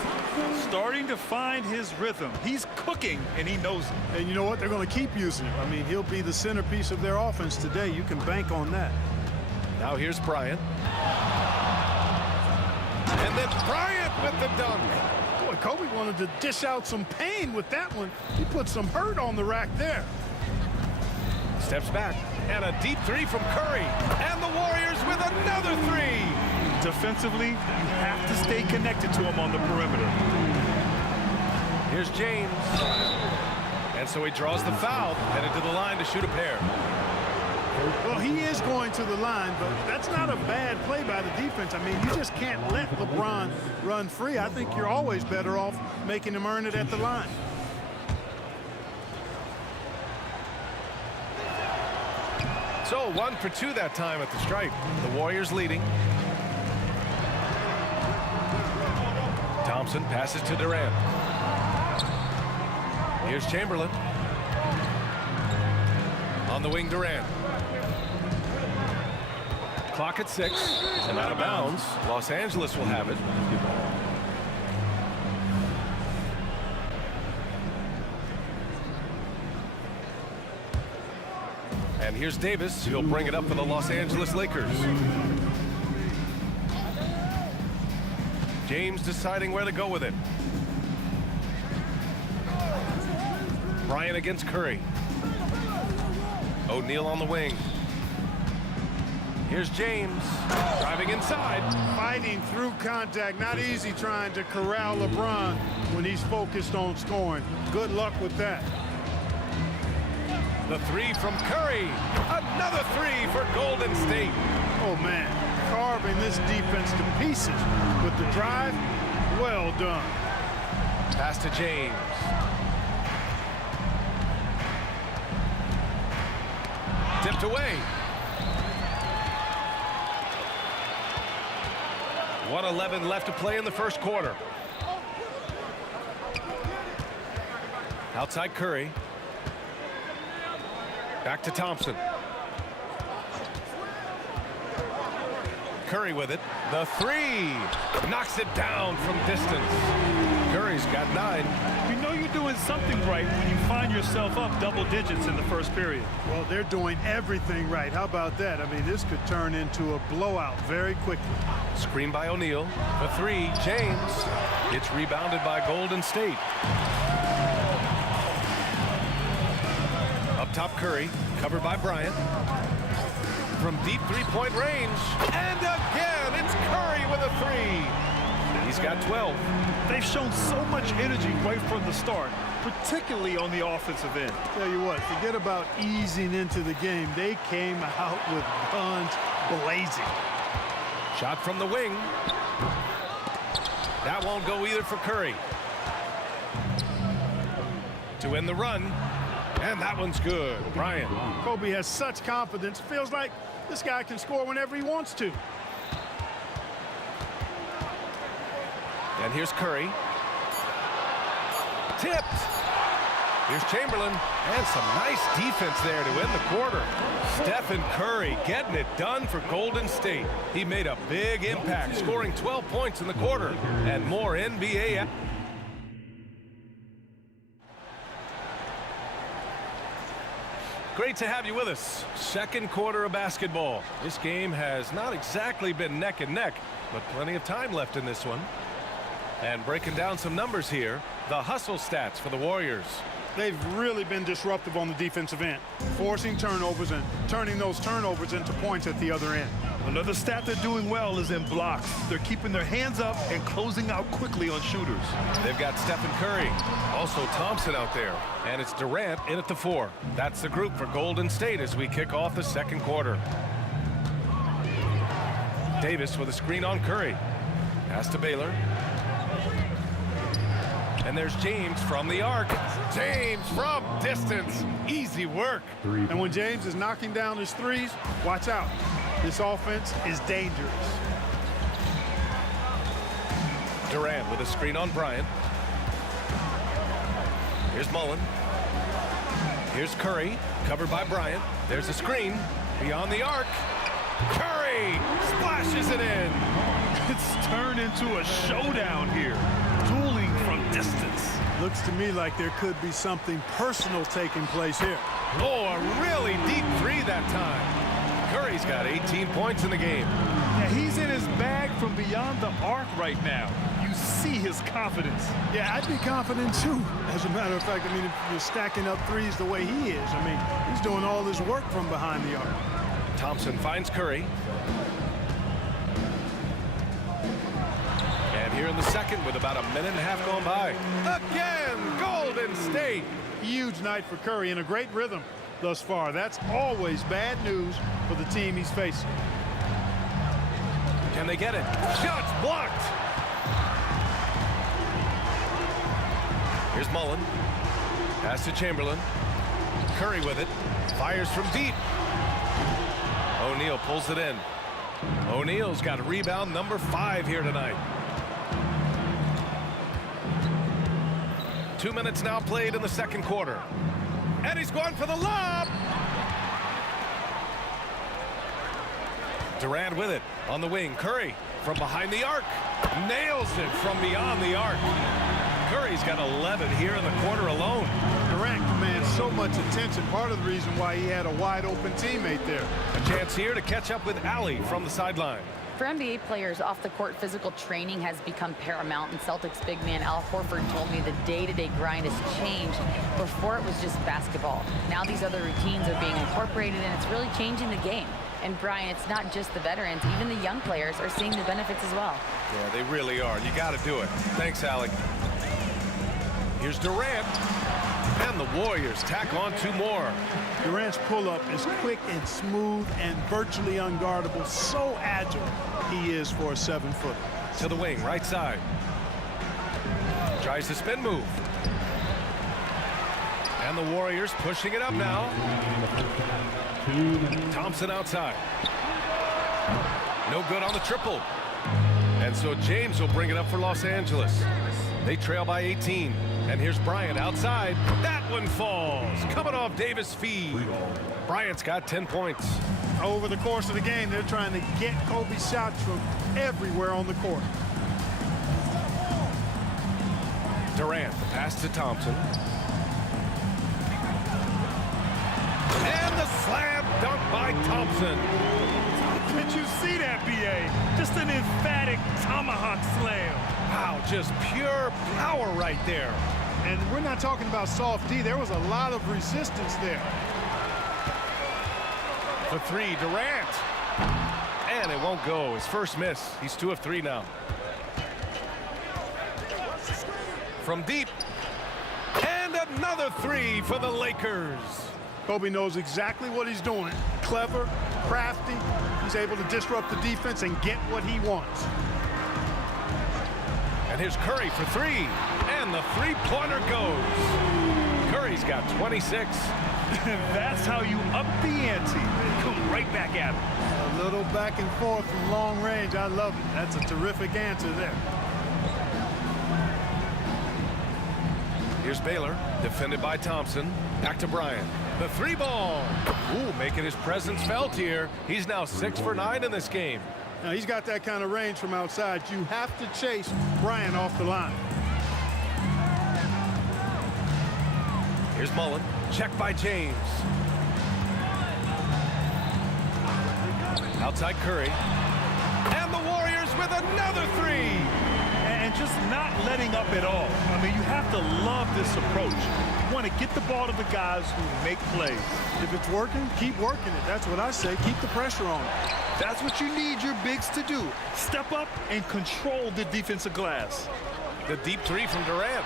Starting to find his rhythm. He's cooking, and he knows it. And you know what? They're going to keep using him. I mean, he'll be the centerpiece of their offense today. You can bank on that. Now here's Bryant. And then Bryant with the dunk. Boy, Kobe wanted to dish out some pain with that one. He put some hurt on the rack there. Steps back. And a deep 3 from Curry. And the Warriors with another 3. Defensively, you have to stay connected to him on the perimeter. Here's James. And so he draws the foul, headed to the line to shoot a pair. Well, he is going to the line, but that's not a bad play by the defense. I mean, you just can't let LeBron run free. I think you're always better off making him earn it at the line. So 1 for 2 that time at the stripe. The Warriors leading. Thompson passes to Durant. Here's Chamberlain. On the wing, Durant. Clock at 6 and out of bounds. Los Angeles will have it. And here's Davis. He'll bring it up for the Los Angeles Lakers. James deciding where to go with it. Bryant against Curry. O'Neal on the wing. Here's James driving inside. Fighting through contact. Not easy trying to corral LeBron when he's focused on scoring. Good luck with that. The 3 from Curry. Another 3 for Golden State. Oh, man. Carving this defense to pieces with the drive. Well done. Pass to James. Tipped away. 1:11 left to play in the first quarter. Outside Curry. Back to Thompson. Curry with it. The three. Knocks it down from distance. Curry's got 9. You know you're doing something right when you find yourself up double digits in the first period. Well, they're doing everything right. How about that? I mean, this could turn into a blowout very quickly. Screen by O'Neal. The three. James. It's rebounded by Golden State. Up top, Curry. Covered by Bryant. From deep three-point range. And again, it's Curry with a 3. He's got 12. They've shown so much energy right from the start, particularly on the offensive end. Tell you what, forget about easing into the game. They came out with guns blazing. Shot from the wing. That won't go either for Curry. To end the run. And that one's good. Bryant. Kobe has such confidence. Feels like this guy can score whenever he wants to. And here's Curry. Tipped. Here's Chamberlain. And some nice defense there to end the quarter. Stephen Curry getting it done for Golden State. He made a big impact, scoring 12 points in the quarter. And more NBA. Great to have you with us. Second quarter of basketball. This game has not exactly been neck and neck, but plenty of time left in this one. And breaking down some numbers here, the hustle stats for the Warriors. They've really been disruptive on the defensive end, forcing turnovers and turning those turnovers into points at the other end. Another stat they're doing well is in blocks. They're keeping their hands up and closing out quickly on shooters. They've got Stephen Curry, also Thompson out there, and it's Durant in at the 4. That's the group for Golden State as we kick off the second quarter. Davis with a screen on Curry. Pass to Baylor. And there's James from the arc. James from distance. Easy work. And when James is knocking down his threes, watch out. This offense is dangerous. Durant with a screen on Bryant. Here's Mullen. Here's Curry, covered by Bryant. There's a screen beyond the arc. Curry splashes it in. It's turned into a showdown here. Dueling from distance. Looks to me like there could be something personal taking place here. Oh, a really deep 3 that time. Curry's got 18 points in the game. Yeah, he's in his bag from beyond the arc right now. You see his confidence. Yeah, I'd be confident too. As a matter of fact, I mean, if you're stacking up threes the way he is, I mean, he's doing all this work from behind the arc. Thompson finds Curry. And here in the second with about a minute and a half gone by. Again, Golden State. Huge night for Curry in a great rhythm thus far. That's always bad news for the team he's facing. Can they get it? Shots blocked. Here's Mullen. Pass to Chamberlain. Curry with it. Fires from deep. O'Neal pulls it in. O'Neal's got a rebound number 5 here tonight. 2 minutes now played in the second quarter. And he's going for the lob. Durant with it on the wing. Curry from behind the arc. Nails it from beyond the arc. Curry's got 11 here in the quarter alone. Durant commands so much attention. Part of the reason why he had a wide open teammate there. A chance here to catch up with Allie from the sideline. For NBA players, off-the-court physical training has become paramount, and Celtics big man Al Horford told me the day-to-day grind has changed. Before it was just basketball. Now these other routines are being incorporated, and it's really changing the game. And Brian, it's not just the veterans, even the young players are seeing the benefits as well. Yeah, they really are. You got to do it. Thanks, Allie. Here's Durant. And the Warriors tack on 2 more. Durant's pull-up is quick and smooth and virtually unguardable. So agile he is for a 7-footer. To the wing, right side. Tries the spin move. And the Warriors pushing it up now. Thompson outside. No good on the triple. And so James will bring it up for Los Angeles. They trail by 18. And here's Bryant outside. That one falls. Coming off Davis' feed. Bryant's got 10 points. Over the course of the game, they're trying to get Kobe's shots from everywhere on the court. Durant, the pass to Thompson. And the slam dunk by Thompson. Did you see that, B.A.? Just an emphatic tomahawk slam. Wow, just pure power right there. And we're not talking about soft D. There was a lot of resistance there. For three, Durant. And it won't go. His first miss. He's 2 of 3 now. From deep. And another 3 for the Lakers. Kobe knows exactly what he's doing. Clever, crafty. He's able to disrupt the defense and get what he wants. And here's Curry for 3. And the three-pointer goes. Curry's got 26. That's how you up the ante. Come right back at him. A little back and forth from long range. I love it. That's a terrific answer there. Here's Baylor, defended by Thompson. Back to Bryant. The 3-ball. Ooh, making his presence felt here. He's now 6 for 9 in this game. Now, he's got that kind of range from outside. You have to chase Bryant off the line. Here's Mullen. Checked by James. Outside Curry. And the Warriors with another 3. And just not letting up at all. I mean, you have to love this approach. You want to get the ball to the guys who make plays. If it's working, keep working it. That's what I say. Keep the pressure on. That's what you need your bigs to do. Step up and control the defensive glass. The deep 3 from Durant.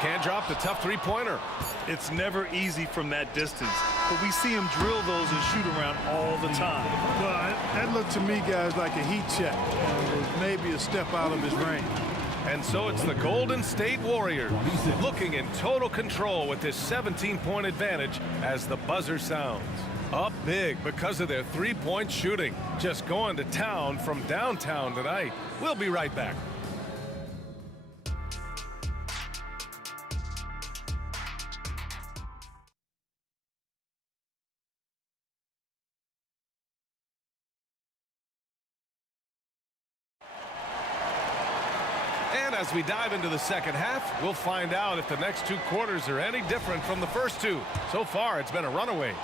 Can't drop the tough three-pointer. It's never easy from that distance, but we see him drill those and shoot around all the time. Well, that looked to me, guys, like a heat check. It was maybe a step out of his range. And so it's the Golden State Warriors looking in total control with this 17-point advantage as the buzzer sounds. Up big because of their three-point shooting. Just going to town from downtown tonight. We'll be right back. And as we dive into the second half, we'll find out if the next 2 quarters are any different from the first 2. So far, it's been a runaway.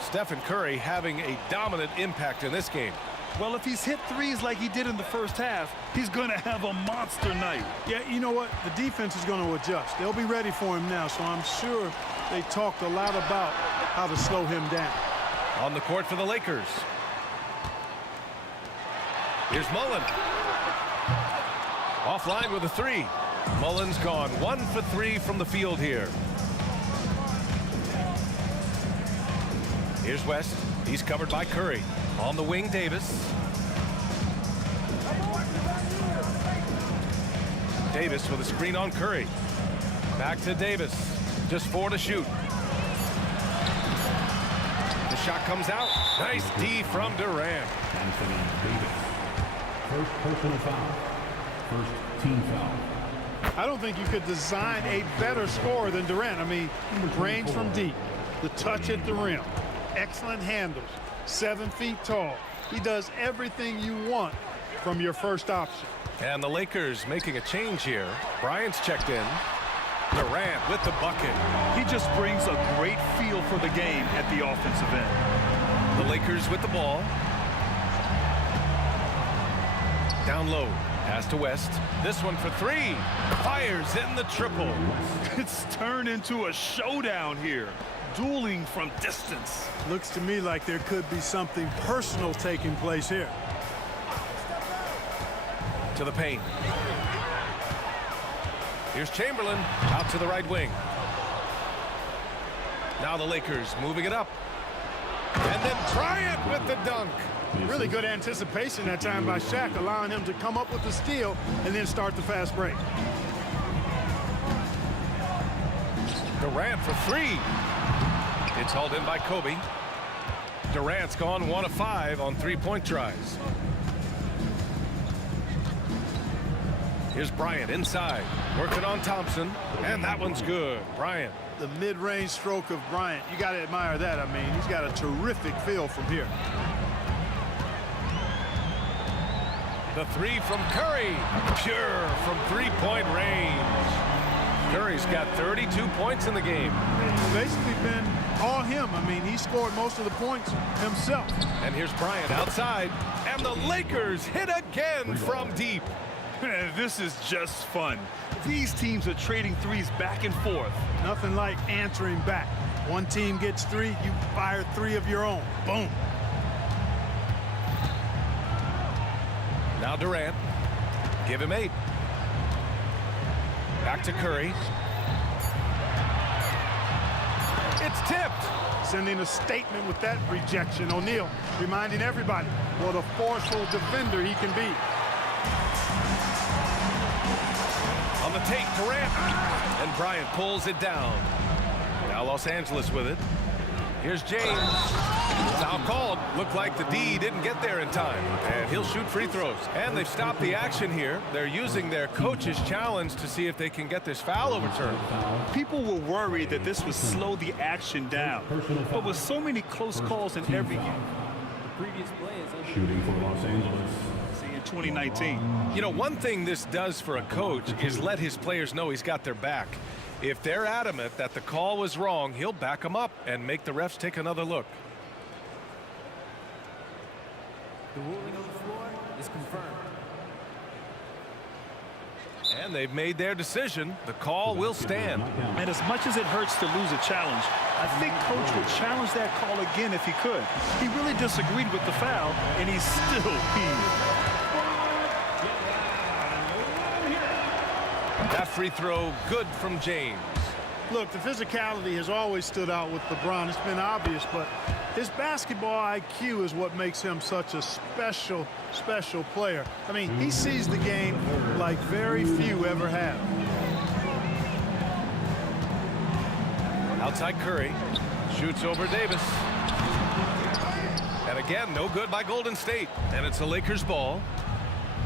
Stephen Curry having a dominant impact in this game. Well, if he's hit threes like he did in the first half, he's going to have a monster night. Yeah, you know what? The defense is going to adjust. They'll be ready for him now, so I'm sure they talked a lot about how to slow him down. On the court for the Lakers. Here's Mullen. Offline with a 3. Mullen's gone 1 for 3 from the field here. Here's West. He's covered by Curry. On the wing, Davis. Davis with a screen on Curry. Back to Davis. Just 4 to shoot. The shot comes out. Nice D from Durant. Anthony Davis. First personal foul. First team foul. I don't think you could design a better scorer than Durant. I mean, range from deep, the touch at the rim, excellent handles, 7 feet tall. He does everything you want from your first option. And the Lakers making a change here. Bryant's checked in. Durant with the bucket. He just brings a great feel for the game at the offensive end. The Lakers with the ball. Down low. Pass to West. This one for 3. Fires in the triple. It's turned into a showdown here. Dueling from distance. Looks to me like there could be something personal taking place here. To the paint. Here's Chamberlain out to the right wing. Now the Lakers moving it up. And then Bryant with the dunk. Really good anticipation that time by Shaq, allowing him to come up with the steal and then start the fast break. Durant for 3. It's hauled in by Kobe. Durant's gone 1 of 5 on 3-point tries. Here's Bryant inside, working on Thompson, and that one's good. Bryant the mid-range stroke of Bryant. You got to admire that. I mean, he's got a terrific feel from here. The three from Curry, pure from three-point range. Curry's got 32 points in the game. Basically been all him. I mean, he scored most of the points himself. And here's Bryant outside, and the Lakers hit again from deep. This is just fun. These teams are trading threes back and forth. Nothing like answering back. One team gets three, you fire three of your own. Boom. Now Durant. Give him 8. Back to Curry. It's tipped. Sending a statement with that rejection. O'Neal reminding everybody what a forceful defender he can be. On the take, Durant. And Bryant pulls it down. Now Los Angeles with it. Here's James. Foul called. Looked like the D didn't get there in time. And he'll shoot free throws. And they've stopped the action here. They're using their coach's challenge to see if they can get this foul overturned. People were worried that this would slow the action down. But with so many close calls in every game. The previous play is Shooting for Los Angeles. See, in 2019. You know, one thing this does for a coach is let his players know he's got their back. If they're adamant that the call was wrong, he'll back them up and make the refs take another look. the ruling on the floor is confirmed. And they've made their decision. The call will stand. And as much as it hurts to lose a challenge, I think Coach would challenge that call again if he could. He really disagreed with the foul, and he's still peeved. That free throw good from James. Look, the physicality has always stood out with LeBron. It's been obvious, but his basketball IQ is what makes him such a special player. I mean, he sees the game like very few ever have. Outside Curry. Shoots over Davis. And again, no good by Golden State. And it's the Lakers ball.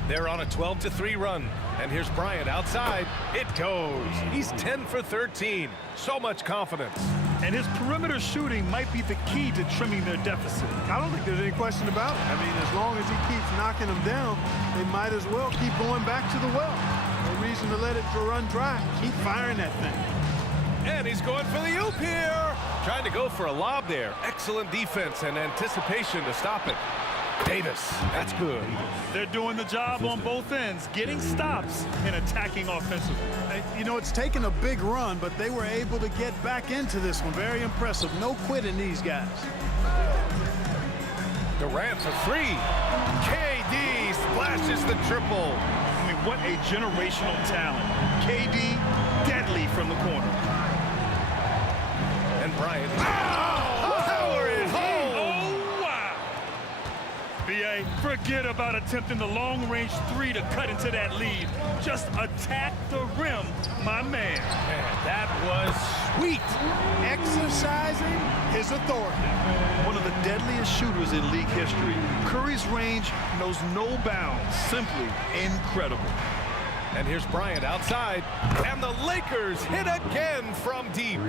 They're on a 12-3 run. And here's Bryant outside. It goes. He's 10 for 13. So much confidence. And his perimeter shooting might be the key to trimming their deficit. I don't think there's any question about it. I mean, as long as he keeps knocking them down, they might as well keep going back to the well. No reason to let it run dry. Keep firing that thing. And he's going for the oop here. Trying to go for a lob there. Excellent defense and anticipation to stop it. Davis, that's good. They're doing the job on both ends, getting stops and attacking offensively. You know, it's taken a big run, but they were able to get back into this one. Very impressive. No quitting these guys. Durant for three. KD splashes the triple. I mean, what a generational talent. KD, deadly from the corner. And Bryant. Power it home. Oh, wow. B.A., forget about attempting the long-range three to cut into that lead. Just attack the rim, my man. Man, that was sweet. Exercising his authority. One of the deadliest shooters in league history. Curry's range knows no bounds. Simply incredible. And here's Bryant outside. And the Lakers hit again from deep.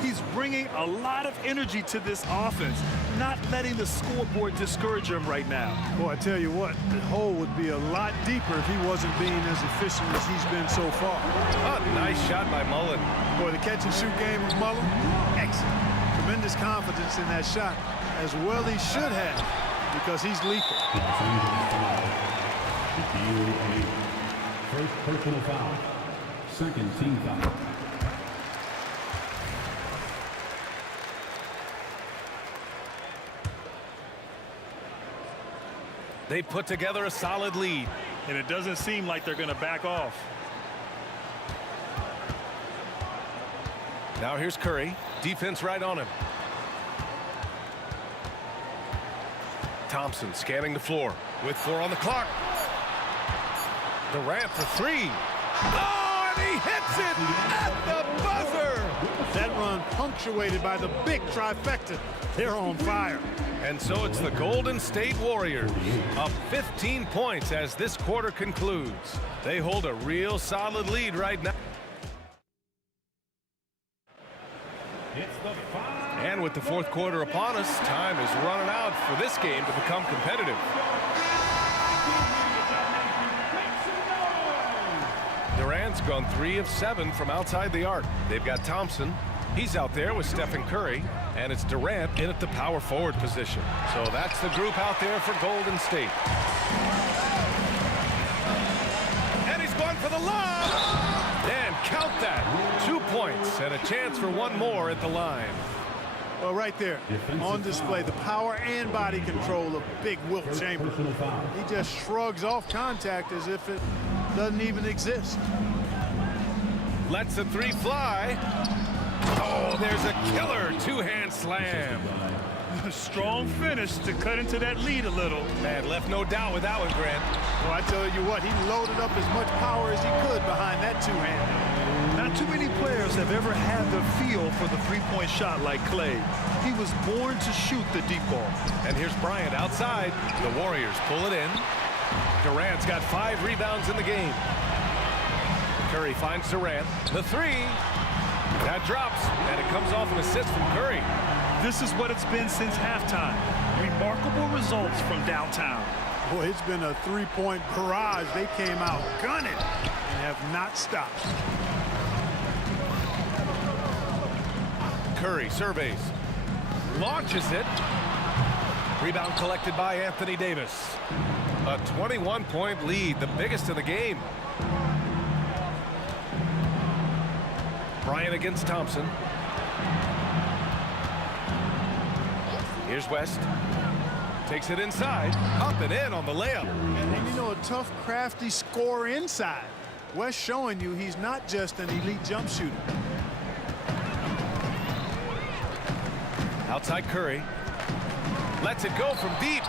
He's bringing a lot of energy to this offense, not letting the scoreboard discourage him right now. Boy, I tell you what, the hole would be a lot deeper if he wasn't being as efficient as he's been so far. A nice shot by Mullen. Boy, the catch-and-shoot game of Mullen, excellent. Tremendous confidence in that shot, as well he should have, because he's lethal. First personal foul. Second team foul. They put together a solid lead. And it doesn't seem like they're going to back off. Now here's Curry. Defense right on him. Thompson scanning the floor with 4 on the clock. Durant for three. Oh, and he hits it at the buzzer. That run punctuated by the big trifecta. They're on fire. And so it's the Golden State Warriors up 15 points as this quarter concludes. They hold a real solid lead right now. And with the fourth quarter upon us, time is running out for this game to become competitive. Durant's gone 3 of 7 from outside the arc. They've got Thompson. He's out there with Stephen Curry. And it's Durant in at the power forward position. So that's the group out there for Golden State. And he's going for the lob. And count that. 2 points and a chance for one more at the line. Well, right there, on display, the power and body control of big Wilt Chamberlain. He just shrugs off contact as if it doesn't even exist. Lets the 3 fly. Oh, there's a killer two-hand slam. Strong finish to cut into that lead a little. Man, left no doubt with that one, Grant. Well, I tell you what, he loaded up as much power as he could behind that two-hand. Not too many players have ever had the feel for the three-point shot like Clay. He was born to shoot the deep ball. And here's Bryant outside. The Warriors pull it in. Durant's got 5 rebounds in the game. Curry finds Durant. The 3. That drops, and it comes off an assist from Curry. This is what it's been since halftime. Remarkable results from downtown. Boy, it's been a three-point barrage. They came out gunning and have not stopped. Curry surveys. Launches it. Rebound collected by Anthony Davis. A 21-point lead, the biggest in the game. Bryant against Thompson. Here's West. Takes it inside. Up and in on the layup. And you know, a tough, crafty scorer inside. West showing you he's not just an elite jump shooter. Outside Curry. Lets it go from deep.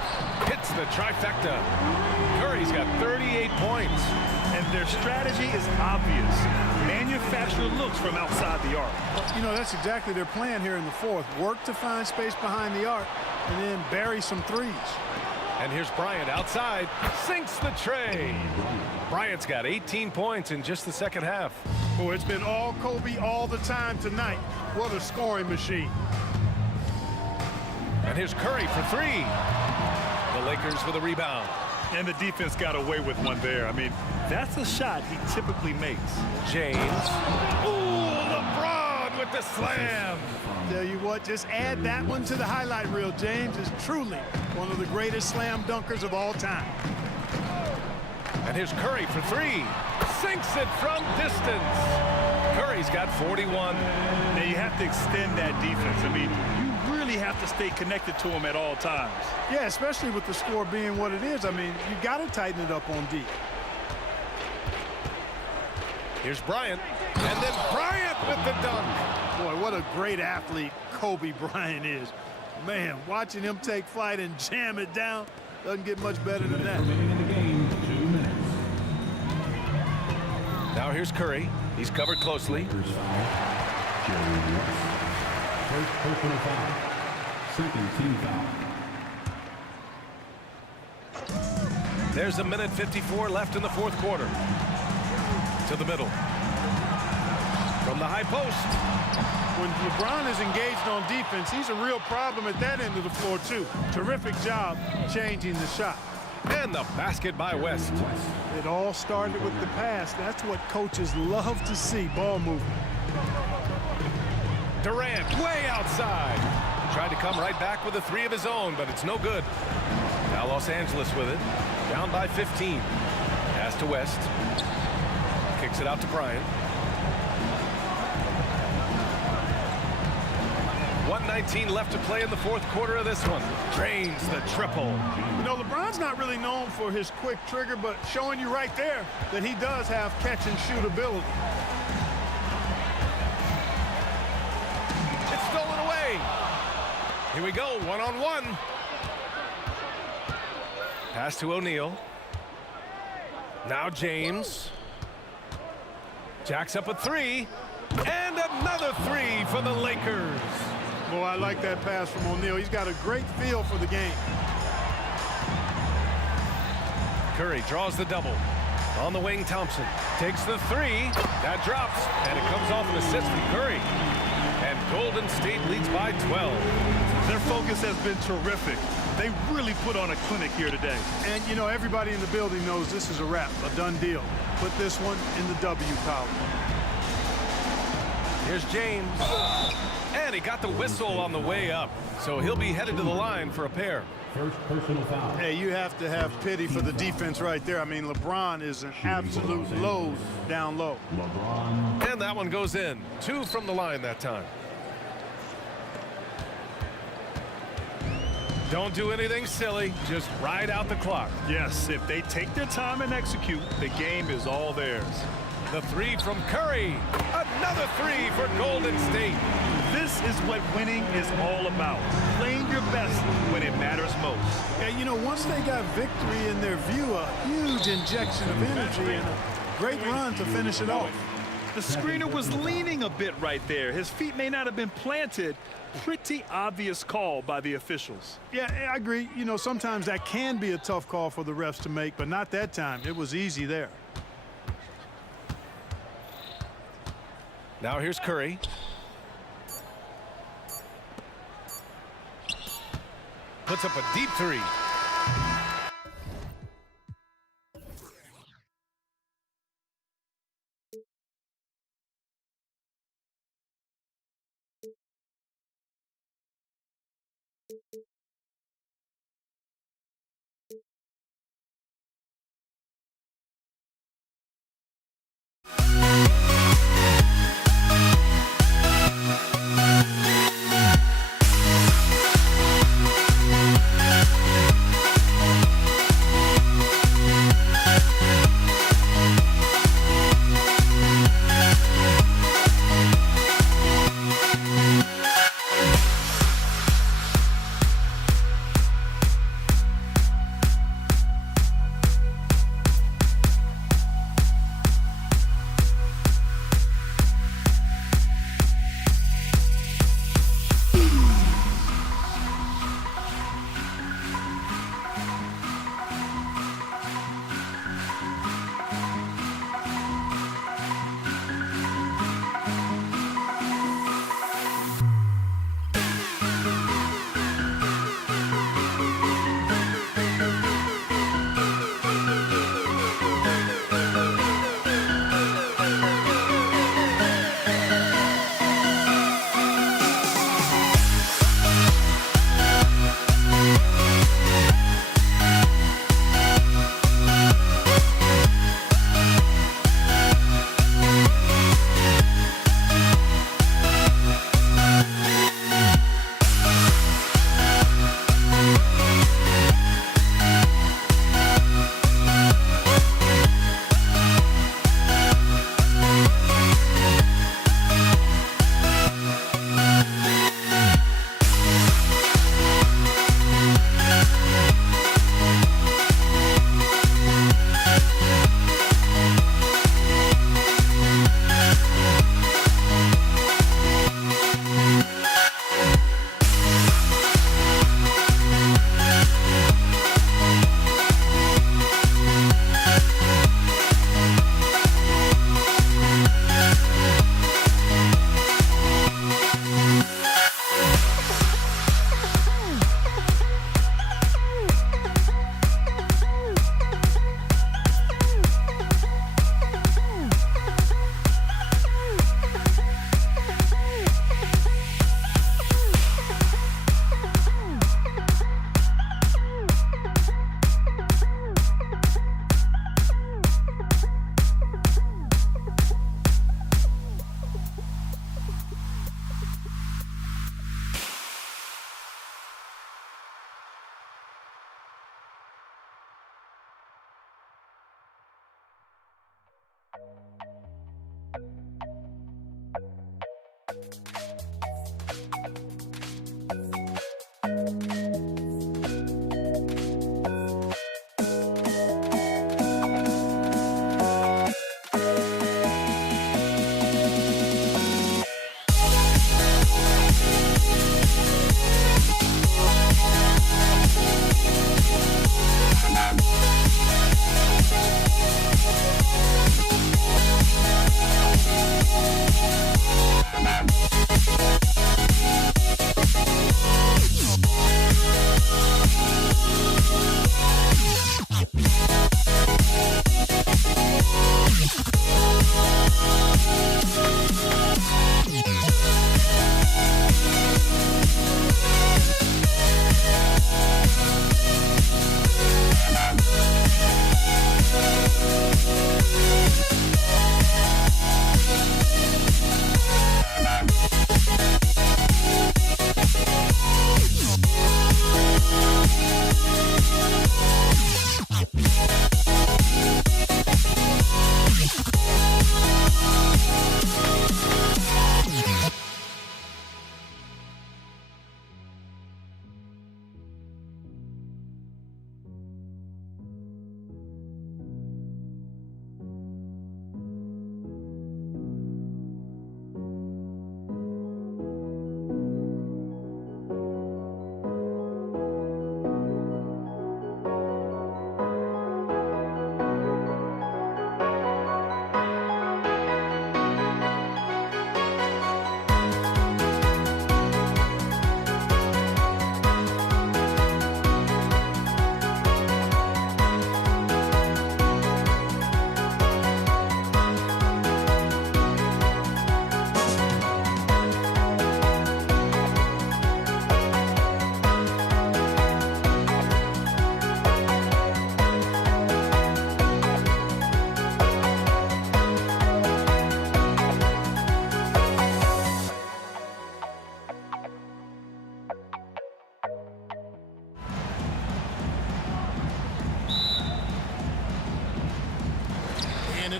Hits the trifecta. Curry's got 38 points. And their strategy is obvious. Manufacture looks from outside the arc. You know, that's exactly their plan here in the fourth. Work to find space behind the arc and then bury some threes. And here's Bryant outside. Sinks the tray. Bryant's got 18 points in just the second half. Boy, it's been all Kobe all the time tonight. What a scoring machine. And here's Curry for 3. The Lakers with a rebound. And the defense got away with one there. I mean, that's a shot he typically makes. James. Ooh, LeBron with the slam. Tell you what, just add that one to the highlight reel. James is truly one of the greatest slam dunkers of all time. And here's Curry for 3. Sinks it from distance. Curry's got 41. Now you have to extend that defense. I mean, you really have to stay connected to him at all times. Yeah, especially with the score being what it is. I mean, you got to tighten it up on D. Here's Bryant. And then Bryant with the dunk. Boy, what a great athlete Kobe Bryant is. Man, watching him take flight and jam it down doesn't get much better than that. Now here's Curry. He's covered closely. There's a minute 54 left in the fourth quarter. To the middle. From the high post. When LeBron is engaged on defense, he's a real problem at that end of the floor, too. Terrific job changing the shot. And the basket by West. It all started with the pass. That's what coaches love to see, ball movement. Durant way outside. Tried to come right back with a 3 of his own, but it's no good. Now Los Angeles with it. Down by 15. Pass to West. Kicks it out to Bryant. 1:19 left to play in the fourth quarter of this one. Drains the triple. You know, LeBron's not really known for his quick trigger, but showing you right there that he does have catch and shoot ability. It's stolen away. Here we go, one-on-one. Pass to O'Neal. Now James. Jacks up a 3. And another 3 for the Lakers. Boy, I like that pass from O'Neal. He's got a great feel for the game. Curry draws the double. On the wing, Thompson takes the 3. That drops, and it comes off an assist from Curry. And Golden State leads by 12. Their focus has been terrific. They really put on a clinic here today. And, you know, everybody in the building knows this is a wrap, a done deal. Put this one in the W column. Here's James. And he got the whistle on the way up. So he'll be headed to the line for a pair. First personal foul. Hey, you have to have pity for the defense right there. I mean, LeBron is an absolute load down low. And that one goes in. 2 from the line that time. Don't do anything silly. Just ride out the clock. Yes, if they take their time and execute, the game is all theirs. The 3 from Curry. Another 3 for Golden State. This is what winning is all about. Playing your best when it matters most. Yeah, you know, once they got victory in their view, a huge injection of energy and a great run to finish it off. The screener was leaning a bit right there. His feet may not have been planted. Pretty obvious call by the officials. Yeah, I agree. You know, sometimes that can be a tough call for the refs to make, but not that time. It was easy there. Now here's Curry. Puts up a deep 3.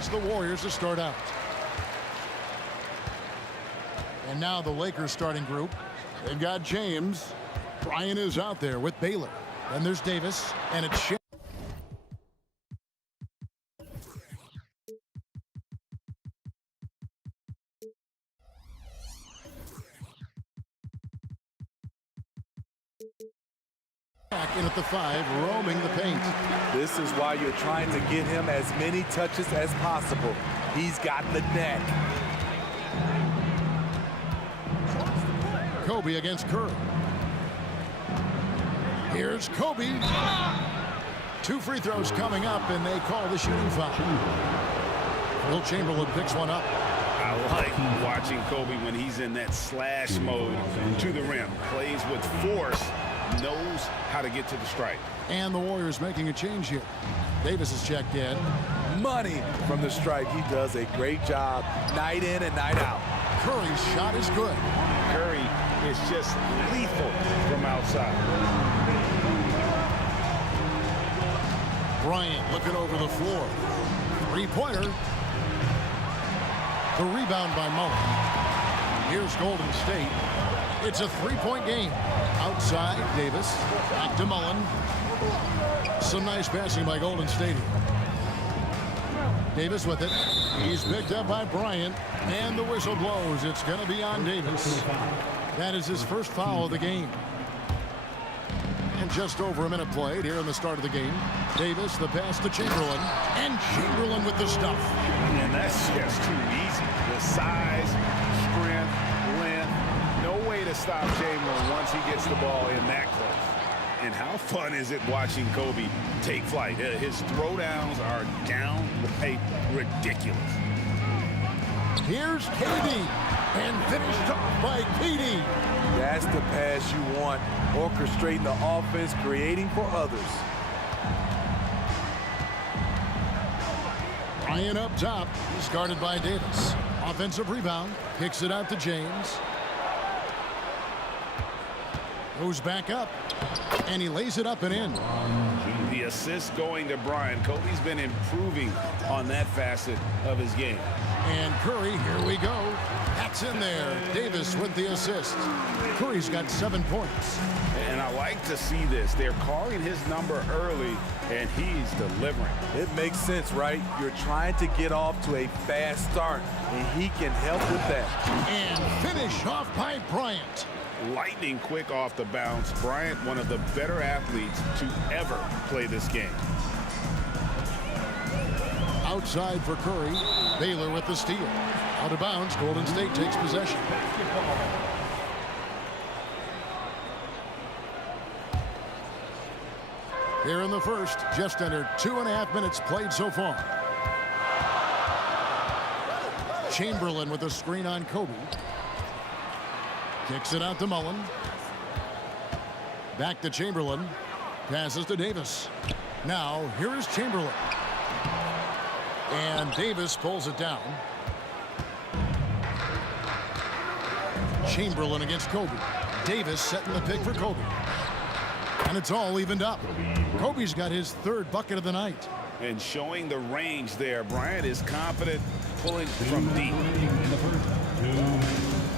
It's the Warriors to start out. And now the Lakers starting group. They've got James. Bryant is out there with Baylor. Then there's Davis, and it's Shea. Back in at the 5, roaming the paint. This is why you're trying to get him as many touches as possible. He's got the net. Kobe against Curry. Here's Kobe. 2 free throws coming up, and they call the shooting foul. Will Chamberlain picks one up. I like watching Kobe when he's in that slash mode to the rim. Plays with force, knows how to get to the stripe. And the Warriors making a change here. Davis is checked in. Money from the stripe. He does a great job night in and night out. Curry's shot is good. Curry is just lethal from outside. Bryant looking over the floor. 3-pointer. The rebound by Mullen. Here's Golden State. It's a 3-point game. Outside, Davis. Back to Mullen. Some nice passing by Golden State. Davis with it. He's picked up by Bryant. And the whistle blows. It's going to be on Davis. That is his first foul of the game. And just over a minute played here in the start of the game. Davis, the pass to Chamberlain. And Chamberlain with the stuff. And that's just too easy. The size, strength, length. No way to stop Chamberlain once he gets the ball in that close. And how fun is it watching Kobe take flight? His throwdowns are downright ridiculous. Here's KD. And finished off by KD. That's the pass you want. Orchestrating the offense, creating for others. Bryant up top. He's guarded by Davis. Offensive rebound. Kicks it out to James. Goes back up. And he lays it up and in. The assist going to Bryant. Kobe's been improving on that facet of his game. And Curry, here we go. That's in there. Davis with the assist. Curry's got 7 points. And I like to see this. They're calling his number early, and he's delivering. It makes sense, right? You're trying to get off to a fast start, and he can help with that. And finish off by Bryant. Lightning quick off the bounce. Bryant, one of the better athletes to ever play this game. Outside for Curry. Baylor with the steal. Out of bounds. Golden State takes possession. Here in the first, just under 2.5 minutes played so far. Chamberlain with a screen on Kobe. Kicks it out to Mullen. Back to Chamberlain. Passes to Davis. Now, here is Chamberlain. And Davis pulls it down. Chamberlain against Kobe. Davis setting the pick for Kobe. And it's all evened up. Kobe's got his 3rd bucket of the night. And showing the range there. Bryant is confident pulling from deep.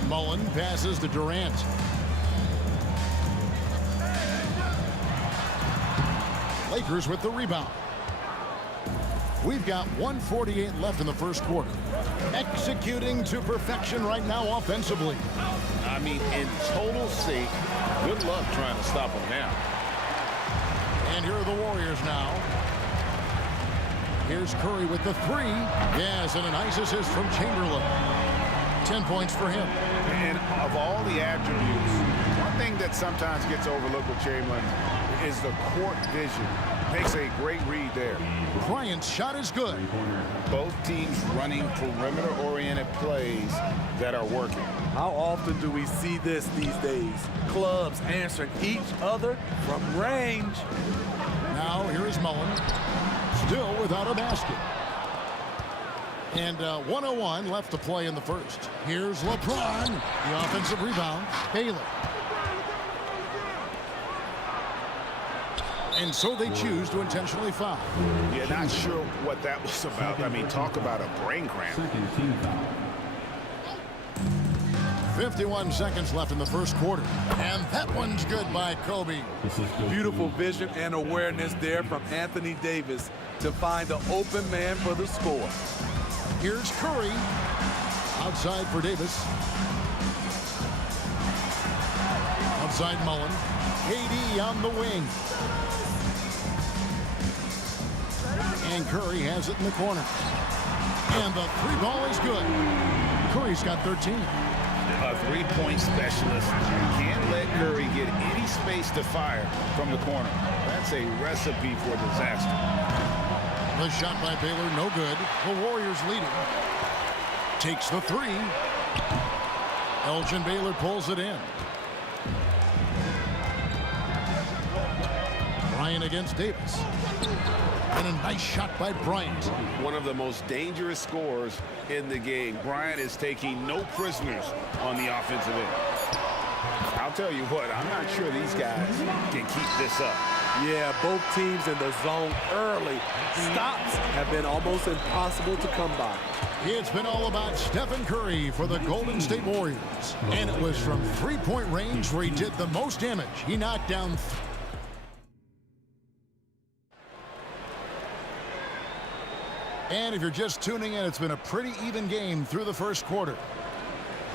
Mullen passes to Durant. Lakers with the rebound. We've got 1:48 left in the first quarter. Executing to perfection right now offensively. I mean, in total sync. Good luck trying to stop him now. And here are the Warriors now. Here's Curry with the 3. Yes, and a nice assist from Chamberlain. 10 points for him. And of all the attributes, one thing that sometimes gets overlooked with Chamberlain is the court vision. Makes a great read there. Bryant's shot is good. Both teams running perimeter-oriented plays that are working. How often do we see this these days? Clubs answering each other from range. Now here is Mullen. Still without a basket. And 1:01 left to play in the first. Here's LeBron. The offensive rebound. Baylor. And so they choose to intentionally foul. Yeah, not sure what that was about. I mean, talk about a brain cramp. 51 seconds left in the first quarter. And that one's good by Kobe. Beautiful vision and awareness there from Anthony Davis to find the open man for the score. Here's Curry. Outside for Davis. Outside Mullen. KD on the wing. And Curry has it in the corner. And the three ball is good. Curry's got 13. A three-point specialist. Can't let Curry get any space to fire from the corner. That's a recipe for disaster. The shot by Baylor, no good. The Warriors leading. Takes the three. Elgin Baylor pulls it in. Bryant against Davis. And a nice shot by Bryant. One of the most dangerous scorers in the game. Bryant is taking no prisoners on the offensive end. I'll tell you what, I'm not sure these guys can keep this up. Yeah, both teams in the zone early. Stops have been almost impossible to come by. It's been all about Stephen Curry for the Golden State Warriors. And it was from three-point range where he did the most damage. He knocked down... And if you're just tuning in, it's been a pretty even game through the first quarter.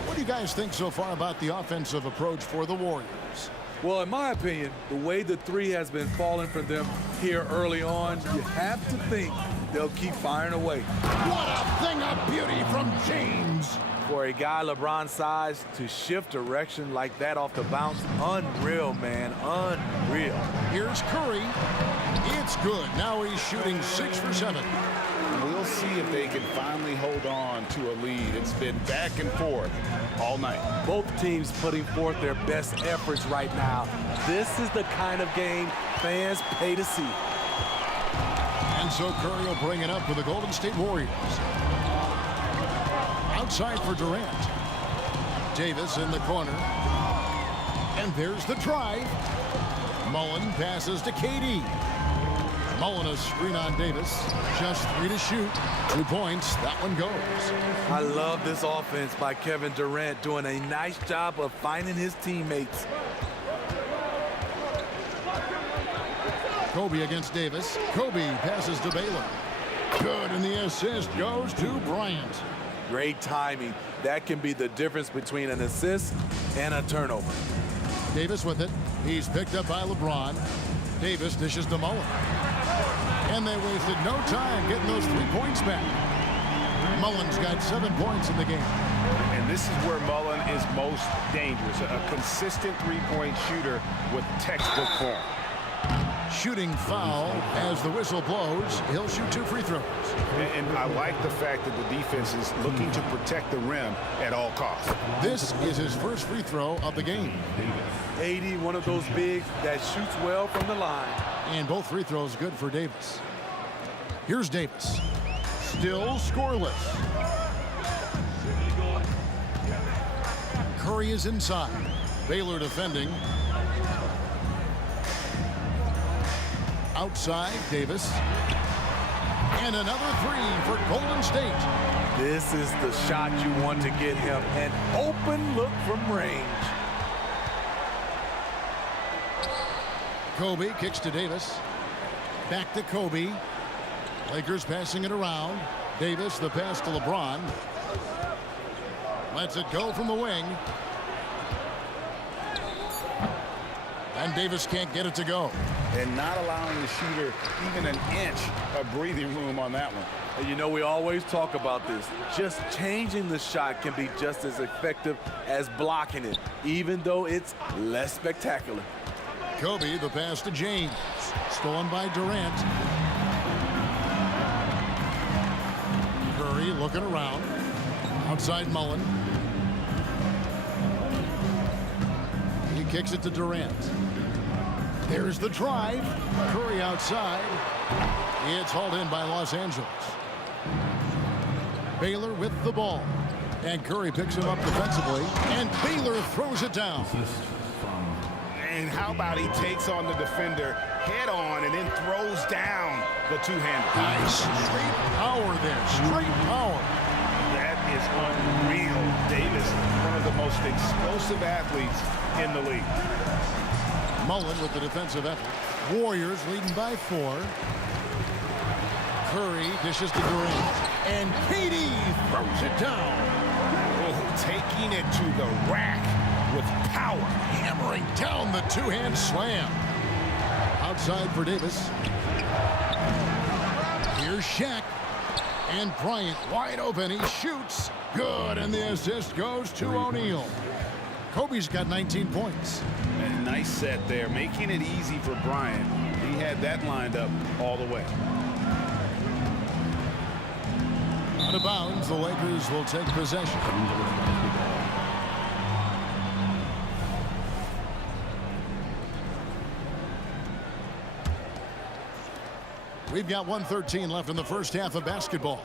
What do you guys think so far about the offensive approach for the Warriors? Well, in my opinion, the way the three has been falling for them here early on, you have to think they'll keep firing away. What a thing of beauty from James! For a guy LeBron's size to shift direction like that off the bounce, unreal, man, unreal. Here's Curry. It's good. Now he's shooting 6 for 7. We'll see if they can finally hold on to a lead. It's been back and forth all night. Both teams putting forth their best efforts right now. This is the kind of game fans pay to see. And so Curry will bring it up for the Golden State Warriors. Outside for Durant. Davis in the corner. And there's the drive. Mullen passes to KD. Mullen a screen on Davis. Just 3 to shoot. 2 points. That one goes. I love this offense by Kevin Durant doing a nice job of finding his teammates. Kobe against Davis. Kobe passes to Baylor. Good, and the assist goes to Bryant. Great timing. That can be the difference between an assist and a turnover. Davis with it. He's picked up by LeBron. Davis dishes to Mullen. And they wasted no time getting those 3 points back. Mullen's got 7 points in the game. And this is where Mullen is most dangerous. A consistent three-point shooter with textbook form. Shooting foul as the whistle blows. He'll shoot 2 free throws. And I like the fact that the defense is looking to protect the rim at all costs. This is his first free throw of the game. 80, one of those bigs that shoots well from the line. And both free throws good for Davis. Here's Davis. Still scoreless. Curry is inside. Baylor defending. Outside, Davis. And another 3 for Golden State. This is the shot you want to get him. An open look from range. Kobe kicks to Davis. Back to Kobe. Lakers passing it around. Davis, the pass to LeBron. Lets it go from the wing. And Davis can't get it to go. And not allowing the shooter even an inch of breathing room on that one. And you know, we always talk about this. Just changing the shot can be just as effective as blocking it, even though it's less spectacular. Kobe, the pass to James. Stolen by Durant. Curry looking around. Outside Mullen. He kicks it to Durant. There's the drive. Curry outside. It's hauled in by Los Angeles. Baylor with the ball. And Curry picks him up defensively. And Baylor throws it down. And how about he takes on the defender head on and then throws down the two-hander. Nice. Straight power there. Straight power. That is unreal. Davis, one of the most explosive athletes in the league. Mullen with the defensive effort. Warriors leading by 4. Curry dishes to Durant. And KD throws it down. Oh, taking it to the rack with power. Hammering down the two-hand slam. Outside for Davis. Here's Shaq. And Bryant wide open. He shoots. Good. And the assist goes to O'Neal. Kobe's got 19 points. And nice set there, making it easy for Bryant. He had that lined up all the way. Out of bounds, the Lakers will take possession. We've got 1:13 left in the first half of basketball.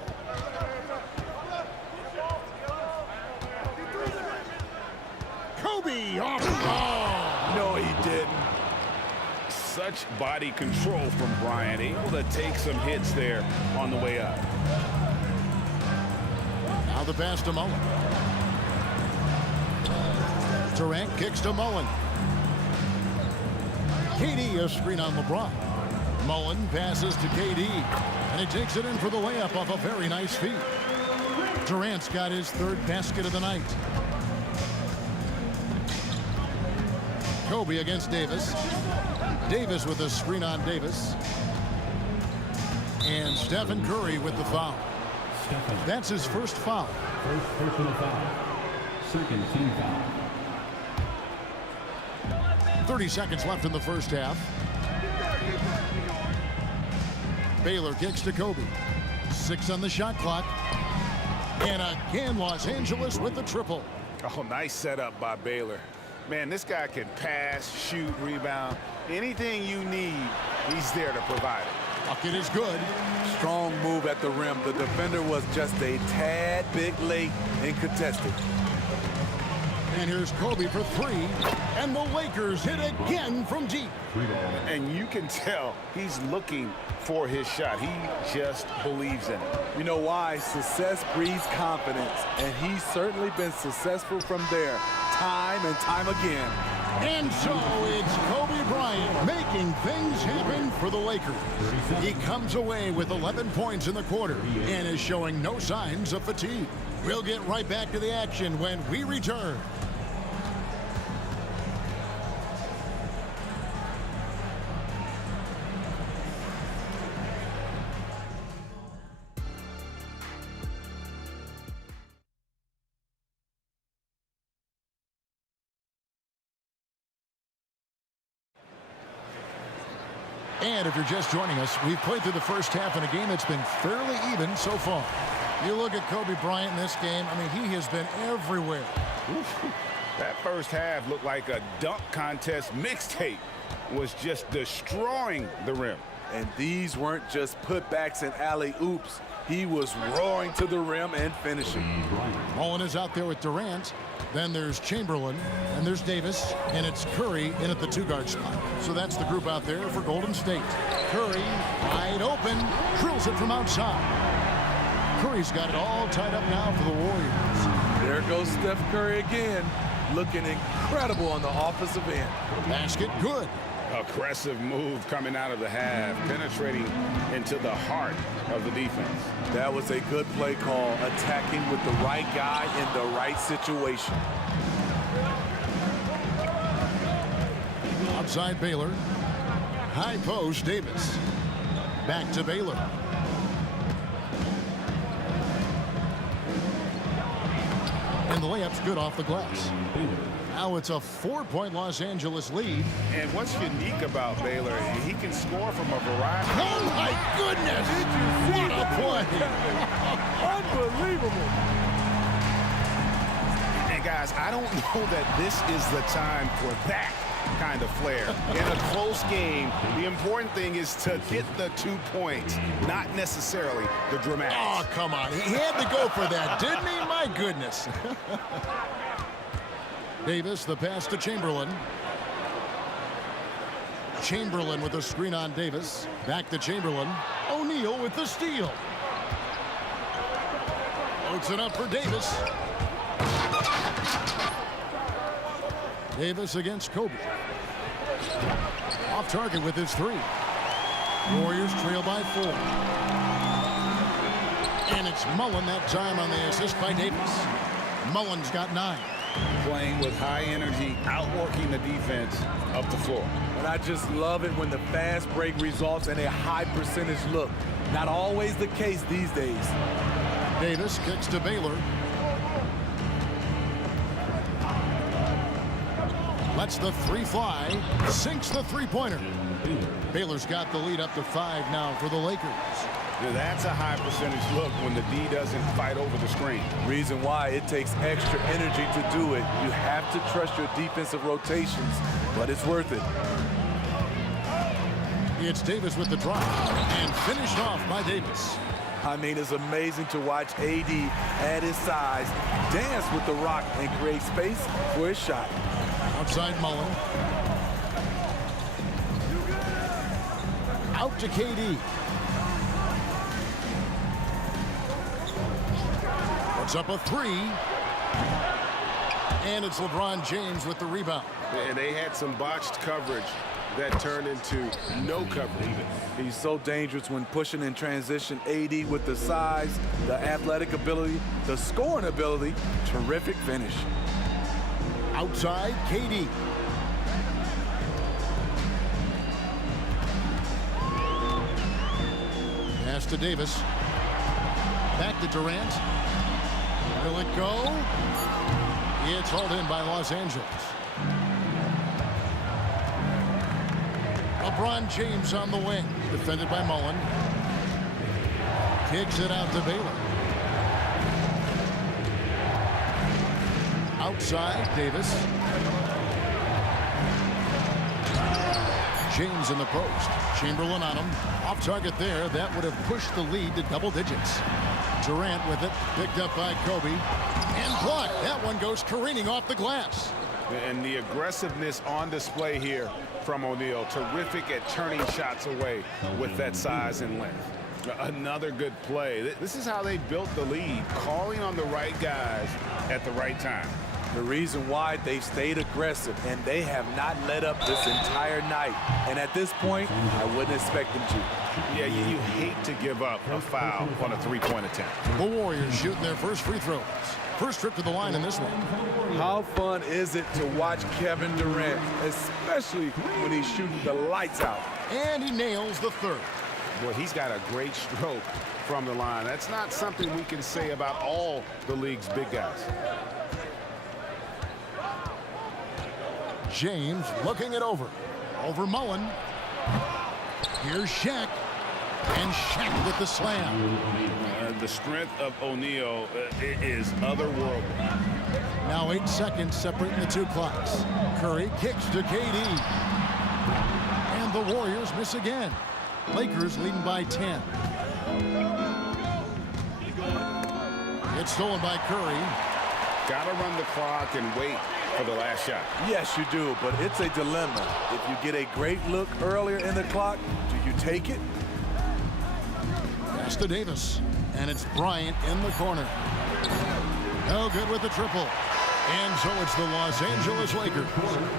Kobe off the ball. No, he didn't. Such body control from Bryant, able to take some hits there on the way up. Now the pass to Mullen. Durant kicks to Mullen. KD a screen on LeBron. Mullen passes to KD, and he takes it in for the layup off a very nice feed. Durant's got his 3rd basket of the night. Kobe against Davis. Davis with a screen on Davis. And Stephen Curry with the foul. That's his first foul. First personal foul. Second team foul. 30 seconds left in the first half. Baylor kicks to Kobe. 6 on the shot clock. And again, Los Angeles with the triple. Oh, nice setup by Baylor. Man, this guy can pass, shoot, rebound. Anything you need, he's there to provide it. Bucket is good. Strong move at the rim. The defender was just a tad bit late in contesting. And here's Kobe for 3. And the Lakers hit again from deep. And you can tell he's looking for his shot. He just believes in it. You know why? Success breeds confidence. And he's certainly been successful from there, time and time again. And so it's Kobe Bryant making things happen for the Lakers. He comes away with 11 points in the quarter and is showing no signs of fatigue. We'll get right back to the action when we return. And if you're just joining us, we've played through the first half in a game that's been fairly even so far. You look at Kobe Bryant in this game, I mean, he has been everywhere. Oof. That first half looked like a dunk contest mixtape. Was just destroying the rim. And these weren't just putbacks and alley-oops. He was roaring to the rim and finishing. Mullen is out there with Durant. Then there's Chamberlain, and there's Davis, and it's Curry in at the 2-guard spot. So that's the group out there for Golden State. Curry, wide open, drills it from outside. Curry's got it all tied up now for the Warriors. There goes Steph Curry again, looking incredible on the offensive end. Basket good. Aggressive move coming out of the half, penetrating into the heart of the defense. That was a good play call, attacking with the right guy in the right situation. Outside Baylor. High post Davis. Back to Baylor. And the layup's good off the glass. Now it's a 4-point Los Angeles lead. And what's unique about Baylor, he can score from a variety. Oh my goodness! Did you see what a play! Unbelievable. And guys, I don't know that this is the time for that kind of flair. In a close game, the important thing is to get the 2 points, not necessarily the dramatics. Oh, come on. He had to go for that, didn't he? My goodness. Davis, the pass to Chamberlain. Chamberlain with a screen on Davis. Back to Chamberlain. O'Neal with the steal. Loads it up for Davis. Davis against Kobe. Off target with his 3. Warriors trail by 4. And it's Mullen that time on the assist by Davis. Mullen's got 9. Playing with high energy, outworking the defense up the floor. And I just love it when the fast break results in a high percentage look. Not always the case these days. Davis kicks to Baylor. Lets the 3 fly. Sinks the 3-pointer. Baylor's got the lead up to 5 now for the Lakers. That's a high percentage look when the D doesn't fight over the screen. Reason why it takes extra energy to do it. You have to trust your defensive rotations, but it's worth it. It's Davis with the drive and finished off by Davis. I mean, it's amazing to watch AD at his size dance with the rock and create space for his shot. Outside Mullen. Out to KD. Puts up a 3. And it's LeBron James with the rebound. And they had some botched coverage that turned into no coverage. He's so dangerous when pushing in transition. AD with the size, the athletic ability, the scoring ability. Terrific finish. Outside, KD. Pass to Davis. Back to Durant. Will it go? It's hauled in by Los Angeles. LeBron James on the wing. Defended by Mullen. Kicks it out to Baylor. Outside, Davis. James in the post. Chamberlain on him. Off target there. That would have pushed the lead to double digits. Durant with it. Picked up by Kobe. And blocked. That one goes careening off the glass. And the aggressiveness on display here from O'Neal. Terrific at turning shots away with that size and length. Another good play. This is how they built the lead. Calling on the right guys at the right time. The reason why they've stayed aggressive, and they have not let up this entire night. And at this point, I wouldn't expect them to. Yeah, you hate to give up a foul on a 3-point attempt. The Warriors shooting their first free throws. First trip to the line in this one. How fun is it to watch Kevin Durant, especially when he's shooting the lights out? And he nails the 3rd. Boy, he's got a great stroke from the line. That's not something we can say about all the league's big guys. James looking it over. Over Mullen. Here's Shaq. And Shaq with the slam. The strength of O'Neal is otherworldly. Now 8 seconds separating the 2 clocks. Curry kicks to KD. And the Warriors miss again. Lakers leading by 10. It's stolen by Curry. Got to run the clock and wait for the last shot. Yes, you do, but it's a dilemma. If you get a great look earlier in the clock, do you take it? Pass to Davis. And it's Bryant in the corner. No good with the triple. And so it's the Los Angeles Lakers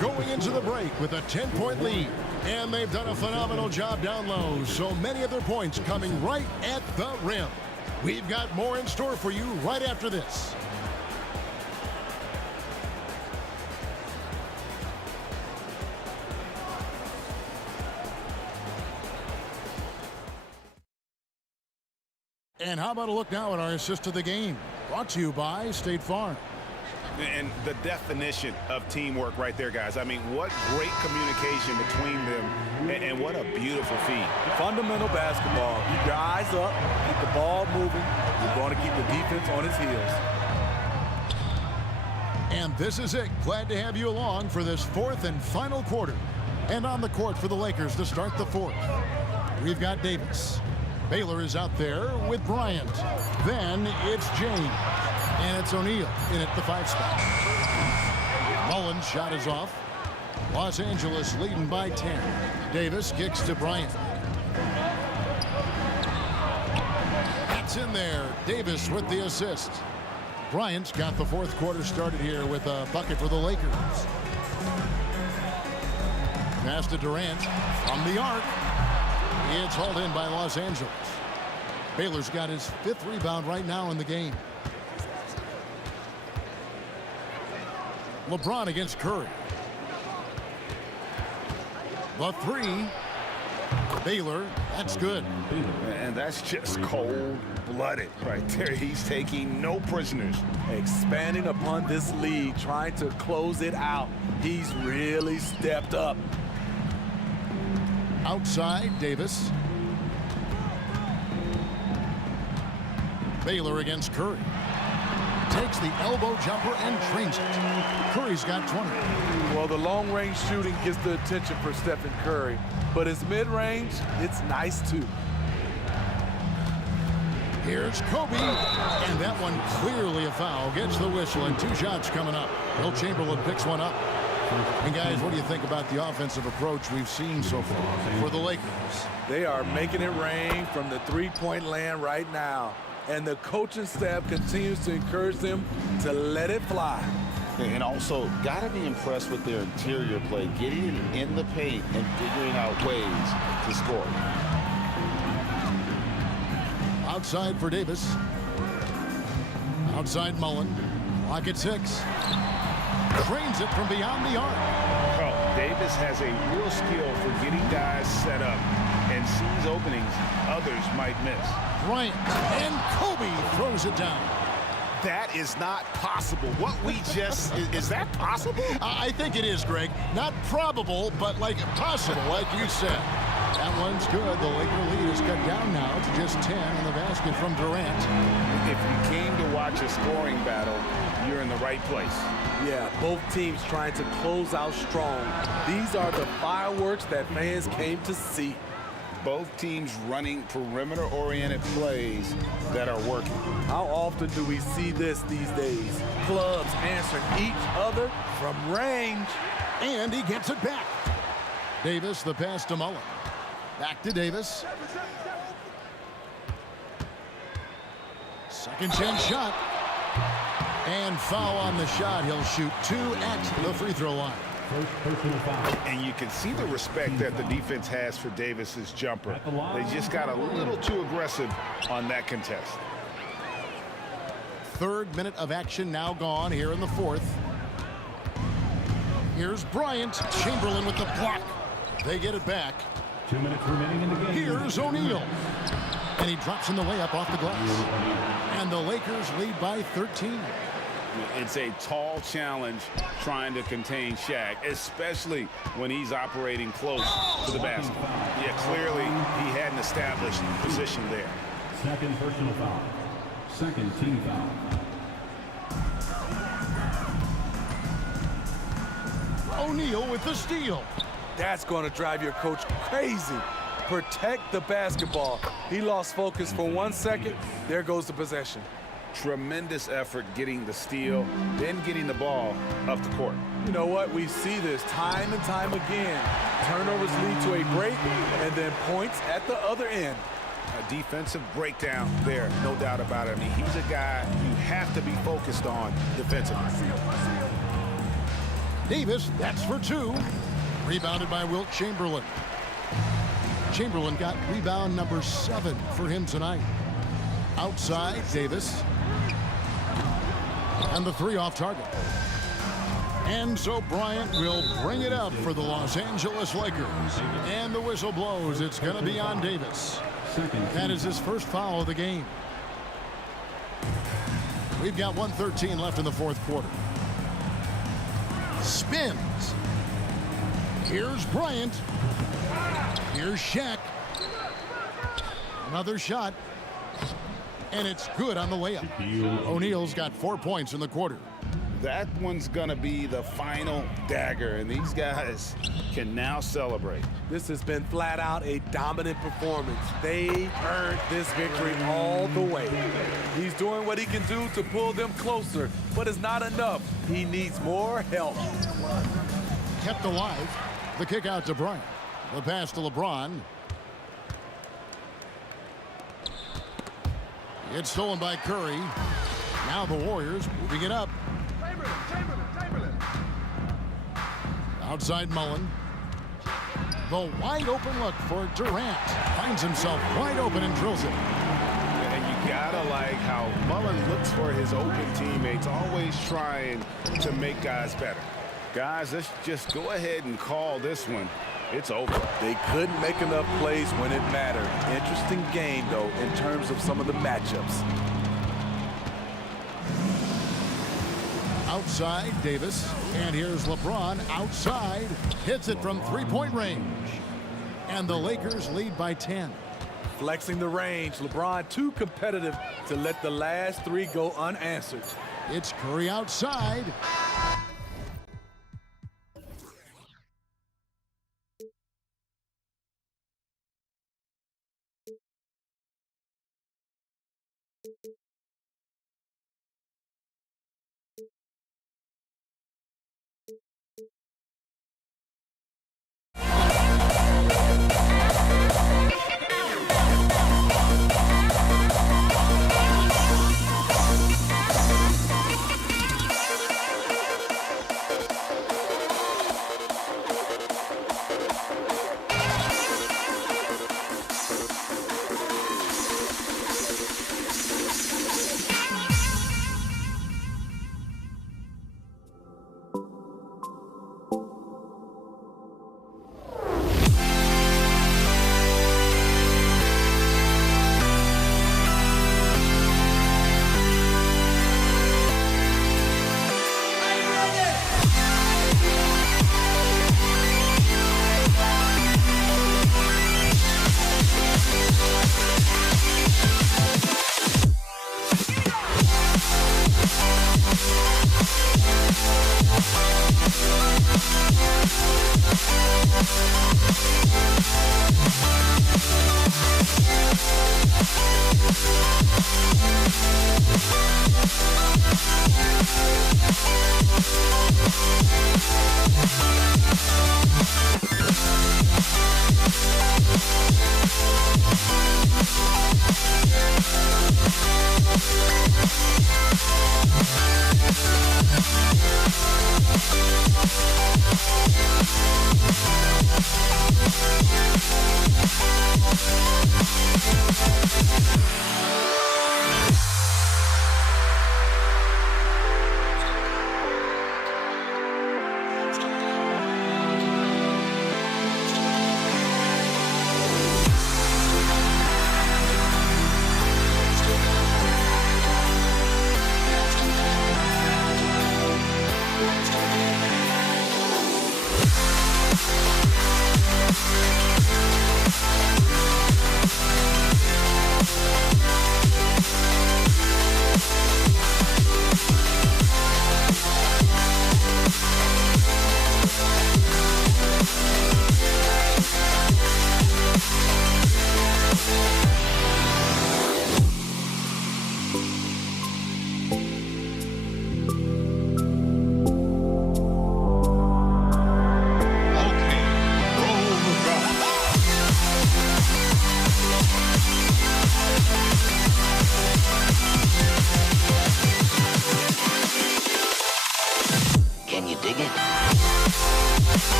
going into the break with a 10-point lead. And they've done a phenomenal job down low. So many of their points coming right at the rim. We've got more in store for you right after this. And how about a look now at our assist of the game? Brought to you by State Farm. And the definition of teamwork right there, guys. I mean, what great communication between them, and what a beautiful feed. Fundamental basketball. Keep your eyes up, keep the ball moving. You're going to keep the defense on its heels. And this is it. Glad to have you along for this 4th and final quarter. And on the court for the Lakers to start the 4th. We've got Davis. Baylor is out there with Bryant. Then it's James. And it's O'Neal in at the 5 spot. Mullen's shot is off. Los Angeles leading by 10. Davis kicks to Bryant. It's in there. Davis with the assist. Bryant's got the fourth quarter started here with a bucket for the Lakers. Pass to Durant from the arc. It's hauled in by Los Angeles. Baylor's got his fifth rebound right now in the game. LeBron against Curry. The three. Baylor, that's good. And that's just cold-blooded right there. He's taking no prisoners. Expanding upon this lead, trying to close it out. He's really stepped up. Outside, Davis. Baylor against Curry. Takes the elbow jumper and drains it. Curry's got 20. Well, the long-range shooting gets the attention for Stephen Curry, but his mid-range, it's nice too. Here's Kobe, and that one clearly a foul. Gets the whistle, and 2 shots coming up. Will Chamberlain picks one up. And guys, what do you think about the offensive approach we've seen so far for the Lakers? They are making it rain from the three-point land right now. And the coaching staff continues to encourage them to let it fly. And also, got to be impressed with their interior play, getting in the paint and figuring out ways to score. Outside for Davis. Outside Mullen. Clock at 6. Trains it from beyond the arc. Oh, Davis has a real skill for getting guys set up and sees openings others might miss. Bryant and Kobe throws it down. That is not possible. What we just, is that possible? I think it is, Greg. Not probable, but like possible, like you said. That one's good. The Laker lead is cut down now to just 10 in the basket from Durant. If you came to watch a scoring battle, you're in the right place. Yeah, both teams trying to close out strong. These are the fireworks that fans came to see. Both teams running perimeter-oriented plays that are working. How often do we see this these days? Clubs answering each other from range. And he gets it back. Davis, the pass to Mullen. Back to Davis. Second chance shot. And foul on the shot. He'll shoot 2 at the free throw line. And you can see the respect that the defense has for Davis's jumper. They just got a little too aggressive on that contest. Third minute of action now gone here in the fourth. Here's Bryant. Chamberlain with the block. They get it back. 2 minutes remaining in the game. Here's O'Neal. And he drops in the layup off the glass. And the Lakers lead by 13. It's a tall challenge trying to contain Shaq, especially when he's operating close to the basket. Yeah, clearly he hadn't established position there. Second personal foul. Second team foul. O'Neal with the steal. That's going to drive your coach crazy. Protect the basketball. He lost focus for 1 second. There goes the possession. Tremendous effort getting the steal, then getting the ball up the court. You know what? We see this time and time again. Turnovers lead to a break and then points at the other end. A defensive breakdown there, no doubt about it. I mean, he's a guy you have to be focused on defensively. Davis, that's for 2. Rebounded by Wilt Chamberlain. Chamberlain got rebound number 7 for him tonight. Outside, Davis. And the 3 off target. And so Bryant will bring it up for the Los Angeles Lakers. And the whistle blows. It's going to be on Davis. That is his first foul of the game. We've got 1:13 left in the fourth quarter. Spins. Here's Bryant. Here's Shaq. Another shot. And it's good on the layup. O'Neal's got 4 points in the quarter. That one's gonna be the final dagger, and these guys can now celebrate. This has been flat out a dominant performance. They earned this victory all the way. He's doing what he can do to pull them closer, but it's not enough. He needs more help. kept alive. The kick out to Bryant. The pass to LeBron. It's stolen by Curry. Now the Warriors moving it up. Outside Mullen. The wide open look for Durant. Finds himself wide open and drills it. And you gotta like how Mullen looks for his open teammates, always trying to make guys better. Guys, let's just go ahead and call this one. It's over. They couldn't make enough plays when it mattered. Interesting game, though, in terms of some of the matchups. Outside Davis, and here's LeBron outside. Hits it from three-point range. And the Lakers lead by 10. Flexing the range. LeBron too competitive to let the last three go unanswered. It's Curry outside.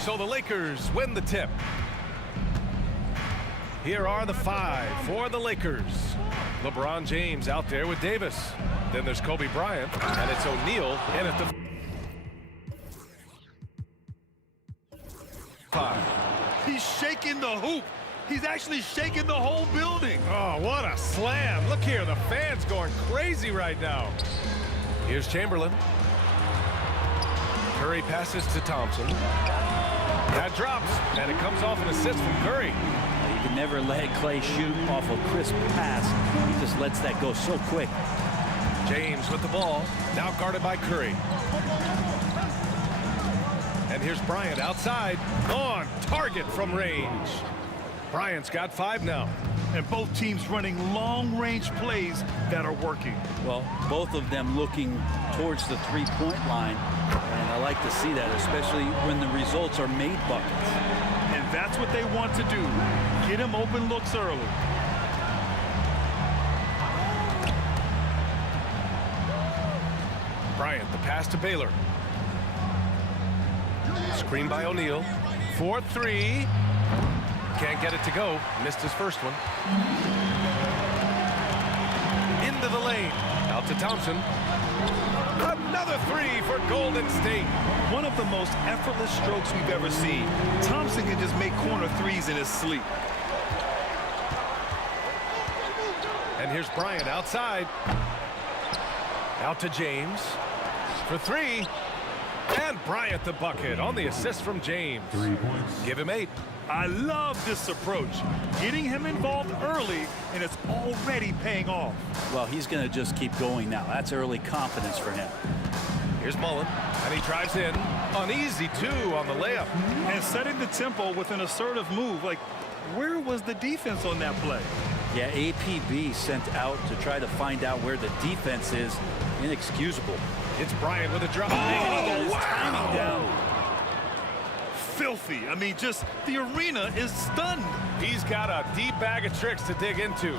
So the Lakers win the tip. Here are the 5 for the Lakers. LeBron James out there with Davis. Then there's Kobe Bryant, and it's O'Neal in at the 5. He's shaking the hoop. He's actually shaking the whole building. Oh, what a slam. Look here, the fans going crazy right now. Here's Chamberlain. Curry passes to Thompson. That drops, and it comes off an assist from Curry. You can never let Clay shoot off a crisp pass. He just lets that go so quick. James with the ball, now guarded by Curry. And here's Bryant outside, on target from range. Bryant's got 5 now. And both teams running long-range plays that are working. Well, both of them looking towards the three-point line. And I like to see that, especially when the results are made buckets. And that's what they want to do. Get him open looks early. Bryant, the pass to Baylor. Screen by O'Neal. 4-3. Can't get it to go. Missed his first one. Into the lane. Out to Thompson. Another 3 for Golden State. One of the most effortless strokes we've ever seen. Thompson can just make corner threes in his sleep. And here's Bryant outside. Out to James for 3. And Bryant the bucket on the assist from James. 3 points. Give him 8. I love this approach. Getting him involved early, and it's already paying off. Well, he's going to just keep going now. That's early confidence for him. Here's Mullen, and he drives in. An easy 2 on the layup. And setting the tempo with an assertive move. Like, where was the defense on that play? Yeah, APB sent out to try to find out where the defense is. Inexcusable. It's Bryant with a drop. Oh, wow! Down. Filthy. I mean, just the arena is stunned. He's got a deep bag of tricks to dig into.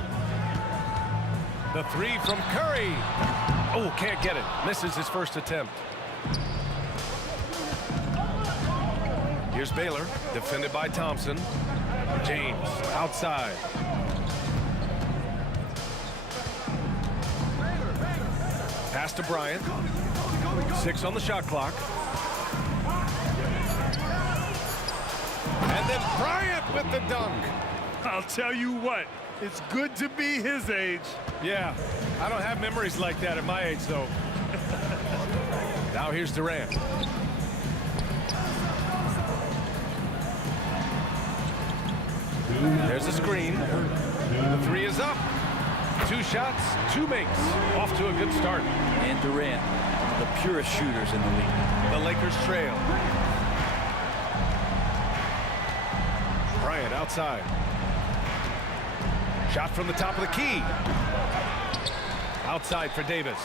The 3 from Curry. Oh, can't get it. Misses his first attempt. Here's Baylor, defended by Thompson. James outside. Pass to Bryant. 6 on the shot clock. And then Bryant with the dunk. I'll tell you what, it's good to be his age. Yeah, I don't have memories like that at my age, though. Now here's Durant. There's a screen. The 3 is up. 2 shots, 2 makes. Off to a good start. And Durant, one of the purest shooters in the league. The Lakers trail. Bryant outside. Shot from the top of the key. Outside for Davis.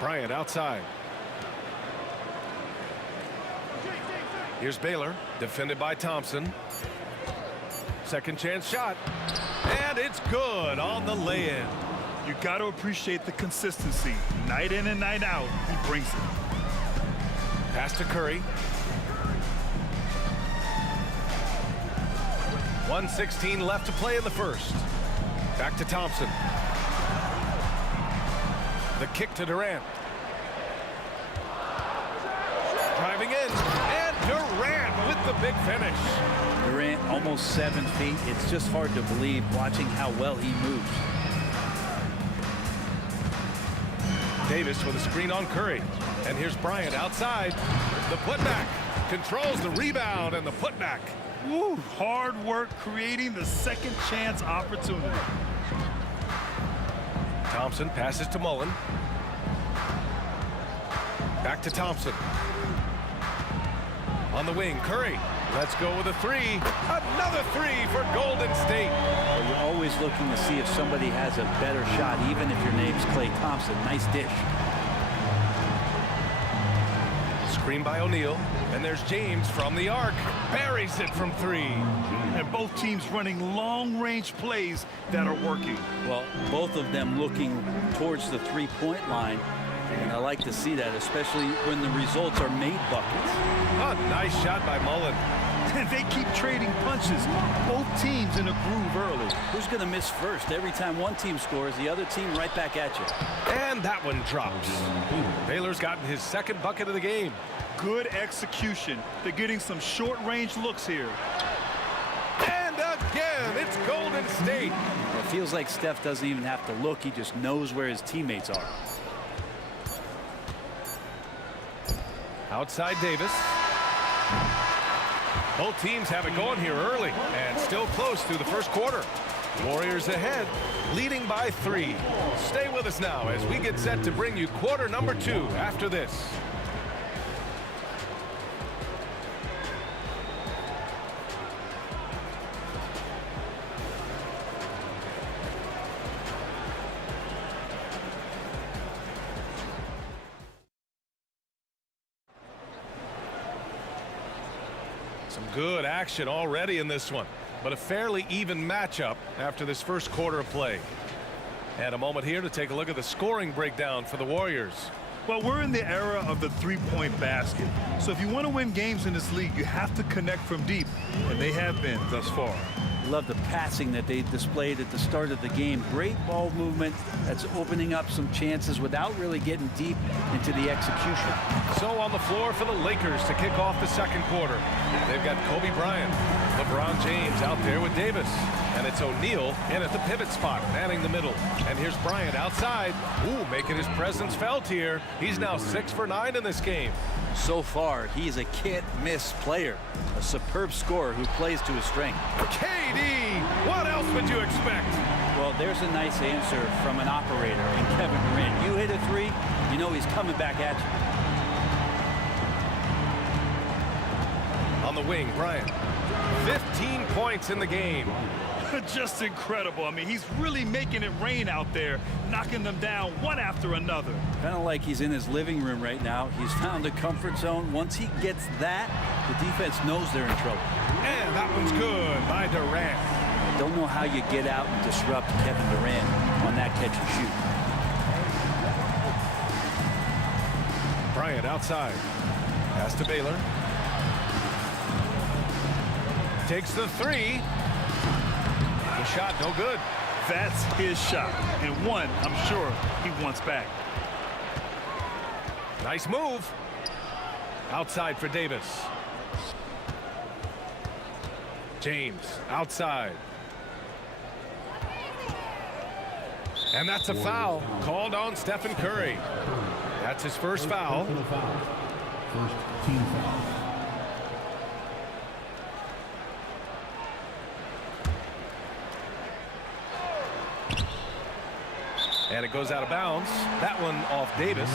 Bryant outside. Here's Baylor, defended by Thompson. Second chance shot. And it's good on the lay-in. You got to appreciate the consistency. Night in and night out, he brings it. Pass to Curry. 1:16 left to play in the first. Back to Thompson. The kick to Durant. Driving in, and Durant with the big finish. Durant almost 7 feet. It's just hard to believe watching how well he moves. Davis with a screen on Curry. And here's Bryant outside. The putback controls the rebound and the putback. Woo, hard work creating the second chance opportunity. Thompson passes to Mullen. Back to Thompson. On the wing, Curry. Let's go with a three. Another three for Golden State. Well, you're always looking to see if somebody has a better shot, even if your name's Klay Thompson. Nice dish. Screen by O'Neal. And there's James from the arc. Buries it from three. And both teams running long-range plays that are working. Well, both of them looking towards the three-point line. And I like to see that, especially when the results are made buckets. A nice shot by Mullen. And they keep trading punches. Both teams in a groove early. Who's going to miss first? Every time one team scores, the other team right back at you. And that one drops. Baylor's gotten his second bucket of the game. Good execution. They're getting some short-range looks here. And again, it's Golden State. It feels like Steph doesn't even have to look. He just knows where his teammates are. Outside Davis. Both teams have it going here early and still close through the first quarter. Warriors ahead, leading by 3. Stay with us now as we get set to bring you quarter number 2 after this. Some good action already in this one, but a fairly even matchup after this first quarter of play. And a moment here to take a look at the scoring breakdown for the Warriors. Well, we're in the era of the three-point basket. So if you want to win games in this league, you have to connect from deep, and they have been thus far. Love the passing that they displayed at the start of the game. Great ball movement that's opening up some chances without really getting deep into the execution. So on the floor for the Lakers to kick off the second quarter. They've got Kobe Bryant, LeBron James out there with Davis. And it's O'Neal in at the pivot spot, manning the middle. And here's Bryant outside. Ooh, making his presence felt here. He's now 6 for 9 in this game. So far, he's a can't-miss player. A superb scorer who plays to his strength. KD, what else would you expect? Well, there's a nice answer from an operator in Kevin Durant. You hit a three, you know he's coming back at you. On the wing, Bryant. 15 points in the game. Just incredible. I mean, he's really making it rain out there, knocking them down one after another. Kind of like he's in his living room right now. He's found a comfort zone. Once he gets that, the defense knows they're in trouble. And that one's good by Durant. I don't know how you get out and disrupt Kevin Durant on that catch and shoot. Bryant outside. Pass to Baylor. Takes the three. The shot no good. That's his shot, and one I'm sure he wants back. Nice move. Outside for Davis. James outside. And that's a foul called on Stephen Curry. That's his first foul. First team foul. And it goes out of bounds. That one off Davis.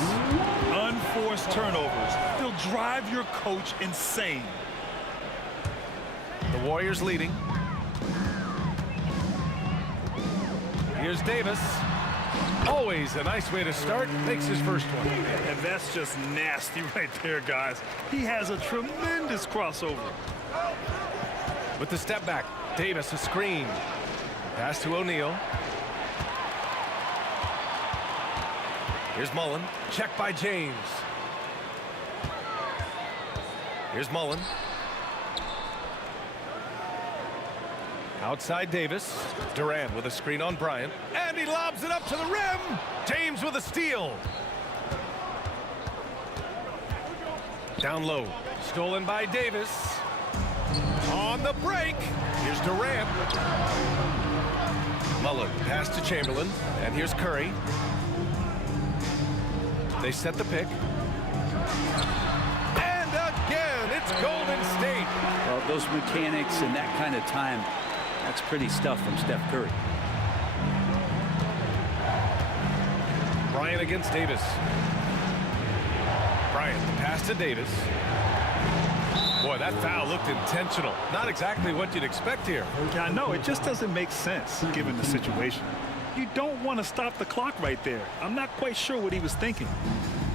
Unforced turnovers. They'll drive your coach insane. The Warriors leading. Here's Davis. Always a nice way to start. Makes his first one. And that's just nasty right there, guys. He has a tremendous crossover. With the step back, Davis a screen. Pass to O'Neal. Here's Mullen. Check by James. Here's Mullen. Outside Davis. Durant with a screen on Bryant. And he lobs it up to the rim. James with a steal. Down low. Stolen by Davis. On the break. Here's Durant. Mullen. Pass to Chamberlain. And here's Curry. They set the pick. And again, it's Golden State. Well, those mechanics and that kind of time, that's pretty stuff from Steph Curry. Bryant against Davis. Bryant, the pass to Davis. Boy, that foul looked intentional. Not exactly what you'd expect here. Yeah, I know. It just doesn't make sense given the situation. You don't want to stop the clock right there. I'm not quite sure what he was thinking.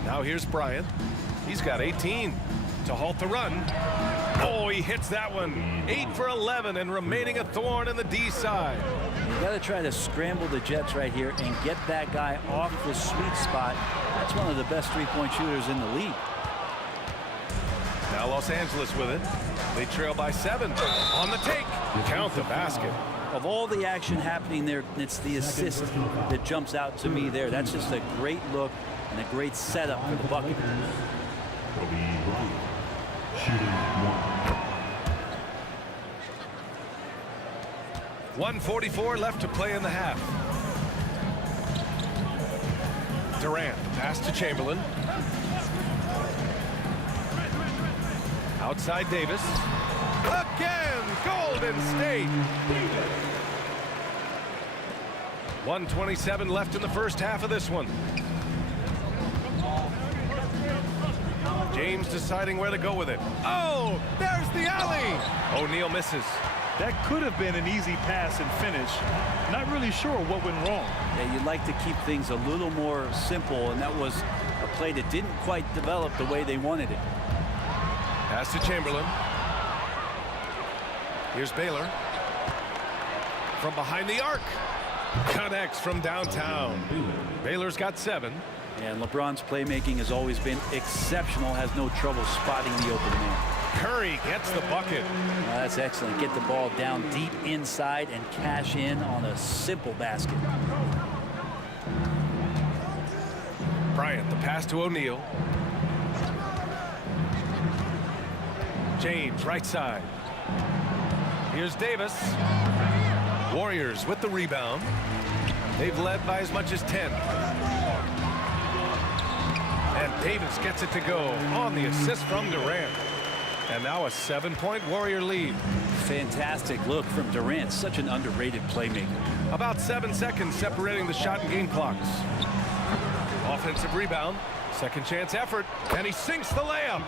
Now here's Bryant. He's got 18 to halt the run. Oh, he hits that one. 8 for 11 and remaining a thorn in the D side. You got to try to scramble the Jets right here and get that guy off the sweet spot. That's one of the best three-point shooters in the league. Now Los Angeles with it. They trail by 7. On the take. Count the basket. Of all the action happening there, it's the assist that jumps out to me there. That's just a great look and a great setup for the bucket. Shooting 1:44 left to play in the half. Durant, pass to Chamberlain. Outside Davis. Again, Golden State. 1:27 left in the first half of this one. James deciding where to go with it. Oh, there's the alley. O'Neal misses. That could have been an easy pass and finish. Not really sure what went wrong. Yeah, you'd like to keep things a little more simple, and that was a play that didn't quite develop the way they wanted it. Pass to Chamberlain. Here's Baylor. From behind the arc. Connects from downtown. Baylor's got 7. And LeBron's playmaking has always been exceptional. Has no trouble spotting the open man. Curry gets the bucket. That's excellent. Get the ball down deep inside and cash in on a simple basket. Bryant, the pass to O'Neal. James, right side. Here's Davis. Warriors with the rebound. They've led by as much as 10. And Davis gets it to go on the assist from Durant. And now a 7-point Warrior lead. Fantastic look from Durant. Such an underrated playmaker. About 7 seconds separating the shot and game clocks. Offensive rebound. Second chance effort. And he sinks the layup.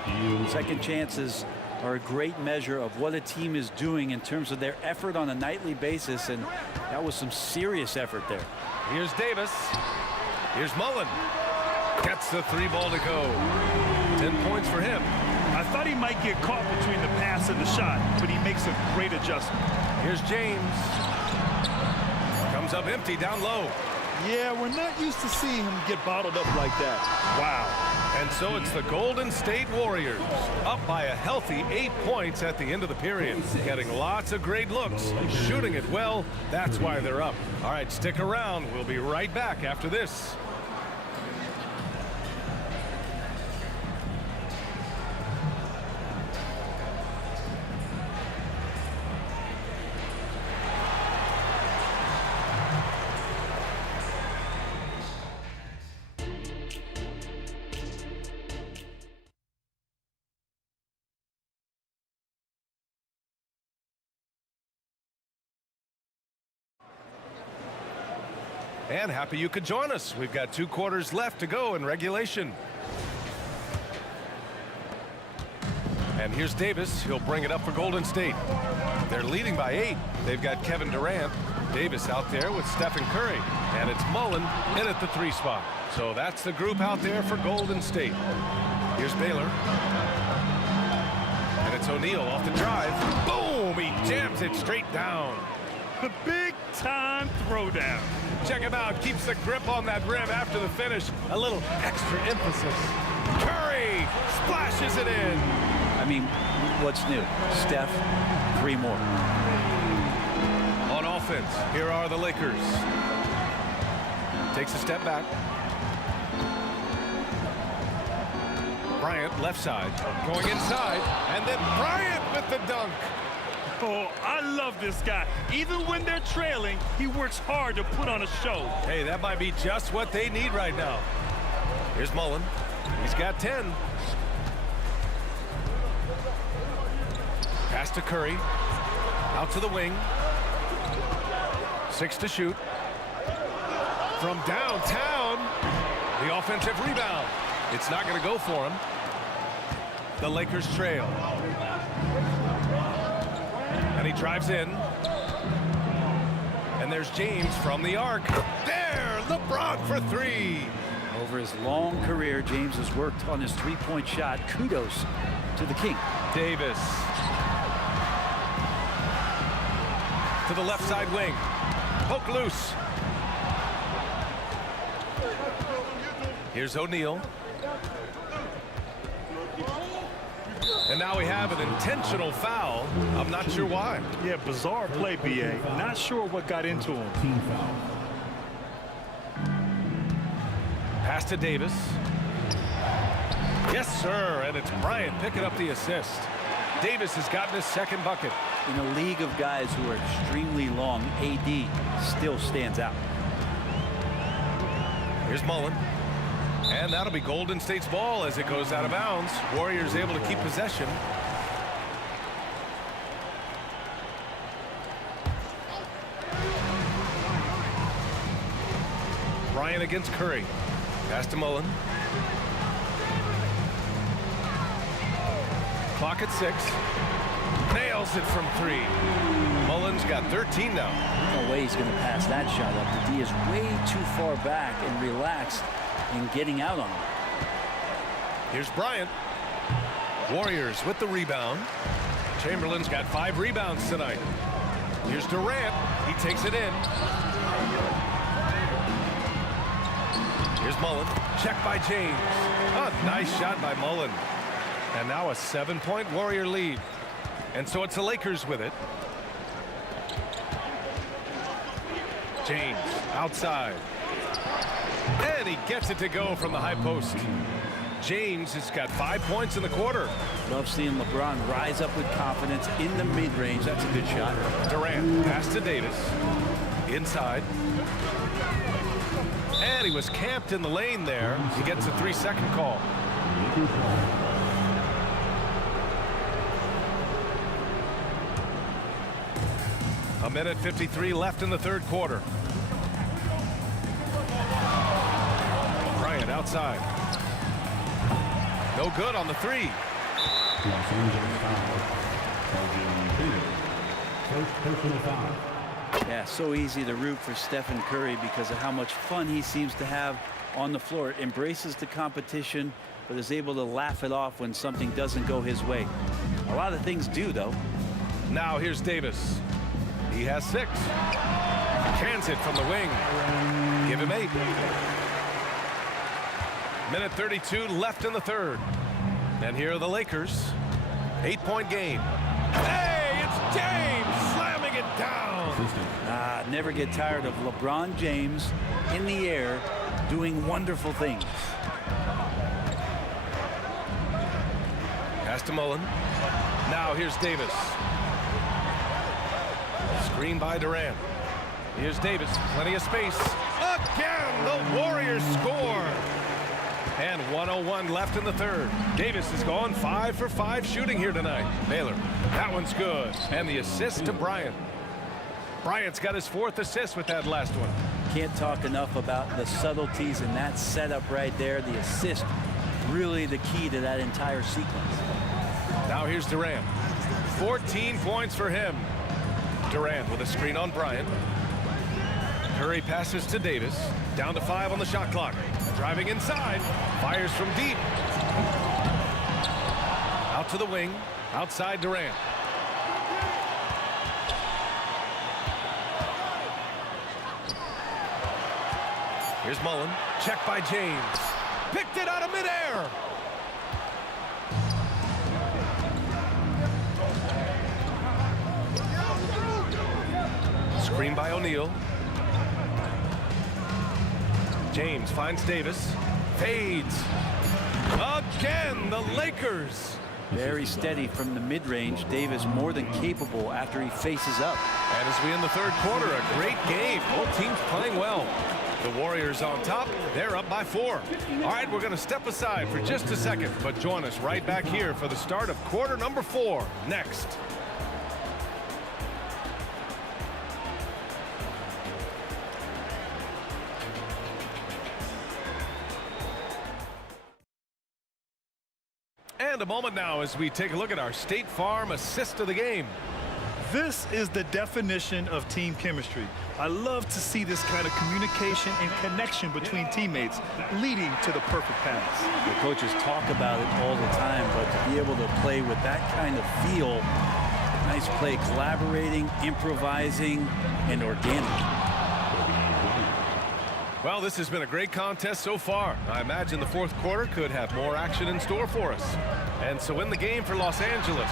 Second chances are a great measure of what a team is doing in terms of their effort on a nightly basis. And that was some serious effort there. Here's Davis. Here's Mullen. Gets the 3 ball to go. 10 points for him. I thought he might get caught between the pass and the shot, but he makes a great adjustment. Here's James. Comes up empty down low. Yeah, we're not used to seeing him get bottled up like that. Wow. And so it's the Golden State Warriors up by a healthy 8 points at the end of the period. Getting lots of great looks, shooting it well. That's why they're up. All right, stick around. We'll be right back after this. And happy you could join us. We've got 2 quarters left to go in regulation. And here's Davis. He'll bring it up for Golden State. They're leading by 8. They've got Kevin Durant. Davis out there with Stephen Curry. And it's Mullen in at the 3 spot. So that's the group out there for Golden State. Here's Baylor. And it's O'Neal off the drive. Boom! He jams it straight down. A big-time throwdown. Check him out. Keeps the grip on that rim after the finish. A little extra emphasis. Curry splashes it in. I mean, what's new? Steph, 3 more. On offense, here are the Lakers. Takes a step back. Bryant, left side. Going inside. And then Bryant with the dunk. Oh, I love this guy. Even when they're trailing, he works hard to put on a show. Hey, that might be just what they need right now. Here's Mullen. He's got 10. Pass to Curry. Out to the wing. 6 to shoot. From downtown, the offensive rebound. It's not going to go for him. The Lakers trail. And he drives in. And there's James from the arc. There, LeBron for three. Over his long career, James has worked on his three-point shot. Kudos to the King. Davis. To the left side wing. Poke loose. Here's O'Neal. And now we have an intentional foul. I'm not sure why. Yeah, bizarre play, BA. Not sure what got into him. Team foul. Pass to Davis. Yes, sir. And it's Bryant picking up the assist. Davis has gotten his second bucket. In a league of guys who are extremely long, AD still stands out. Here's Mullen. And that'll be Golden State's ball as it goes out of bounds. Warriors able to keep possession. Bryant against Curry. Pass to Mullen. Clock at 6. Nails it from 3. Mullen's got 13 now. No way he's going to pass that shot up. The D is way too far back and relaxed in getting out on him. Here's Bryant. Warriors with the rebound. Chamberlain's got 5 rebounds tonight. Here's Durant. He takes it in. Here's Mullen. Check by James. Oh, nice shot by Mullen. And now a 7-point Warrior lead. And so it's the Lakers with it. James outside. And he gets it to go from the high post. James has got 5 points in the quarter. Love seeing LeBron rise up with confidence in the mid-range. That's a good shot. Durant pass to Davis. Inside. And he was camped in the lane there. He gets a 3-second call. A minute 53 left in the third quarter. Bryant outside. No good on the 3. Los Angeles foul. Charging Tatum. First personal foul. Yeah, so easy to root for Stephen Curry because of how much fun he seems to have on the floor. Embraces the competition, but is able to laugh it off when something doesn't go his way. A lot of things do, though. Now here's Davis. He has 6. Cans it from the wing. Give him 8. Minute 32 left in the third. And here are the Lakers. 8-point game. Hey, it's James slamming it down. Never get tired of LeBron James in the air doing wonderful things. Pass to Mullen. Now here's Davis. Screen by Durant. Here's Davis. Plenty of space. Again, the Warriors score. And 1:01 left in the third. Davis is going 5 for 5 shooting here tonight. Baylor. That one's good. And the assist to Bryant. Bryant's got his 4th assist with that last one. Can't talk enough about the subtleties in that setup right there. The assist, really the key to that entire sequence. Now here's Durant. 14 points for him. Durant with a screen on Bryant. Curry passes to Davis. Down to 5 on the shot clock. Driving inside. Fires from deep. Out to the wing. Outside Durant. Here's Mullen. Check by James. Picked it out of midair. Screen by O'Neal. James finds Davis. Fades. Again, the Lakers. Very steady from the mid-range. Davis more than capable after he faces up. And as we end the third quarter, a great game. Both teams playing well. The Warriors on top. They're up by 4. All right, we're going to step aside for just a second, but join us right back here for the start of quarter number 4 next. And And a moment now as we take a look at our State Farm assist of the game. This is the definition of team chemistry. I love to see this kind of communication and connection between teammates leading to the perfect pass. The coaches talk about it all the time, but to be able to play with that kind of feel, nice play, collaborating, improvising, and organic. Well, this has been a great contest so far. I imagine the fourth quarter could have more action in store for us. And so in the game for Los Angeles,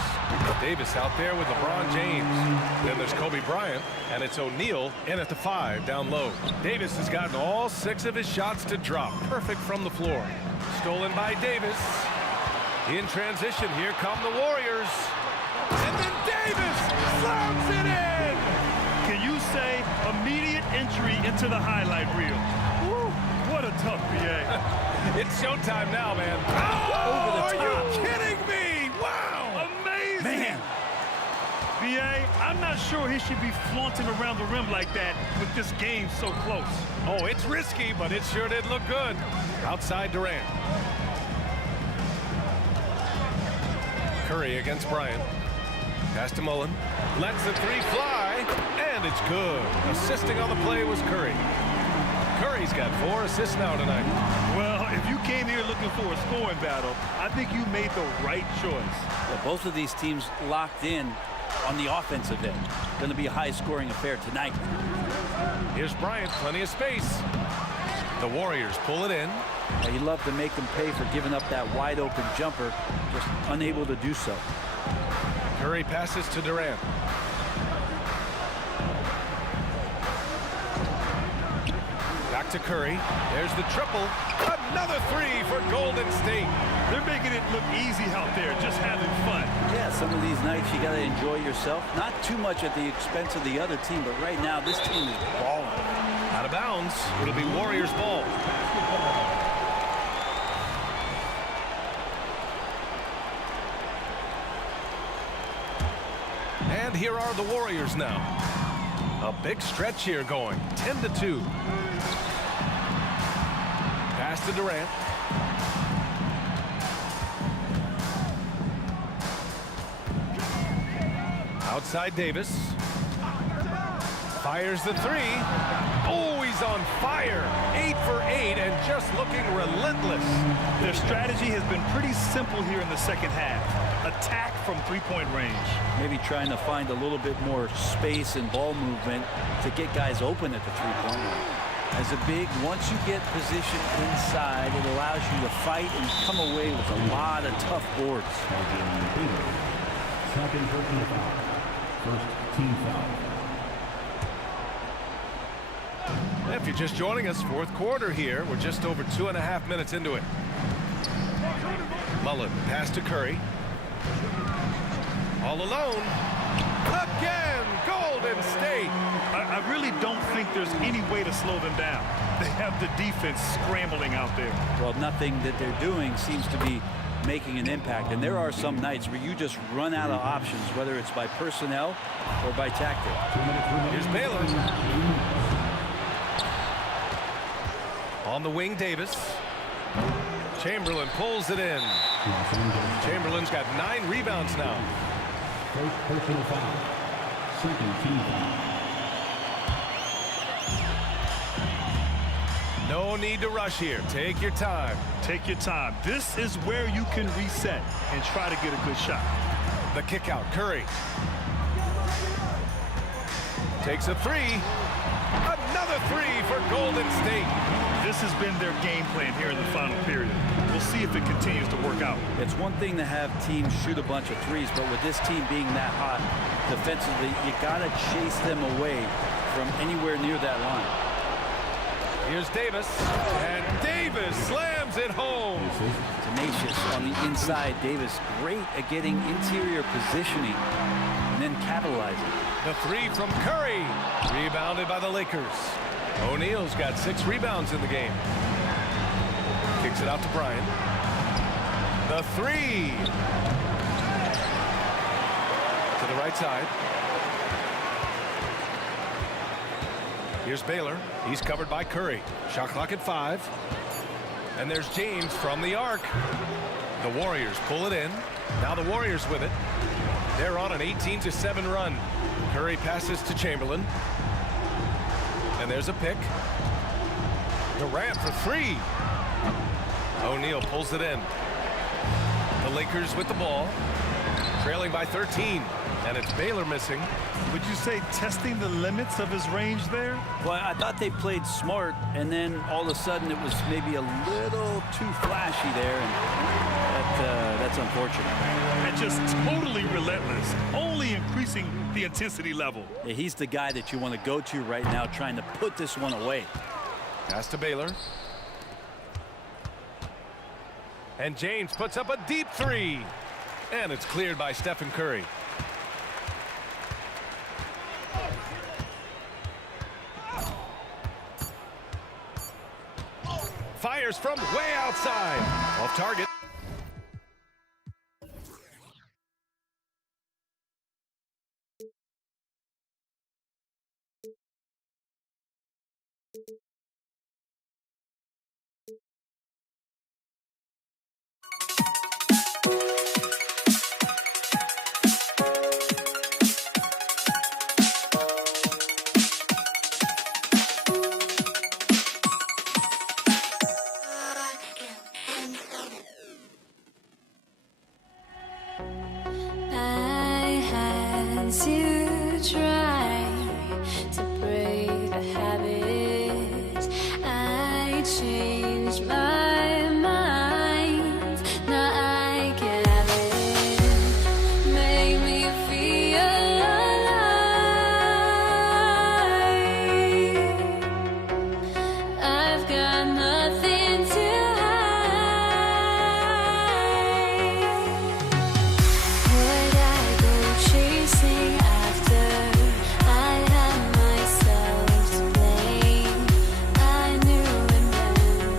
Davis out there with LeBron James. Then there's Kobe Bryant, and it's O'Neal in at the 5 down low. Davis has gotten all 6 of his shots to drop. Perfect from the floor. Stolen by Davis. In transition, here come the Warriors. And then Davis slams it in! Can you say immediate entry into the highlight reel? Woo, what a tough BA. It's showtime now, man. Oh, are you kidding me? Wow! Amazing! Man. BA, I'm not sure he should be flaunting around the rim like that with this game so close. Oh, it's risky, but it sure did look good. Outside Durant. Curry against Bryant. Pass to Mullen. Lets the 3 fly, and it's good. Assisting on the play was Curry. Curry's got 4 assists now tonight. Well, if you came here looking for a scoring battle, I think you made the right choice. Well, both of these teams locked in on the offensive end. Going to be a high-scoring affair tonight. Here's Bryant, plenty of space. The Warriors pull it in. You love to make them pay for giving up that wide-open jumper, just unable to do so. Curry passes to Durant. Back to Curry. There's the triple. Another 3 for Golden State. They're making it look easy out there, just having fun. Yeah, some of these nights you got to enjoy yourself. Not too much at the expense of the other team, but right now this team is balling. Out of bounds. It'll be Warriors ball. And here are the Warriors now. A big stretch here going. 10-2. Pass to Durant. Outside Davis. Fires the 3. Oh, he's on fire. 8 for 8 and just looking relentless. Their strategy has been pretty simple here in the second half. Attack from three-point range. Maybe trying to find a little bit more space and ball movement to get guys open at the three-point line. As a big, once you get position inside, it allows you to fight and come away with a lot of tough boards. Second personal foul. First team foul. If you're just joining us, fourth quarter here. We're just over 2.5 minutes into it. Mullen, pass to Curry. All alone. Again, Golden State. I really don't think there's any way to slow them down. They have the defense scrambling out there. Well, nothing that they're doing seems to be making an impact. And there are some nights where you just run out of options, whether it's by personnel or by tactic. Here's Baylor. On the wing, Davis. Chamberlain pulls it in. Chamberlain's got 9 rebounds now. First personal foul. Second team foul. No need to rush here. Take your time. Take your time. This is where you can reset and try to get a good shot. The kick out, Curry. Takes a 3. Another 3 for Golden State. This has been their game plan here in the final period. We'll see if it continues to work out. It's one thing to have teams shoot a bunch of threes, but with this team being that hot defensively, you got to chase them away from anywhere near that line. Here's Davis, and Davis slams it home. Tenacious on the inside. Davis great at getting interior positioning and then capitalizing. The 3 from Curry, rebounded by the Lakers. O'Neal's got 6 rebounds in the game. Kicks it out to Bryant. The 3. To the right side. Here's Baylor. He's covered by Curry. Shot clock at 5. And there's James from the arc. The Warriors pull it in. Now the Warriors with it. They're on an 18-7 run. Curry passes to Chamberlain. And there's a pick. Durant for three. O'Neal pulls it in. The Lakers with the ball, trailing by 13, and it's Baylor missing. Would you say testing the limits of his range there? Well, I thought they played smart, and then all of a sudden it was maybe a little too flashy there, and that's unfortunate. And just totally relentless, only increasing the intensity level. Yeah, he's the guy that you want to go to right now, trying to put this one away. Pass to Baylor. And James puts up a deep three. And it's cleared by Stephen Curry. Fires from way outside. Off target. To try to break the habit, I changed my mind. Now I can have it. Make me feel alive. I've got nothing to chasing after, I had myself to blame. I knew and then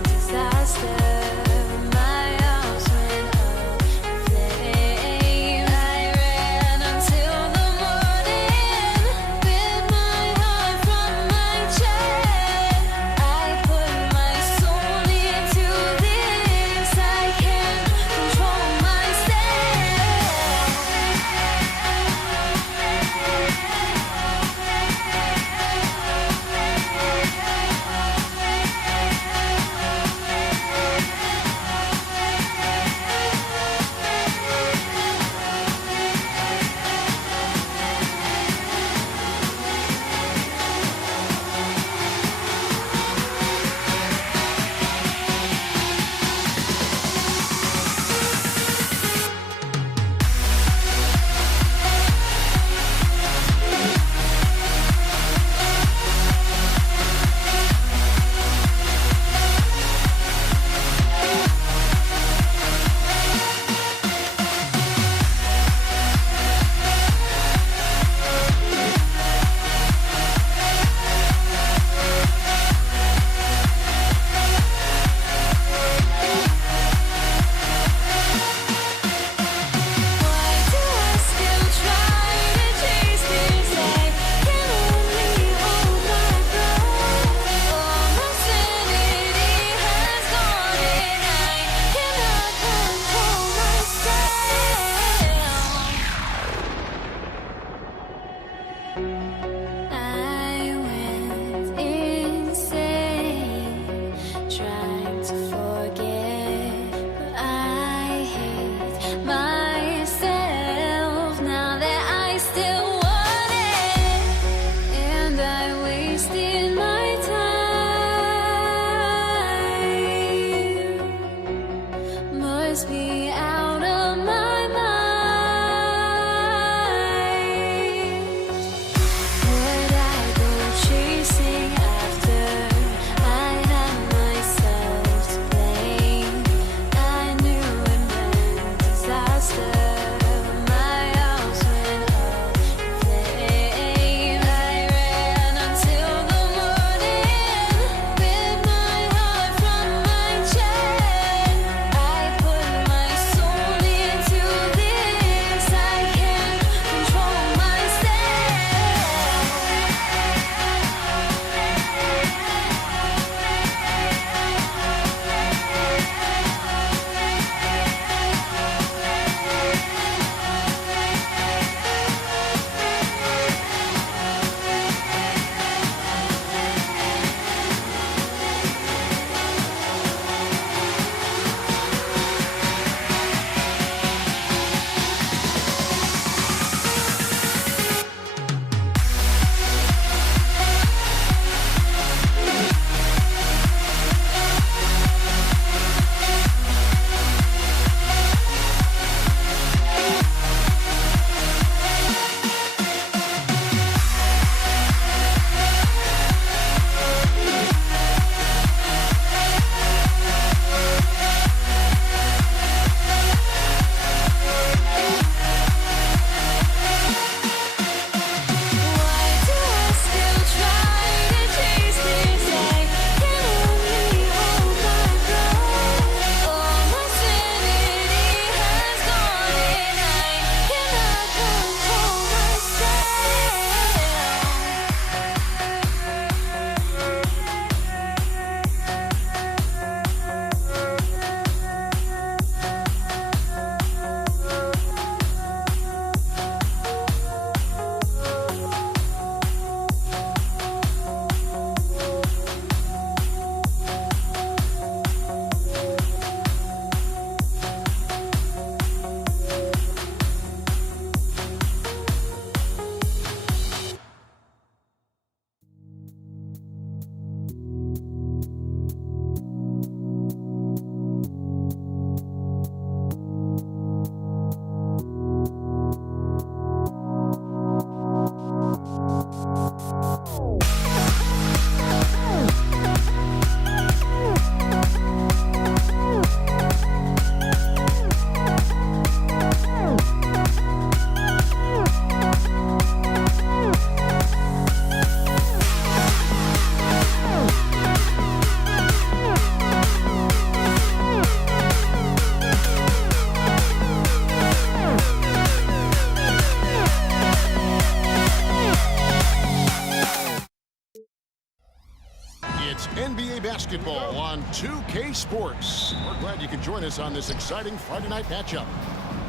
basketball on 2K Sports. We're glad you can join us on this exciting Friday night matchup.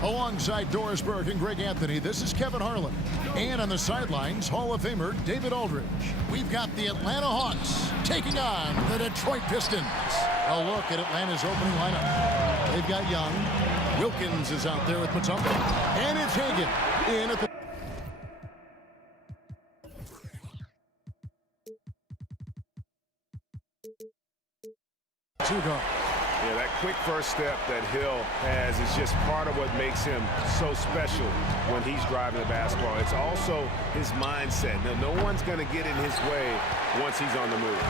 Alongside Doris Burke and Greg Anthony, this is Kevin Harlan. And on the sidelines, Hall of Famer David Aldridge. We've got the Atlanta Hawks taking on the Detroit Pistons. A look at Atlanta's opening lineup. They've got Young. Wilkins is out there with Mutombo. And it's Hagan in at the... Two-guard. Yeah, that quick first step that Hill has is just part of what makes him so special when he's driving the basketball. It's also his mindset. Now, no one's going to get in his way once he's on the move.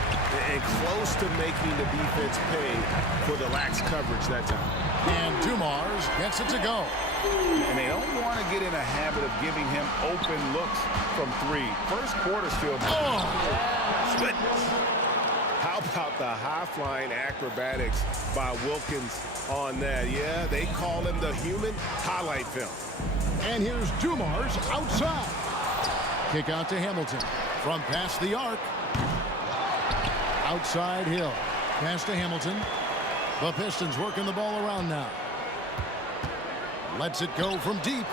And close to making the defense pay for the lax coverage that time. And Dumars gets it to go. And they don't want to get in a habit of giving him open looks from three. First quarter still. Oh! Goodness. How about the high-flying acrobatics by Wilkins on that? Yeah, they call him the human highlight film. And here's Dumars outside. Kick out to Hamilton from past the arc. Outside Hill. Pass to Hamilton. The Pistons working the ball around now. Lets it go from deep.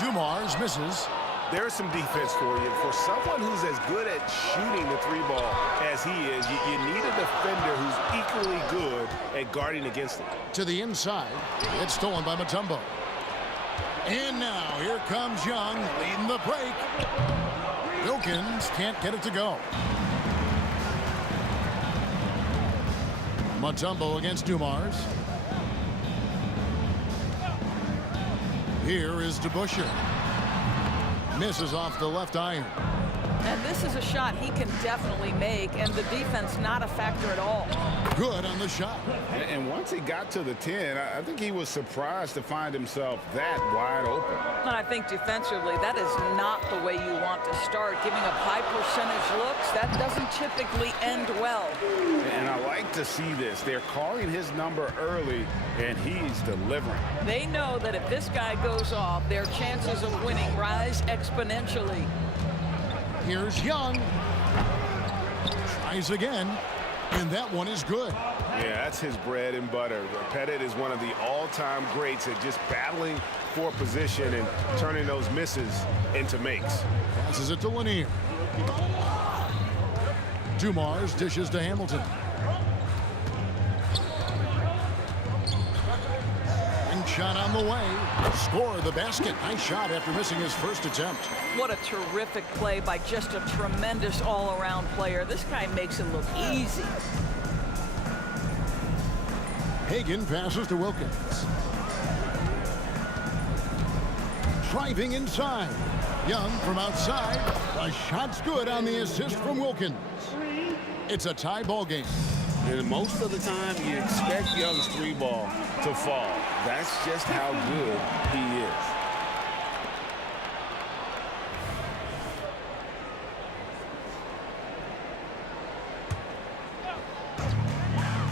Dumars misses. There's some defense for you. For someone who's as good at shooting the three ball as he is, you need a defender who's equally good at guarding against him. To the inside. It's stolen by Mutombo. And now here comes Young leading the break. Wilkins can't get it to go. Mutombo against Dumars. Here is DeBusschere. Misses off the left iron. And this is a shot he can definitely make, and the defense not a factor at all. Good on the shot. And once he got to the 10, I think he was surprised to find himself that wide open. And I think defensively, that is not the way you want to start. Giving up high percentage looks, that doesn't typically end well. And I like to see this. They're calling his number early, and he's delivering. They know that if this guy goes off, their chances of winning rise exponentially. Here's Young. Tries again, and that one is good. Yeah, that's his bread and butter. Pettit is one of the all-time greats at just battling for position and turning those misses into makes. Passes it to Lanier. Dumars dishes to Hamilton. Shot on the way. Score the basket. Nice shot after missing his first attempt. What a terrific play by just a tremendous all-around player. This guy makes it look easy. Hagan passes to Wilkins. Driving inside. Young from outside. The shot's good on the assist from Wilkins. It's a tie ball game. And most of the time, you expect Young's three ball to fall. That's just how good he is.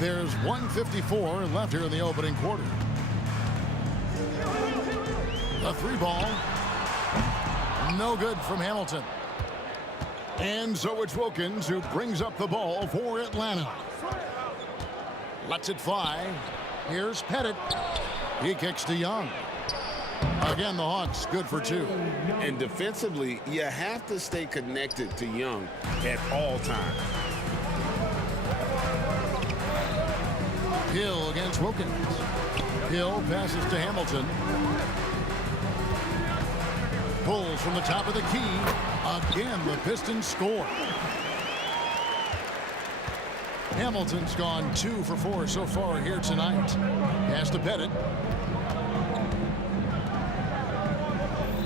There's 1:54 left here in the opening quarter. The three ball. No good from Hamilton. And so it's Wilkins who brings up the ball for Atlanta. Lets it fly. Here's Pettit. He kicks to Young. Again, the Hawks good for two. And defensively, you have to stay connected to Young at all times. Hill against Wilkins. Hill passes to Hamilton. Pulls from the top of the key. Again, the Pistons score. Hamilton's gone 2 for 4 so far here tonight. Pass to Pettit.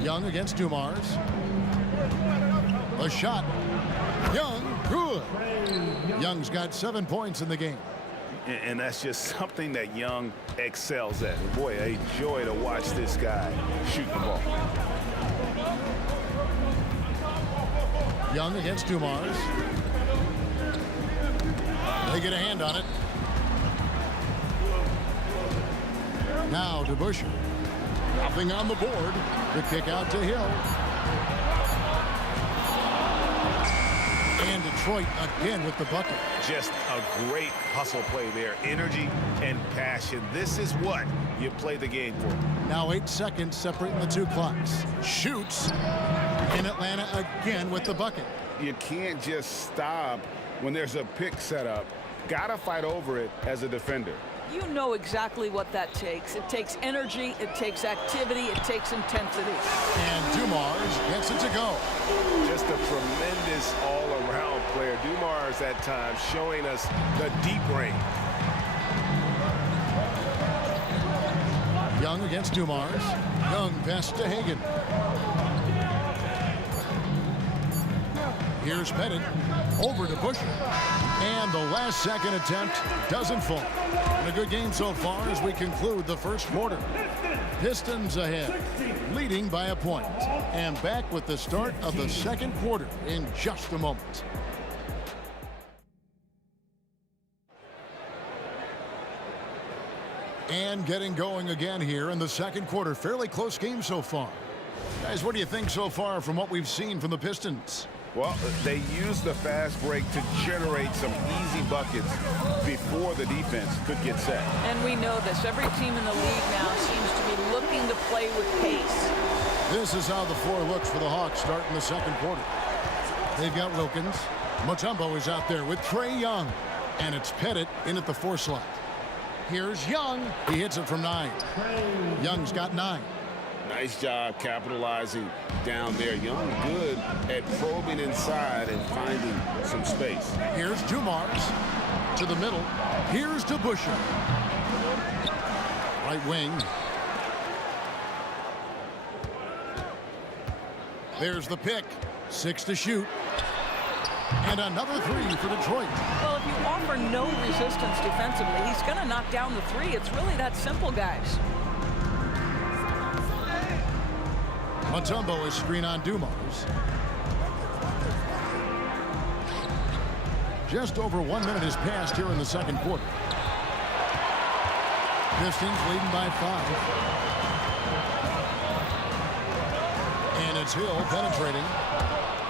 Young against Dumars. A shot. Young, good. Young's got 7 points in the game. And that's just something that Young excels at. Boy, a joy to watch this guy shoot the ball. Young against Dumars. They get a hand on it. Now DeBusschere. Nothing on the board. The kick out to Hill. And Detroit again with the bucket. Just a great hustle play there. Energy and passion. This is what you play the game for. Now 8 seconds separating the two clocks. Shoots. In Atlanta again with the bucket. You can't just stop when there's a pick set up. Gotta fight over it as a defender. You know exactly what that takes. It takes energy, it takes activity, it takes intensity. And Dumars gets it to go. Just a tremendous all-around player. Dumars at times showing us the deep range. Young against Dumars. Young pass to Hagan. Here's Pettit. Over to Busher. And the last second attempt doesn't fall. And a good game so far as we conclude the first quarter. Pistons ahead, leading by a point. And back with the start of the second quarter in just a moment. And getting going again here in the second quarter. Fairly close game so far. Guys, what do you think so far from what we've seen from the Pistons? Well, they used the fast break to generate some easy buckets before the defense could get set. And we know this. Every team in the league now seems to be looking to play with pace. This is how the floor looks for the Hawks starting the second quarter. They've got Wilkins. Mutombo is out there with Trae Young. And it's Pettit in at the 4 slot. Here's Young. He hits it from 9. Young's got 9. Nice job capitalizing down there. Young good at probing inside and finding some space. Here's Dumars to the middle. Here's to Busher. Right wing. There's the pick. 6 to shoot. And another 3 for Detroit. Well, if you offer no resistance defensively, he's going to knock down the 3. It's really that simple, guys. Mutombo is screen on Dumars. Just over 1 minute has passed here in the second quarter. Pistons leading by 5. And it's Hill penetrating.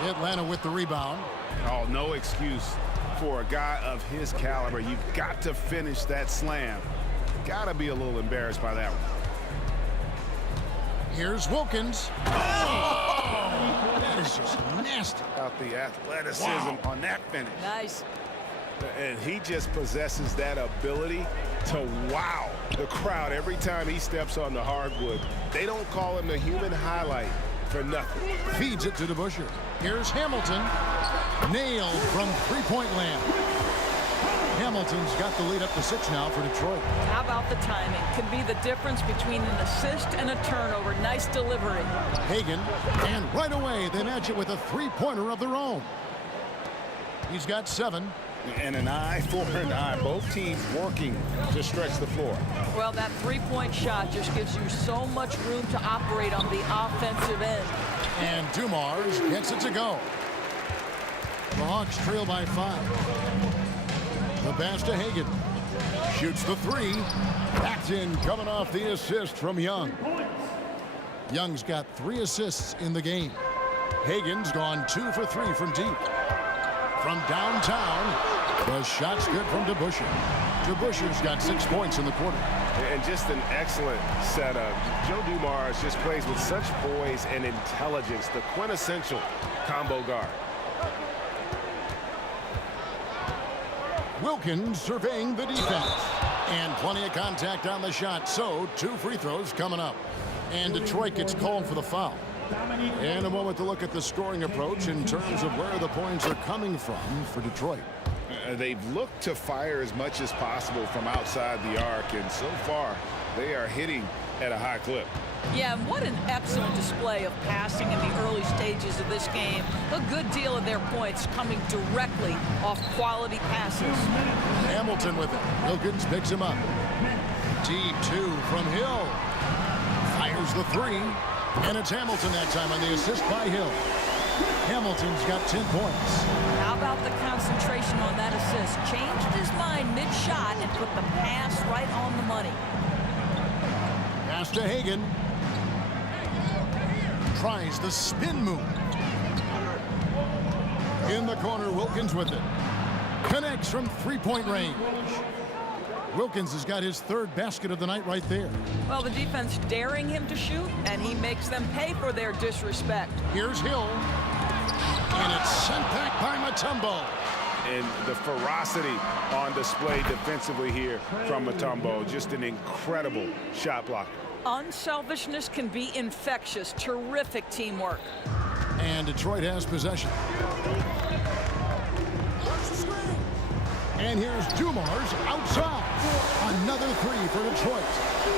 Atlanta with the rebound. Oh, no excuse for a guy of his caliber. You've got to finish that slam. Got to be a little embarrassed by that one. Here's Wilkins. Oh! That is just nasty. Out the athleticism on that finish. Nice. And he just possesses that ability to wow the crowd every time he steps on the hardwood. They don't call him the human highlight for nothing. Feeds it to DeBusschere. Here's Hamilton. Nailed from three-point land. Hamilton's got the lead up to 6 now for Detroit. How about the timing? Could be the difference between an assist and a turnover. Nice delivery. Hagan, and right away they match it with a three-pointer of their own. He's got 7. And an eye for an eye. Both teams working to stretch the floor. Well, that three-point shot just gives you so much room to operate on the offensive end. And Dumars gets it to go. The Hawks trail by 5. The pass to Hagan. Shoots the 3. Backed in, coming off the assist from Young. Young's got 3 assists in the game. Hagan's gone 2 for 3 from deep. From downtown, the shot's good from DeBusschere. DeBusschere's got 6 points in the quarter. And just an excellent setup. Joe Dumars just plays with such poise and intelligence, the quintessential combo guard. Wilkins surveying the defense. And plenty of contact on the shot, so 2 free throws coming up. And Detroit gets called for the foul. In a moment to look at the scoring approach in terms of where the points are coming from for Detroit. They've looked to fire as much as possible from outside the arc, and so far they are hitting at a high clip. Yeah, and what an excellent display of passing in the early stages of this game. A good deal of their points coming directly off quality passes. Hamilton with it. Wilkins picks him up. Deep 2 from Hill. Fires the 3. And it's Hamilton that time on the assist by Hill. Hamilton's got 10 points. How about the concentration on that assist? Changed his mind mid-shot and put the pass right on the money. Pass to Hagan. Tries the spin move. In the corner, Wilkins with it. Connects from three-point range. Wilkins has got his third basket of the night right there. Well, the defense daring him to shoot, and he makes them pay for their disrespect. Here's Hill. And it's sent back by Mutombo. And the ferocity on display defensively here from Mutombo. Just an incredible shot blocker. Unselfishness can be infectious. Terrific teamwork. And Detroit has possession. And here's Dumars outside. Another three for Detroit.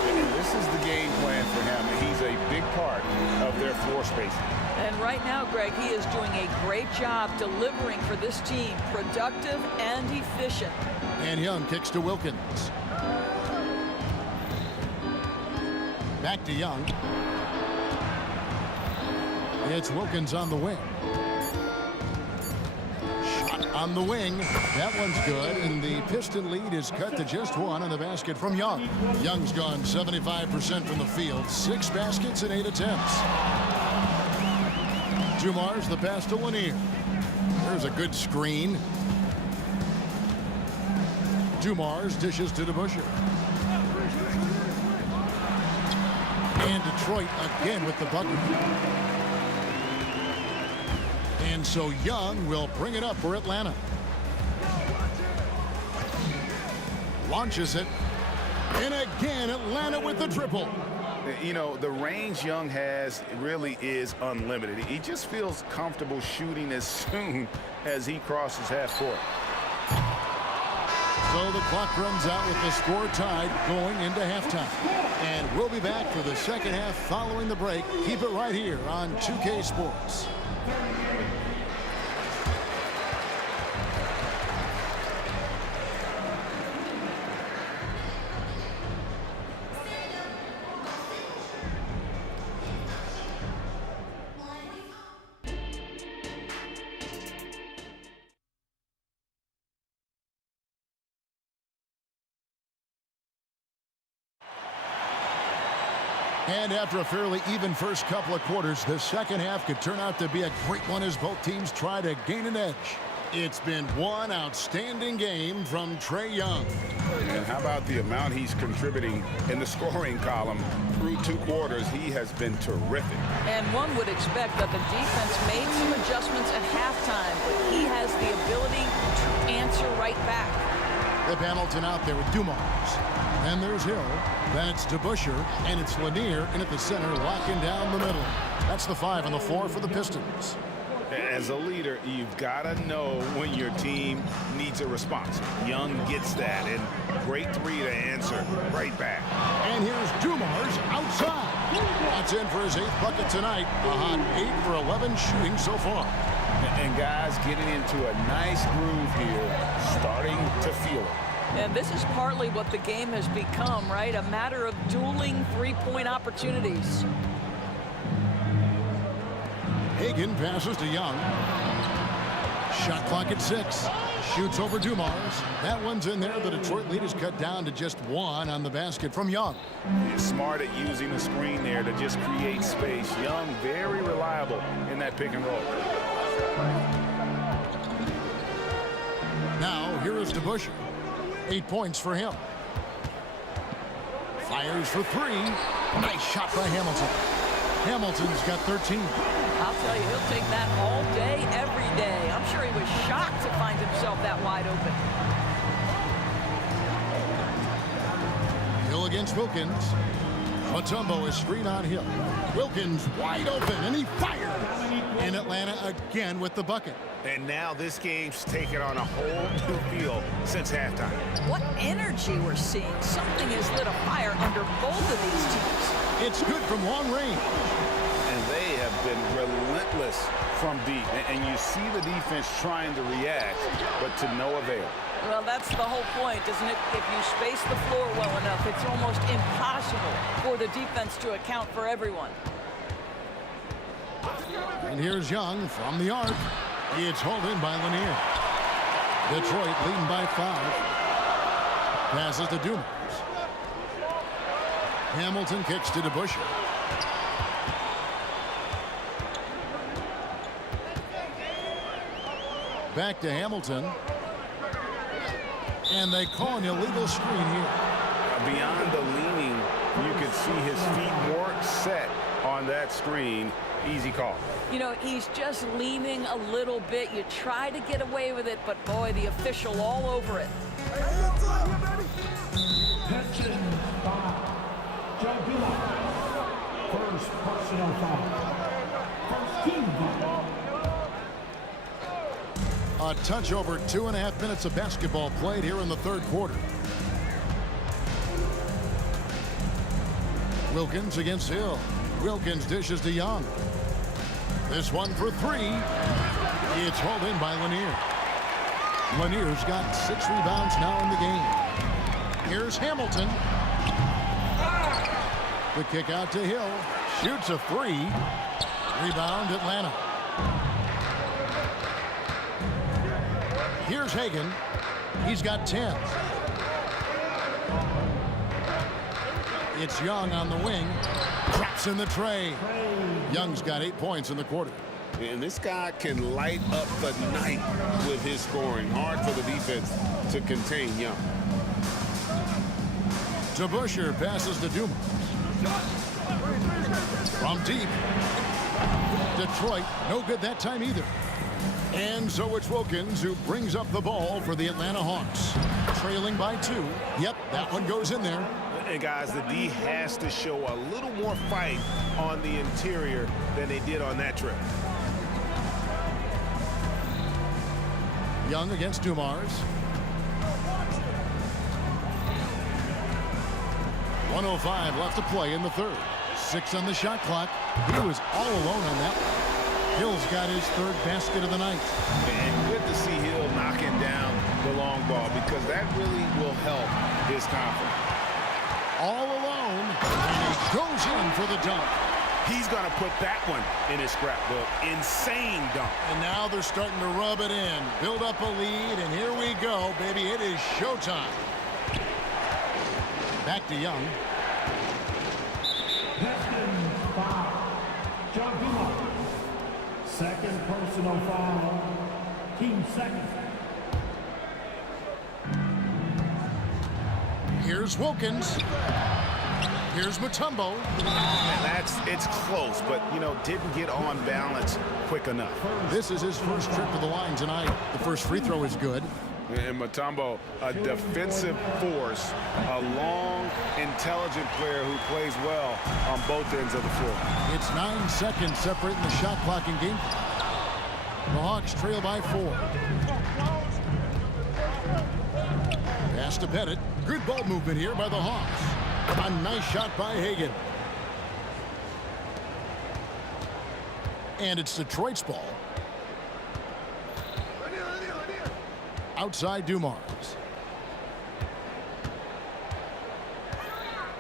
And this is the game plan for him. He's a big part of their floor spacing. And right now, Greg, he is doing a great job delivering for this team. Productive and efficient. And Young kicks to Wilkins. Back to Young. It's Wilkins on the wing. Shot on the wing. That one's good. And the Piston lead is cut to just one on the basket from Young. Young's gone 75% from the field. 6 baskets and 8 attempts. Dumars the pass to Lanier. There's a good screen. Dumars dishes to DeBusschere. And Detroit again with the bucket. And so Young will bring it up for Atlanta. Launches it. And again, Atlanta with the triple. You know, the range Young has really is unlimited. He just feels comfortable shooting as soon as he crosses half court. So the clock runs out with the score tied going into halftime. And we'll be back for the second half following the break. Keep it right here on 2K Sports. And after a fairly even first couple of quarters, the second half could turn out to be a great one as both teams try to gain an edge. It's been one outstanding game from Trae Young. And how about the amount he's contributing in the scoring column through 2 quarters? He has been terrific. And one would expect that the defense made some adjustments at halftime, but he has the ability to answer right back. With Hamilton out there with Dumars. And there's Hill. Then it's DeBusschere, and it's Lanier in at the center, locking down the middle. That's the 5 on the floor for the Pistons. As a leader, you've got to know when your team needs a response. Young gets that, and great three to answer right back. And here's Dumars outside. That's in for his 8th bucket tonight. A hot 8 for 11 shooting so far. And guys getting into a nice groove here, starting to feel it. And this is partly what the game has become, right? A matter of dueling three-point opportunities. Hagan passes to Young. Shot clock at 6. Shoots over Dumars. That one's in there. The Detroit lead is cut down to just 1 on the basket from Young. He's smart at using the screen there to just create space. Young, very reliable in that pick and roll. Now, here is DeBusschere. 8 points for him. Fires for 3. Nice shot by Hamilton. Hamilton's got 13. I'll tell you, he'll take that all day, every day. I'm sure he was shocked to find himself that wide open. Hill against Wilkins. Mutombo is screen on Hill. Wilkins wide open, and he fires. And Atlanta again with the bucket. And now this game's taken on a whole new feel since halftime. What energy we're seeing. Something has lit a fire under both of these teams. It's good from long range. And they have been relentless from deep. And you see the defense trying to react, but to no avail. Well, that's the whole point, isn't it? If you space the floor well enough, it's almost impossible for the defense to account for everyone. And here's Young from the arc. It's hauled in by Lanier. Detroit leading by 5. Passes to Dumars. Hamilton kicks to DeBusschere. Back to Hamilton. And they call an illegal screen here. Beyond the leaning, you could see his feet more set on that screen. Easy call. You know, he's just leaning a little bit. You try to get away with it, but boy, the official all over it. First personal foul. First team foul. A touch over 2.5 minutes of basketball played here in the third quarter. Wilkins against Hill. Wilkins dishes to Young. This one for three. It's hauled in by Lanier. Lanier's got 6 rebounds now in the game. Here's Hamilton. The kick out to Hill. Shoots a 3. Rebound Atlanta. Here's Hagan. He's got 10. It's Young on the wing. Drops in the tray. Young's got 8 points in the quarter. And this guy can light up the night with his scoring. Hard for the defense to contain Young. DeBusschere passes to Dumas. From deep. Detroit, no good that time either. And so it's Wilkins who brings up the ball for the Atlanta Hawks. Trailing by 2. Yep, that one goes in there. And guys, the D has to show a little more fight on the interior than they did on that trip. Young against Dumars. 1:05 left to play in the third. 6 on the shot clock. He was all alone on that one. Hill's got his 3rd basket of the night. And good to see Hill knocking down the long ball because that really will help his confidence. All alone, and he goes in for the dunk. He's going to put that one in his scrapbook. Insane dunk. And now they're starting to rub it in. Build up a lead, and here we go, baby. It is showtime. Back to Young. Second personal foul. Team second. Here's Wilkins. Here's Mutombo. And it's close, but, you know, didn't get on balance quick enough. This is his first trip to the line tonight. The first free throw is good. And Mutombo, a defensive force, a long, intelligent player who plays well on both ends of the floor. It's 9 seconds separating the shot clock and game. The Hawks trail by 4. Pass to Pettit. Good ball movement here by the Hawks. A nice shot by Hagan. And it's Detroit's ball. Outside Dumars.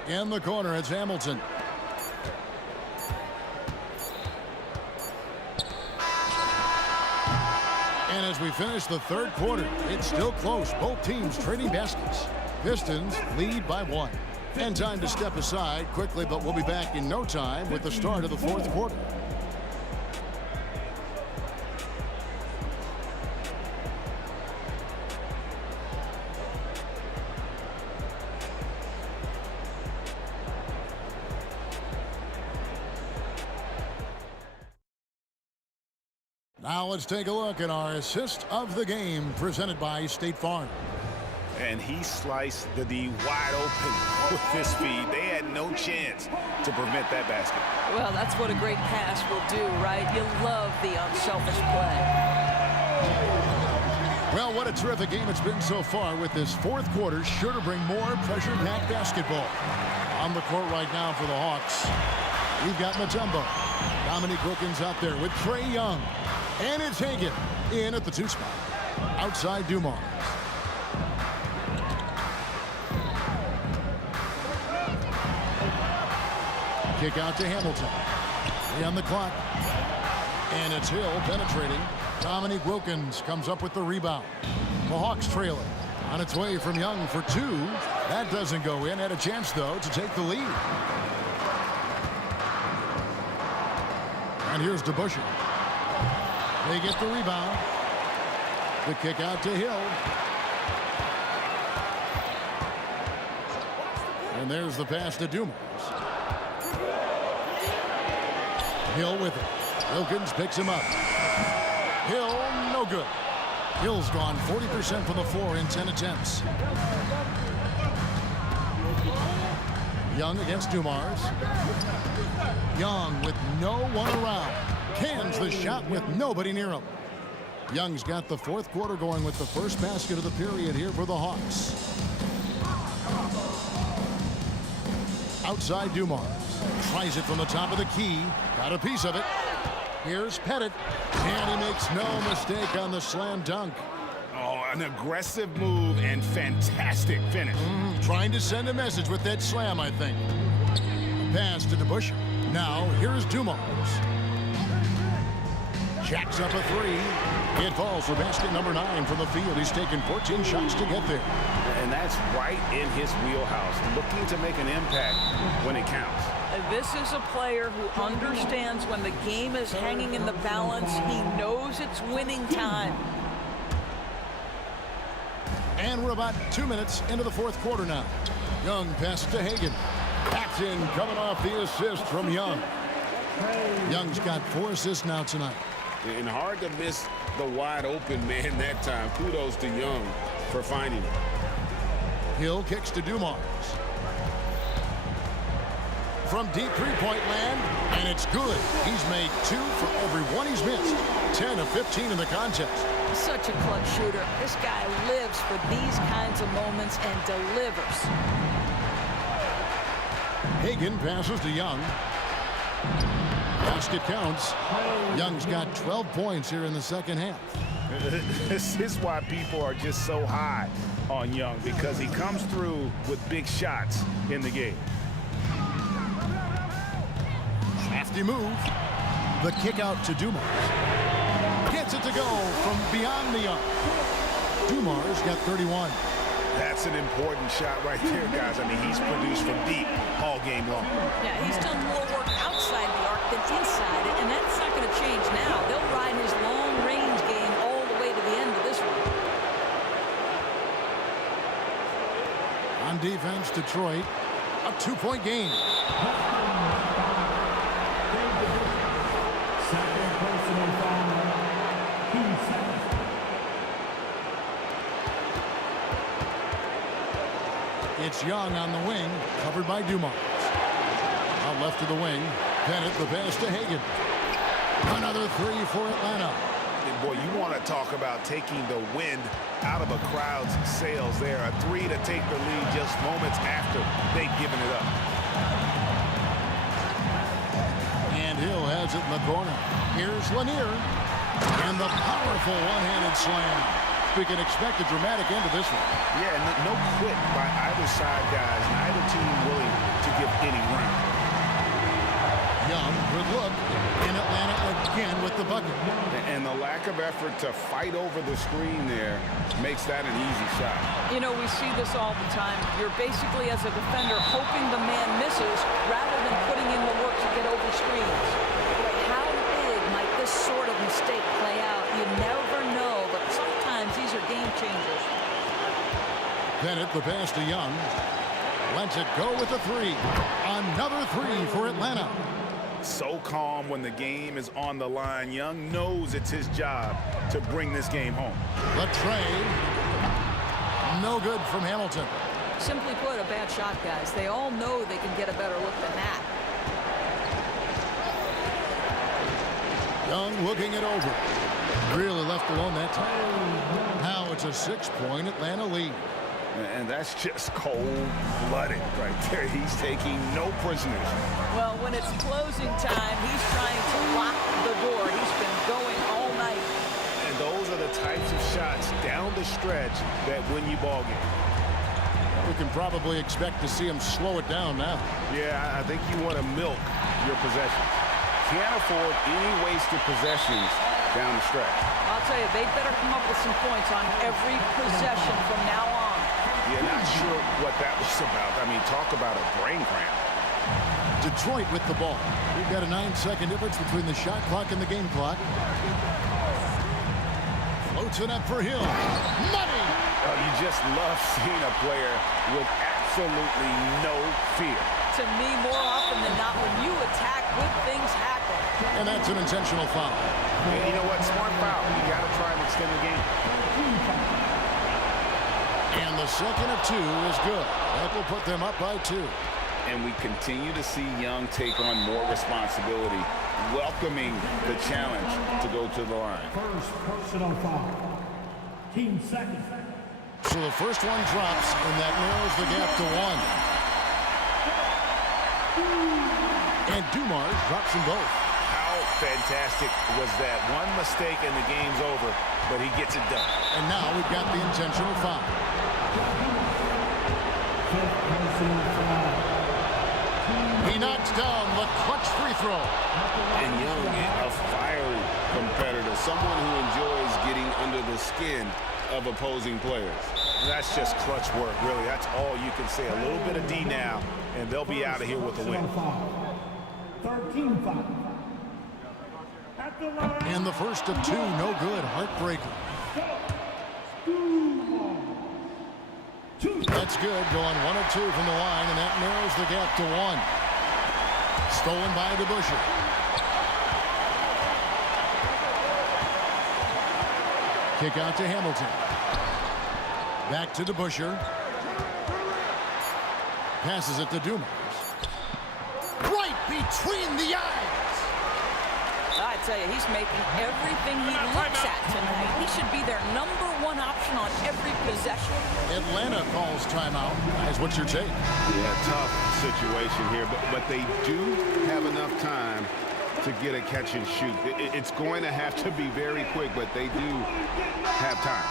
In the corner, it's Hamilton. And as we finish the third quarter, it's still close. Both teams trading baskets. Pistons lead by 1. And time to step aside quickly, but we'll be back in no time with the start of the fourth quarter. Now let's take a look at our assist of the game presented by State Farm. And he sliced the D wide open with his speed. They had no chance to prevent that basket. Well, that's what a great pass will do, right? You love the unselfish play. Well, what a terrific game it's been so far, with this fourth quarter sure to bring more pressure-packed basketball. On the court right now for the Hawks, we've got Mutombo. Dominique Wilkins out there with Trae Young. And it's Hagan in at the 2 spot. Outside Dumars. Kick out to Hamilton. 3 on the clock. And it's Hill penetrating. Dominique Wilkins comes up with the rebound. The Hawks trailing. On its way from Young for 2. That doesn't go in. Had a chance, though, to take the lead. And here's DeBusschere. They get the rebound. The kick out to Hill. And there's the pass to Dumas. Hill with it. Wilkins picks him up. Hill, no good. Hill's gone 40% from the floor in 10 attempts. Young against Dumars. Young with no one around. Cans the shot with nobody near him. Young's got the fourth quarter going with the first basket of the period here for the Hawks. Outside Dumars. Tries it from the top of the key. Got a piece of it. Here's Pettit. And he makes no mistake on the slam dunk. Oh, an aggressive move and fantastic finish. Trying to send a message with that slam, I think. Pass to DeBusschere. Now, here's Dumars. Jacks up a three. It falls for basket number 9 from the field. He's taken 14 shots to get there. And that's right in his wheelhouse, looking to make an impact when it counts. This is a player who understands when the game is hanging in the balance. He knows it's winning time. And we're about 2 minutes into the fourth quarter now. Young passes to Hagan. Paxton coming off the assist from Young. Young's got 4 assists now tonight. And hard to miss the wide open man that time. Kudos to Young for finding it. Hill kicks to Dumars. From deep three-point land, and it's good. He's made 2 for every one he's missed. 10 of 15 in the contest. Such a clutch shooter. This guy lives for these kinds of moments and delivers. Hagan passes to Young. Basket counts. Young's got 12 points here in the second half. This is why people are just so high on Young, because he comes through with big shots in the game. Crafty move. The kick out to Dumars. Gets it to go from beyond the arc. Dumars got 31. That's an important shot right there, guys. I mean, he's produced from deep all game long. Yeah, he's done more work outside the arc than inside it, and that's not going to change now. They'll ride his long-range game all the way to the end of this one. On defense, Detroit, a 2-point game. It's Young on the wing, covered by Dumars. Out left to the wing. Bennett, the pass to Hagan. Another 3 for Atlanta. And boy, you want to talk about taking the wind out of a crowd's sails there. A 3 to take the lead just moments after they've given it up. And Hill has it in the corner. Here's Lanier. And the powerful one-handed slam. We can expect a dramatic end to this one. Yeah, no quit by either side, guys. Neither team willing to give any round. Young, good look. And Atlanta again with the bucket. And the lack of effort to fight over the screen there makes that an easy shot. You know, we see this all the time. You're basically, as a defender, hoping the man misses rather than putting in the work to get over screens. But how big might this sort of mistake play out? You never know, but sometimes these are game changers. Bennett, the pass to Young. Lets it go with the 3. Another 3 for Atlanta. So calm when the game is on the line. Young knows it's his job to bring this game home. The trade. No good from Hamilton. Simply put, a bad shot, guys. They all know they can get a better look than that. Young looking it over. Really left alone that time. Now it's a 6-point Atlanta lead. And that's just cold-blooded right there. He's taking no prisoners. Well, when it's closing time, he's trying to lock the door. He's been going all night. And those are the types of shots down the stretch that win you ball games. We can probably expect to see him slow it down now. Yeah, I think you want to milk your possessions. Can't afford any wasted possessions down the stretch. I'll tell you, they better come up with some points on every possession from now on. Yeah, not sure what that was about. I mean, talk about a brain cramp. Detroit with the ball. We've got a 9-second difference between the shot clock and the game clock. Floats it up for Hill. Money! You just love seeing a player with absolutely no fear. To me, more often than not, when you attack, good things happen. And that's an intentional foul. And you know what? Smart foul. You got to try and extend the game. And the second of two is good. That will put them up by 2. And we continue to see Young take on more responsibility, welcoming the challenge to go to the line. First personal foul. Team second. So the first one drops, and that narrows the gap to 1. And Dumars drops them both. How fantastic was that? One mistake and the game's over, but he gets it done. And now we've got the intentional foul. He knocks down the clutch free throw. And Young, a fiery competitor, someone who enjoys getting under the skin of opposing players. That's just clutch work, really. That's all you can say. A little bit of D now, and they'll be out of here with a win. 13 foul. And the first of 2, no good. Heartbreaker. That's good. Going 1 of 2 from the line, and that narrows the gap to 1. Stolen by DeBusschere. Kick out to Hamilton. Back to DeBusschere. Passes it to Dumars. Right between the eyes. I tell you, he's making everything he looks at tonight. He should be their #1 option on every possession. Atlanta calls timeout. Guys, what's your take? Yeah, tough situation here, but they do have enough time to get a catch and shoot. It's going to have to be very quick, but they do have time.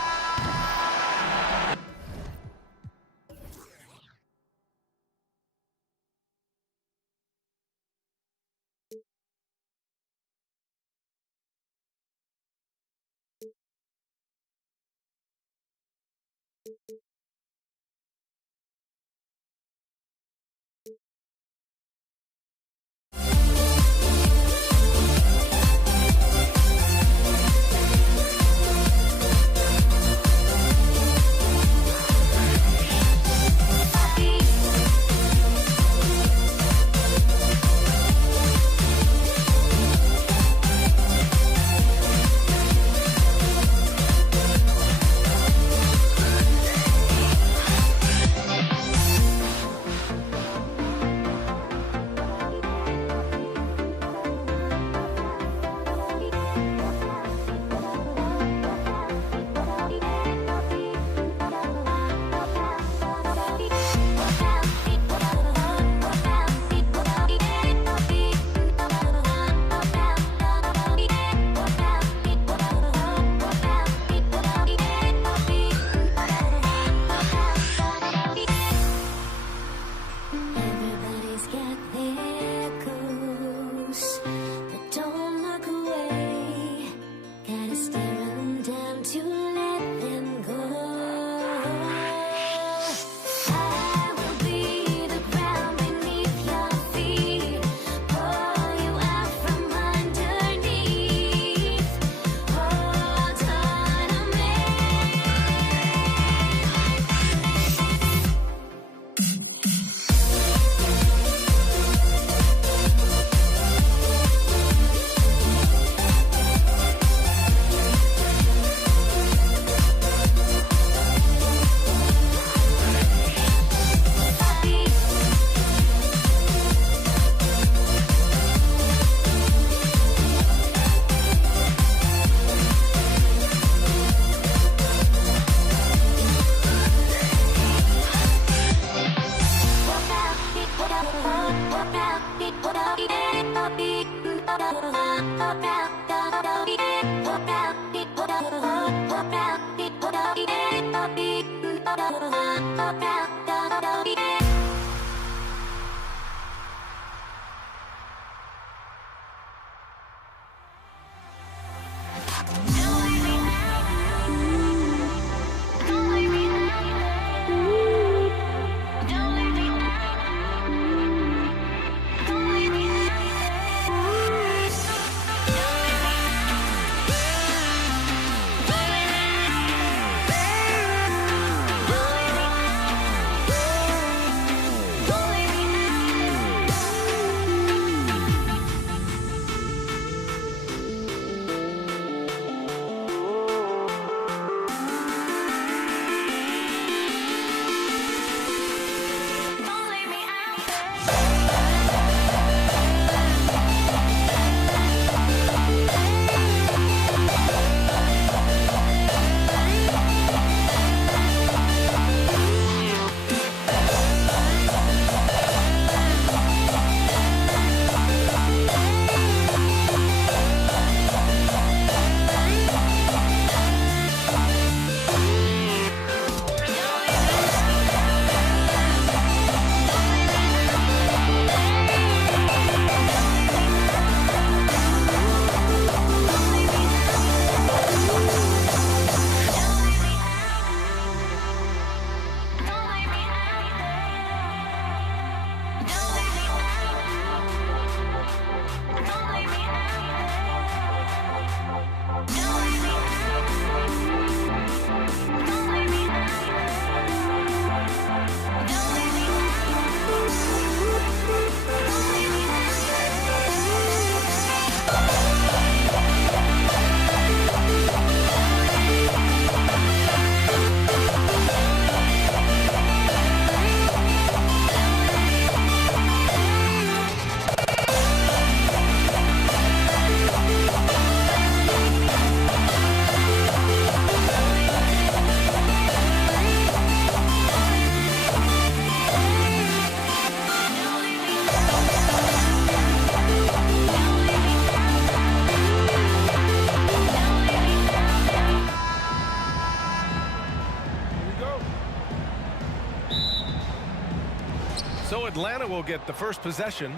So Atlanta will get the first possession.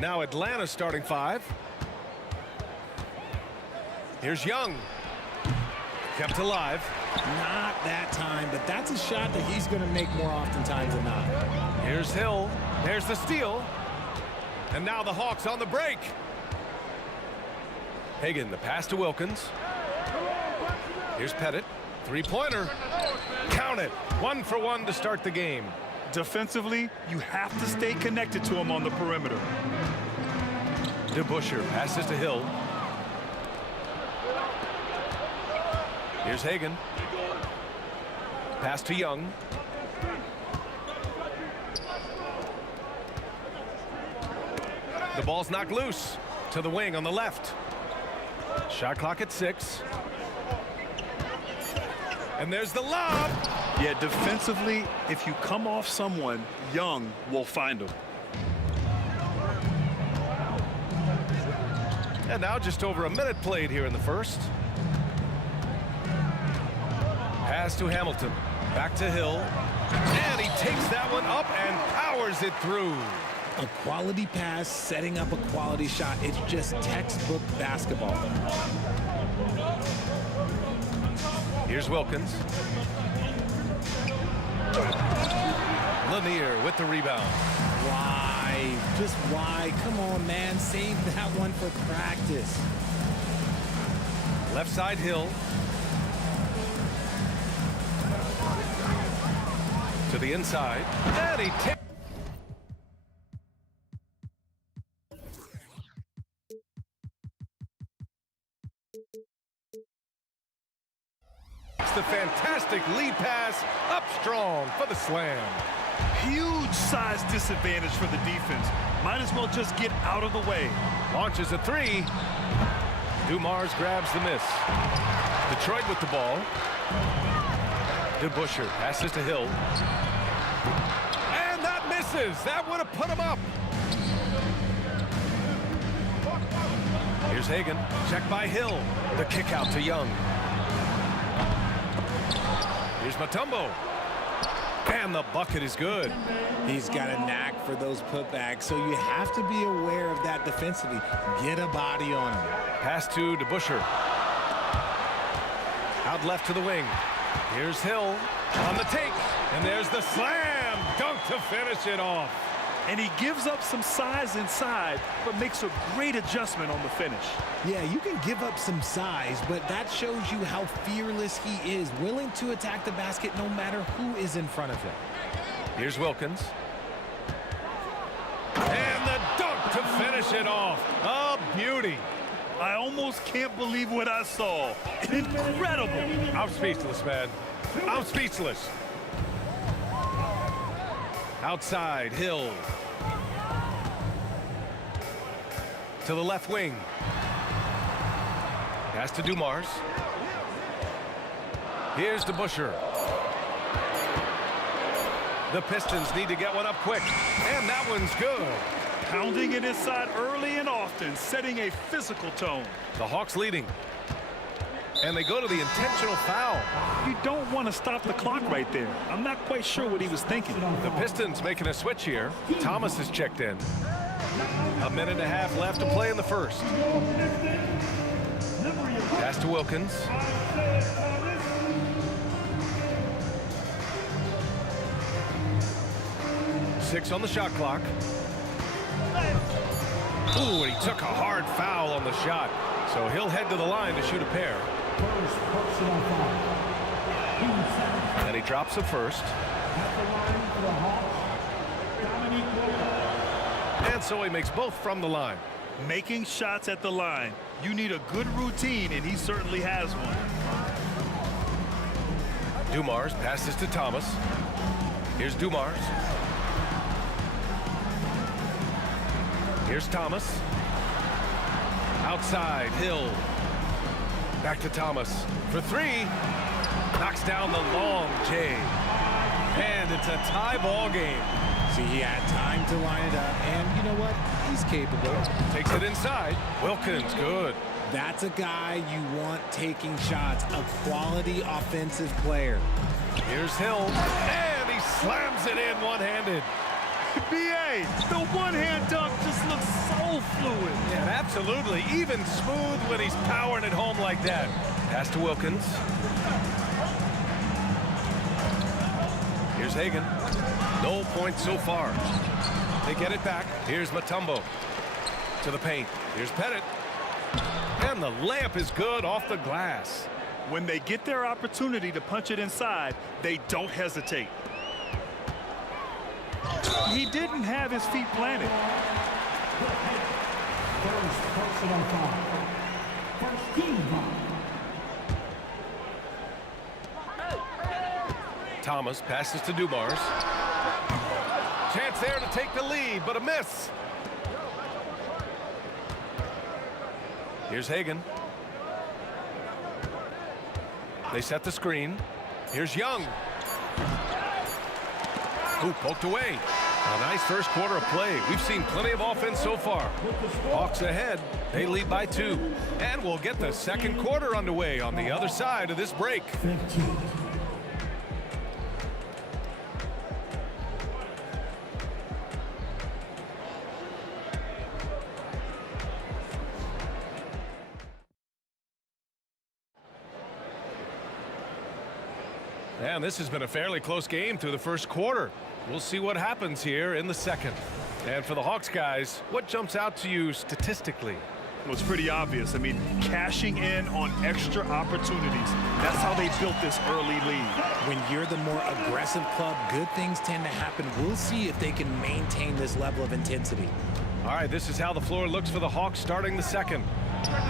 Now Atlanta starting 5. Here's Young. Kept alive. Not that time, but that's a shot that he's going to make more oftentimes than not. Here's Hill. There's the steal. And now the Hawks on the break. Hagan, the pass to Wilkins. Here's Pettit. Three-pointer. Count it. 1 for 1 to start the game. Defensively, you have to stay connected to him on the perimeter. DeBusschere passes to Hill. Here's Hagan. Pass to Young. The ball's knocked loose to the wing on the left. Shot clock at 6. And there's the lob. Yeah, defensively, if you come off someone, Young will find him. And now just over a minute played here in the first. Pass to Hamilton. Back to Hill. And he takes that one up and powers it through. A quality pass, setting up a quality shot. It's just textbook basketball. Here's Wilkins. Lanier with the rebound. Why? Just why? Come on, man. Save that one for practice. Left side Hill. To the inside. And he takes. The fantastic lead pass up strong for the slam. Huge size disadvantage for the defense. Might as well just get out of the way. Launches a 3. Dumars grabs the miss. Detroit with the ball. DeBusschere passes to Hill. And that misses. That would have put him up. Here's Hagan. Checked by Hill. The kick out to Young. Here's Mutombo. And the bucket is good. He's got a knack for those putbacks, so you have to be aware of that defensively. Get a body on him. Pass to DeBusschere. Out left to the wing. Here's Hill on the take. And there's the slam dunk to finish it off. And he gives up some size inside, but makes a great adjustment on the finish. Yeah, you can give up some size, but that shows you how fearless he is, willing to attack the basket no matter who is in front of him. Here's Wilkins. And the dunk to finish it off. A beauty. I almost can't believe what I saw. Incredible. I'm speechless, man. I'm speechless. Outside, Hill. To the left wing. Pass to Dumars. Here's DeBusschere. The Pistons need to get one up quick. And that one's good. Pounding it inside early and often, setting a physical tone. The Hawks leading. And they go to the intentional foul. You don't want to stop the clock right there. I'm not quite sure what he was thinking. The Pistons making a switch here. Thomas is checked in. A minute and a half left to play in the first. Pass to Wilkins. Six on the shot clock. Ooh, and he took a hard foul on the shot. So he'll head to the line to shoot a pair. And he drops the first. And so he makes both from the line. Making shots at the line. You need a good routine, and he certainly has one. Dumars passes to Thomas. Here's Dumars. Here's Thomas. Outside, Hill. Back to Thomas for 3. Knocks down the long J. And it's a tie ball game. See, he had time to line it up, and you know what? He's capable. Takes it inside. Wilkins, good. That's a guy you want taking shots, a quality offensive player. Here's Hill, and he slams it in one-handed. B.A., the one-hand dunk just looks so fluid. Yeah, absolutely. Even smooth when he's powering it home like that. Pass to Wilkins. Here's Hagan. No points so far. They get it back. Here's Mutombo to the paint. Here's Pettit. And the layup is good off the glass. When they get their opportunity to punch it inside, they don't hesitate. He didn't have his feet planted. Thomas passes to Dumars. Chance there to take the lead, but a miss. Here's Hagan. They set the screen. Here's Young. Ooh, poked away. A nice first quarter of play. We've seen plenty of offense so far. Hawks ahead. They lead by 2. And we'll get the second quarter underway on the other side of this break. And this has been a fairly close game through the first quarter. We'll see what happens here in the second. And for the Hawks guys, what jumps out to you statistically? Well, it's pretty obvious. I mean, cashing in on extra opportunities. That's how they built this early lead. When you're the more aggressive club, good things tend to happen. We'll see if they can maintain this level of intensity. All right, this is how the floor looks for the Hawks starting the second.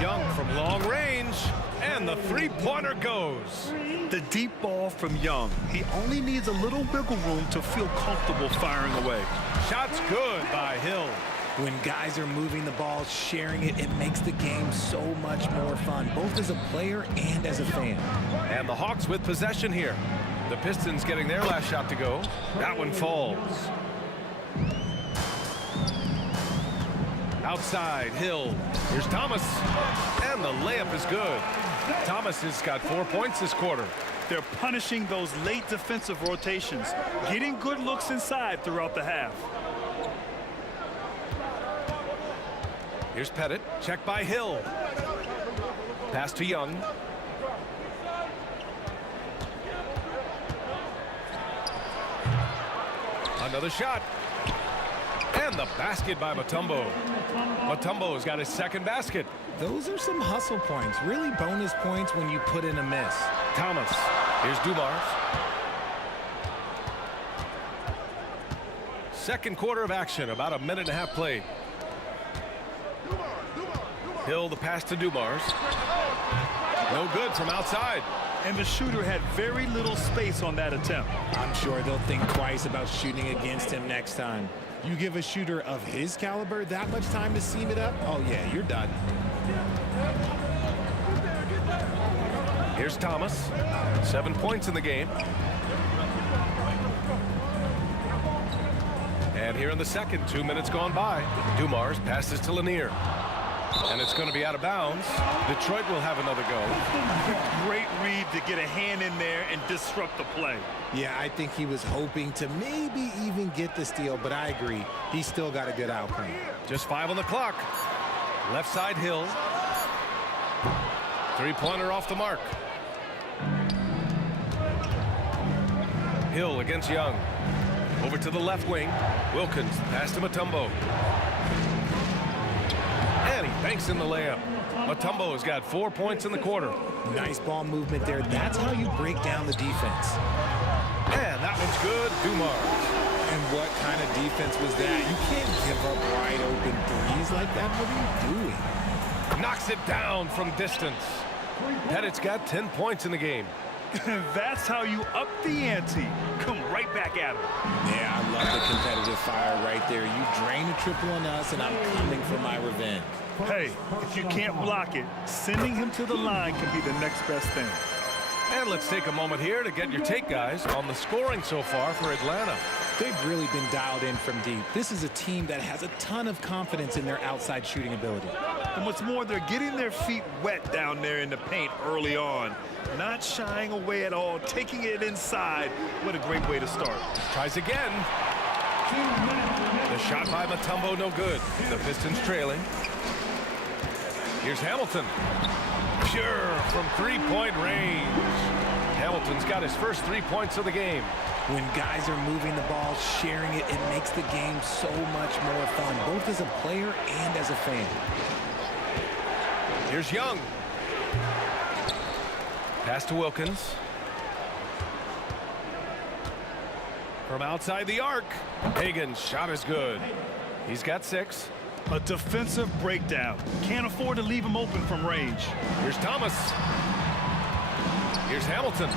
Young from long range, and the three-pointer goes. The deep ball from Young. He only needs a little wiggle room to feel comfortable firing away. Shot's good by Hill. When guys are moving the ball, sharing it, it makes the game so much more fun, both as a player and as a fan. And the Hawks with possession here. The Pistons getting their last shot to go. That one falls. Outside, Hill. Here's Thomas. And the layup is good. Thomas has got 4 points this quarter. They're punishing those late defensive rotations, getting good looks inside throughout the half. Here's Pettit. Check by Hill. Pass to Young. Another shot. And the basket by Mutombo. Mutombo's got his second basket. Those are some hustle points, really bonus points when you put in a miss. Thomas. Here's Dumars. Second quarter of action, about a minute and a half played. Hill, the pass to Dumars. No good from outside. And the shooter had very little space on that attempt. I'm sure they'll think twice about shooting against him next time. You give a shooter of his caliber that much time to seam it up, oh yeah, you're done. Here's Thomas. 7 points in the game. And here in the second, 2 minutes gone by. Dumars passes to Lanier. And it's going to be out of bounds. Detroit will have another go. Great read to get a hand in there and disrupt the play. Yeah, I think he was hoping to maybe even get the steal, but I agree. He's still got a good outcome. Just 5 on the clock. Left side, Hill. Three-pointer off the mark. Hill against Young. Over to the left wing. Wilkins, pass to Mutombo. And he banks in the layup. Mutombo's got 4 points in the quarter. Nice ball movement there. That's how you break down the defense. And that one's good. Dumars. And what kind of defense was that? You can't give up wide open threes like that. What are you doing? Knocks it down from distance. Pettit's got 10 points in the game. That's how you up the ante. Come right back at him. Yeah, I love the competitive fire right there. You drain a triple on us, and I'm coming for my revenge. Hey, if you can't block it, sending him to the line can be the next best thing. And let's take a moment here to get your take, guys, on the scoring so far for Atlanta. They've really been dialed in from deep. This is a team that has a ton of confidence in their outside shooting ability. And what's more, they're getting their feet wet down there in the paint early on. Not shying away at all, taking it inside. What a great way to start. Tries again. The shot by Mutombo, no good. The Pistons trailing. Here's Hamilton. Pure from three-point range. Hamilton's got his first 3 points of the game. When guys are moving the ball, sharing it, it makes the game so much more fun, both as a player and as a fan. Here's Young. Pass to Wilkins. From outside the arc, Hagan's shot is good. He's got 6. A defensive breakdown. Can't afford to leave him open from range. Here's Thomas. Here's Hamilton.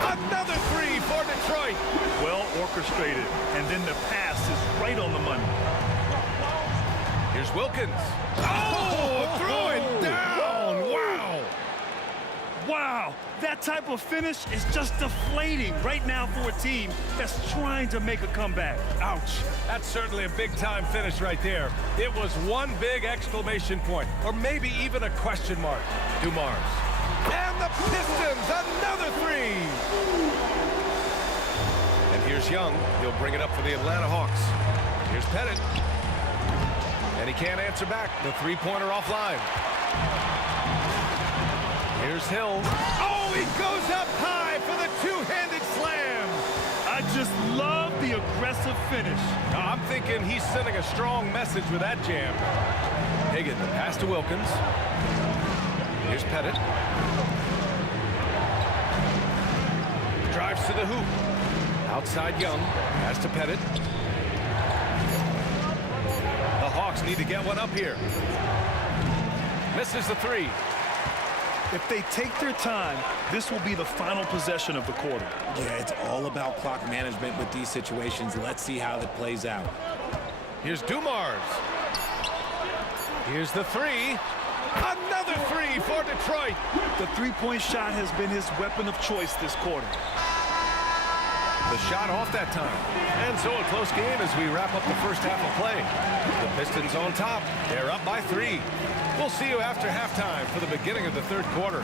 Another 3 for Detroit. Well orchestrated, and then the pass is right on the money. Here's Wilkins. Oh, throw it down. Wow. Wow, that type of finish is just deflating right now for a team that's trying to make a comeback. Ouch. That's certainly a big-time finish right there. It was one big exclamation point, or maybe even a question mark. Dumars. And the Pistons, another 3. And here's Young. He'll bring it up for the Atlanta Hawks. Here's Pettit. And he can't answer back. The three-pointer offline. Here's Hill. Oh, he goes up high for the two-handed slam. I just love the aggressive finish. I'm thinking he's sending a strong message with that jam. Hagan, the pass to Wilkins. Here's Pettit. Drives to the hoop. Outside Young. Pass to Pettit. The Hawks need to get one up here. Misses the 3. If they take their time, this will be the final possession of the quarter. Yeah, it's all about clock management with these situations. Let's see how it plays out. Here's Dumars. Here's the 3. Another 3 for Detroit. The three-point shot has been his weapon of choice this quarter. The shot off that time. And so a close game as we wrap up the first half of play. The Pistons on top. They're up by 3. We'll see you after halftime for the beginning of the third quarter.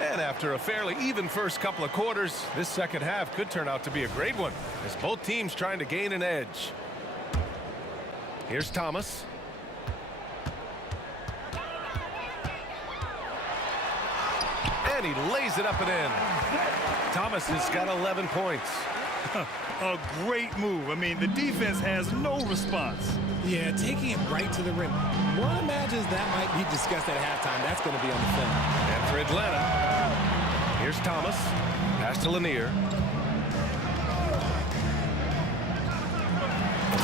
And after a fairly even first couple of quarters, this second half could turn out to be a great one as both teams trying to gain an edge. Here's Thomas. And he lays it up and in. Thomas has got 11 points. A great move. I mean, the defense has no response. Yeah, taking it right to the rim. One imagines that might be discussed at halftime. That's going to be on the film. And for Atlanta, here's Thomas. Pass to Lanier.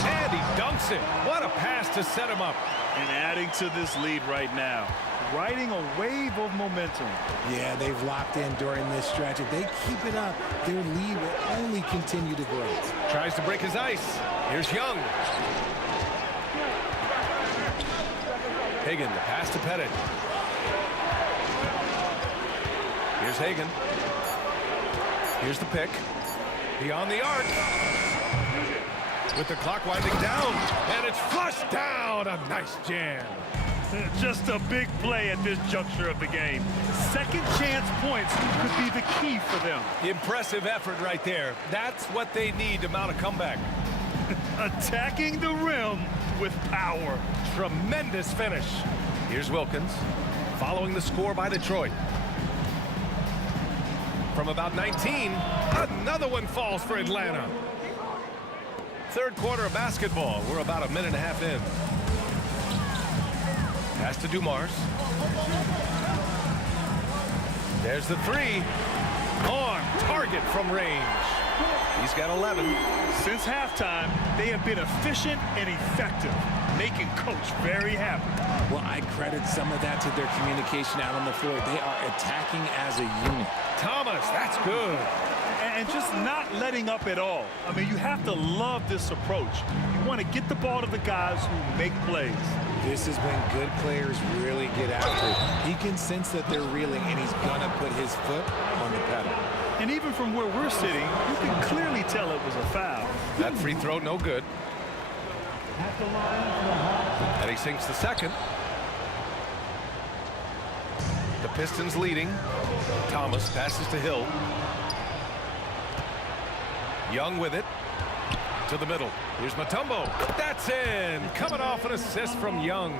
And he dunks it. What a pass to set him up. And adding to this lead right now. Riding a wave of momentum. Yeah, they've locked in during this stretch. If they keep it up, their lead will only continue to grow. Tries to break his ice. Here's Young. Hagan, the pass to Pettit. Here's Hagan. Here's the pick. Beyond the arc. With the clock winding down. And it's flushed down. A nice jam. Just a big play at this juncture of the game. Second chance points could be the key for them. Impressive effort right there. That's what they need to mount a comeback. Attacking the rim with power. Tremendous finish. Here's Wilkins, following the score by Detroit. From about 19, another one falls for Atlanta. Third quarter of basketball. We're about a minute and a half in. Pass to Dumars. There's the 3. On target from range. He's got 11. Since halftime, they have been efficient and effective. making Coach very happy. Well, I credit some of that to their communication out on the floor. They are attacking as a unit. Thomas, that's good. And just not letting up at all. I mean, you have to love this approach. You want to get the ball to the guys who make plays. This is when good players really get after it. He can sense that they're reeling, and he's going to put his foot on the pedal. And even from where we're sitting, you can clearly tell it was a foul. That free throw, no good. And he sinks the second. The Pistons leading. Thomas passes to Hill. Young with it. To the middle. Here's Mutombo. That's in. Coming off an assist from Young.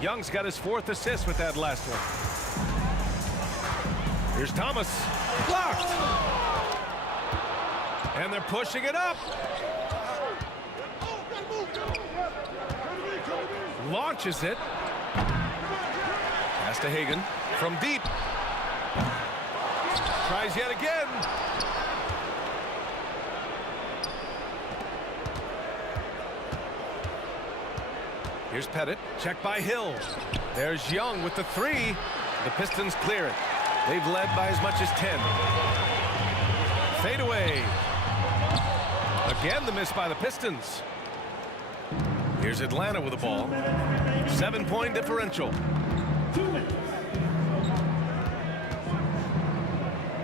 Young's got his 4th assist with that last one. Here's Thomas. Blocked. And they're pushing it up. Launches it. Pass to Hagan from deep. Tries yet again. Here's Pettit. Checked by Hill. There's Young with the 3. The Pistons clear it. They've led by as much as 10. Fade away. Again, the miss by the Pistons. Here's Atlanta with the ball. 7-point differential.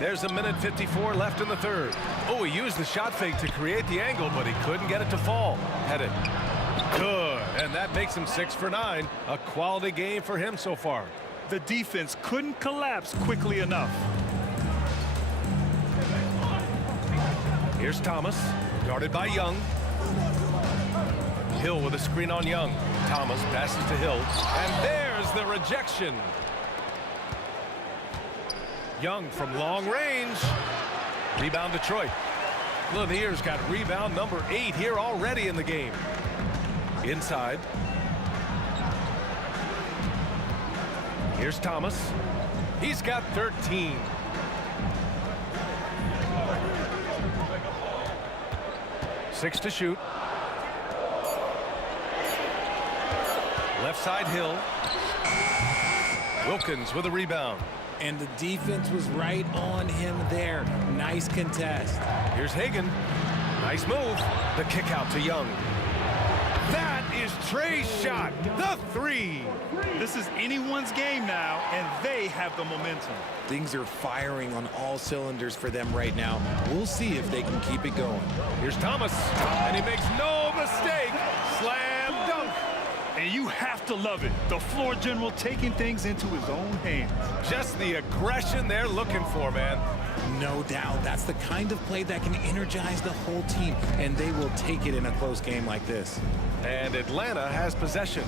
There's 1:54 left in the third. Oh, he used the shot fake to create the angle, but he couldn't get it to fall. Pettit. Good. And that makes him 6 for 9. A quality game for him so far. The defense couldn't collapse quickly enough. Here's Thomas, guarded by Young. Hill with a screen on Young. Thomas passes to Hill. And there's the rejection. Young from long range. Rebound Detroit. Lanier's got rebound number 8 here already in the game. Inside. Here's Thomas. He's got 13. Six to shoot. Left side Hill. Wilkins with a rebound. And the defense was right on him there. Nice contest. Here's Hagan. Nice move. The kick out to Young. That is Trey's shot. The 3. This is anyone's game now, and they have the momentum. Things are firing on all cylinders for them right now. We'll see if they can keep it going. Here's Thomas, and he makes no mistake. Slam dunk. And you have to love it. The floor general taking things into his own hands. Just the aggression they're looking for, man. No doubt. That's the kind of play that can energize the whole team, and they will take it in a close game like this. And Atlanta has possession.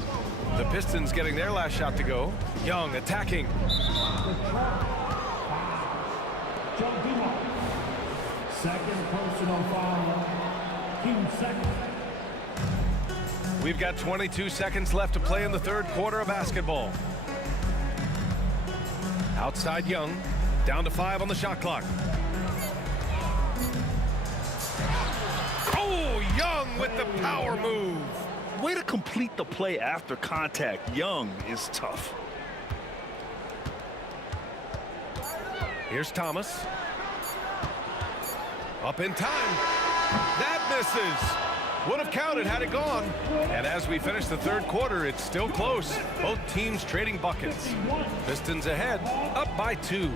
The Pistons getting their last shot to go. Young attacking. Second personal foul. Team second. We've got 22 seconds left to play in the third quarter of basketball. Outside Young. Down to 5 on the shot clock. Oh, Young with the power move. Way to complete the play after contact. Young is tough. Here's Thomas. Up in time. That misses. Would have counted had it gone. And as we finish the third quarter, it's still close. Both teams trading buckets. Pistons ahead, up by 2.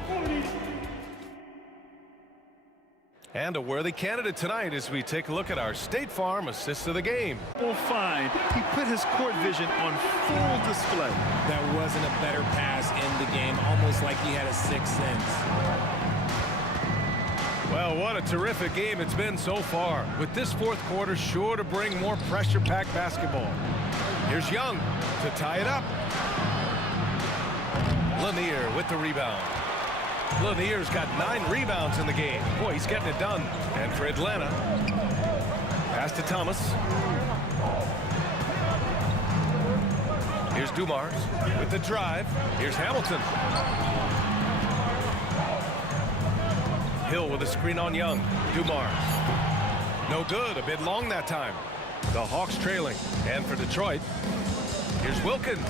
And a worthy candidate tonight as we take a look at our State Farm assist of the game. Well, fine. He put his court vision on full display. That wasn't a better pass in the game, almost like he had a sixth sense. Well, what a terrific game it's been so far. With this fourth quarter sure to bring more pressure-packed basketball. Here's Young to tie it up. Lanier with the rebound. Lanier's got 9 rebounds in the game. Boy, he's getting it done. And for Atlanta, pass to Thomas. Here's Dumars with the drive. Here's Hamilton. Hill with a screen on Young. Dumars. No good. A bit long that time. The Hawks trailing. And for Detroit, here's Wilkins.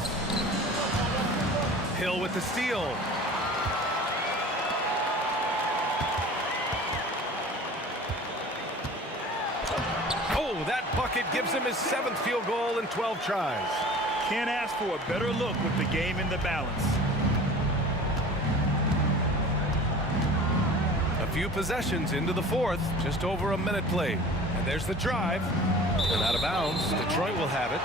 Hill with the steal. Oh, that bucket gives him his 7th field goal in 12 tries. Can't ask for a better look with the game in the balance. A few possessions into the 4th, just over a minute played. And there's the drive. And out of bounds, Detroit will have it.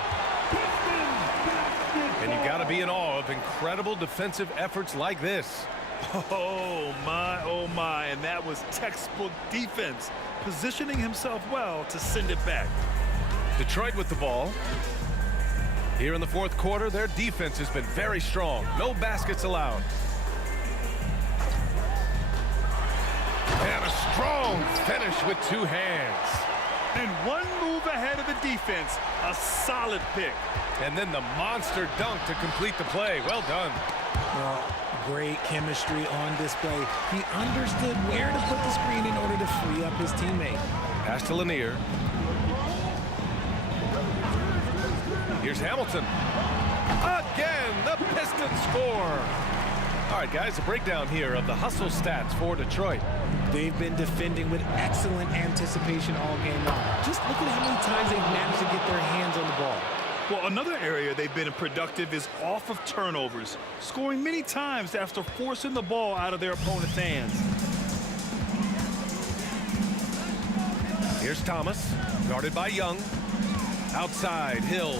And you got to be in awe of incredible defensive efforts like this. Oh my, and that was textbook defense, positioning himself well to send it back. Detroit with the ball. Here in the 4th quarter, their defense has been very strong. No baskets allowed. And a strong finish with 2 hands. And one move ahead of the defense, a solid pick. And then the monster dunk to complete the play. Well done. Well, great chemistry on display. He understood where to put the screen in order to free up his teammate. Pass to Lanier. Here's Hamilton. Again, the Pistons score. All right, guys, a breakdown here of the hustle stats for Detroit. They've been defending with excellent anticipation all game long. Just look at how many times they've managed to get their hands on the ball. Well, another area they've been productive is off of turnovers, scoring many times after forcing the ball out of their opponent's hands. Here's Thomas, guarded by Young. Outside, Hill.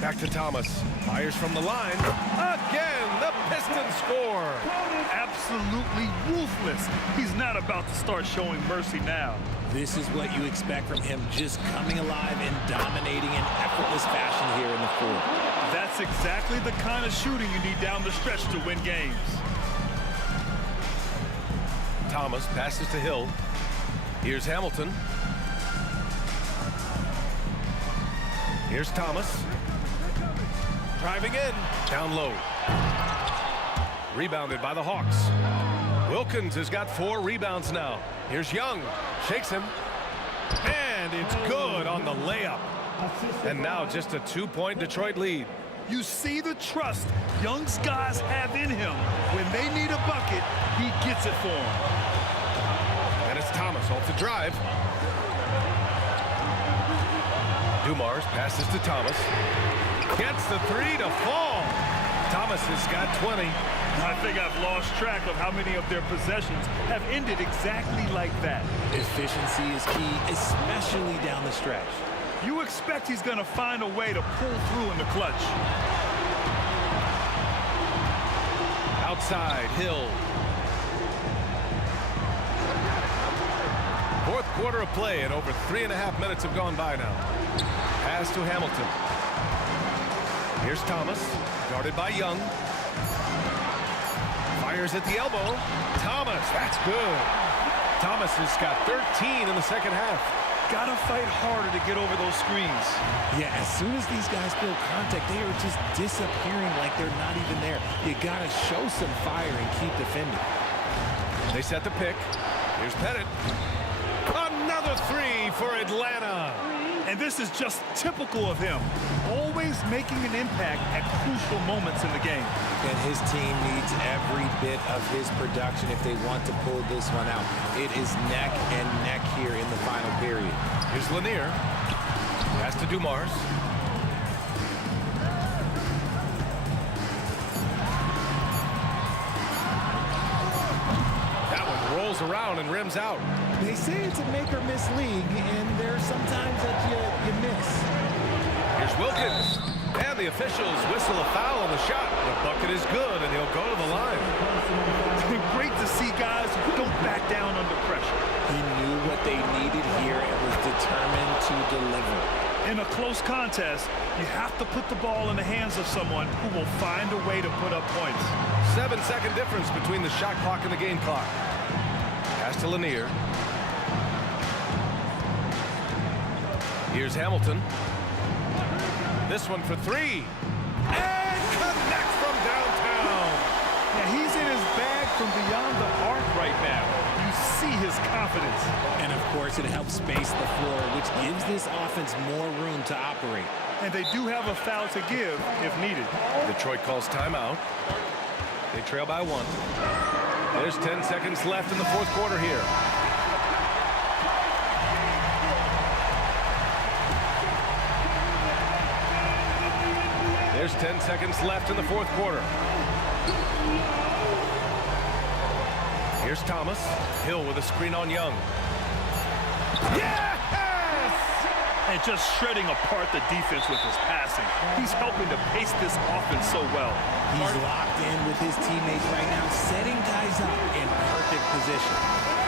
Back to Thomas. Fires from the line. Again, the Pistons score. Absolutely ruthless. He's not about to start showing mercy now. This is what you expect from him, just coming alive and dominating in effortless fashion here in the 4th. That's exactly the kind of shooting you need down the stretch to win games. Thomas passes to Hill. Here's Hamilton. Here's Thomas. Driving in. Down low. Rebounded by the Hawks. Wilkins has got 4 rebounds now. Here's Young. Shakes him. And it's good on the layup. And now just a 2-point Detroit lead. You see the trust Young's guys have in him. When they need a bucket, he gets it for them. And it's Thomas off the drive. Dumars passes to Thomas. Gets the 3 to fall. Thomas has got 20. I think I've lost track of how many of their possessions have ended exactly like that. Efficiency is key, especially down the stretch. You expect he's going to find a way to pull through in the clutch. Outside, Hill. 4th quarter of play, and over 3.5 minutes have gone by now. Pass to Hamilton. Here's Thomas, guarded by Young. Fires at the elbow. Thomas, that's good. Thomas has got 13 in the 2nd half. Gotta fight harder to get over those screens. Yeah, as soon as these guys feel contact, they are just disappearing like they're not even there. You gotta show some fire and keep defending. They set the pick. Here's Pettit. Another 3 for Atlanta. And this is just typical of him. Always making an impact at crucial moments in the game. And his team needs every bit of his production if they want to pull this one out. It is neck and neck here in the final period. Here's Lanier. Pass to Dumars. That one rolls around and rims out. They say it's a make-or-miss league, and there's sometimes that you miss. Here's Wilkins. And the officials whistle a foul on the shot. The bucket is good, and he'll go to the line. Great to see guys who don't back down under pressure. He knew what they needed here and was determined to deliver. In a close contest, you have to put the ball in the hands of someone who will find a way to put up points. 7-second difference between the shot clock and the game clock. Pass to Lanier. Here's Hamilton. This one for 3. And connects from downtown. Yeah, he's in his bag from beyond the arc right now. You see his confidence. confidence. And of course, it helps space the floor, which gives this offense more room to operate. And they do have a foul to give if needed. Detroit calls timeout. They trail by 1. There's 10 seconds left in the fourth quarter here. There's 10 seconds left in the fourth quarter. Here's Thomas. Hill with a screen on Young. Yes! And just shredding apart the defense with his passing. He's helping to pace this offense so well. He's locked in with his teammates right now, setting guys up in perfect position.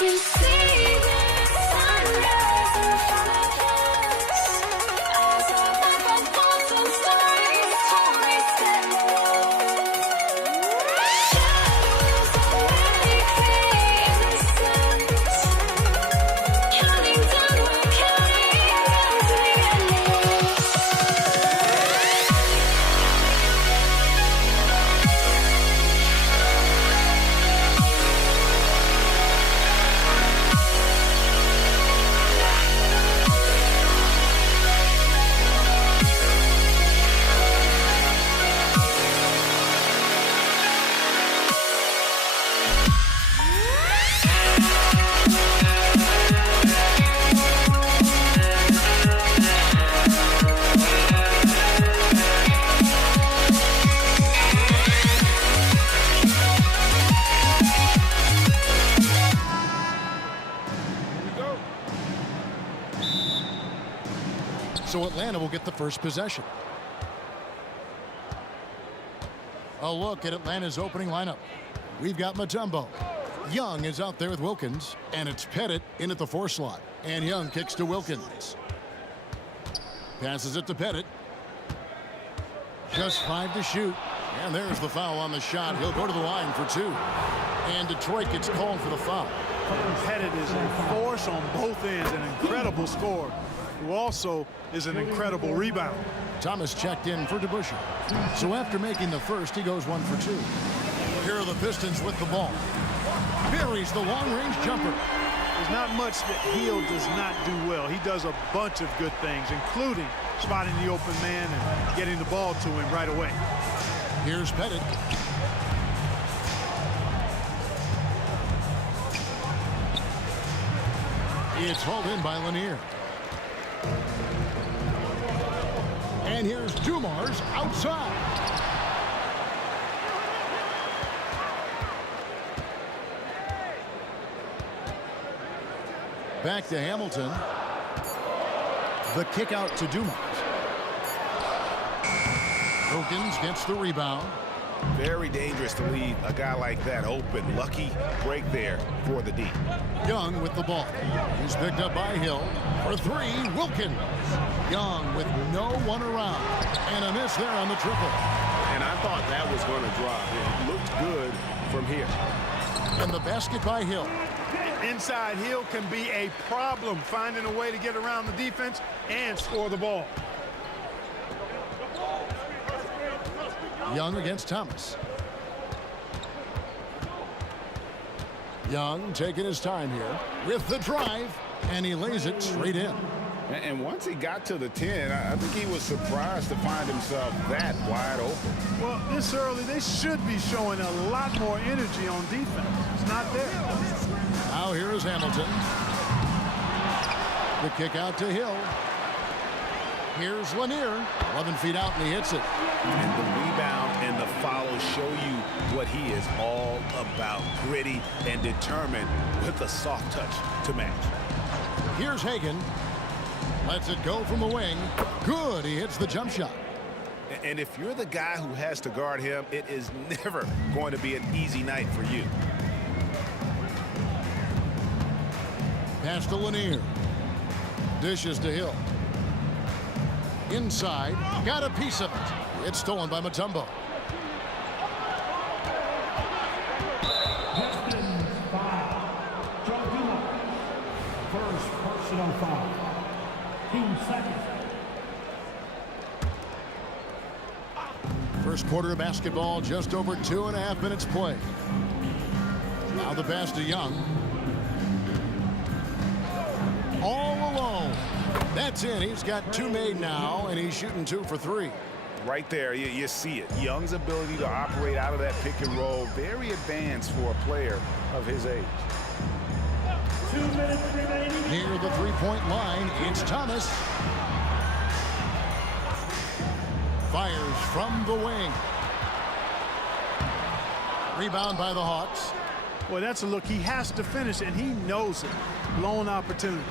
You see the sunrise in front of us. Eyes are open, thoughts and stories tell. Shadows already fade the sense. Counting down, we're counting as we endless. So Atlanta will get the first possession. A look at Atlanta's opening lineup. We've got Mutombo. Young is out there with Wilkins, and it's Pettit in at the 4 slot. And Young kicks to Wilkins. Passes it to Pettit. Just 5 to shoot. And there's the foul on the shot. He'll go to the line for 2. And Detroit gets called for the foul. Pettit is a force on both ends, an incredible scorer, who also is an incredible rebounder. Thomas checked in for DeBusschere. So after making the first, he goes 1 for 2. Here are the Pistons with the ball. Buries the long-range jumper. There's not much that Hill does not do well. He does a bunch of good things, including spotting the open man and getting the ball to him right away. Here's Pettit. It's hauled in by Lanier. And here's Dumars outside. Back to Hamilton. The kick out to Dumars. Wilkins gets the rebound. Very dangerous to leave a guy like that open. Lucky break there for the D. Young with the ball. He's picked up by Hill. For 3, Wilkins. Young with no one around. And a miss there on the triple. And I thought that was going to drop. It looked good from here. And the basket by Hill. Inside Hill can be a problem, finding a way to get around the defense and score the ball. Young against Thomas. Young taking his time here with the drive, and he lays it straight in. And once he got to the 10, I think he was surprised to find himself that wide open. Well, this early, they should be showing a lot more energy on defense. It's not there. Now here is Hamilton. The kick out to Hill. Here's Lanier. 11 feet out, and he hits it. And the rebound and the follow show you what he is all about. Gritty and determined with a soft touch to match. Here's Hagan. Lets it go from the wing. Good. He hits the jump shot. And if you're the guy who has to guard him, it is never going to be an easy night for you. Pass to Lanier. Dishes to Hill. Inside. Got a piece of it. It's stolen by Mutombo. Pistons foul. Joe Dumars. First personal foul. Team second. First quarter of basketball, just over 2.5 minutes play. Now the pass to Young. All alone. That's in. He's got 2 made now, and he's shooting 2 for 3. Right there, you see it. Young's ability to operate out of that pick and roll, very advanced for a player of his age. Near the three-point line, it's Thomas. Fires from the wing. Rebound by the Hawks. Boy, that's a look. He has to finish, and he knows it. Blown opportunity.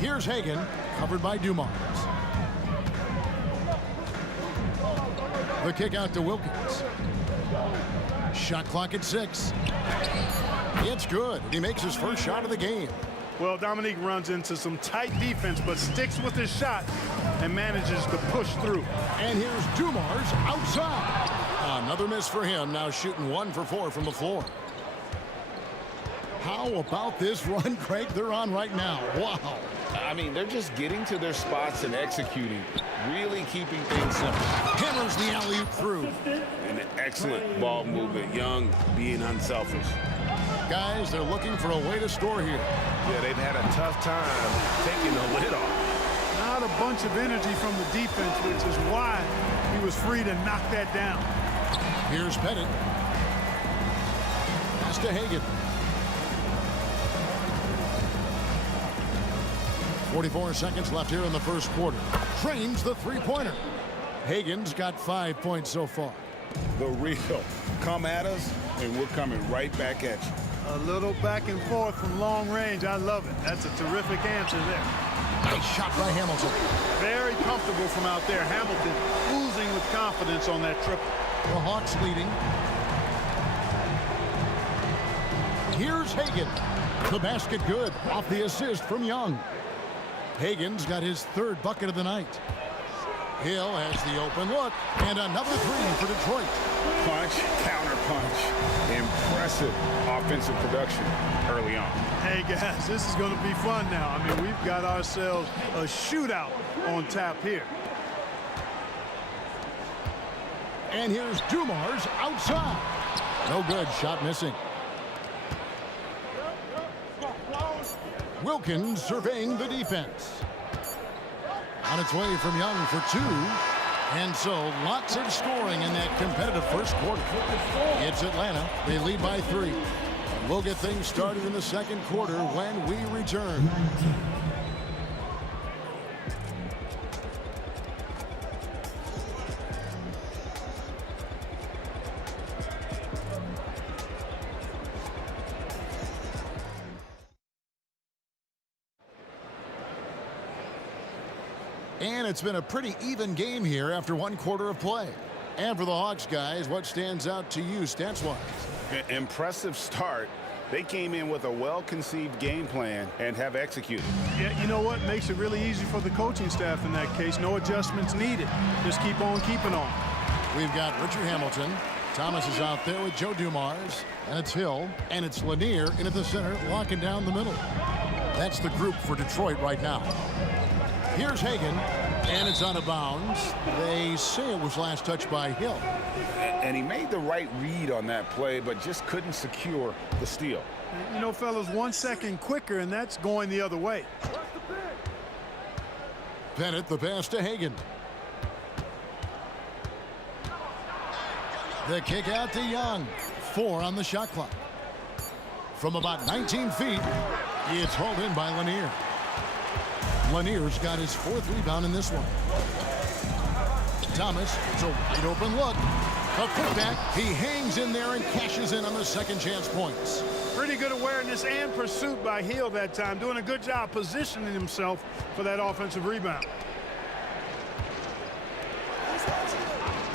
Here's Hagan, covered by Dumars. The kick out to Wilkins. Shot clock at 6. It's good. He makes his first shot of the game. Well, Dominique runs into some tight defense, but sticks with his shot and manages to push through. And here's Dumars outside. Another miss for him, now shooting 1 for 4 from the floor. How about this run, Craig, they're on right now? Wow. I mean, they're just getting to their spots and executing, really keeping things simple. Hammers the alley-oop through. And an excellent ball movement. Young being unselfish. Guys, they're looking for a way to score here. Yeah, they've had a tough time taking the lid off. Not a bunch of energy from the defense, which is why he was free to knock that down. Here's Pettit. Pass to Hagan. 44 seconds left here in the first quarter. Trains the three-pointer. Hagan's got 5 points so far. The real. Come at us, and we're coming right back at you. A little back and forth from long range. I love it. That's a terrific answer there. Nice shot by Hamilton. Very comfortable from out there. Hamilton oozing with confidence on that triple. The Hawks leading. Here's Hagan. The basket good off the assist from Young. Hagan's got his 3rd bucket of the night. Hill has the open look, and another 3 for Detroit. Punch, counter punch. Impressive offensive production early on. Hey, guys, this is going to be fun now. I mean, we've got ourselves a shootout on tap here. And here's Dumars outside. No good, shot missing. Wilkins surveying the defense. On its way from Young for 2. And so lots of scoring in that competitive first quarter. It's Atlanta. They lead by 3. We'll get things started in the second quarter when we return. And it's been a pretty even game here after 1 quarter of play. And for the Hawks, guys, what stands out to you stats-wise? Impressive start. They came in with a well-conceived game plan and have executed. Yeah, you know what? Makes it really easy for the coaching staff in that case. No adjustments needed. Just keep on keeping on. We've got Richard Hamilton. Thomas is out there with Joe Dumars. And it's Hill. And it's Lanier in at the center, locking down the middle. That's the group for Detroit right now. Here's Hagan, and it's out of bounds. They say it was last touched by Hill. And he made the right read on that play, but just couldn't secure the steal. You know, fellas, 1 second quicker, and that's going the other way. Bennett, the pass to Hagan. The kick out to Young. 4 on the shot clock. From about 19 feet, it's hauled in by Lanier. Lanier's got his 4th rebound in this one. Thomas, it's a wide open look. A putback, he hangs in there and cashes in on the second chance points. Pretty good awareness and pursuit by Hill that time. Doing a good job positioning himself for that offensive rebound.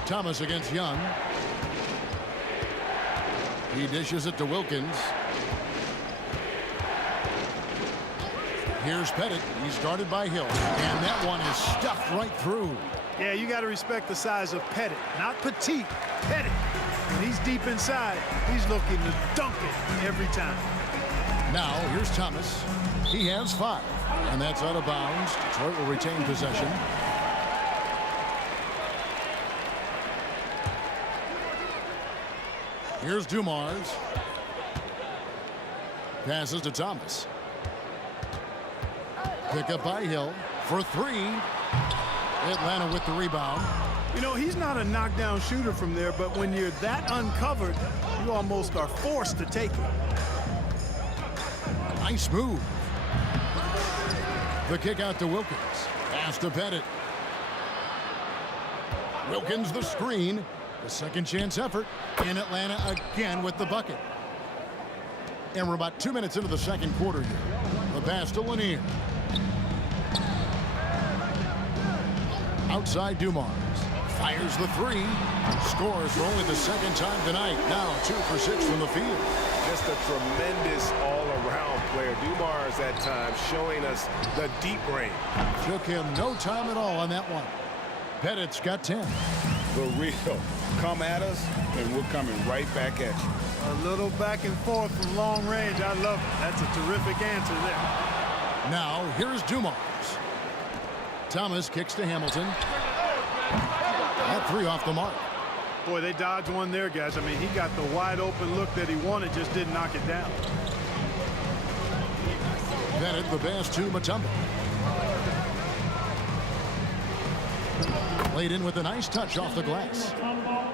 Thomas against Young. He dishes it to Wilkins. Here's Pettit. He's guarded by Hill. And that one is stuffed right through. Yeah, you got to respect the size of Pettit. Not petite, Pettit. When he's deep inside, he's looking to dunk it every time. Now, here's Thomas. He has 5. And that's out of bounds. Detroit will retain possession. Here's Dumars. Passes to Thomas. Pick up by Hill for 3. Atlanta with the rebound. You know, he's not a knockdown shooter from there, but when you're that uncovered, You almost are forced to take it. Nice move. The kick out to Wilkins. Pass to Pettit. Wilkins the screen. The second chance effort. In Atlanta again with the bucket. And we're about 2 minutes into the second quarter here. The pass to Lanier. Outside Dumars. Fires the three. Scores for only the second time tonight. Now 2 for 6 from the field. Just a tremendous all-around player. Dumars at times showing us the deep range. Took him no time at all on that one. Pettit's got 10. The real. Come at us, and we're coming right back at you. A little back and forth from long range. I love it. That's a terrific answer there. Now, here's Dumars. Thomas kicks to Hamilton. That three off the mark. Boy, they dodged one there, guys. I mean, he got the wide open look that he wanted, just didn't knock it down. Pettit the pass to Mutombo. Laid in with a nice touch off the glass.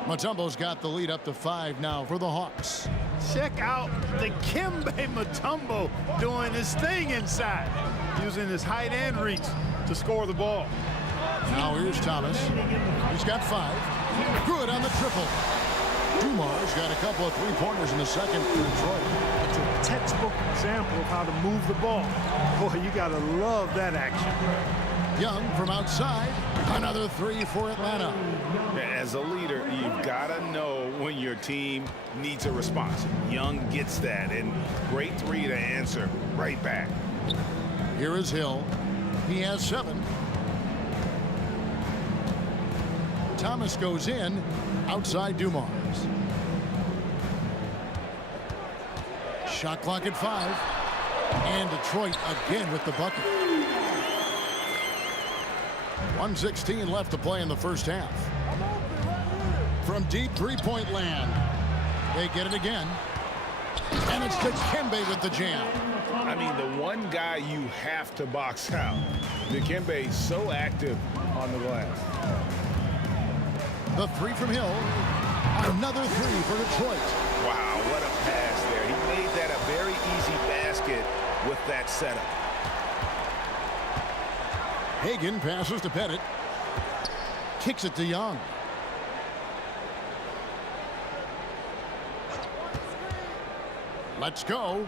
Mutombo's got the lead up to 5 now for the Hawks. Check out the Dikembe Mutombo doing his thing inside, using his height and reach to score the ball. Now here's Thomas. He's got 5. Good on the triple. Dumars got a couple of three-pointers in the second for Detroit. It's a textbook example of how to move the ball. Boy, you got to love that action. Young from outside. Another 3 for Atlanta. As a leader, you've got to know when your team needs a response. Young gets that, and great 3 to answer right back. Here is Hill. He has 7. Thomas goes in. Outside Dumars. Shot clock at 5. And Detroit again with the bucket. 1:16 left to play in the first half. From deep three-point land. They get it again. And it's Dikembe with the jam. I mean, the one guy you have to box out. Dikembe so active on the glass. The 3 from Hill. Another 3 for Detroit. Wow, what a pass there. He made that a very easy basket with that setup. Hagan passes to Pettit. Kicks it to Young. Let's go.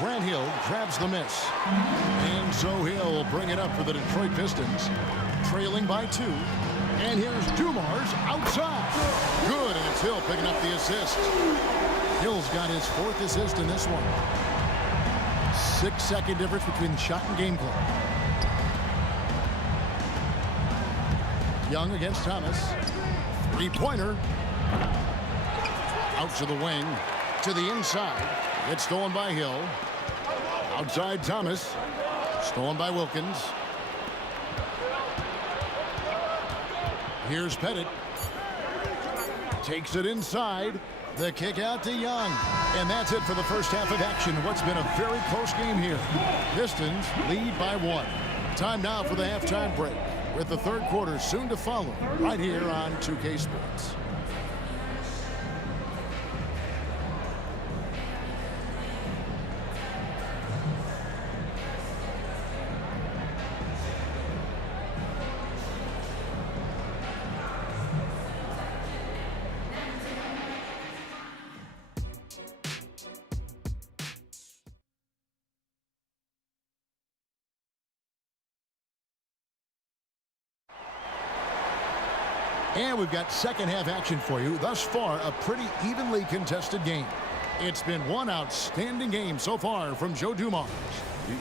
Grant Hill grabs the miss. And so he'll bring it up for the Detroit Pistons. Trailing by 2. And here's Dumars outside. Good, and it's Hill picking up the assist. Hill's got his 4th assist in this one. 6-second difference between shot and game clock. Young against Thomas. 3-pointer. Out to the wing. To the inside. It's stolen by Hill. Outside Thomas. Stolen by Wilkins. Here's Pettit. Takes it inside. The kick out to Young. And that's it for the first half of action. What's been a very close game here. Pistons lead by 1. Time now for the halftime break, with the third quarter soon to follow, right here on 2K Sports. And we've got second half action for you. Thus far, a pretty evenly contested game. It's been one outstanding game so far from Joe Dumars.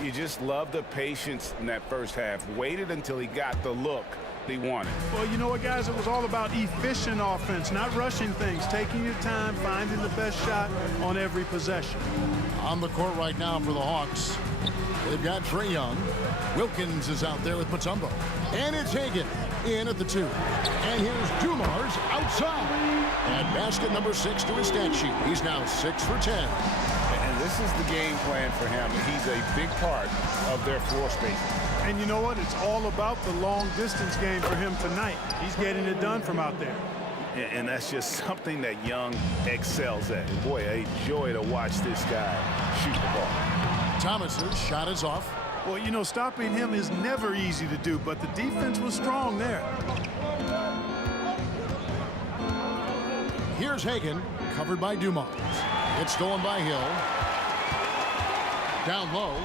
You just love the patience in that first half. Waited until he got the look he wanted. Well, you know what, guys? It was all about efficient offense, not rushing things, taking your time, finding the best shot on every possession. On the court right now for the Hawks, they've got Trae Young. Wilkins is out there with Mutombo. And it's Hagan in at the 2. And here's Dumars outside. And basket number 6 to his stat sheet. He's now 6 for 10. And This is the game plan for him. He's a big part of their floor spacing. And you know what? It's all about the long distance game for him tonight. He's getting it done from out there. And that's just something that Young excels at. Boy, a joy to watch this guy shoot the ball. Thomas's shot is off. Well, you know, stopping him is never easy to do, but the defense was strong there. Here's Hagan, covered by Dumars. It's stolen by Hill. Down low,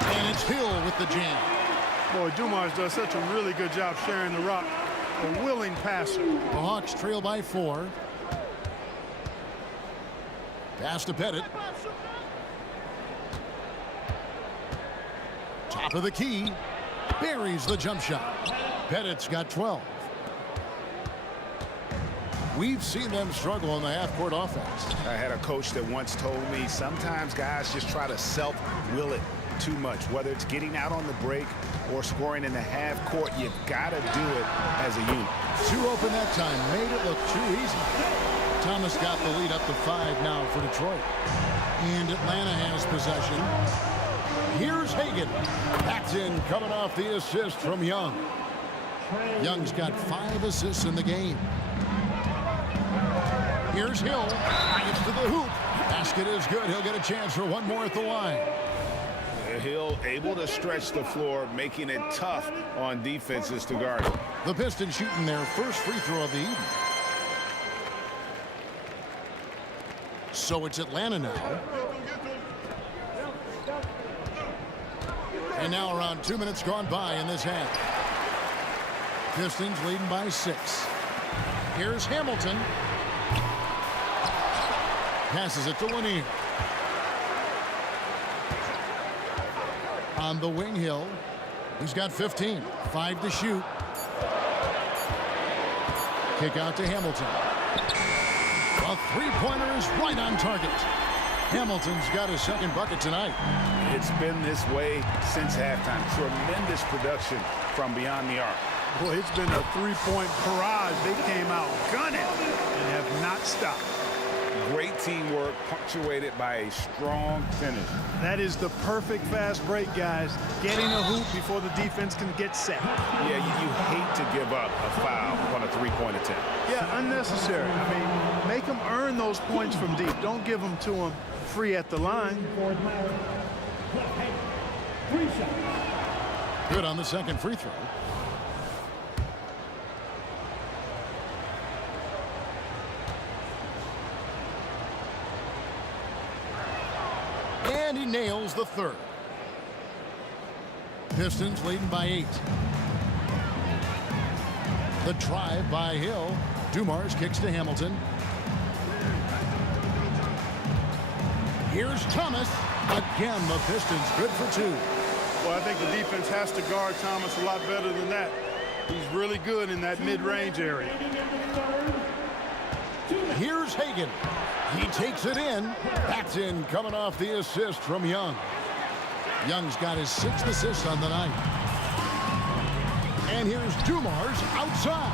and it's Hill with the jam. Boy, Dumars does such a really good job sharing the rock. A willing passer. The Hawks trail by 4. Pass to Pettit. Top of the key. Buries the jump shot. Pettit's got 12. We've seen them struggle in the half-court offense. I had a coach that once told me sometimes guys just try to self-will it too much, whether it's getting out on the break or scoring in the half court. You've got to do it as a unit. Too open that time, made it look too easy. Thomas got the lead up to 5 now for Detroit. And Atlanta has possession. Here's Hagan. Backed in, coming off the assist from Young. Young's got 5 assists in the game. Here's Hill. Gets to the hoop. Basket is good. He'll get a chance for one more at the line. Hill able to stretch the floor, making it tough on defenses to guard. The Pistons shooting their first free throw of the evening. So it's Atlanta now. And now around 2 minutes gone by in this half. Pistons leading by 6. Here's Hamilton. Passes it to Lanier. On the wing, Hill. He's got 15. 5 to shoot. Kick out to Hamilton. A three-pointer is right on target. Hamilton's got his second bucket tonight. It's been this way since halftime. Tremendous production from beyond the arc. Boy, it's been a three-point barrage. They came out gunning and have not stopped. Great teamwork punctuated by a strong finish. That is the perfect fast break, guys. Getting a hoop before the defense can get set. Yeah, you hate to give up a foul on a three-point attempt. Yeah, unnecessary. I mean, make them earn those points from deep. Don't give them to them free at the line. Good on the second free throw. And he nails the third. Pistons leading by 8. The drive by Hill. Dumars kicks to Hamilton. Here's Thomas. Again, the Pistons good for 2. Well, I think the defense has to guard Thomas a lot better than that. He's really good in that mid-range area. Here's Hagan. He takes it in. Backs in, coming off the assist from Young. Young's got his 6th assist on the night. And here's Dumars outside.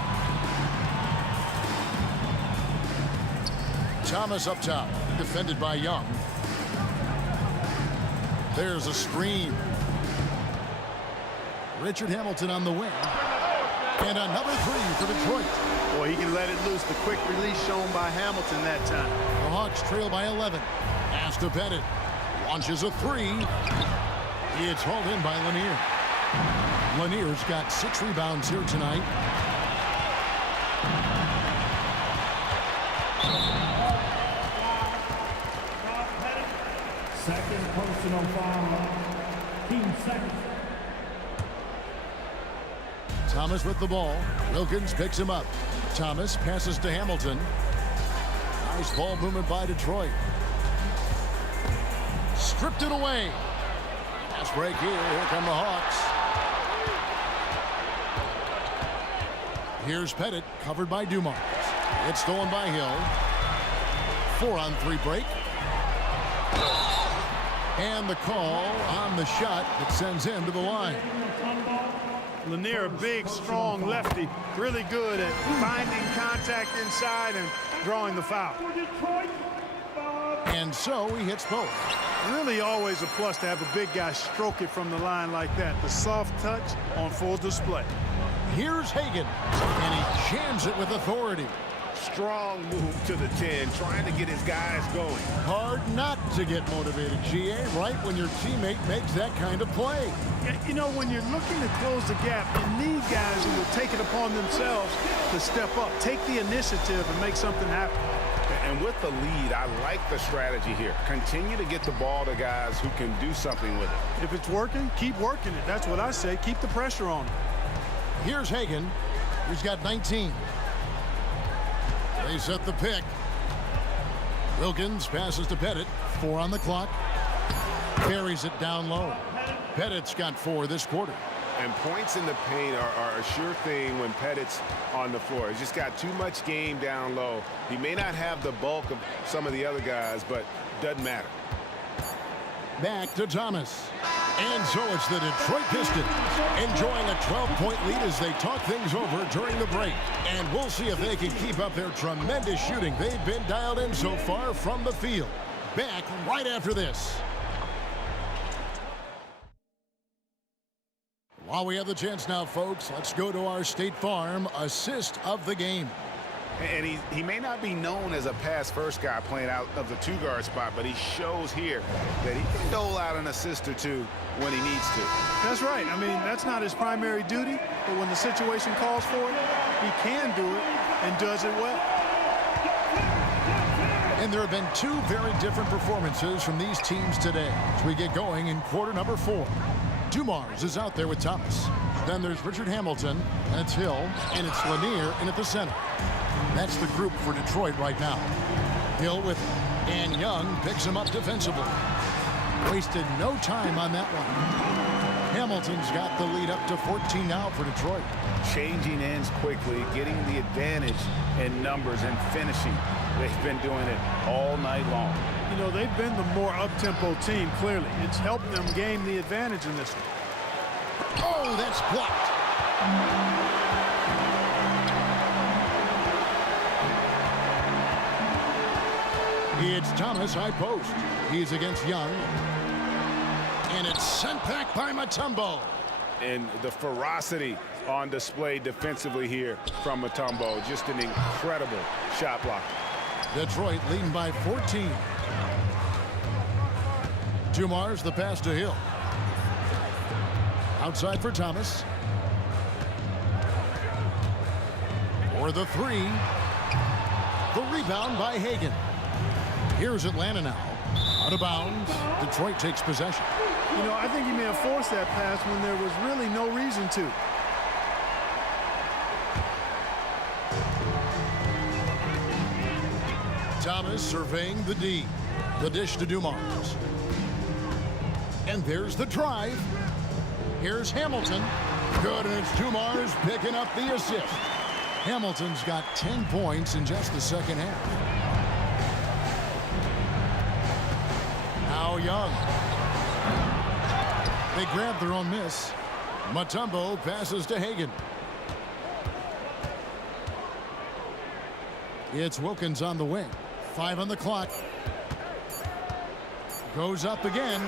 Thomas up top, defended by Young. There's a screen. Richard Hamilton on the wing. And another 3 for Detroit. Boy, he can let it loose. The quick release shown by Hamilton that time. The Hawks trail by 11. Pass to Pettit. Launches a 3. It's hauled in by Lanier. Lanier's got 6 rebounds here tonight. Second personal foul. Team second. Thomas with the ball. Wilkins picks him up. Thomas passes to Hamilton. Nice ball movement by Detroit. Stripped it away. Pass break here. Here come the Hawks. Here's Pettit, covered by Dumars. It's stolen by Hill. 4-on-3 break. And the call on the shot that sends him to the line. Lanier, a big, strong lefty, really good at finding contact inside and drawing the foul. And so he hits both. Really always a plus to have a big guy stroke it from the line like that. The soft touch on full display. Here's Hagan, and he jams it with authority. Strong move to the 10, trying to get his guys going. Hard not to get motivated, GA, right when your teammate makes that kind of play. You know, when you're looking to close the gap, you need guys who will take it upon themselves to step up, take the initiative, and make something happen. And with the lead, I like the strategy here. Continue to get the ball to guys who can do something with it. If it's working, keep working it. That's what I say. Keep the pressure on him. Here's Hagan. He's got 19. They set the pick. Wilkins passes to Pettit. 4 on the clock. Carries it down low. Pettit's got 4 this quarter. And points in the paint are a sure thing when Pettit's on the floor. He's just got too much game down low. He may not have the bulk of some of the other guys, but doesn't matter. Back to Thomas. And so it's the Detroit Pistons enjoying a 12-point lead as they talk things over during the break. And we'll see if they can keep up their tremendous shooting they've been dialed in so far from the field. Back right after this. While we have the chance now, folks, let's go to our State Farm assist of the game. And he may not be known as a pass-first guy playing out of the 2-guard spot, but he shows here that he can dole out an assist or two when he needs to. That's right. I mean, that's not his primary duty, but when the situation calls for it, he can do it and does it well. And there have been 2 very different performances from these teams today as we get going in quarter number 4. Dumars is out there with Thomas. Then there's Richard Hamilton, that's Hill, and it's Lanier in at the center. That's the group for Detroit right now. Hill with and Young picks him up defensively. Wasted no time on that one. Hamilton's got the lead up to 14 now for Detroit. Changing ends quickly, getting the advantage in numbers and finishing. They've been doing it all night long. You know, they've been the more up-tempo team, clearly. It's helped them gain the advantage in this one. Oh, that's blocked. It's Thomas high post. He's against Young. And it's sent back by Mutombo. And the ferocity on display defensively here from Mutombo. Just an incredible shot block. Detroit leading by 14. Dumars the pass to Hill. Outside for Thomas. For the 3. The rebound by Hagan. Here's Atlanta now. Out of bounds. Detroit takes possession. You know, I think he may have forced that pass when there was really no reason to. Thomas surveying the D. The dish to Dumars. And there's the drive. Here's Hamilton. Good, and it's Dumars picking up the assist. Hamilton's got 10 points in just the second half. Now Young. They grab their own miss. Mutombo passes to Hagan. It's Wilkins on the wing. 5 on the clock. Goes up again.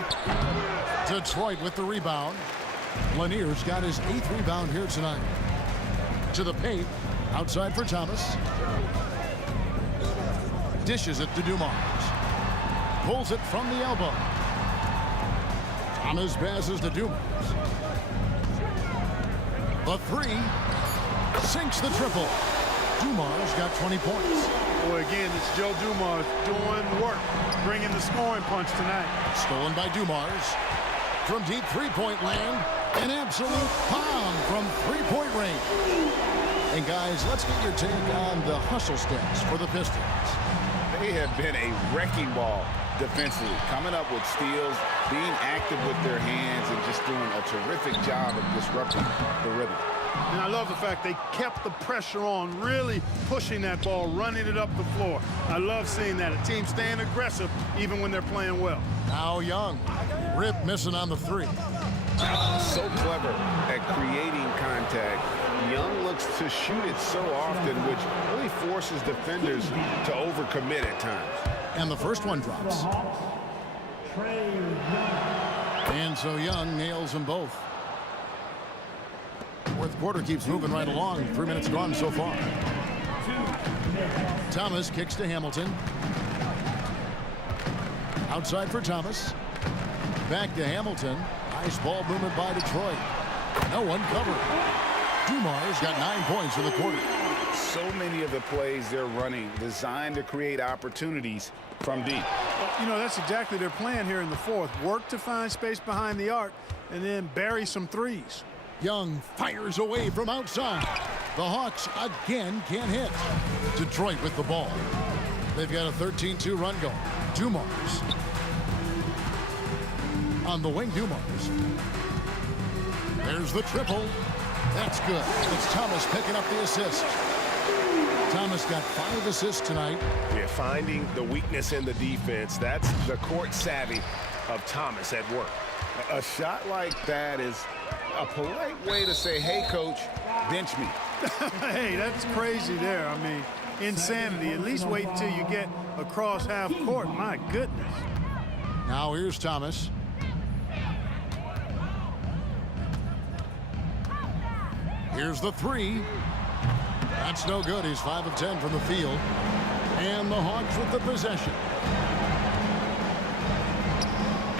Detroit with the rebound. Lanier's got his 8th rebound here tonight. To the paint. Outside for Thomas. Dishes it to Dumars. Pulls it from the elbow. Thomas passes to Dumars. The 3. Sinks the triple. Dumars got 20 points. Boy, again, it's Joe Dumars doing work, bringing the scoring punch tonight. Stolen by Dumars. From deep three-point land, an absolute bomb from three-point range. And guys, let's get your take on the hustle stats for the Pistons. They have been a wrecking ball defensively, coming up with steals, being active with their hands, and just doing a terrific job of disrupting the rhythm. And I love the fact they kept the pressure on, really pushing that ball, running it up the floor. I love seeing that. A team staying aggressive even when they're playing well. Now Young. Rip missing on the 3. So clever at creating contact. Young looks to shoot it so often, which really forces defenders to overcommit at times. And the first one drops. And so Young nails them both. Fourth quarter keeps moving right along. 3 minutes gone so far. Thomas kicks to Hamilton. Outside for Thomas. Back to Hamilton. Nice ball movement by Detroit. No one covered. Dumar's got 9 points in the quarter. So many of the plays they're running designed to create opportunities from deep. You know, that's exactly their plan here in the fourth. Work to find space behind the arc and then bury some threes. Young fires away from outside. The Hawks again can't hit. Detroit with the ball. They've got a 13-2 run going. Dumar's. On the wing, Dumar's. There's the triple. That's good. It's Thomas picking up the assist. Thomas got 5 assists tonight. Yeah, finding the weakness in the defense. That's the court savvy of Thomas at work. A shot like that is a polite way to say, hey, coach, bench me. Hey, that's crazy there. I mean, insanity. At least wait until you get across half court. My goodness. Now here's Thomas. Here's the three. That's no good. He's 5 of 10 from the field. And the Hawks with the possession.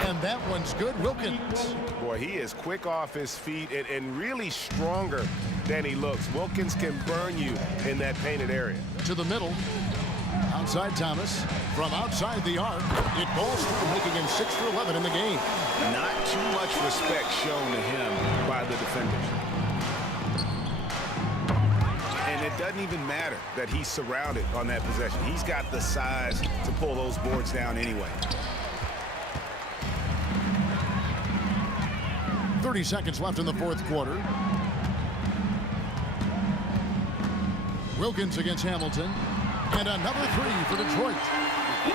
And that one's good. Wilkins. Boy, he is quick off his feet and really stronger than he looks. Wilkins can burn you in that painted area. To the middle. Outside Thomas. From outside the arc. It goes through, making him 6 for 11 in the game. Not too much respect shown to him by the defenders. And it doesn't even matter that he's surrounded on that possession. He's got the size to pull those boards down anyway. 30 seconds left in the fourth quarter. Wilkins against Hamilton. And another three for Detroit.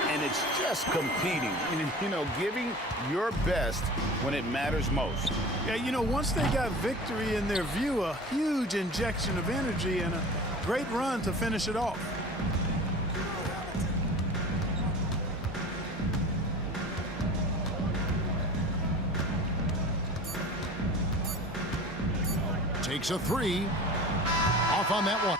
And it's just competing. You know, giving your best when it matters most. Yeah, you know, once they got victory in their view, a huge injection of energy and a great run to finish it off. Takes a three. Off on that one.